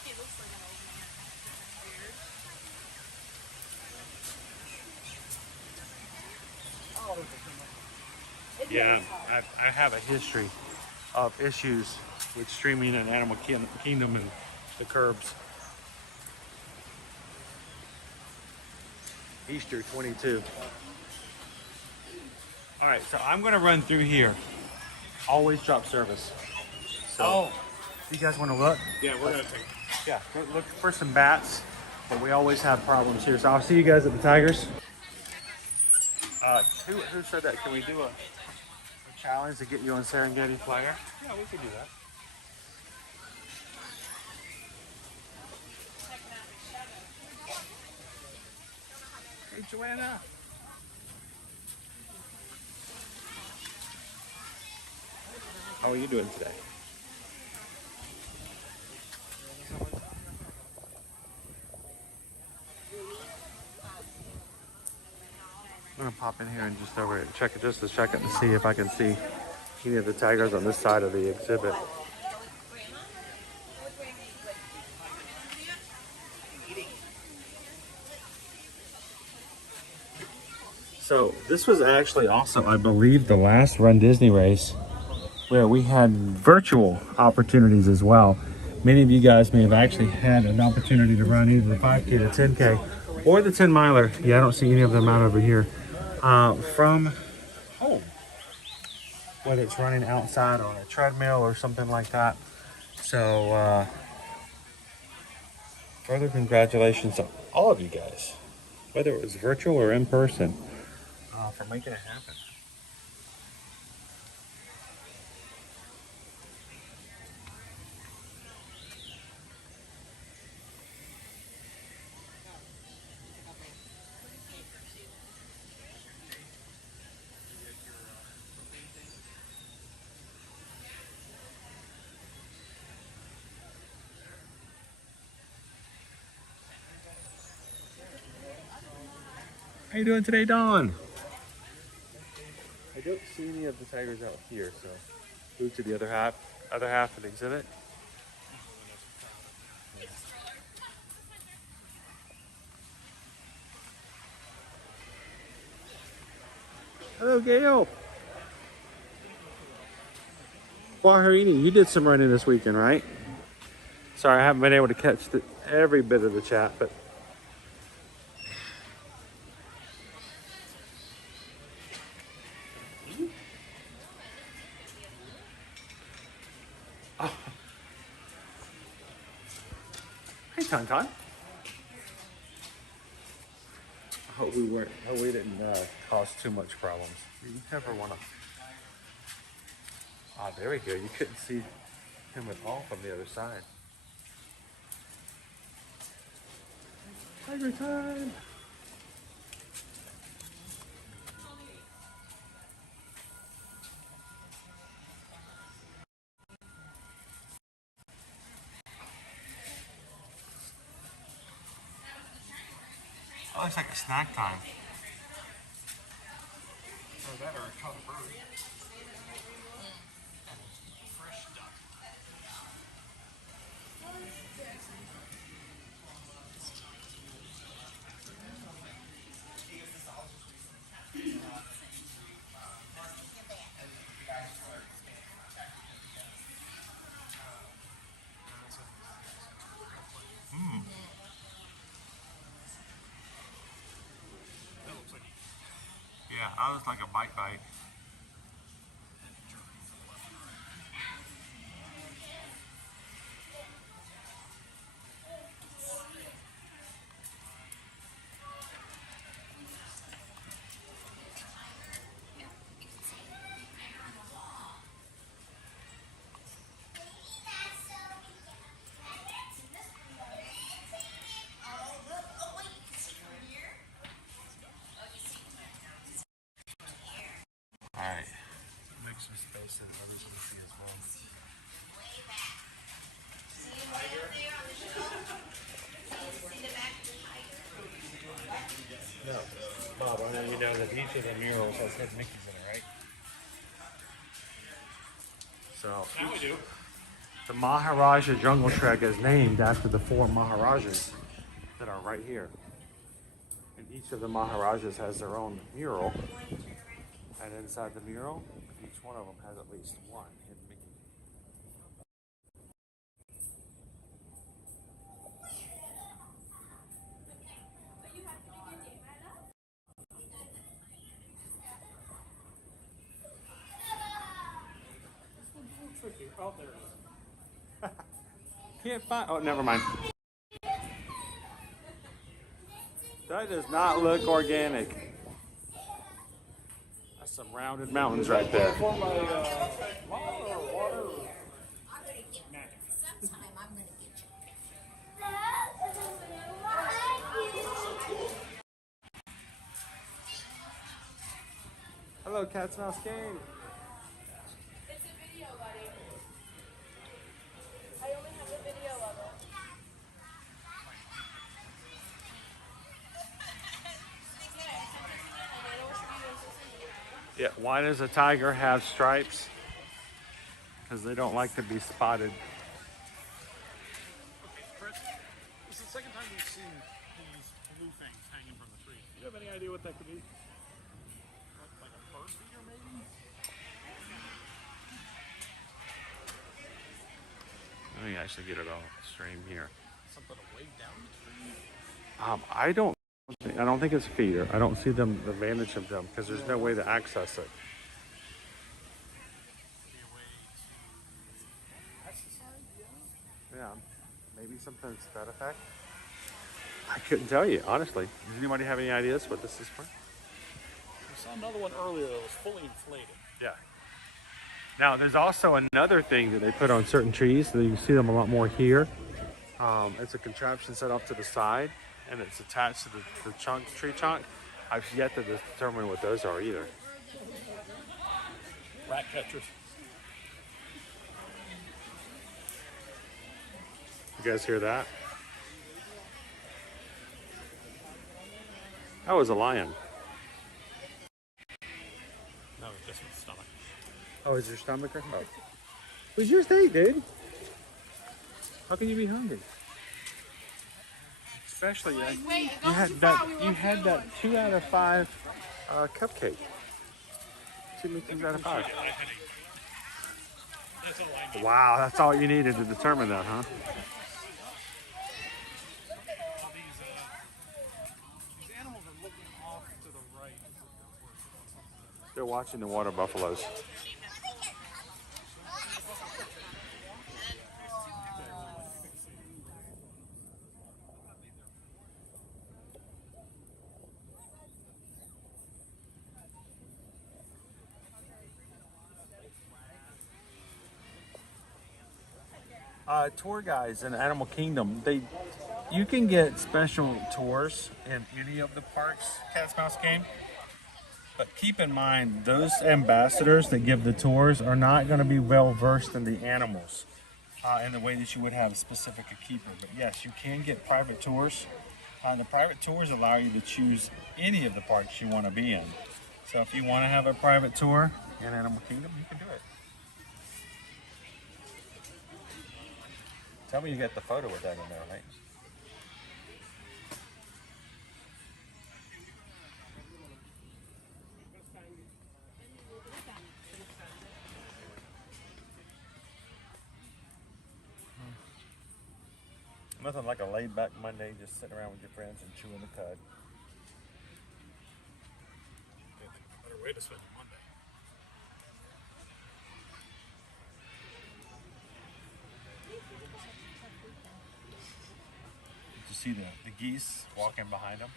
He looks like an old man. Weird. Yeah, I have a history of issues with streaming in Animal Kingdom and the curbs. Easter 22. All right, so I'm gonna run through here. Always drop service. So, you guys want to look? Yeah, we're gonna take. Yeah, go look for some bats, but we always have problems here. So I'll see you guys at the Tigers. Who said that? Can we do a challenge to get you on Serengeti Flyer? Yeah, we could do that. Hey, Joanna. How are you doing today? I'm gonna pop in here and just over and check it just to check it and see if I can see any of the tigers on this side of the exhibit. So this was actually also, I believe, the last Run Disney race where we had virtual opportunities as well. Many of you guys may have actually had an opportunity to run either the 5K, the 10K, or the 10 miler. Yeah, I don't see any of them out over here. From home, whether it's running outside on a treadmill or something like that. So, further congratulations to all of you guys, whether it was virtual or in person, for making it happen. How you doing today, Dawn? I don't see any of the tigers out here, so move to the other half of the exhibit. Hello, Gail. Waharini, you did some running this weekend, right? Sorry, I haven't been able to catch every bit of the chat, but oh. Hey, Tauntaun. I hope we didn't cause too much problems. You never want to. Ah, there we go. You couldn't see him at all from the other side. Tiger time. Oh, it's like a snack time. Or that or a caught a bird. Fresh duck. Yeah, I was like a bite. All right, make some space and others can see as well. No, Bob, I know you know that each of the murals has head Mickeys in it, right? So Now we do. the Maharaja Jungle Trek is named after the 4 Maharajas that are right here. And each of the Maharajas has their own mural. And inside the mural, each one of them has at least one hidden Mickey. Tricky. Oh, there it is. Can't find. Oh, never mind. That does not look organic. That's some rounded mountains right there. Formed by water. Hello, Cat's Mouse Game. It's a video, buddy. I only have the video of it. Yeah, why does a tiger have stripes? Because they don't like to be spotted. Okay, Chris, this is the second time we've seen these blue things hanging from the tree. Do you have any idea what that could be? Like a bird feeder, maybe? Let me actually get it all stream here. Something to wave down the tree. I don't think it's a feeder. I don't see the advantage of them because there's no way to access it. Yeah, maybe something to that effect. I couldn't tell you, honestly. Does anybody have any ideas what this is for? We saw another one earlier that was fully inflated. Yeah. Now, there's also another thing that they put on certain trees. So you see them a lot more here. It's a contraption set off to the side, and it's attached to the tree trunk. I've yet to determine what those are either. Rat catchers. You guys hear that? That was a lion. No, it's just my stomach. Oh, is your stomach? Oh. What's your steak, dude? How can you be hungry? Especially, you had that 2 out of 5 cupcake. 2 out of 5. Wow, that's all you needed to determine that, huh? These animals are looking off to the right. They're watching the water buffaloes. Tour guides in Animal Kingdom, you can get special tours in any of the parks, Cat's Mouse game. But keep in mind, those ambassadors that give the tours are not going to be well versed in the animals in the way that you would have a specific keeper. But yes, you can get private tours. The private tours allow you to choose any of the parks you want to be in. So if you want to have a private tour in Animal Kingdom, you can do it. Tell me you got the photo with that in there, right? Nothing like a laid-back Monday, just sitting around with your friends and chewing the cud. Better way to spend a Monday. Did you see the geese walking behind them?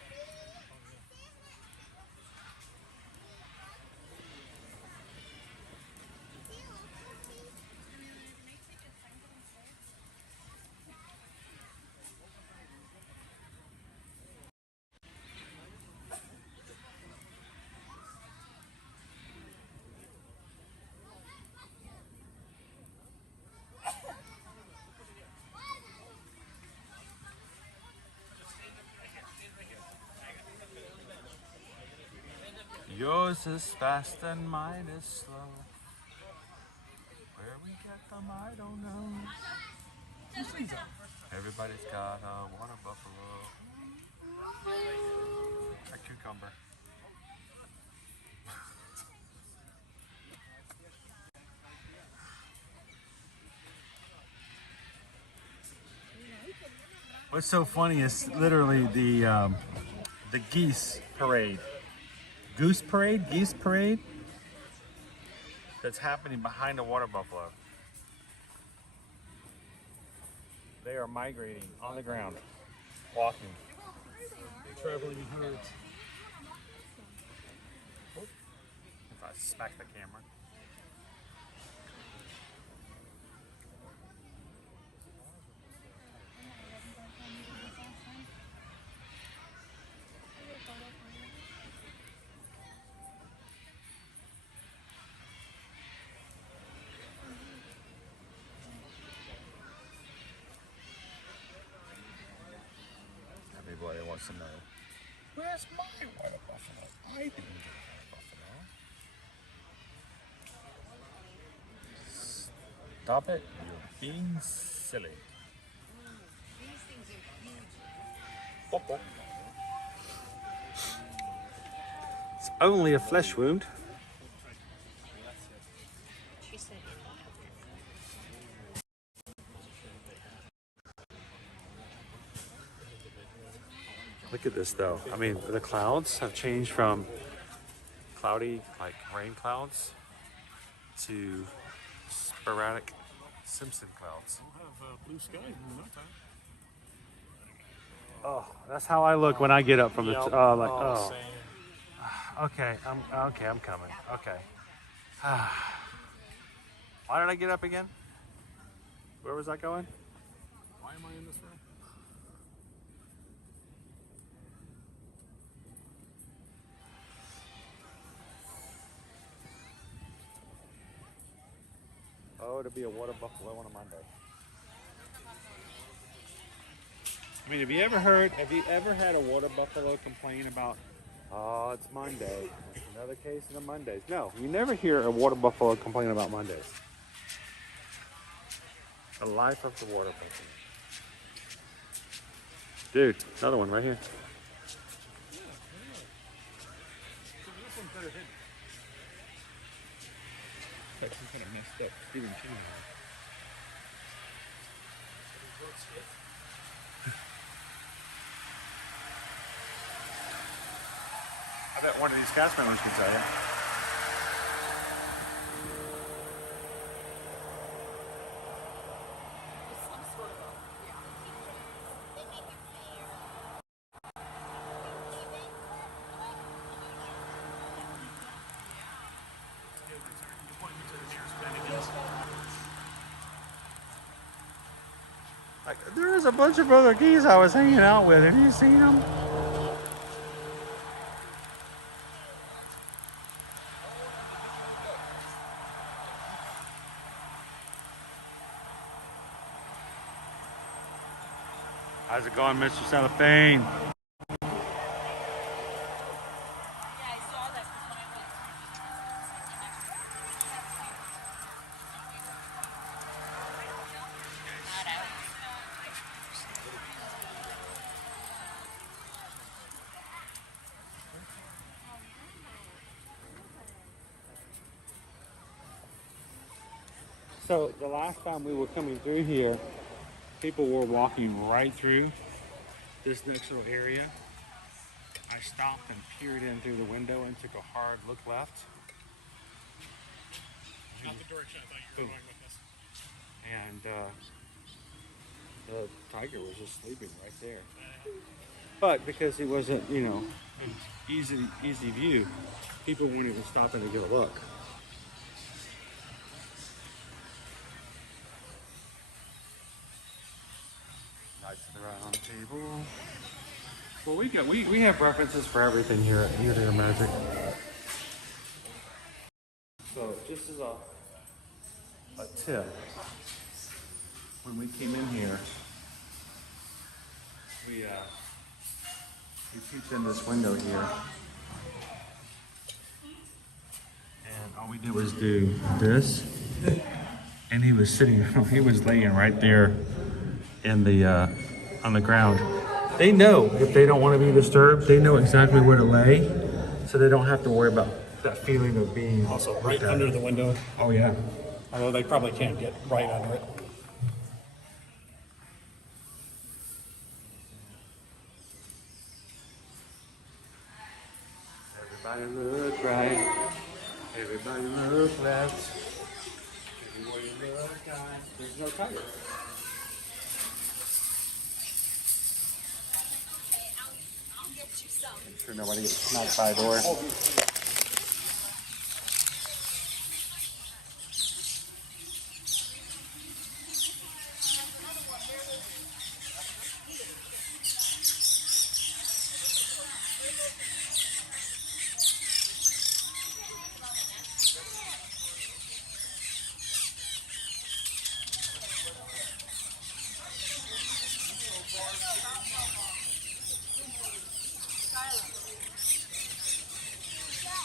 Yours is fast and mine is slow. Where we get them, I don't know. Everybody's got a water buffalo. A cucumber. What's so funny is literally the geese parade. Goose parade, geese parade, that's happening behind the water buffalo. They are migrating on the ground, walking. Traveling in herds. If I smack the camera. Everybody wants to know, where's my water buffalo? I didn't get a water buffalo. Stop it, you're being silly. It's only a flesh wound. Look at this though. I mean, the clouds have changed from cloudy, like rain clouds, to sporadic Simpson clouds. We'll have blue skies in no time. Oh, that's how I look when I get up from the, Yep. like, Oh, oh. same. Okay, I'm coming. Okay. Why did I get up again? Where was I going? Why am I in this room? Oh, to be a water buffalo on a Monday. I mean, have you ever had a water buffalo complain about, oh, it's Monday. It's another case of the Mondays. No, you never hear a water buffalo complain about Mondays. The life of the water buffalo. Dude, another one right here. This one's better hidden. It's like some kind of messed up Stephen King. I bet one of these cast members can tell you. Like, there was a bunch of other geese I was hanging out with. Have you seen them? How's it going, Mr. Cellophane? So the last time we were coming through here, people were walking right through this next little area. I stopped and peered in through the window and took a hard look left. Not the direction I thought you were going with this. And the tiger was just sleeping right there. But because it wasn't, you know, an easy view, people weren't even stopping to get a look. Knights of the Round Table. Well, we have references for everything here at Theater Magic. So just as a tip, when we came in here, we peeked in this window here, and all we did was do this, and he was laying right there in the on the ground. They know if they don't want to be disturbed, they know exactly where to lay, so they don't have to worry about that feeling of being also right under the window. Oh yeah. Although they probably can't get right under it. Everybody look right. Everybody look left. Everywhere you look, guys. There's no tiger. I'm sure nobody gets smacked by a door.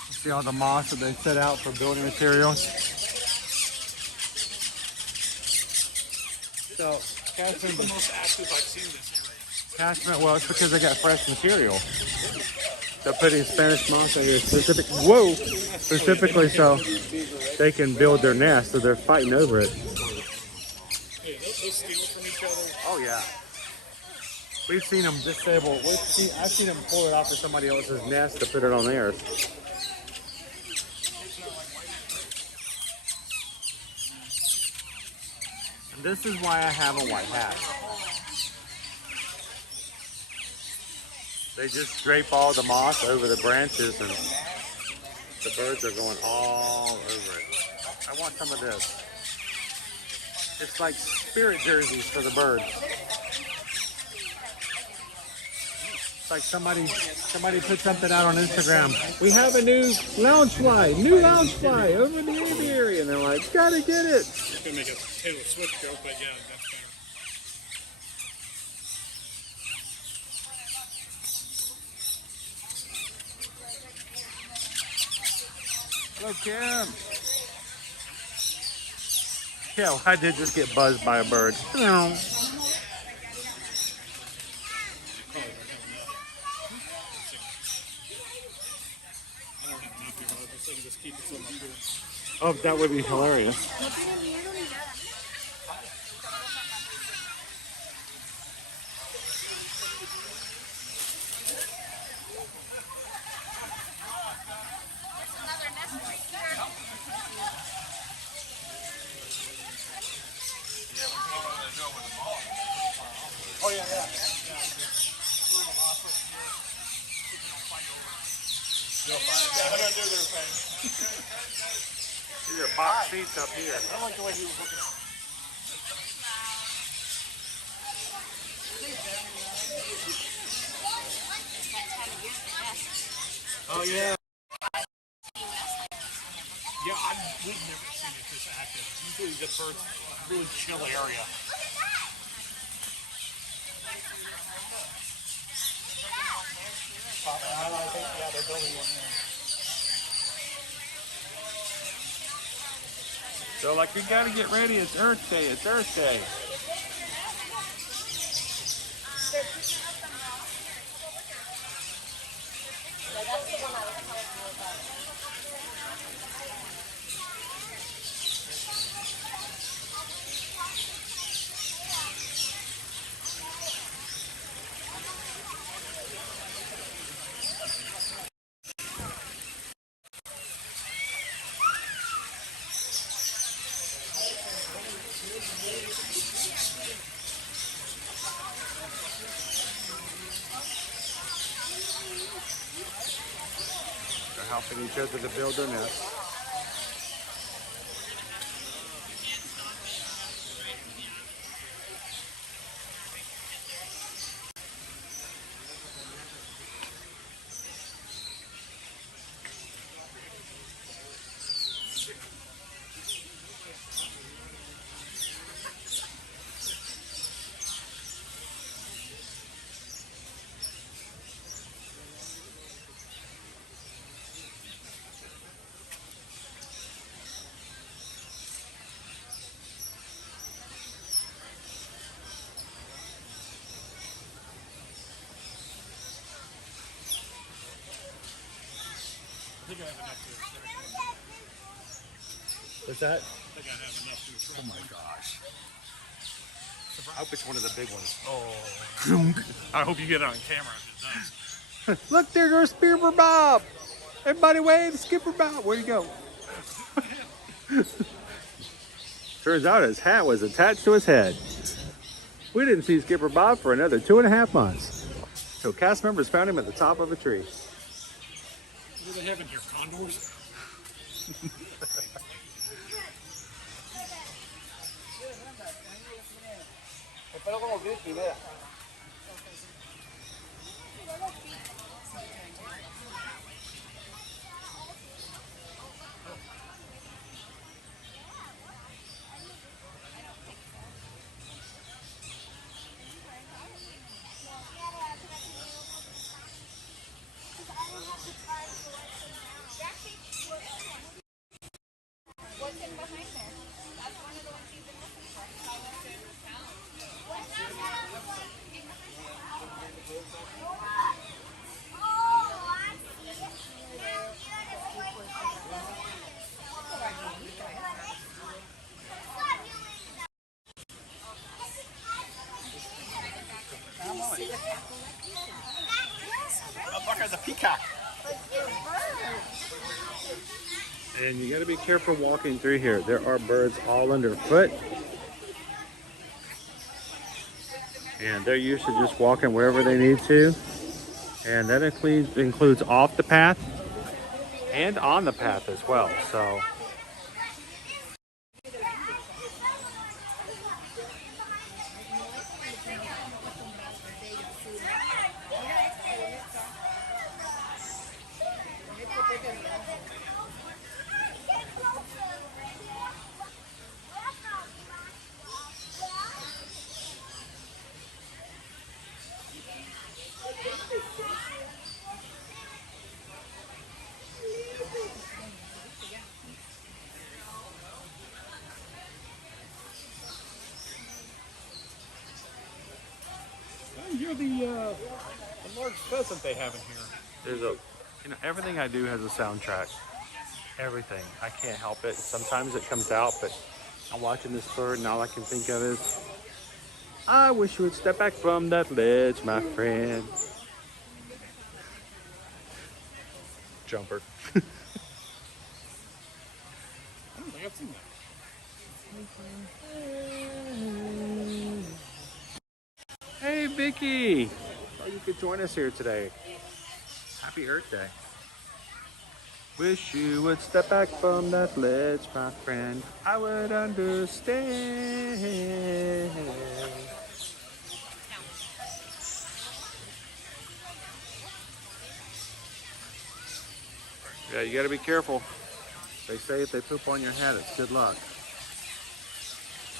See all the moss that they set out for building materials. So, This is the most active I've seen this area. Cashman, well, it's because they got fresh material. They're putting Spanish moss in here specifically so they can build their nest, so they're fighting over it. Yeah, they'll steal from each other. Oh yeah. We've seen them disable. I've seen them pull it off of somebody else's nest to put it on theirs. And this is why I have a white hat. They just drape all the moss over the branches and the birds are going all over it. I want some of this. It's like spirit jerseys for the birds. It's like somebody put something out on Instagram. We have a new lounge fly over the aviary, and they're like, gotta get it. I'm gonna make a Taylor Swift joke, but yeah, that's Hello, Kim. Yeah, well, I did just get buzzed by a bird. Oh, that would be hilarious. Oh yeah, yeah. They're gonna do their thing. These are box seats up here. I don't like the way he was looking at it. Oh yeah. Yeah, we've never seen it this active. Usually the first really chill area. I think, yeah, they're building one now. So like, you gotta get ready, it's Earth Day, it's Earth Day. They're helping each other to build their nest. I think I have enough to What's that? I think I have enough to Oh my gosh. I hope it's one of the big ones. Oh. I hope you get it on camera if it does. Look, there goes Skipper Bob. Everybody wave, Skipper Bob. Where'd he go? Turns out his hat was attached to his head. We didn't see Skipper Bob for another 2.5 months. So cast members found him at the top of a tree. What do they have in here? Condors? Espero como crispy, vea. There's a peacock. And you got to be careful walking through here. There are birds all underfoot. And they're used to just walking wherever they need to. And that includes off the path and on the path as well. So You're the large pheasant they have in here. there's everything I do has a soundtrack. Everything. I can't help it. Sometimes it comes out, but I'm watching this bird and all I can think of is, I wish you would step back from that ledge, my friend. Jumper. I don't think I've seen that. Hey, Vicky. Oh, you could join us here today. Happy Earth Day. Wish you would step back from that ledge, my friend. I would understand. Yeah, you gotta be careful. They say if they poop on your head, it's good luck.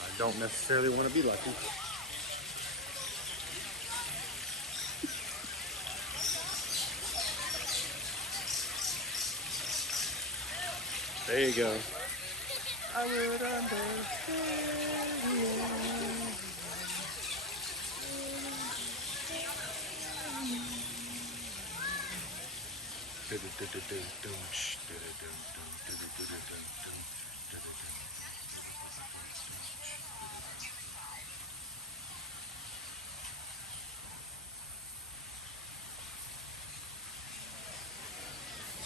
I don't necessarily want to be lucky. There you go. I would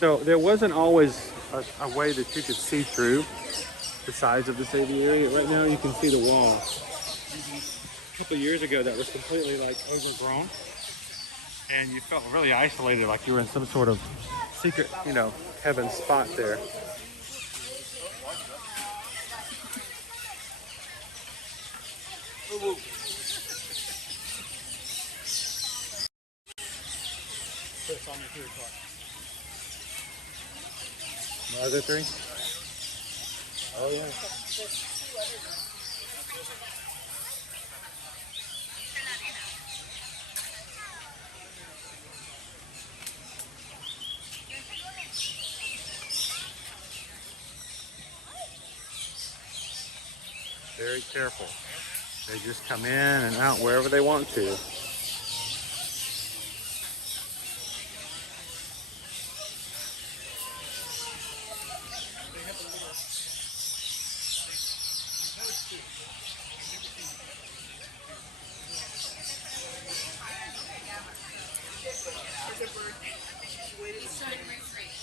So there wasn't always a way that you could see through the sides of this aviary. Right now you can see the wall. A couple of years ago that was completely like overgrown and you felt really isolated, like you were in some sort of secret, heaven spot there. Chris, on your 3 o'clock. My other 3? Oh yeah. Very careful. They just come in and out wherever they want to.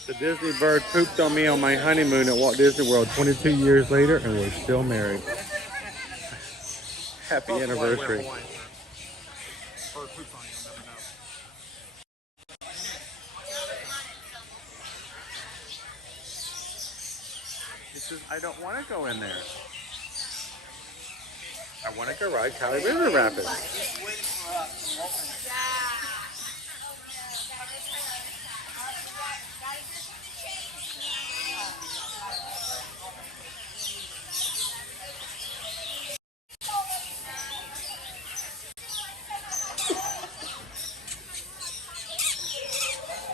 The Disney bird pooped on me on my honeymoon at Walt Disney World 22 years later, and we're still married. Happy anniversary. He says, I don't want to go in there. I want to go ride Kali River Rapids.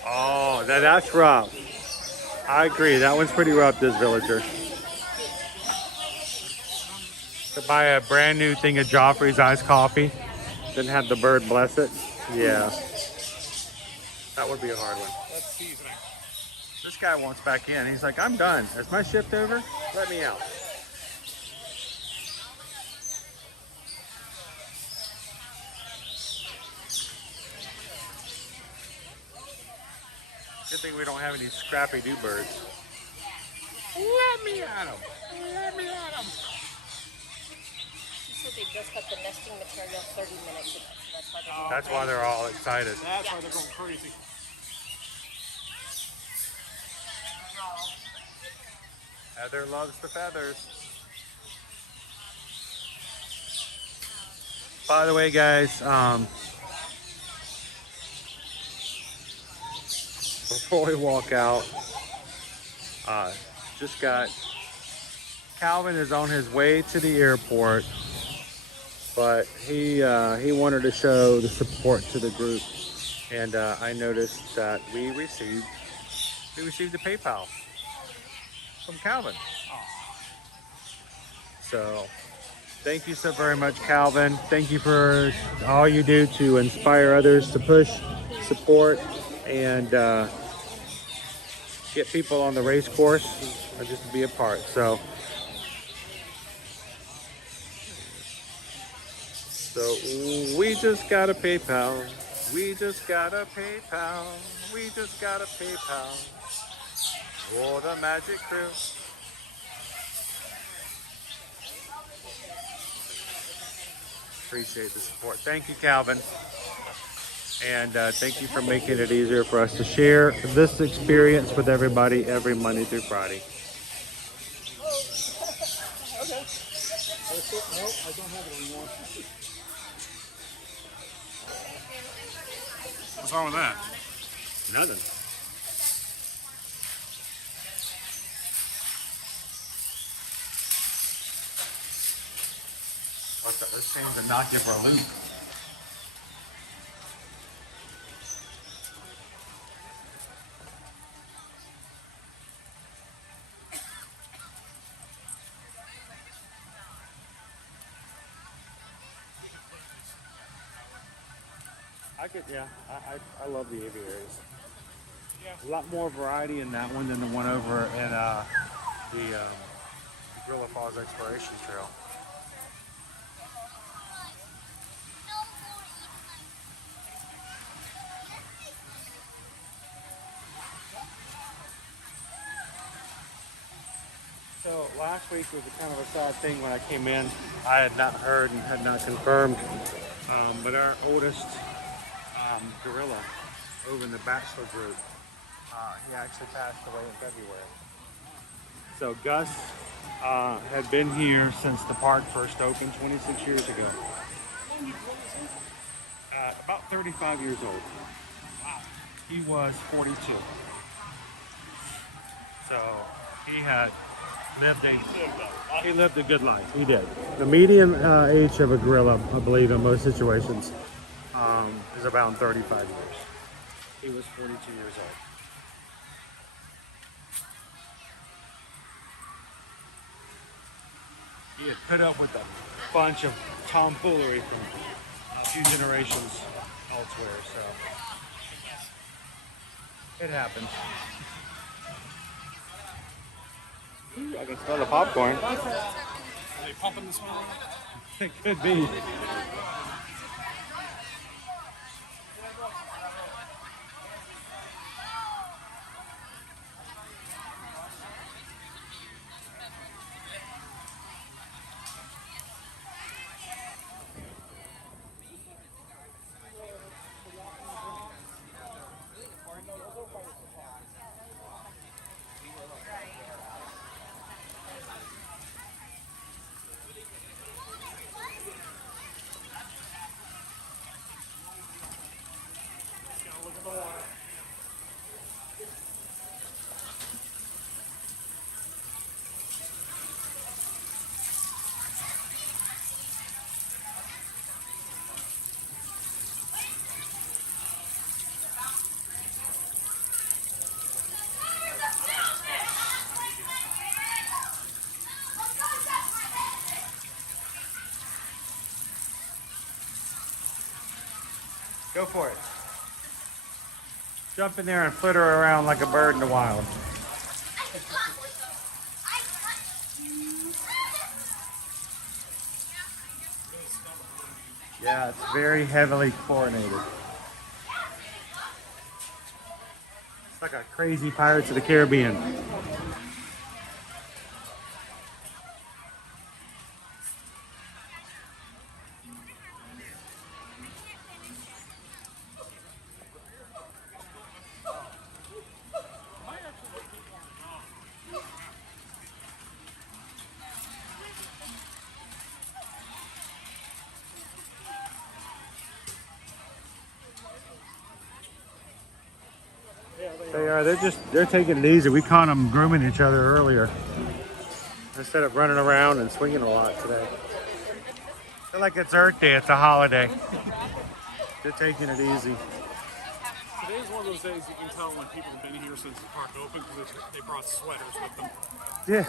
Oh, that's rough. I agree. That one's pretty rough, this villager. To buy a brand new thing of Joffrey's iced coffee, then have the bird bless it. Yeah. That would be a hard one. That's seasoning. This guy wants back in. He's like, I'm done. Is my shift over? Let me out. thing we don't have any scrappy-doo birds. Let me at them. Let me at them. She said they just got the nesting material 30 minutes ago. So That's why they're all excited. That's why they're going crazy. Heather loves the feathers. By the way, guys, before we walk out, just got Calvin is on his way to the airport, but he wanted to show the support to the group, and I noticed that we received a PayPal from Calvin. So thank you so very much, Calvin. Thank you for all you do to inspire others to push, support, and get people on the race course and just to be a part. So we just got a PayPal. We just got a PayPal. We just got a PayPal for the Magic Crew. Appreciate the support. Thank you, Calvin. And thank you for making it easier for us to share this experience with everybody every Monday through Friday. Okay. That's it. Nope, I don't have it anymore. What's wrong with that? Nothing. This seems to knock you for a loop. I love the Aviaries. A lot more variety in that one than the one over in the Gorilla Falls Exploration Trail. So last week was a kind of a sad thing when I came in. I had not heard and had not confirmed, but our oldest gorilla over in the Bachelor group, he actually passed away in February. So Gus had been here since the park first opened 26 years ago. About 35 years old. He was 42. So he had lived a good life. He did. The median age of a gorilla, I believe, in most situations, is around 35 years. He was 42 years old. He had put up with a bunch of tomfoolery from a few generations elsewhere, so it happens. Ooh, I can smell the popcorn. Are they pumping this one? It could be. Go for it. Jump in there and flitter around like a bird in the wild. Yeah, it's very heavily chlorinated. like a crazy Pirates of the Caribbean. They are. They're taking it easy. We caught them grooming each other earlier instead of running around and swinging a lot today. I feel like it's Earth Day. It's a holiday. They're taking it easy. Today is one of those days you can tell when people have been here since the park opened because they brought sweaters with them. Yeah.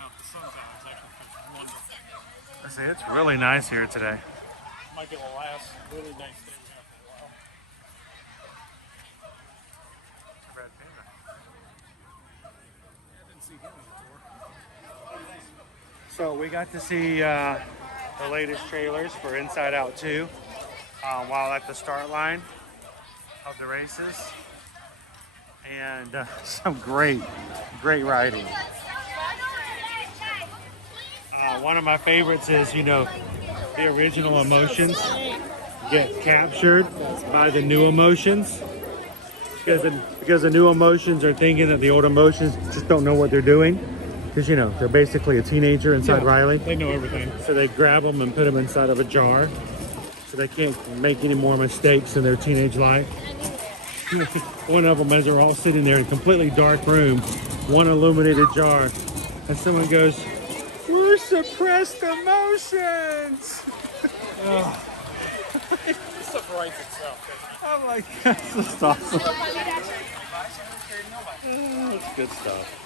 Now the sun's out, it's actually wonderful. I say it's really nice here today. Might be the last really nice day we have for a while. I didn't see him before. So we got to see the latest trailers for Inside Out 2 while at the start line of the races. And some great riding. One of my favorites is, you know, the original emotions get captured by the new emotions. Because the new emotions are thinking that the old emotions just don't know what they're doing. Because, you know, they're basically a teenager inside Riley. They know everything. So they grab them and put them inside of a jar. So they can't make any more mistakes in their teenage life. One of them, as they're all sitting there in a completely dark room, one illuminated jar, and someone goes, "We're suppressed emotions." Oh. This stuff writes itself. I'm like, that's just awesome. That's good stuff.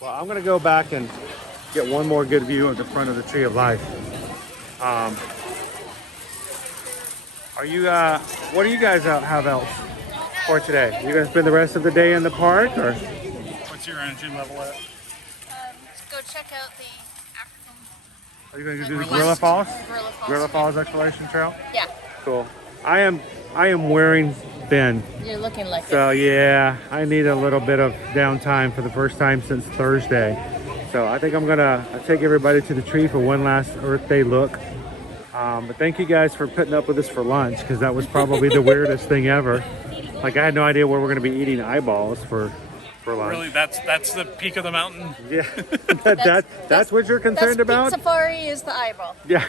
Well, I'm going to go back and get one more good view of the front of the Tree of Life. What do you guys have else for today? You going to spend the rest of the day in the park, or? What's your energy level at? Let's go check out the African. Are you going to do the Gorilla Falls? Gorilla Falls. Gorilla Falls Exploration Trail? Yeah. Cool. I am wearing thin. You're looking like So yeah, I need a little bit of downtime for the first time since Thursday. So I think I'm gonna take everybody to the tree for one last Earth Day look. But thank you guys for putting up with us for lunch, because that was probably the weirdest thing ever. Like, I had no idea where we're gonna be eating eyeballs for lunch. Really, that's the peak of the mountain. Yeah, that's what you're concerned about. Pizzafari is the eyeball. Yeah.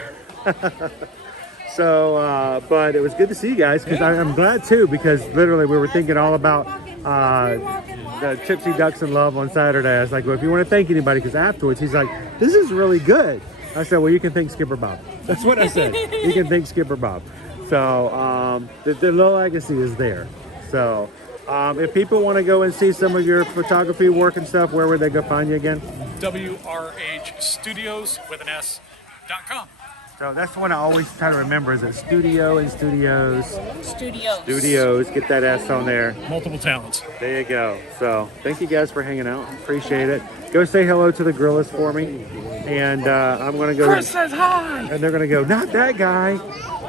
So, but it was good to see you guys, because I'm glad too, because literally we were thinking all about the Tipsy Ducks in Love on Saturday. I was like, well, if you want to thank anybody, because afterwards he's like, this is really good. I said, well, you can thank Skipper Bob. That's what I said. You can thank Skipper Bob. So the legacy is there. So if people want to go and see some of your photography work and stuff, where would they go find you again? WRHstudios with an S.com. So that's the one I always try to remember, is it studio and studios. Studios. Get that S on there. Multiple talents. There you go. So thank you guys for hanging out. Appreciate it. Go say hello to the gorillas for me. And I'm going to go. Chris says hi. And they're going to go, not that guy.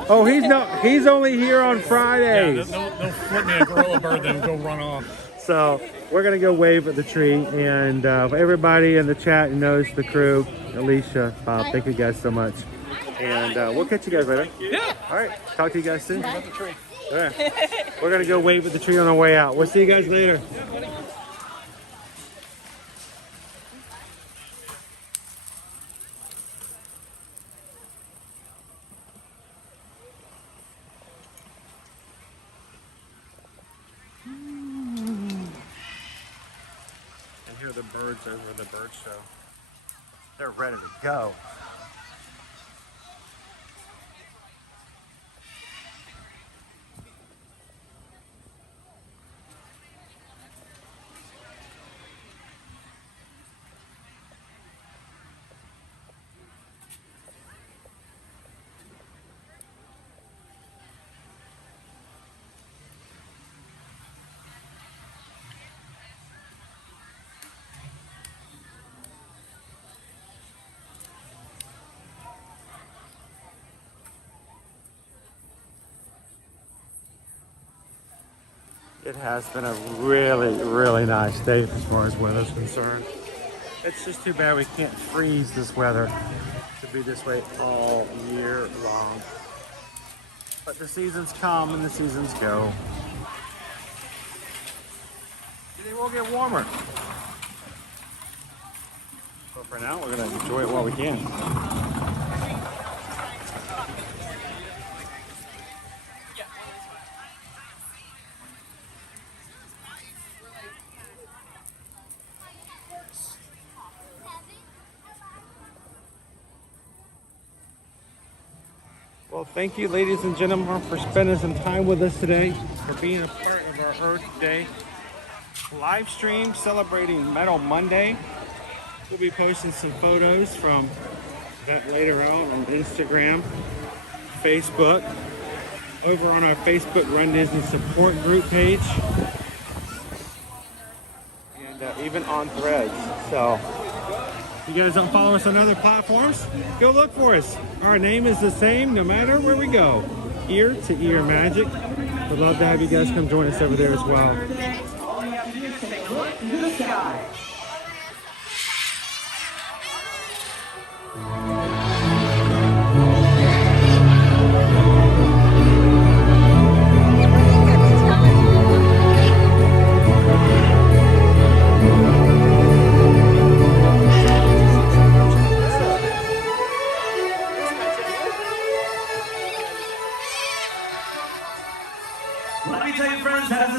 Oh, he's only here on Fridays. Yeah, they'll flip me a gorilla bird, then go run off. So we're going to go wave at the tree. And for everybody in the chat who knows the crew, Alicia, Bob, thank you guys so much. And we'll catch you guys later. Yeah. All right. Talk to you guys soon. About the tree. All right. We're going to go wave at the tree on our way out. We'll see you guys later. And here are the birds over at the bird show. They're ready to go. It has been a really, really nice day as far as weather's concerned. It's just too bad we can't freeze this weather to be this way all year long. But the seasons come and the seasons go. They will get warmer. But for now, we're going to enjoy it while we can. Well, thank you, ladies and gentlemen, for spending some time with us today, for being a part of our Earth Day live stream celebrating Metal Monday. We'll be posting some photos from that later out on Instagram, Facebook, over on our Facebook Run Disney support group page, and even on Threads. So, if you guys don't follow us on other platforms, go look for us. Our name is the same no matter where we go. Ear to Ear Magic. We'd love to have you guys come join us over there as well. All you have to do is take a look into the sky.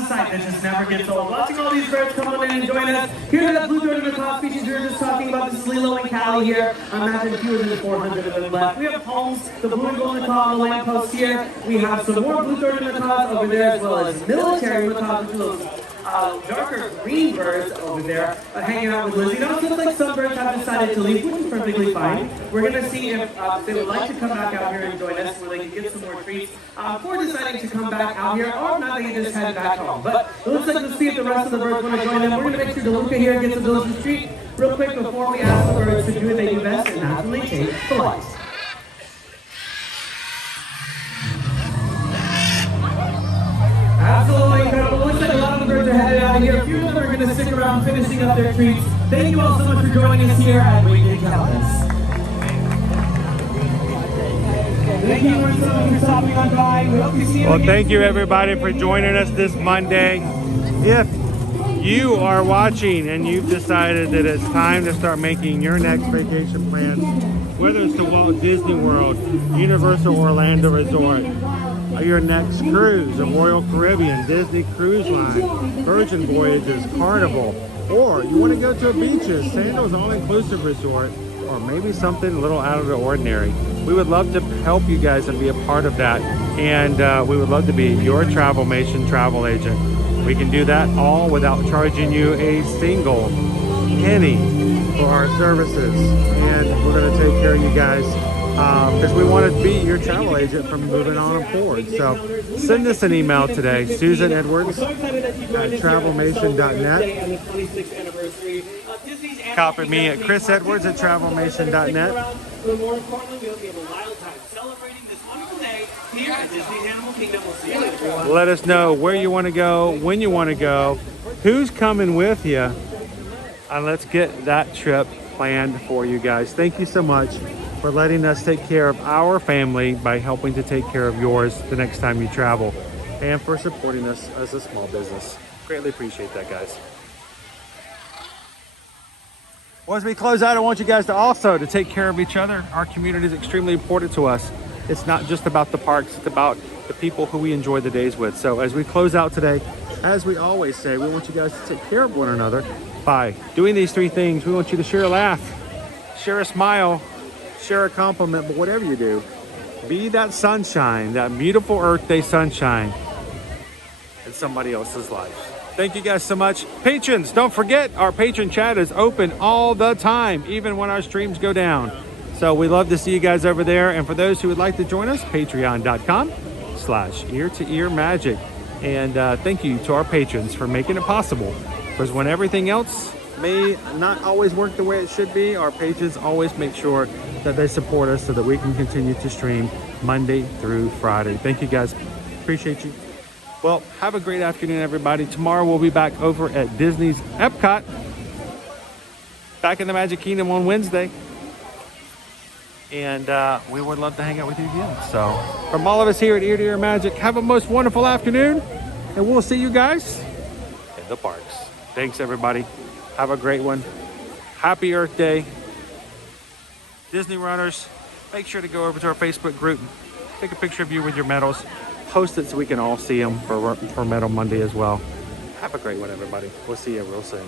That just never gets old. Watching all these birds come on in and join us. Here's that blue bird in the top speeches we were just talking about. This is Lilo and Callie here. Imagine fewer than 400 of them left. We have homes, the blue and golden macaw on the lamppost here. We have some more blue bird macaws over there, as well as military macaws, which those darker green birds over there hanging out with Lizzie. It also looks like some birds have decided to leave, which is perfectly fine. We're going to see if they would like to come back out here and join us, where they can get some more treats for deciding to come back out here, or if not, they can just head back home. But it looks like let's see if the rest of the birds want to join them. We're going to make sure DeLuca here gets a delicious treat real quick before we ask the birds to do what they do best, and naturally take flight. Absolutely incredible. Looks like a lot of the birds are headed out of here. A few of them are going to stick around finishing up their treats. Thank you all so much for joining us here at Winged Campus. Thank you for stopping on by. We hope you see you Well, again. thank you everybody for joining us this Monday. If you are watching and you've decided that it's time to start making your next vacation plans, whether it's to Walt Disney World, Universal Orlando Resort, your next cruise, the Royal Caribbean, Disney Cruise Line, Virgin Voyages, Carnival, or you want to go to a beaches, Sandals all-inclusive resort, or maybe something a little out of the ordinary, we would love to help you guys and be a part of that. And we would love to be your Travelmation travel agent. We can do that all without charging you a single penny for our services. And we're going to take care of you guys because we want to be your travel agent from moving on forward. So send us an email today, susanedwards at travelmation.net. Copy me at chrisedwards at travelmation.net. But more importantly, we hope you have a wild time celebrating this wonderful day here at Disney's Animal Kingdom. We'll see you later, everyone. Let us know where you want to go, when you want to go, who's coming with you, and let's get that trip planned for you guys. Thank you so much for letting us take care of our family by helping to take care of yours the next time you travel, and for supporting us as a small business. Greatly appreciate that, guys. Well, as we close out, I want you guys to also to take care of each other. Our community is extremely important to us. It's not just about the parks, it's about the people who we enjoy the days with. So as we close out today, as we always say, we want you guys to take care of one another by doing these three things. We want you to share a laugh, share a smile, share a compliment, but whatever you do, be that sunshine, that beautiful Earth Day sunshine in somebody else's life. Thank you guys so much. Patrons, don't forget our patron chat is open all the time, even when our streams go down. So we love to see you guys over there. And for those who would like to join us, patreon.com/ear-to-ear-magic. And thank you to our patrons for making it possible. Because when everything else may not always work the way it should be, our patrons always make sure that they support us so that we can continue to stream Monday through Friday. Thank you guys. Appreciate you. Well, have a great afternoon, everybody. Tomorrow we'll be back over at Disney's Epcot. Back in the Magic Kingdom on Wednesday. And we would love to hang out with you again. So from all of us here at Ear to Ear Magic, have a most wonderful afternoon. And we'll see you guys in the parks. Thanks, everybody. Have a great one. Happy Earth Day. Disney runners, make sure to go over to our Facebook group. Take a picture of you with your medals. Post it so we can all see them for Medal Monday as well. Have a great one, everybody. We'll see you real soon.